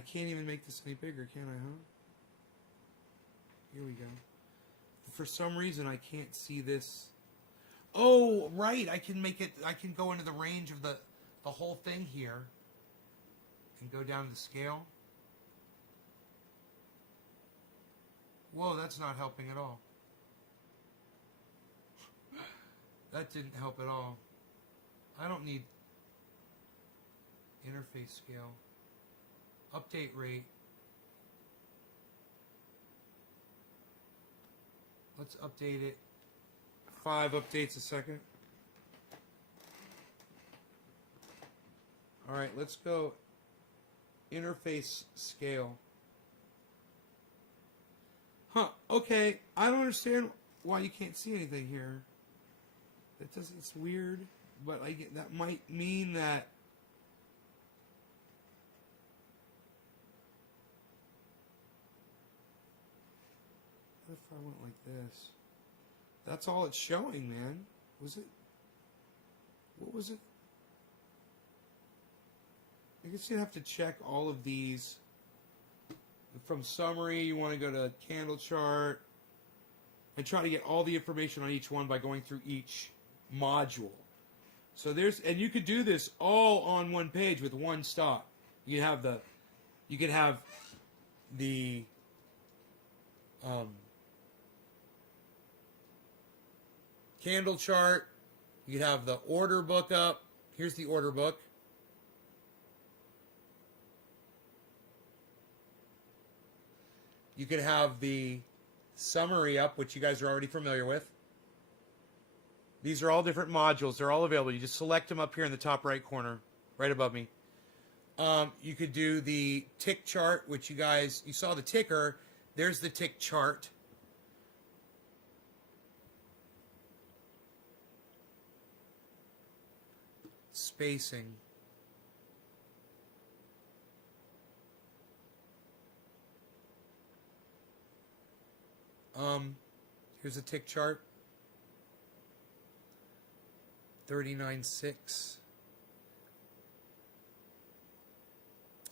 can't even make this any bigger, can I, huh? Here we go. For some reason, I can't see this. Oh, right. I can make it. I can go into the range of the whole thing here and go down to the scale. Whoa, that's not helping at all. That didn't help at all. I don't need interface scale. Update rate. Let's update it. 5 updates a second. Alright, let's go interface scale. Huh, okay. I don't understand why you can't see anything here. That doesn't, it's weird, but that might mean that what if I went like this? That's all it's showing, man. Was it? What was it? I guess you'd have to check all of these. From summary, you want to go to candle chart and try to get all the information on each one by going through each module. So and you could do this all on one page with one stop. You could have the candle chart. You could have the order book up. Here's the order book. You could have the summary up, which you guys are already familiar with. These are all different modules. They're all available. You just select them up here in the top right corner, right above me. You could do the tick chart, which you saw the ticker. There's the tick chart. Spacing. Here's a tick chart. 39.6.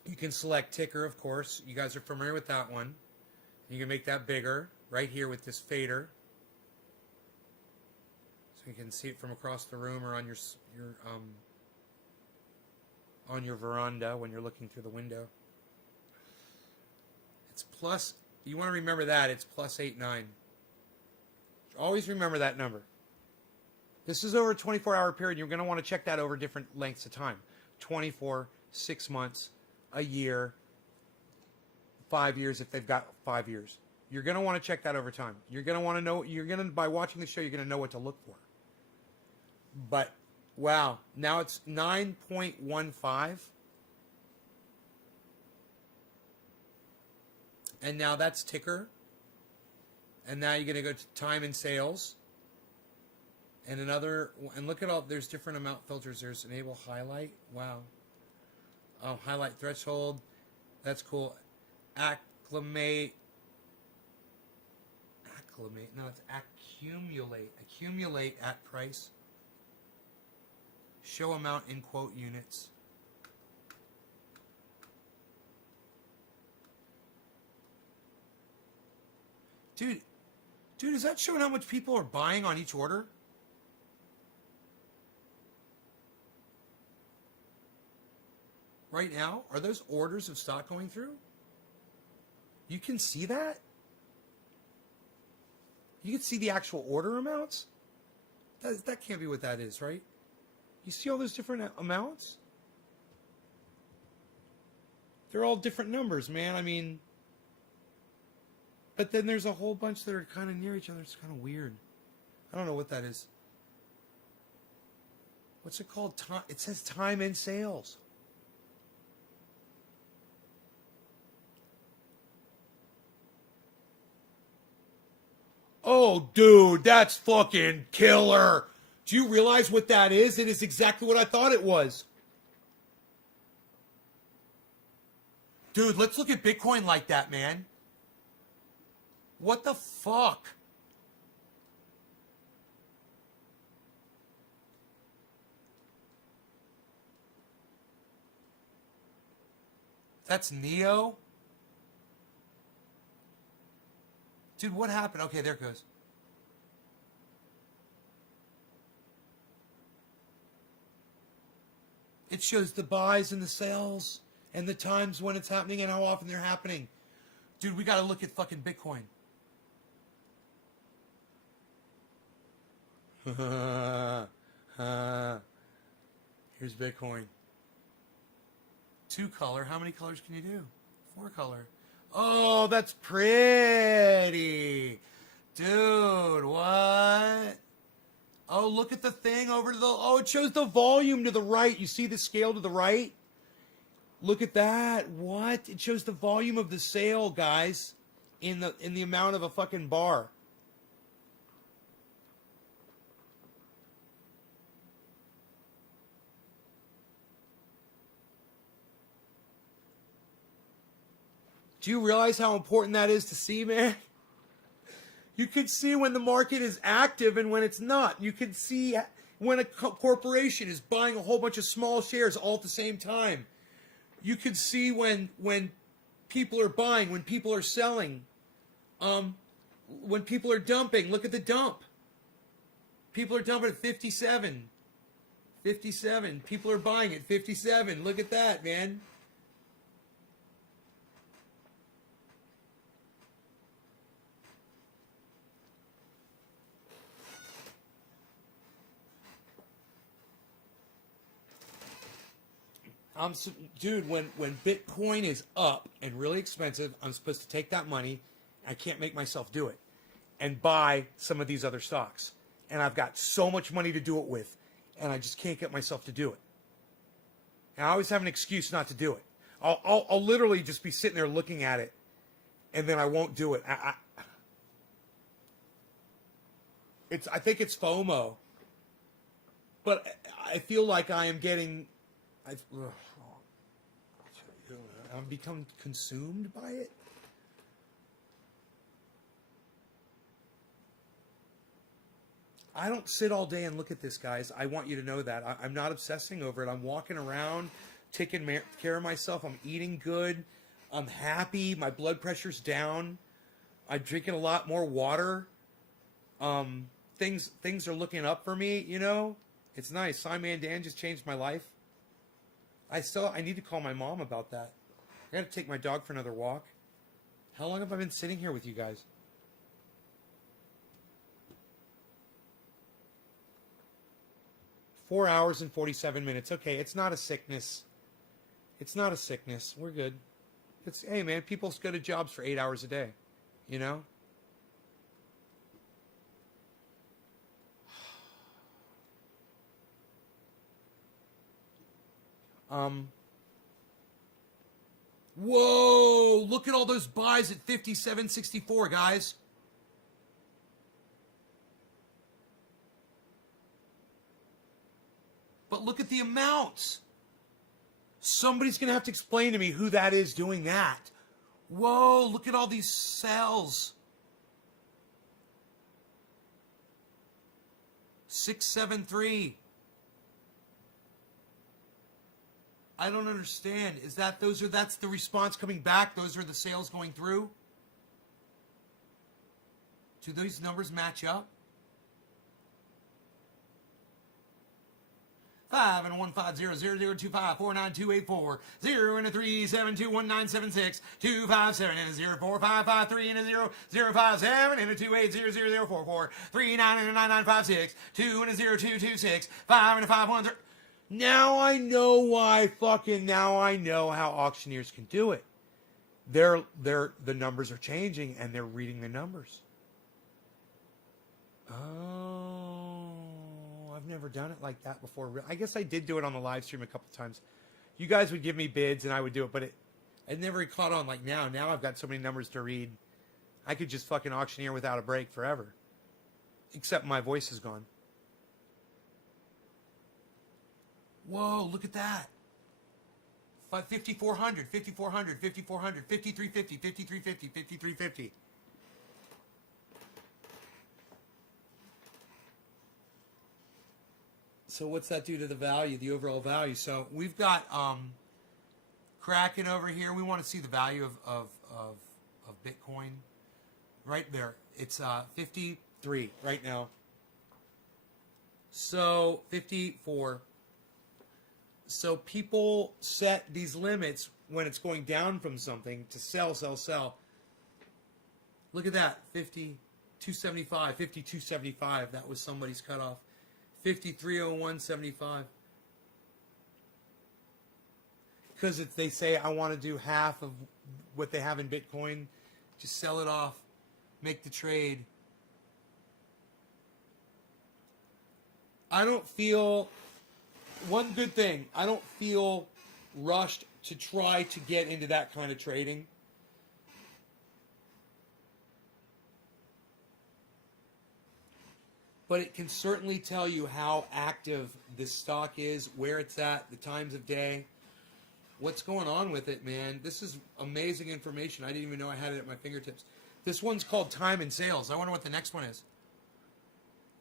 You can select ticker, of course. You guys are familiar with that one. You can make that bigger right here with this fader. So you can see it from across the room or on your veranda when you're looking through the window. It's plus, you want to remember that, it's plus 89. Always remember that number. This is over a 24-hour period. You're going to want to check that over different lengths of time. 24, 6 months, a year, 5 years if they've got 5 years. You're going to want to check that over time. You're going to want to know, by watching the show, you're going to know what to look for. But, wow, now it's 9.15. And now that's ticker. And now you're going to go to time and sales. And and look at all, there's different amount filters. There's enable highlight. Wow. Oh, highlight threshold. That's cool. Acclimate. No, it's accumulate. Accumulate at price. Show amount in quote units. Dude, is that showing how much people are buying on each order? Right now? Are those orders of stock going through? You can see that? You can see the actual order amounts? That can't be what that is, right? You see all those different amounts? They're all different numbers, man. I mean, but then there's a whole bunch that are kind of near each other. It's kind of weird. I don't know what that is. What's it called? It says time and sales. Oh, dude, that's fucking killer. Do you realize what that is? It is exactly what I thought it was. Dude, let's look at Bitcoin like that, man. What the fuck? That's Neo? Dude, what happened? Okay, there it goes. It shows the buys and the sells and the times when it's happening and how often they're happening. Dude, we got to look at fucking Bitcoin. Here's Bitcoin. 2 color. How many colors can you do? 4 color. Oh, that's pretty. Dude, what? Oh, look at the thing over to the... Oh, it shows the volume to the right. You see the scale to the right? Look at that. What? It shows the volume of the sale, guys, in the amount of a fucking bar. Do you realize how important that is to see, man? You can see when the market is active and when it's not. You can see when a corporation is buying a whole bunch of small shares all at the same time. You can see when people are buying, when people are selling, when people are dumping. Look at the dump. People are dumping at 57. 57. People are buying at 57. Look at that, man. Dude, when Bitcoin is up and really expensive, I'm supposed to take that money. I can't make myself do it and buy some of these other stocks. And I've got so much money to do it with, and I just can't get myself to do it. And I always have an excuse not to do it. I'll literally just be sitting there looking at it, and then I won't do it. I think it's FOMO, but I feel like I am getting. I've become consumed by it. I don't sit all day and look at this, guys. I want you to know that. I'm not obsessing over it. I'm walking around, taking care of myself. I'm eating good. I'm happy. My blood pressure's down. I'm drinking a lot more water. Things are looking up for me, you know? It's nice. SciManDan just changed my life. I need to call my mom about that. I got to take my dog for another walk. How long have I been sitting here with you guys? 4 hours and 47 minutes. Okay, it's not a sickness. It's not a sickness. We're good. It's, hey, man, people go to jobs for 8 hours a day, you know? Whoa, look at all those buys at 57.64, guys. But look at the amounts. Somebody's going to have to explain to me who that is doing that. Whoa, look at all these sells. 673. I don't understand. Is that that's the response coming back? Those are the sales going through? Do those numbers match up? 5 and a 1 5 0 0 0 2 5 4 9 2 8 4 0 and a 3 7 2 1 9 7 6 2 5 7 and a 0 4 5 5 3 and a 0 0 5 7 and a 2 8 0 0 0 4 4 3 9 and a 9 9 5 6 2 and a 0 2 2 6 5 and a 5 1 0. Now I know why now I know how auctioneers can do it. The numbers are changing and they're reading the numbers. Oh, I've never done it like that before. I guess I did do it on the live stream a couple times. You guys would give me bids and I would do it, but it never caught on like now. Now I've got so many numbers to read. I could just fucking auctioneer without a break forever. Except my voice is gone. Whoa, look at that. 5,400, 5,400, 5,400, 5,350, 5,350, 5,350. So what's that do to the value, the overall value? So we've got Kraken over here. We want to see the value of Bitcoin right there. It's 53 right now. So 54. So people set these limits when it's going down from something to sell, sell, sell. Look at that, 52.75, 52.75. That was somebody's cutoff. 53.01.75. Because they say, I want to do half of what they have in Bitcoin. Just sell it off. Make the trade. I don't feel... One good thing, I don't feel rushed to try to get into that kind of trading. But it can certainly tell you how active this stock is, where it's at, the times of day, what's going on with it, man. This is amazing information. I didn't even know I had it at my fingertips. This one's called Time and Sales. I wonder what the next one is.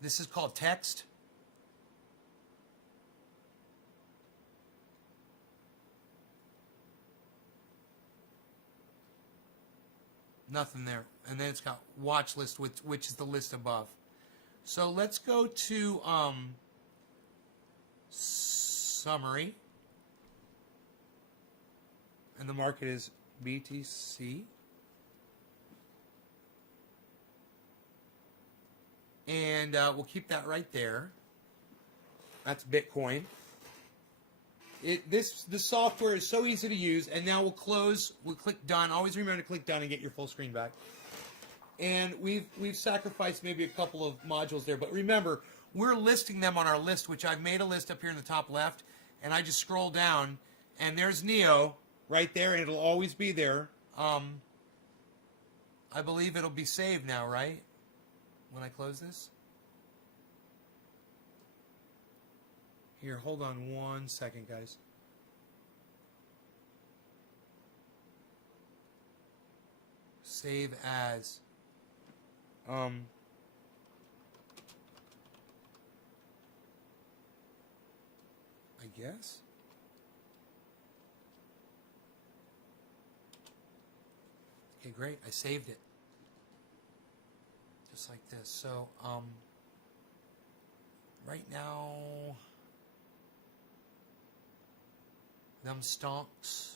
This is called Text. Nothing there. And then it's got watch list, which is the list above. So let's go to summary. And the market is BTC. And we'll keep that right there. That's Bitcoin. This software is so easy to use, and now we'll close. We'll click done. Always remember to click done and get your full screen back. And we've sacrificed maybe a couple of modules there, but remember, we're listing them on our list, which I've made a list up here in the top left, and I just scroll down, and there's Neo right there, and it'll always be there. I believe it'll be saved now, right? When I close this. Here, hold on 1 second, guys. Save as. I guess. Okay, great. I saved it. Just like this. So, right now, them stonks.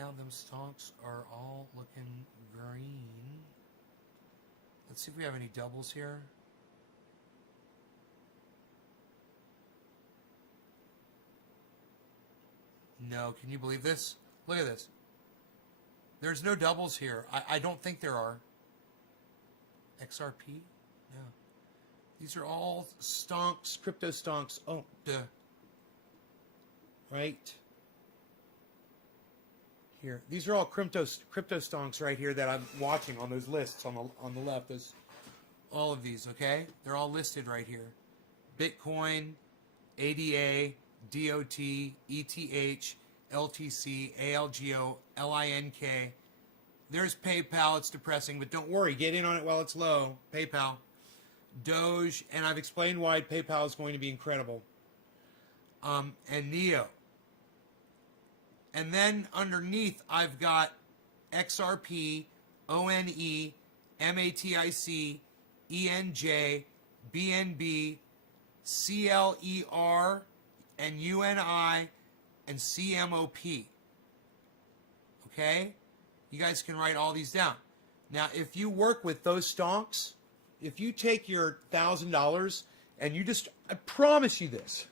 now them stocks are all looking green. Let's see if we have any doubles here. No, can you believe this? Look at this. There's no doubles here. I don't think there are. XRP? No. These are all stonks, crypto stonks. Oh, duh. Right here. These are all crypto stonks right here that I'm watching on those lists on the left. Those, all of these, okay? They're all listed right here. Bitcoin, ADA, DOT, ETH, LTC, ALGO, LINK. There's PayPal. It's depressing, but don't worry. Get in on it while it's low. PayPal. Doge, and I've explained why PayPal is going to be incredible. And NEO. And then underneath, I've got XRP, ONE, MATIC, ENJ, BNB, CLER, and UNI, and CMOP. Okay? You guys can write all these down. Now, if you work with those stonks, if you take your $1,000 and you just, I promise you this.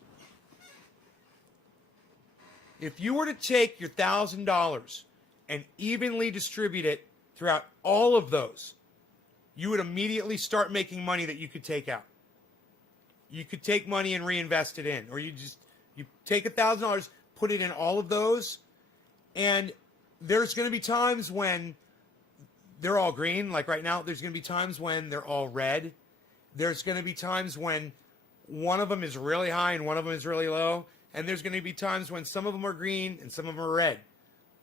If you were to take your $1,000 and evenly distribute it throughout all of those, you would immediately start making money that you could take out. You could take money and reinvest it in, or you take $1,000, put it in all of those, and there's going to be times when they're all green, like right now. There's going to be times when they're all red. There's going to be times when one of them is really high and one of them is really low. And there's going to be times when some of them are green and some of them are red.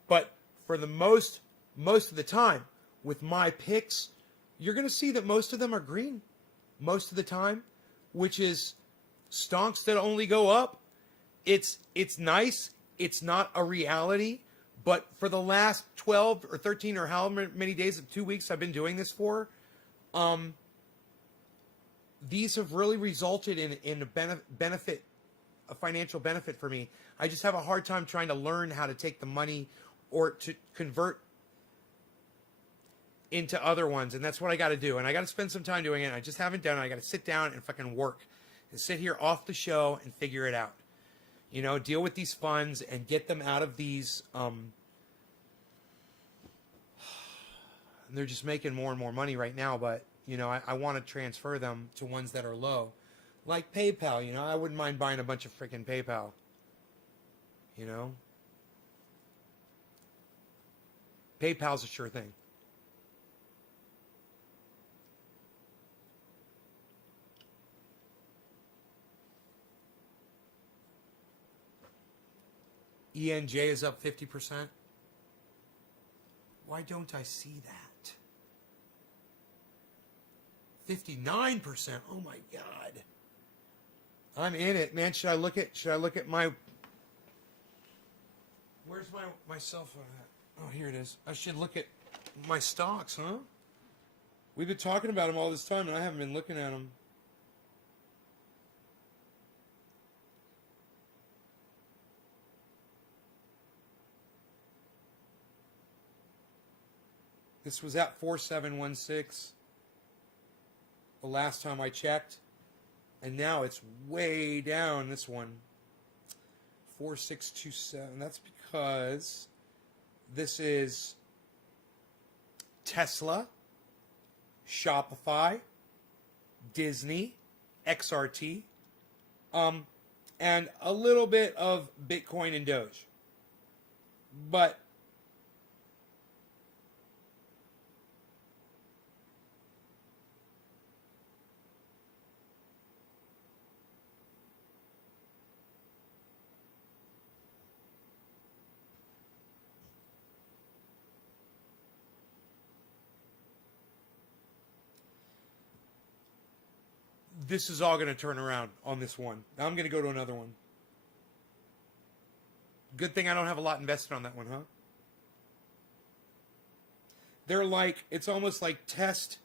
But for the most of the time, with my picks, you're going to see that most of them are green most of the time, which is stonks that only go up. It's nice. It's not a reality. But for the last 12 or 13 or however many days of 2 weeks I've been doing this for, these have really resulted in a benefit, a financial benefit for me. I just have a hard time trying to learn how to take the money or to convert into other ones. And that's what I got to do. And I got to spend some time doing it. I just haven't done it. I got to sit down and fucking work and sit here off the show and figure it out. You know, deal with these funds and get them out of these. They're just making more and more money right now, but, you know, I want to transfer them to ones that are low. Like PayPal, you know, I wouldn't mind buying a bunch of freaking PayPal. You know? PayPal's a sure thing. ENJ is up 50%. Why don't I see that? 59%. Oh my God. I'm in it, man. Should I look at my, where's my cell phone at? Oh, here it is. I should look at my stocks, huh? We've been talking about them all this time and I haven't been looking at them. This was at 4716 the last time I checked. And now it's way down, this one. 4627. That's because this is Tesla, Shopify, Disney, XRT, and a little bit of Bitcoin and Doge. But this is all going to turn around on this one. Now I'm going to go to another one. Good thing I don't have a lot invested on that one, huh? They're like, it's almost like tests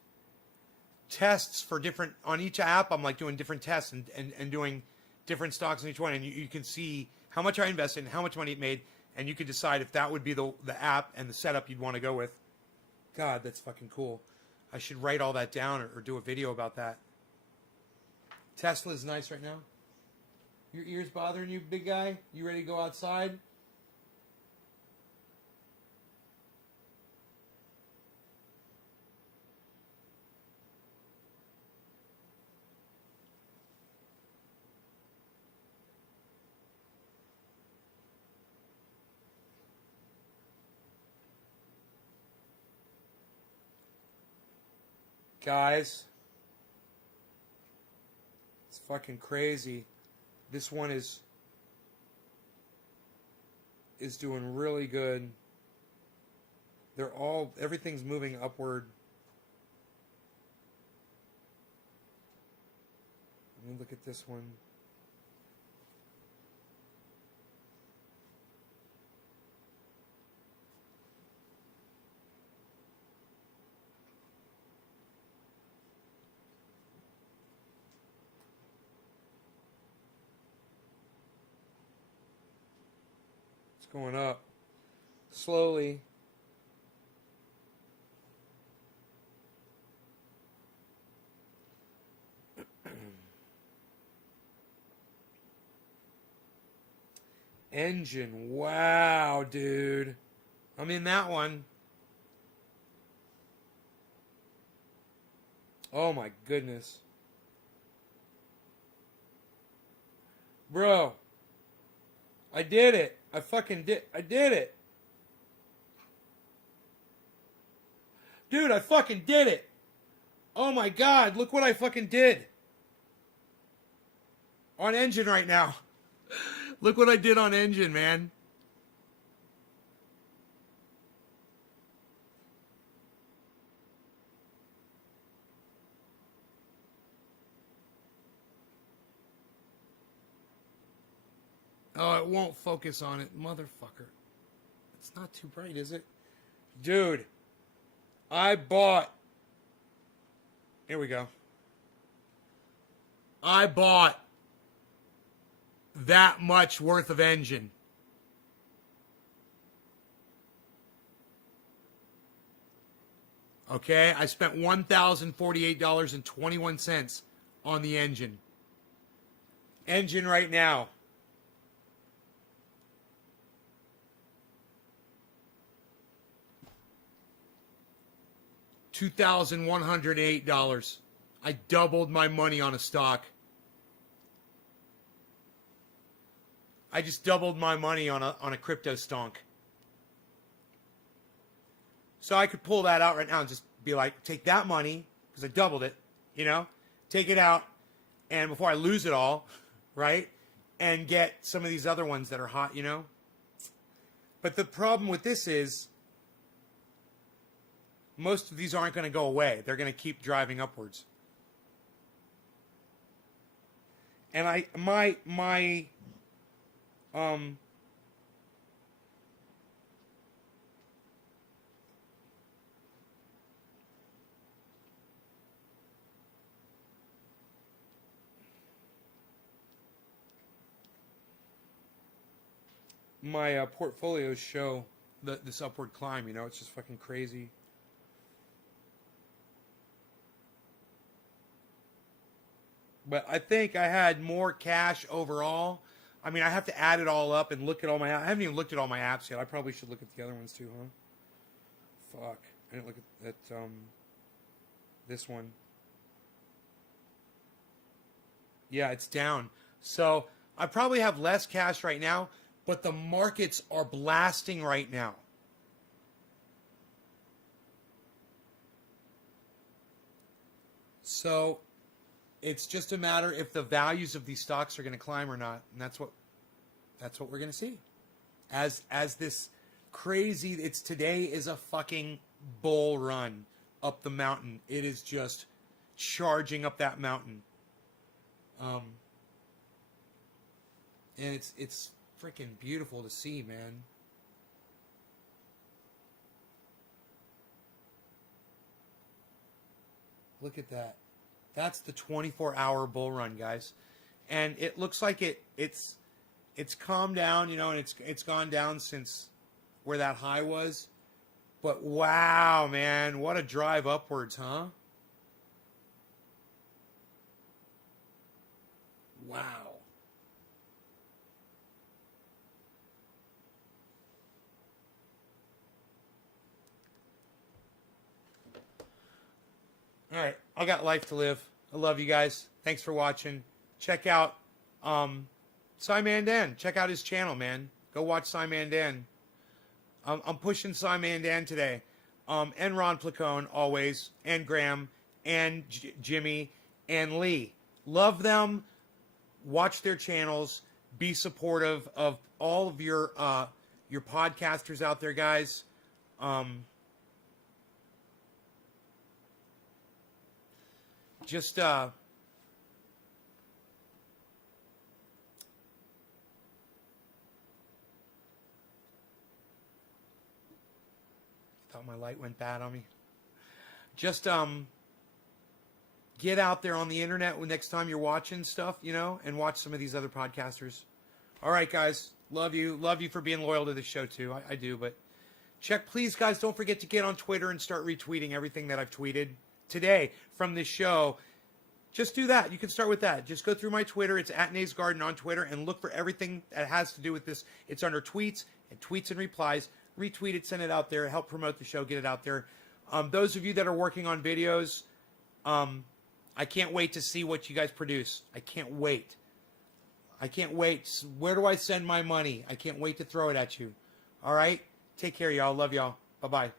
for different, on each app, I'm like doing different tests and doing different stocks on each one. And you can see how much I invested and how much money it made and you could decide if that would be the app and the setup you'd want to go with. God, that's fucking cool. I should write all that down or do a video about that. Tesla's nice right now. Your ears bothering you, big guy? You ready to go outside? Guys, it's fucking crazy. This one is doing really good. Everything's moving upward. Let me look at this one. Going up slowly. Engine, wow, dude. I'm in that one. Oh my goodness. Bro, I did it. I did it. Dude, I fucking did it. Oh my God, look what I fucking did. On Engine right now. Look what I did on Engine, man. Oh, it won't focus on it, motherfucker. It's not too bright, is it? Dude, I bought... Here we go. I bought that much worth of Engine. Okay, I spent $1,048.21 on the Engine. Engine right now. $2,108. I doubled my money on a stock. I just doubled my money on a crypto stonk. So I could pull that out right now and just be like, take that money, because I doubled it, you know, take it out, and before I lose it all, right, and get some of these other ones that are hot, you know. But the problem with this is, most of these aren't going to go away. They're going to keep driving upwards. And my portfolios show this upward climb, you know, it's just fucking crazy. But I think I had more cash overall. I mean, I have to add it all up and look at all my... I haven't even looked at all my apps yet. I probably should look at the other ones too, huh? Fuck. I didn't look at this one. Yeah, it's down. So I probably have less cash right now, but the markets are blasting right now. So it's just a matter if the values of these stocks are going to climb or not, and that's what we're going to see. As this crazy, today is a fucking bull run up the mountain. It is just charging up that mountain. And it's freaking beautiful to see, man. Look at that. That's the 24-hour bull run, guys. And it looks like it's It's calmed down, you know, and it's gone down since where that high was. But wow, man, what a drive upwards, huh? Wow. All right, I got life to live. I love you guys. Thanks for watching. Check out SciManDan. Check out his channel, man. Go watch SciManDan. I'm pushing SciManDan today. And Ron Placone, always. And Graham. And Jimmy. And Lee. Love them. Watch their channels. Be supportive of all of your podcasters out there, guys. Just thought my light went bad on me. Just get out there on the internet when next time you're watching stuff, you know, and watch some of these other podcasters. All right, guys, love you for being loyal to the show too. I do, but please, guys, don't forget to get on Twitter and start retweeting everything that I've tweeted today from this show. Just do that. You can start with that. Just go through my Twitter. It's @NaysGarden on Twitter, and look for everything that has to do with this. It's under tweets and replies. Retweet it, send it out there, help promote the show, get it out there. Those of you that are working on videos, I can't wait to see what you guys produce. I can't wait. Where do I send my money? I can't wait to throw it at you. All right? Take care, y'all. Love y'all. Bye-bye.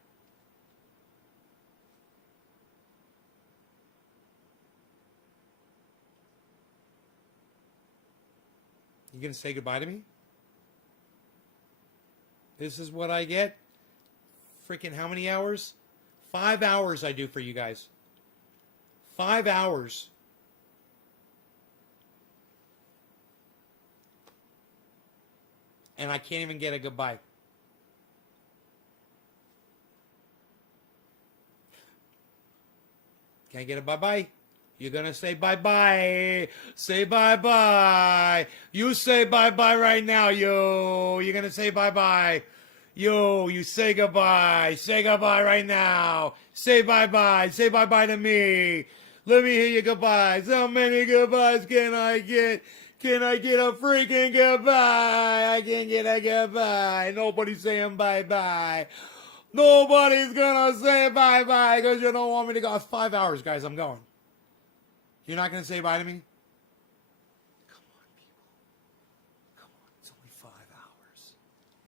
You gonna say goodbye to me? This is what I get? Freaking how many hours? 5 hours I do for you guys. 5 hours. And I can't even get a goodbye. Can I get a bye-bye? You're going to say bye-bye. Say bye-bye. You say bye-bye right now, yo. You're going to say bye-bye. Yo, you say goodbye. Say goodbye right now. Say bye-bye. Say bye-bye to me. Let me hear your goodbyes. How many goodbyes can I get? Can I get a freaking goodbye? I can't get a goodbye. Nobody's saying bye-bye. Nobody's going to say bye-bye because you don't want me to go. 5 hours, guys. I'm going. You're not going to say bye to me?